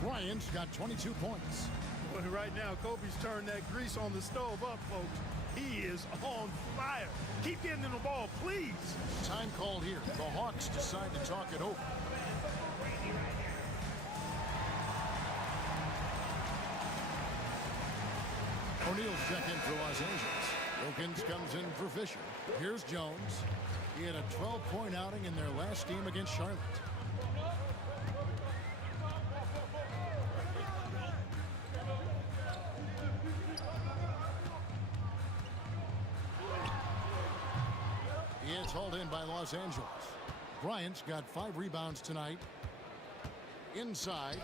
Bryant's got 22 points. But right now, Kobe's turned that grease on the stove up, folks. He is on fire. Keep getting him the ball, please. Time called here. The Hawks decide to talk it over. O'Neal's checked in for Los Angeles. Wilkins comes in for Fisher. Here's Jones. He had a 12-point outing in their last game against Charlotte. It's hauled in by Los Angeles. Bryant's got 5 rebounds tonight. Inside.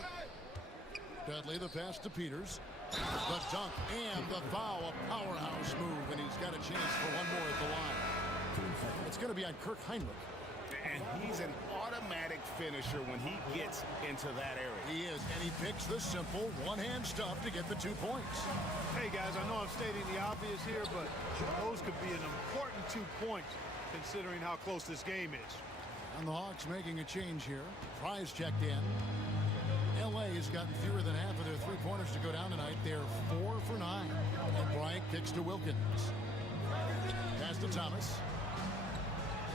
Dudley, the pass to Peters. The dunk and the foul, a powerhouse move, and he's got a chance for one more at the line. It's going to be on Kirk Heinrich. And he's an automatic finisher when he gets into that area. He is, and he picks the simple one-hand stuff to get the 2 points. Hey, guys, I know I'm stating the obvious here, but those could be an important 2 points considering how close this game is. And the Hawks making a change here. Fry's checked in. LA has gotten fewer than half of their three-pointers to go down tonight. They're 4 for 9. And Bryant kicks to Wilkins. Pass to Thomas.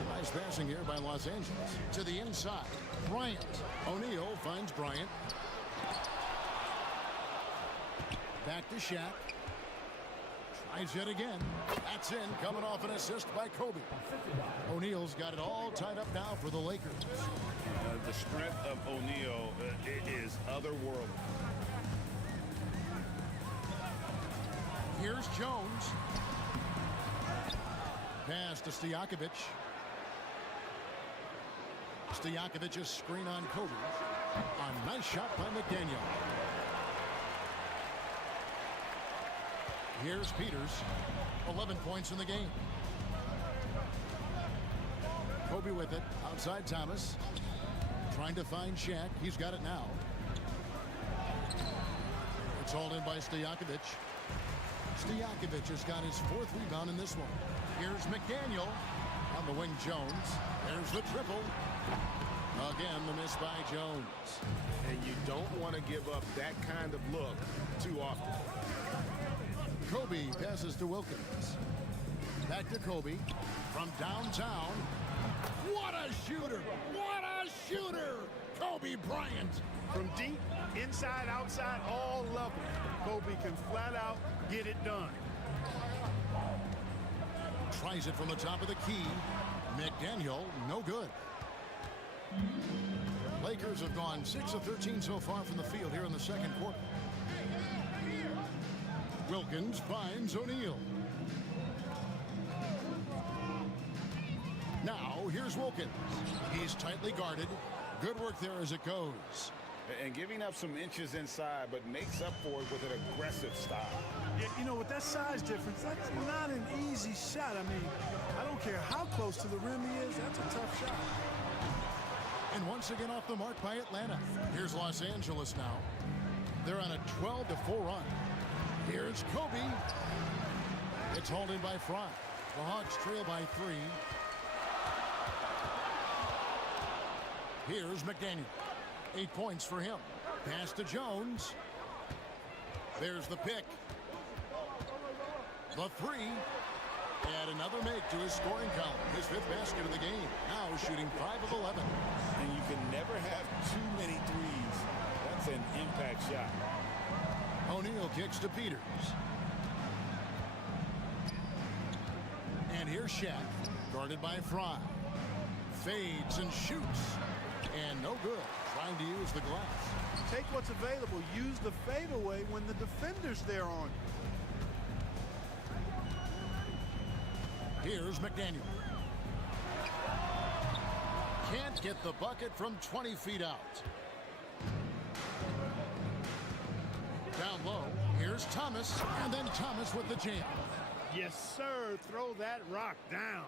Nice passing here by Los Angeles. To the inside. Bryant. O'Neal finds Bryant. Back to Shaq. Tries yet again. That's in. Coming off an assist by Kobe. O'Neal's got it all tied up now for the Lakers. The strength of O'Neal is otherworldly. Here's Jones. Pass to Stojakovic. Stojakovic's screen on Kobe. A nice shot by McDaniel. Here's Peters. 11 points in the game. Kobe with it. Outside Thomas. Trying to find Shaq. He's got it now. It's hauled in by Stojakovic. Stojakovic has got his 4th rebound in this one. Here's McDaniel. On the wing, Jones. There's the triple. Again, the miss by Jones. And you don't want to give up that kind of look too often. Kobe passes to Wilkins. Back to Kobe. From downtown. What a shooter! What a shooter! Kobe Bryant. From deep, inside, outside, all levels, Kobe can flat out get it done. Tries it from the top of the key. McDaniel, no good. Lakers have gone 6 of 13 so far from the field here in the second quarter. Wilkins finds O'Neal. Now, here's Wilkins. He's tightly guarded. Good work there as it goes. And giving up some inches inside, but makes up for it with an aggressive style. Yeah, you know, with that size difference, that's not an easy shot. I mean, I don't care how close to the rim he is, that's a tough shot. And once again off the mark by Atlanta. Here's Los Angeles now. They're on a 12-4 run. Here's Kobe. It's hauled in by Fry. The Hawks trail by 3. Here's McDaniel. 8 points for him. Pass to Jones. There's the pick. The 3. And another make to his scoring column. His 5th basket of the game. Now shooting 5 of 11. And you can never have too many threes. That's an impact shot. O'Neal kicks to Peters. And here's Shaq. Guarded by Fry. Fades and shoots. And no good. Trying to use the glass. Take what's available. Use the fadeaway when the defender's there on you. Here's McDaniel. Can't get the bucket from 20 feet out. Down low. Here's Thomas. And then Thomas with the jam. Yes, sir. Throw that rock down.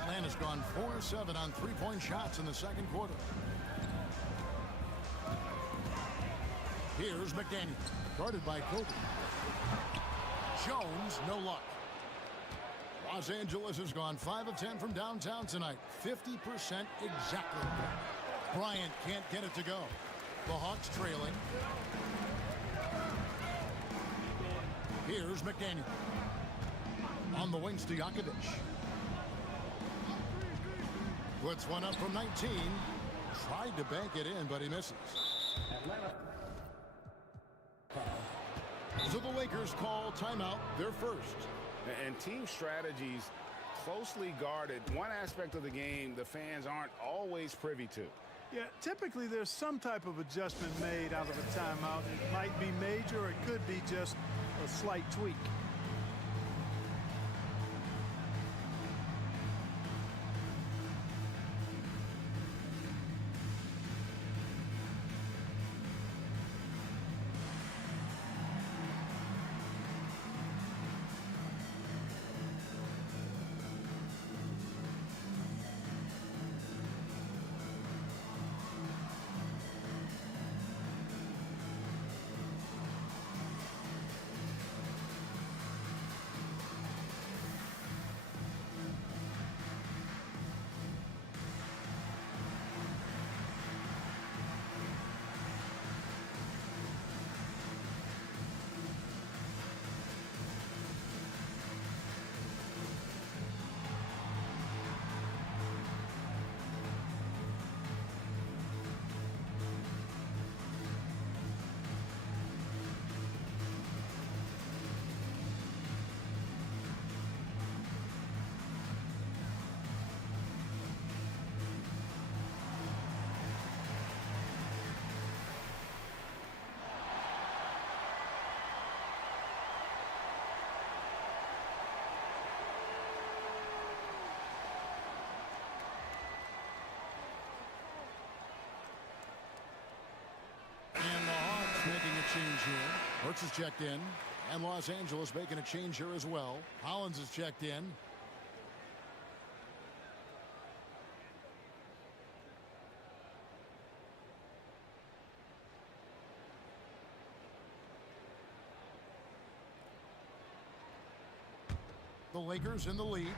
Atlanta's gone 4-7 on three-point shots in the second quarter. Here's McDaniel. Guarded by Kobe. Jones, no luck. Los Angeles has gone 5 of 10 from downtown tonight. 50% exactly. Bryant can't get it to go. The Hawks trailing. Here's McDaniel. On the wing, Stojakovic. Puts one up from 19. Tried to bank it in, but he misses. So the Lakers call timeout, their first. And team strategies closely guarded. One aspect of the game the fans aren't always privy to. Yeah, typically there's some type of adjustment made out of a timeout. It might be major or it could be just a slight tweak. here. Burks is checked in. And Los Angeles making a change here as well. Hollins is checked in. The Lakers in the lead.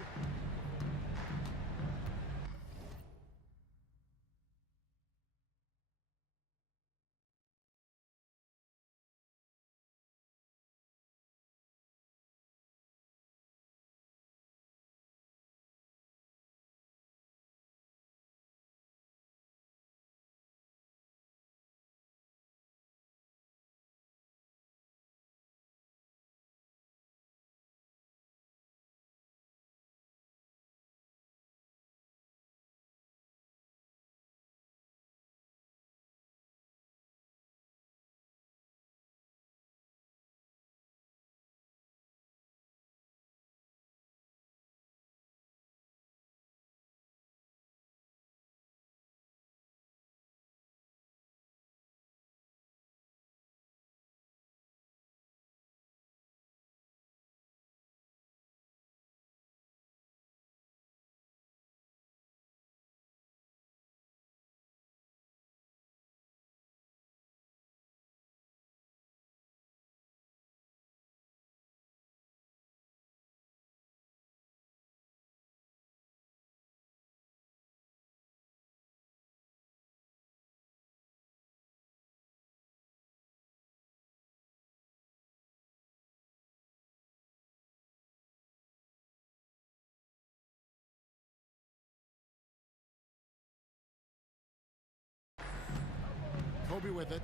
Kobe with it.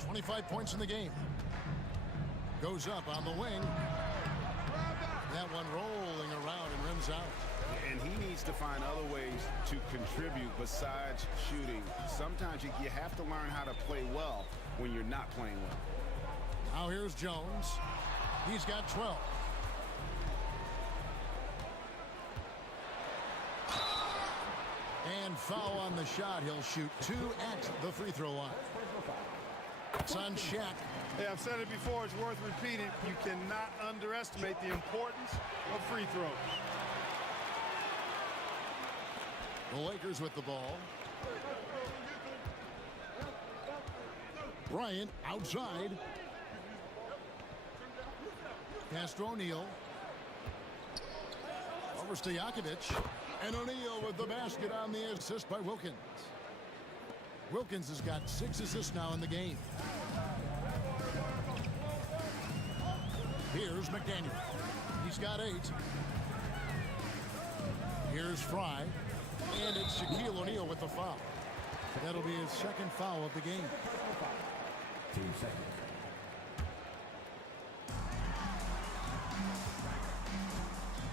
25 points in the game. Goes up on the wing. That one rolling around and rims out. And he needs to find other ways to contribute besides shooting. Sometimes you have to learn how to play well when you're not playing well. Now here's Jones. He's got 12. And foul on the shot. He'll shoot 2 at the free throw line. It's on Shaq. Hey, I've said it before, it's worth repeating. You cannot underestimate the importance of free throws. The Lakers with the ball. Bryant outside. Pass to O'Neal. Over Stojakovic. And O'Neal with the basket on the assist by Wilkins. Wilkins has got 6 assists now in the game. Here's McDaniel. He's got 8. Here's Fry. And it's Shaquille O'Neal with the foul. That'll be his second foul of the game. Team second.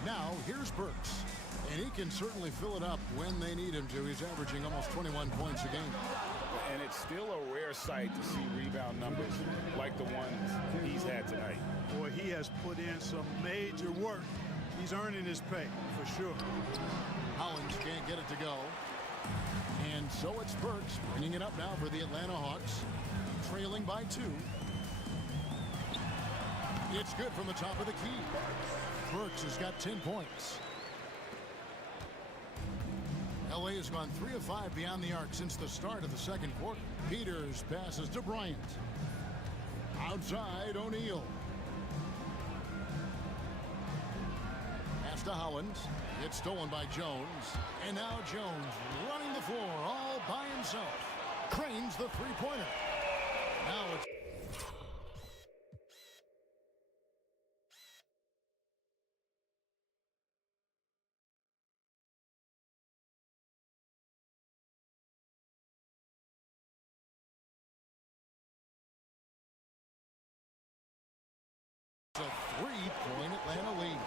Now, here's Burks. And he can certainly fill it up when they need him to. He's averaging almost 21 points a game. And it's still a rare sight to see rebound numbers like the ones he's had tonight. Boy, he has put in some major work. He's earning his pay, for sure. Hollins can't get it to go. And so it's Burks bringing it up now for the Atlanta Hawks. Trailing by 2. It's good from the top of the key. Burks has got 10 points. LA has gone 3 of 5 beyond the arc since the start of the second quarter. Peters passes to Bryant. Outside, O'Neal. Pass to Hollins. It's stolen by Jones. And now Jones running the floor all by himself. Cranes the three-pointer. Now it's a 3-point Atlanta lead.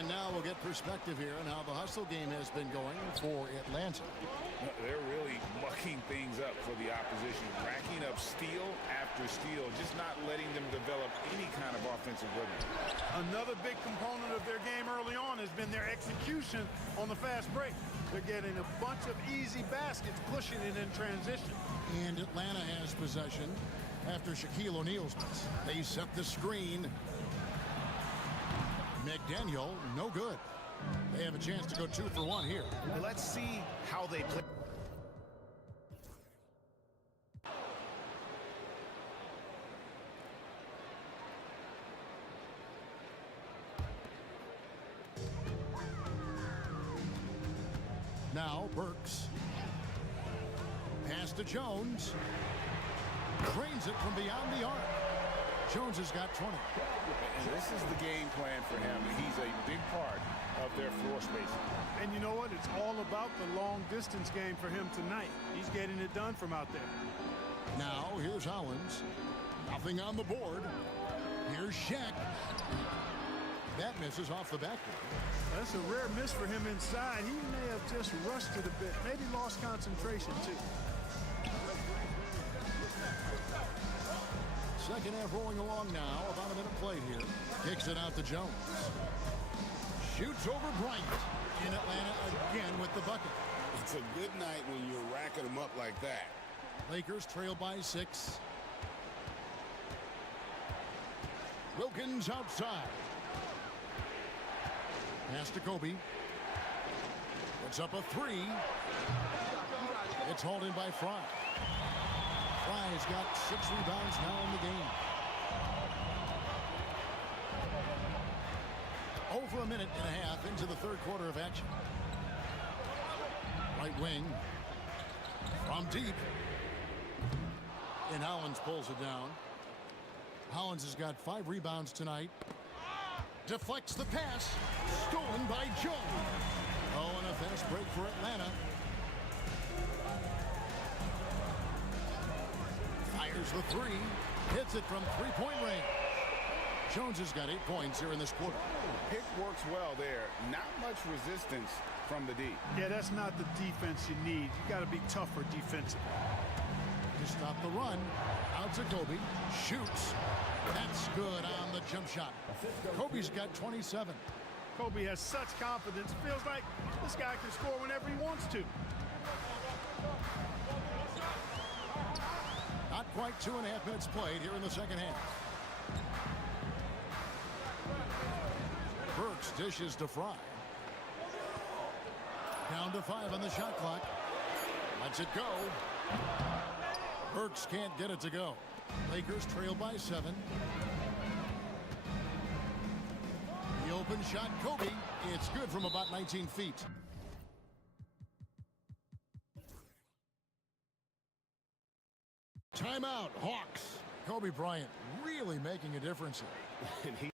And now we'll get perspective here on how the hustle game has been going for Atlanta. They're really mucking things up for the opposition, racking up steal after steal, just not letting them develop any kind of offensive rhythm. Another big component of their game early on has been their execution on the fast break. They're getting a bunch of easy baskets, pushing it in transition. And Atlanta has possession. after Shaquille O'Neal's miss. They set the screen. McDaniel, no good. They have a chance to go 2 for 1 here. Let's see how they play. Now Burks. Pass to Jones. Drains it from beyond the arc. Jones has got 20. And this is the game plan for him. He's a big part of their floor spacing. And you know what? It's all about the long distance game for him tonight. He's getting it done from out there. Now here's Hollins. Nothing on the board. Here's Shaq. That misses off the backboard. That's a rare miss for him inside. He may have just rushed it a bit. Maybe lost concentration, too. Second half rolling along now. About a minute played here. Kicks it out to Jones. Shoots over Bryant. In Atlanta again with the bucket. It's a good night when you're racking them up like that. Lakers trail by 6. Wilkins outside. Pass to Kobe. Puts up a 3. It's hauled in by Fry. Fry's got 6 rebounds now in the game. Over a minute and a half into the third quarter of action. Right wing. From deep. And Hollins pulls it down. Hollins has got 5 rebounds tonight. Deflects the pass. Stolen by Jones. Oh, and a fast break for Atlanta. Fires the 3. Hits it from 3-point range. Jones has got 8 points here in this quarter. Pick works well there. Not much resistance from the D. Yeah, that's not the defense you need. You got to be tougher defensively. To stop the run. Out to Kobe. Shoots. That's good on the jump shot. Kobe's got 27. Kobe has such confidence. Feels like this guy can score whenever he wants to. Not quite 2.5 minutes played here in the second half. Burks dishes to Fry. Down to 5 on the shot clock. Lets it go. Burks can't get it to go. Lakers trail by 7. The open shot, Kobe. It's good from about 19 feet. Timeout, Hawks. Kobe Bryant really making a difference here. And he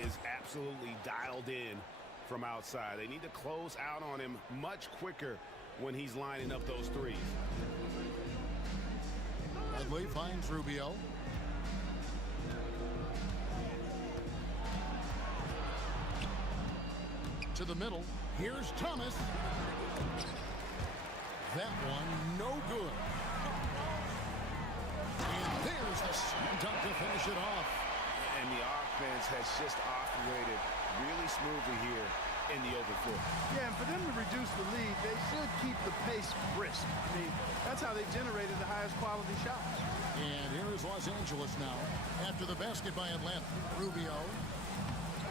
is absolutely dialed in from outside. They need to close out on him much quicker when he's lining up those threes. Dudley finds Rubio. To the middle. Here's Thomas. That one no good. And there's the slam dunk to finish it off. And the offense has just operated really smoothly here in the open floor. Yeah, and for them to reduce the lead, they should keep the pace brisk. I mean, that's how they generated the highest quality shots. And here is Los Angeles now. After the basket by Atlanta. Rubio.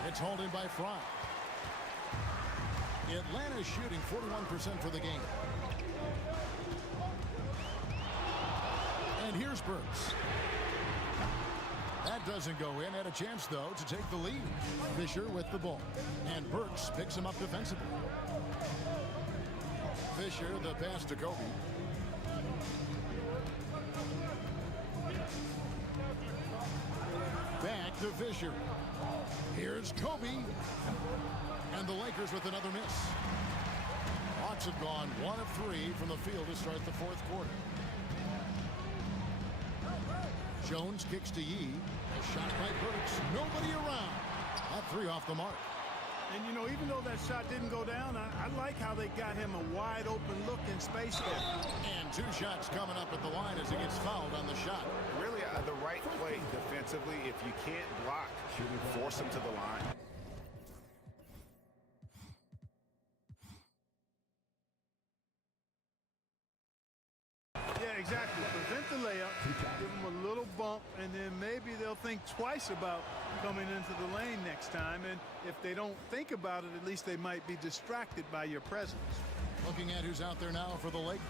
It's hauled in by Fry. Atlanta is shooting 41% for the game. And here's Burks. That doesn't go in. Had a chance, though, to take the lead. Fisher with the ball. And Burks picks him up defensively. Fisher, the pass to Kobe. Back to Fisher. Here's Kobe. And the Lakers with another miss. Hawks have gone 1 of 3 from the field to start the fourth quarter. Jones kicks to Yee. A shot by Burks. Nobody around. That 3 off the mark. And, you know, even though that shot didn't go down, I like how they got him a wide open look in space there. And 2 shots coming up at the line as he gets fouled on the shot. Really the right play defensively. If you can't block, force him to the line. Exactly. Prevent the layup, give them a little bump, and then maybe they'll think twice about coming into the lane next time. And if they don't think about it, at least they might be distracted by your presence. Looking at who's out there now for the Lakers.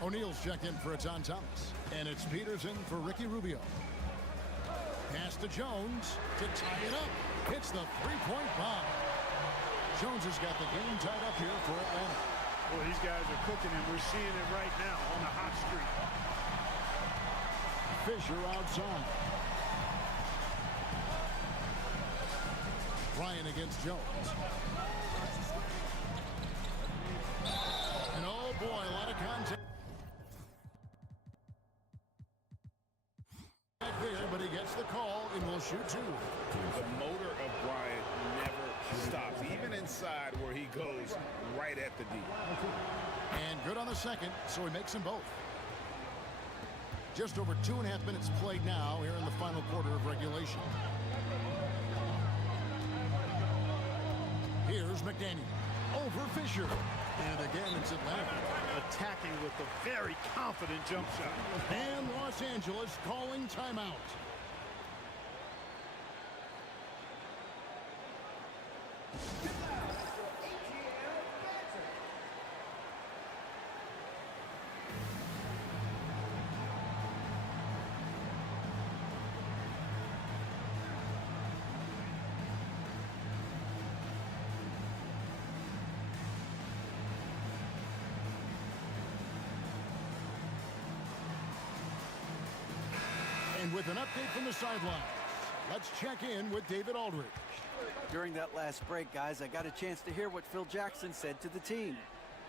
O'Neal's checked in for John Thomas. And it's Peterson for Ricky Rubio. Pass to Jones to tie it up. Hits the three-point bomb. Jones has got the game tied up here for Atlanta. Well, these guys are cooking, and we're seeing it right now on the hot streak. Fisher outside. Ryan against Jones. And oh boy, a lot of contact there, but he gets the call and will shoot two. The motor of Bryant never stops, even inside where he goes right at the D. And good on the second, so he makes them both. Just over 2.5 minutes played now here in the final quarter of regulation. Here's McDaniel over Fisher. And again, it's Atlanta Attacking with a very confident jump shot. and Los Angeles calling timeout. And with an update from the sidelines, let's check in with David Aldridge. During that last break, guys, I got a chance to hear what Phil Jackson said to the team.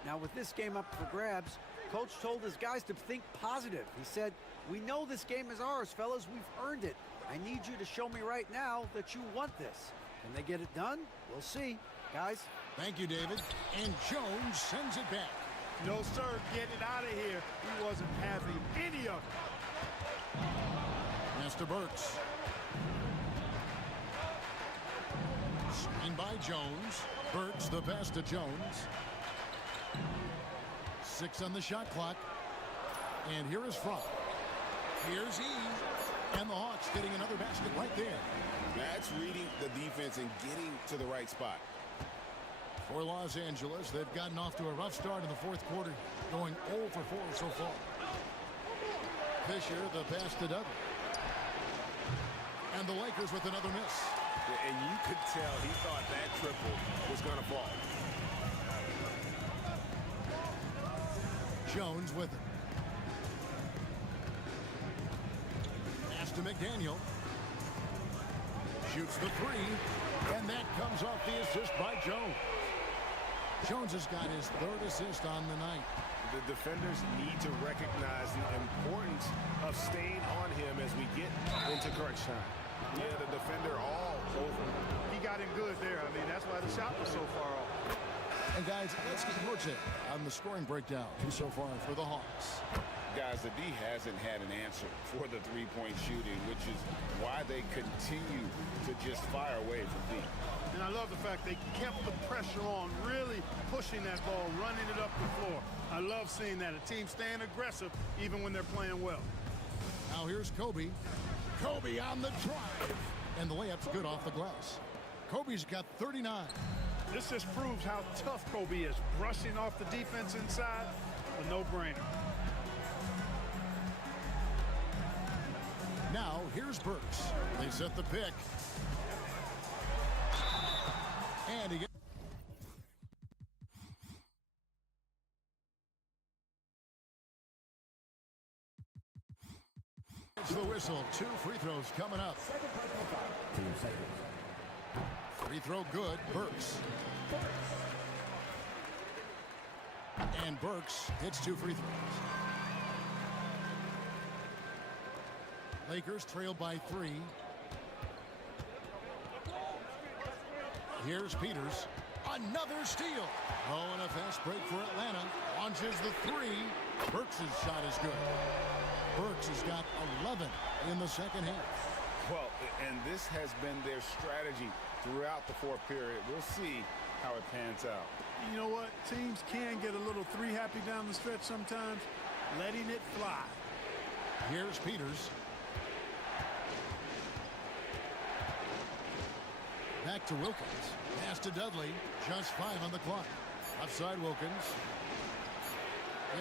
Now, with this game up for grabs, Coach told his guys to think positive. He said, "We know this game is ours, fellas. We've earned it. I need you to show me right now that you want this." Can they get it done? We'll see. Guys. Thank you, David. And Jones sends it back. No, sir. Get it out of here. He wasn't having any of it. Pass to Burks. Screen by Jones. Burks the pass to Jones. 6 on the shot clock. And here is Frank. Here's E. And the Hawks getting another basket right there. That's reading the defense and getting to the right spot. For Los Angeles, they've gotten off to a rough start in the fourth quarter, going 0 for 4 so far. Fisher, the pass to Douglas. And the Lakers with another miss. And you could tell he thought that triple was going to fall. Jones with it. Pass to McDaniel. Shoots the three. And that comes off the assist by Jones. Jones has got his 3rd assist on the night. The defenders need to recognize the importance of staying on him as we get into crunch time. Yeah, the defender all over. He got him good there. I mean, that's why the shot was so far off. And guys, let's get your take on the scoring breakdown so far for the Hawks. Guys, the D hasn't had an answer for the three-point shooting, which is why they continue to just fire away from deep. And I love the fact they kept the pressure on, really pushing that ball, running it up the floor. I love seeing that. A team staying aggressive even when they're playing well. Now here's Kobe. Kobe on the drive. And the layup's good off the glass. Kobe's got 39. This just proves how tough Kobe is. Brushing off the defense inside, a no-brainer. Now here's Burks. They set the pick. And he gets the whistle. 2 free throws coming up. Free throw good. Burks. And Burks hits 2 free throws. Lakers trail by 3. Here's Peters. Another steal. Oh, and a fast break for Atlanta. Launches the 3. Burks' shot is good. Burks has got 11 in the second half. Well, and this has been their strategy throughout the fourth period. We'll see how it pans out. You know what? Teams can get a little 3 happy down the stretch sometimes. letting it fly. Here's Peters. Back to Wilkins. Pass to Dudley. Just 5 on the clock. Offside Wilkins.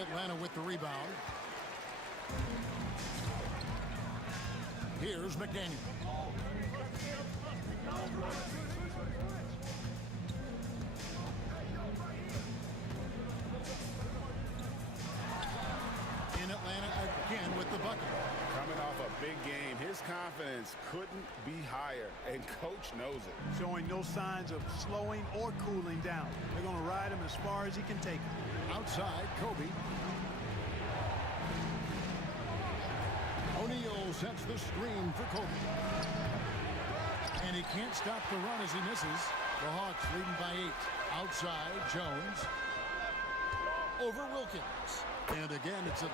Atlanta with the rebound. Here's McDaniel. In Atlanta again with the bucket. Coming off a big game, his confidence couldn't be higher, and coach knows it. Showing no signs of slowing or cooling down. They're going to ride him as far as he can take him. Outside, Kobe. O'Neal sets the screen for Kobe. And he can't stop the run as he misses. The Hawks leading by 8. Outside, Jones. Over Wilkins. And again, it's a...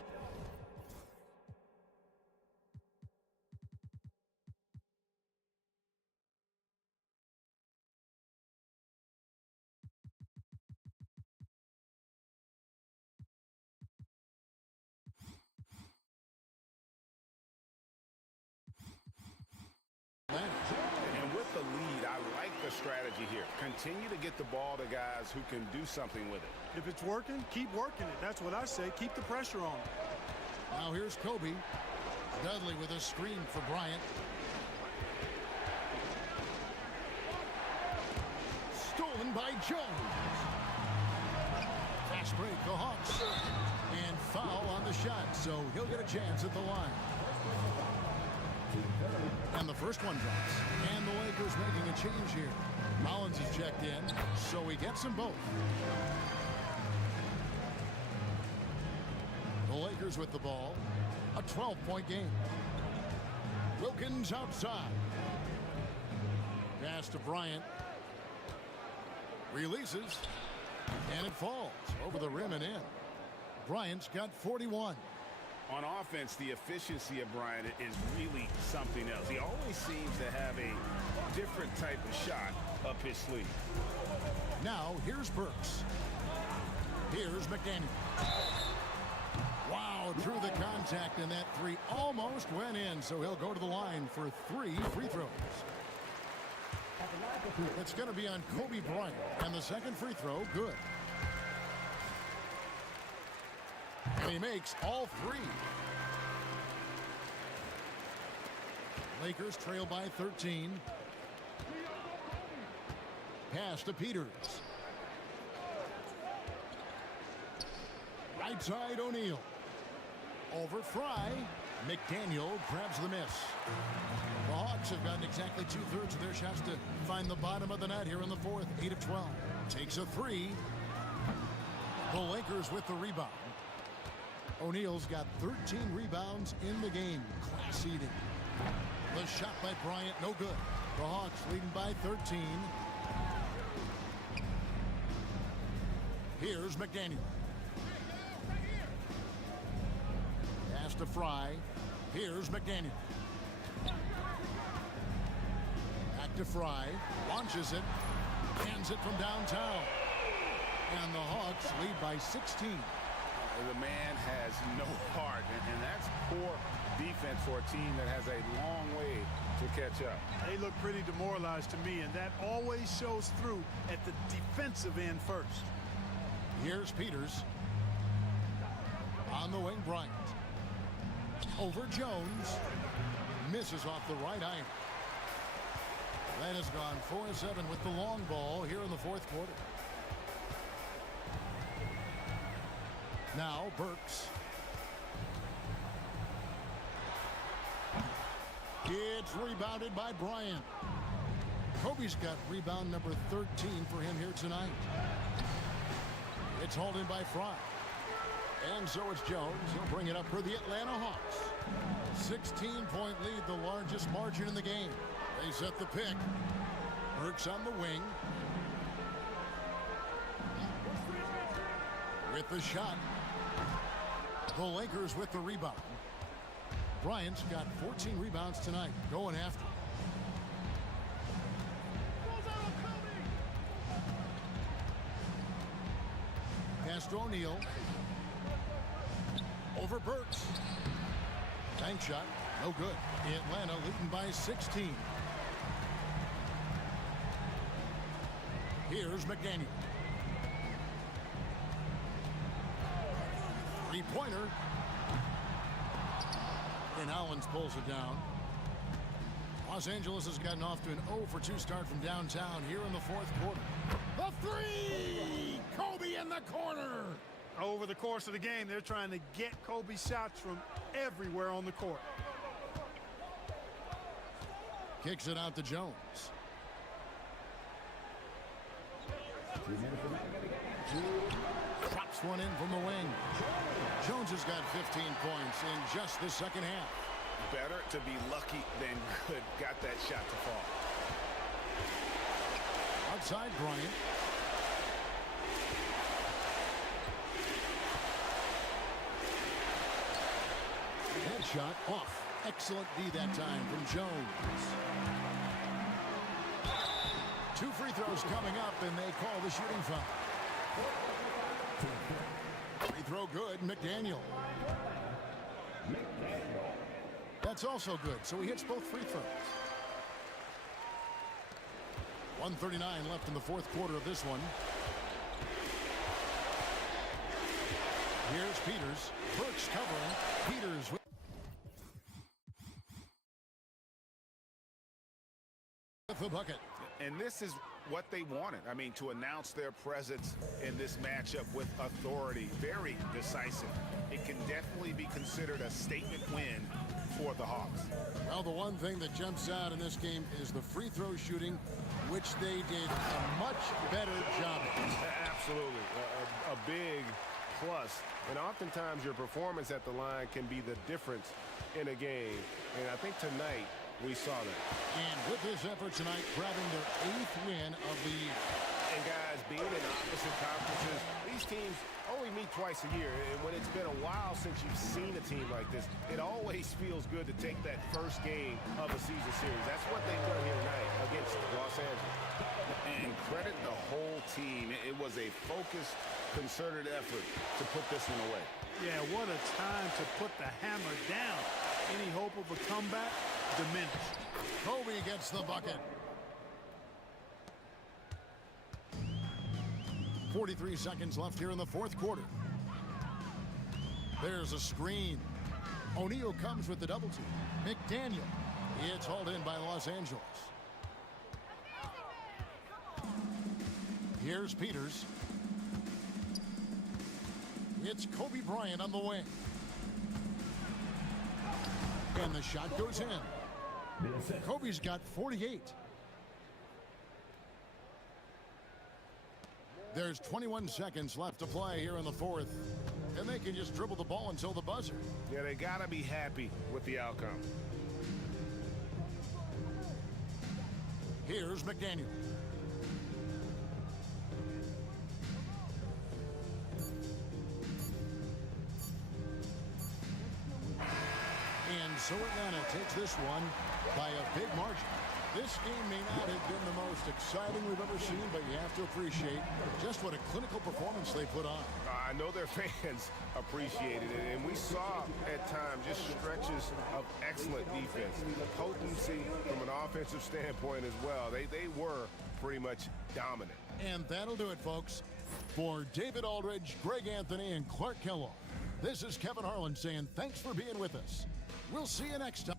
And with the lead, I like the strategy here. Continue to get the ball to guys who can do something with it. If it's working, keep working it. That's what I say. Keep the pressure on him. Now here's Kobe. Dudley with a screen for Bryant. Stolen by Jones. Fast break, the Hawks. And foul on the shot, so he'll get a chance at the line. And the first one drops. And the Lakers making a change here. Mullins is checked in, so he gets them both. The Lakers with the ball. A 12-point game. Wilkins outside. Pass to Bryant. Releases. And it falls over the rim and in. Bryant's got 41. On offense, the efficiency of Bryant is really something else. He always seems to have a different type of shot up his sleeve. Now, here's Burks. Here's McDaniel. Wow, through the contact, and that 3 almost went in, so he'll go to the line for 3 free throws. It's going to be on Kobe Bryant, and the second free throw, good. And he makes all 3. Lakers trail by 13. Pass to Peters. Right side O'Neal. Over Fry. McDaniel grabs the miss. The Hawks have gotten exactly 2/3 of their shots to find the bottom of the net here in the fourth. 8 of 12. Takes a 3. The Lakers with the rebound. O'Neal's got 13 rebounds in the game. Class eating. The shot by Bryant, no good. The Hawks leading by 13. Here's McDaniel. Pass to Fry. Here's McDaniel. Back to Fry. Launches it. Hands it from downtown. And the Hawks lead by 16. The man has no heart, and that's poor defense for a team that has a long way to catch up. They look pretty demoralized to me, and that always shows through at the defensive end first. Here's Peters. On the wing, Bryant. Over Jones. Misses off the right iron. That has gone 4-7 with the long ball here in the fourth quarter. Now Burks. It's rebounded by Bryant. Kobe's got rebound number 13 for him here tonight. It's hauled in by Fry. And so it's Jones. He'll bring it up for the Atlanta Hawks. 16-point lead, the largest margin in the game. They set the pick. Burks on the wing. With the shot. The Lakers with the rebound. Bryant's got 14 rebounds tonight. Going after. Pass to O'Neal. Over for Burks. Bank shot, no good. Atlanta leading by 16. Here's McDaniel. Three-pointer. And Allens pulls it down. Los Angeles has gotten off to an 0-for-2 start from downtown here in the fourth quarter. The three! Kobe in the corner! Over the course of the game, they're trying to get Kobe shots from everywhere on the court. Kicks it out to Jones. Drops one in from the wing. Jones has got 15 points in just the second half. Better to be lucky than good. Got that shot to fall. Outside Bryant. Headshot off. Excellent D that time from Jones. Two free throws coming up, and they call the shooting foul. Free throw good, McDaniel. That's also good, so he hits both free throws. 1:39 left in the fourth quarter of this one. Here's Peters. Burks covering. Peters with the bucket. And this is what they wanted. I mean, to announce their presence in this matchup with authority. Very decisive. It can definitely be considered a statement win for the Hawks. Well, the one thing that jumps out in this game is the free throw shooting, which they did a much better job of. Absolutely. A big plus. And oftentimes your performance at the line can be the difference in a game. And I think tonight we saw that. And with this effort tonight, grabbing their 8th win of the year. And guys, being in opposite conferences, these teams only meet twice a year. And when it's been a while since you've seen a team like this, it always feels good to take that first game of a season series. That's what they've done here tonight against Los Angeles. And credit the whole team. It was a focused, concerted effort to put this one away. Yeah, what a time to put the hammer down. Any hope of a comeback diminished. Kobe gets the bucket. 43 seconds left here in the fourth quarter. There's a screen. O'Neal comes with the double team. McDaniel. It's hauled in by Los Angeles. Here's Peters. It's Kobe Bryant on the wing. And the shot goes in. Kobe's got 48. There's 21 seconds left to play here in the fourth. And they can just dribble the ball until the buzzer. Yeah, they got to be happy with the outcome. Here's McDaniel. And so Atlanta takes this one by a big margin. This game may not have been the most exciting we've ever seen, but you have to appreciate just what a clinical performance they put on. I know their fans appreciated it, and we saw at times just stretches of excellent defense. Potency from an offensive standpoint as well. They were pretty much dominant. And that'll do it, folks. For David Aldridge, Greg Anthony, and Clark Kellogg, this is Kevin Harlan saying thanks for being with us. We'll see you next time.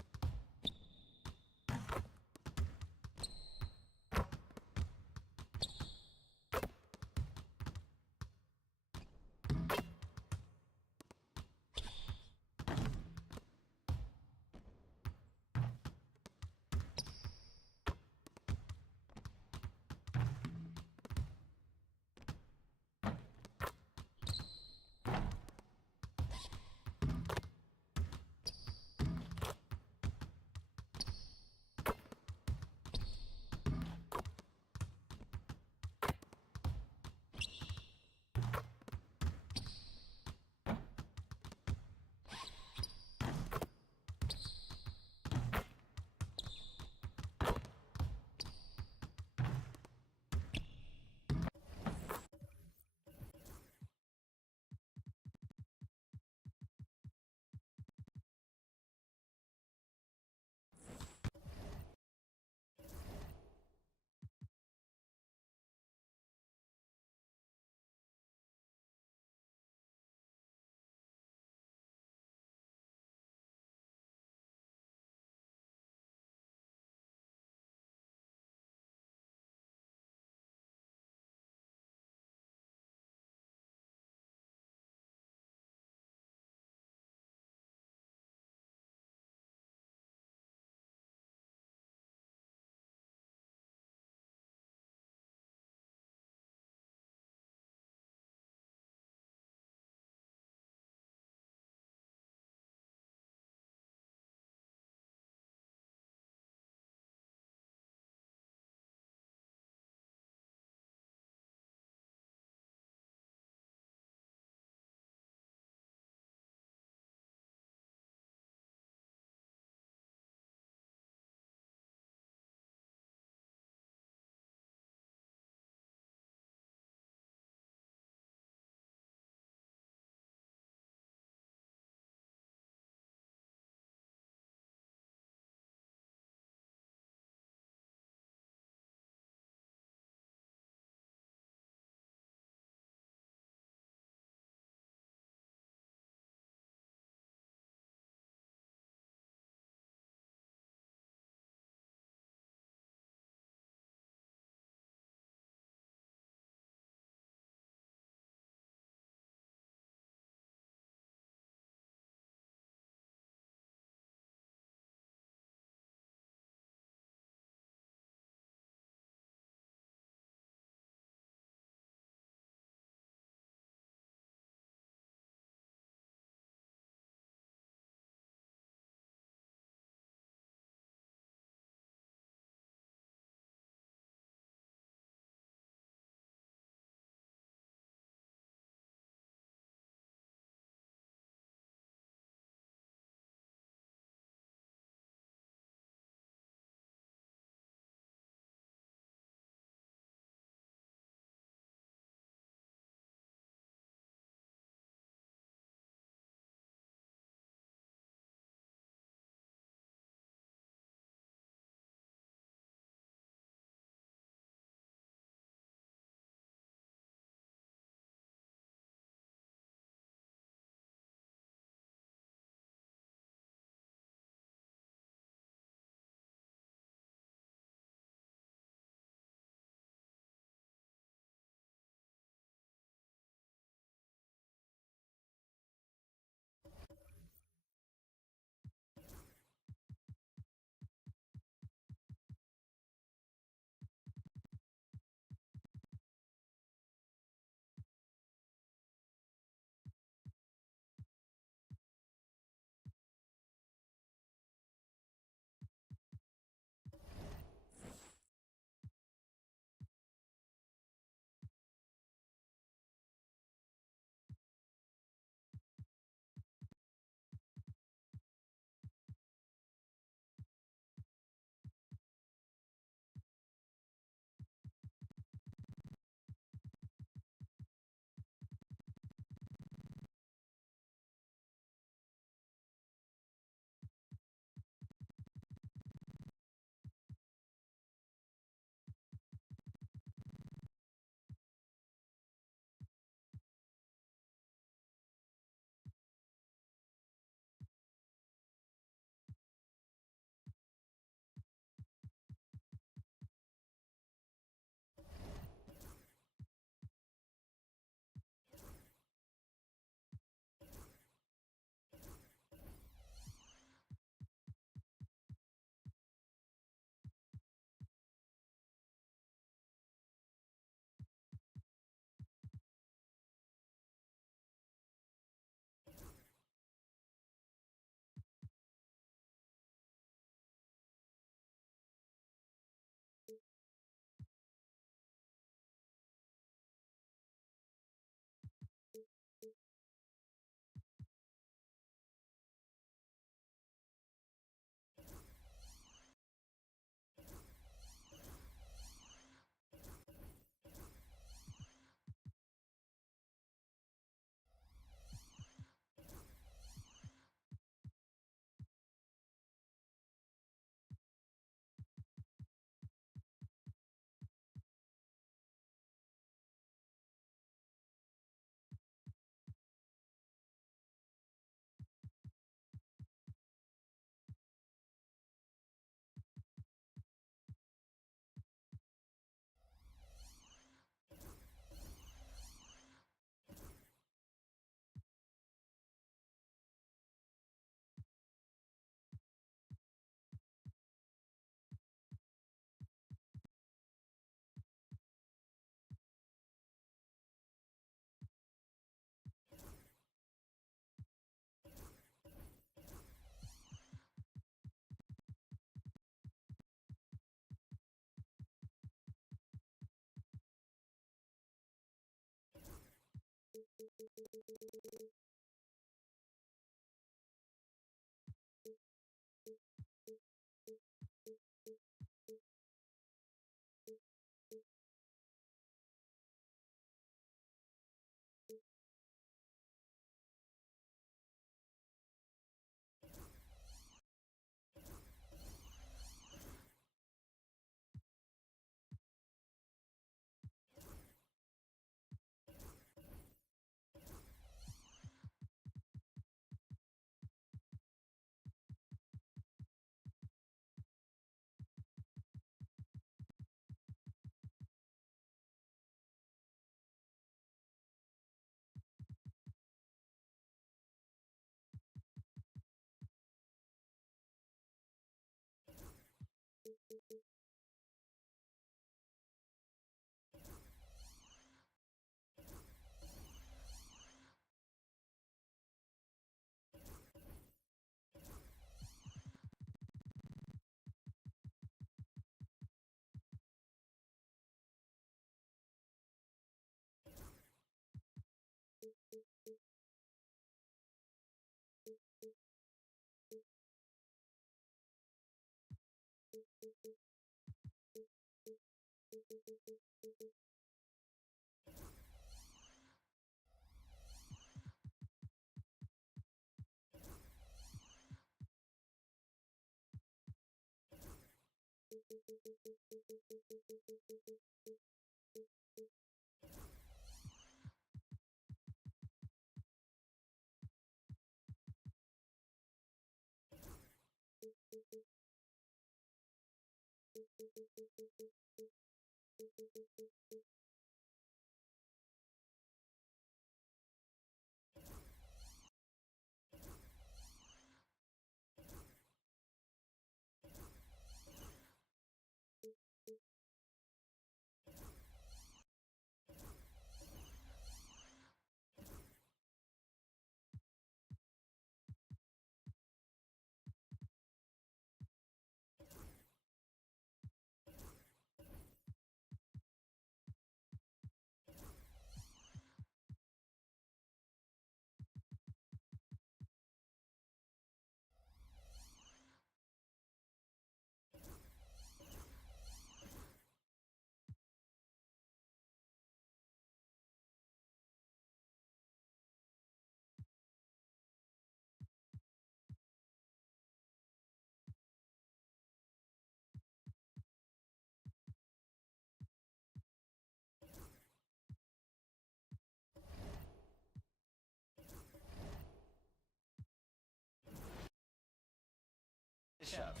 Shove.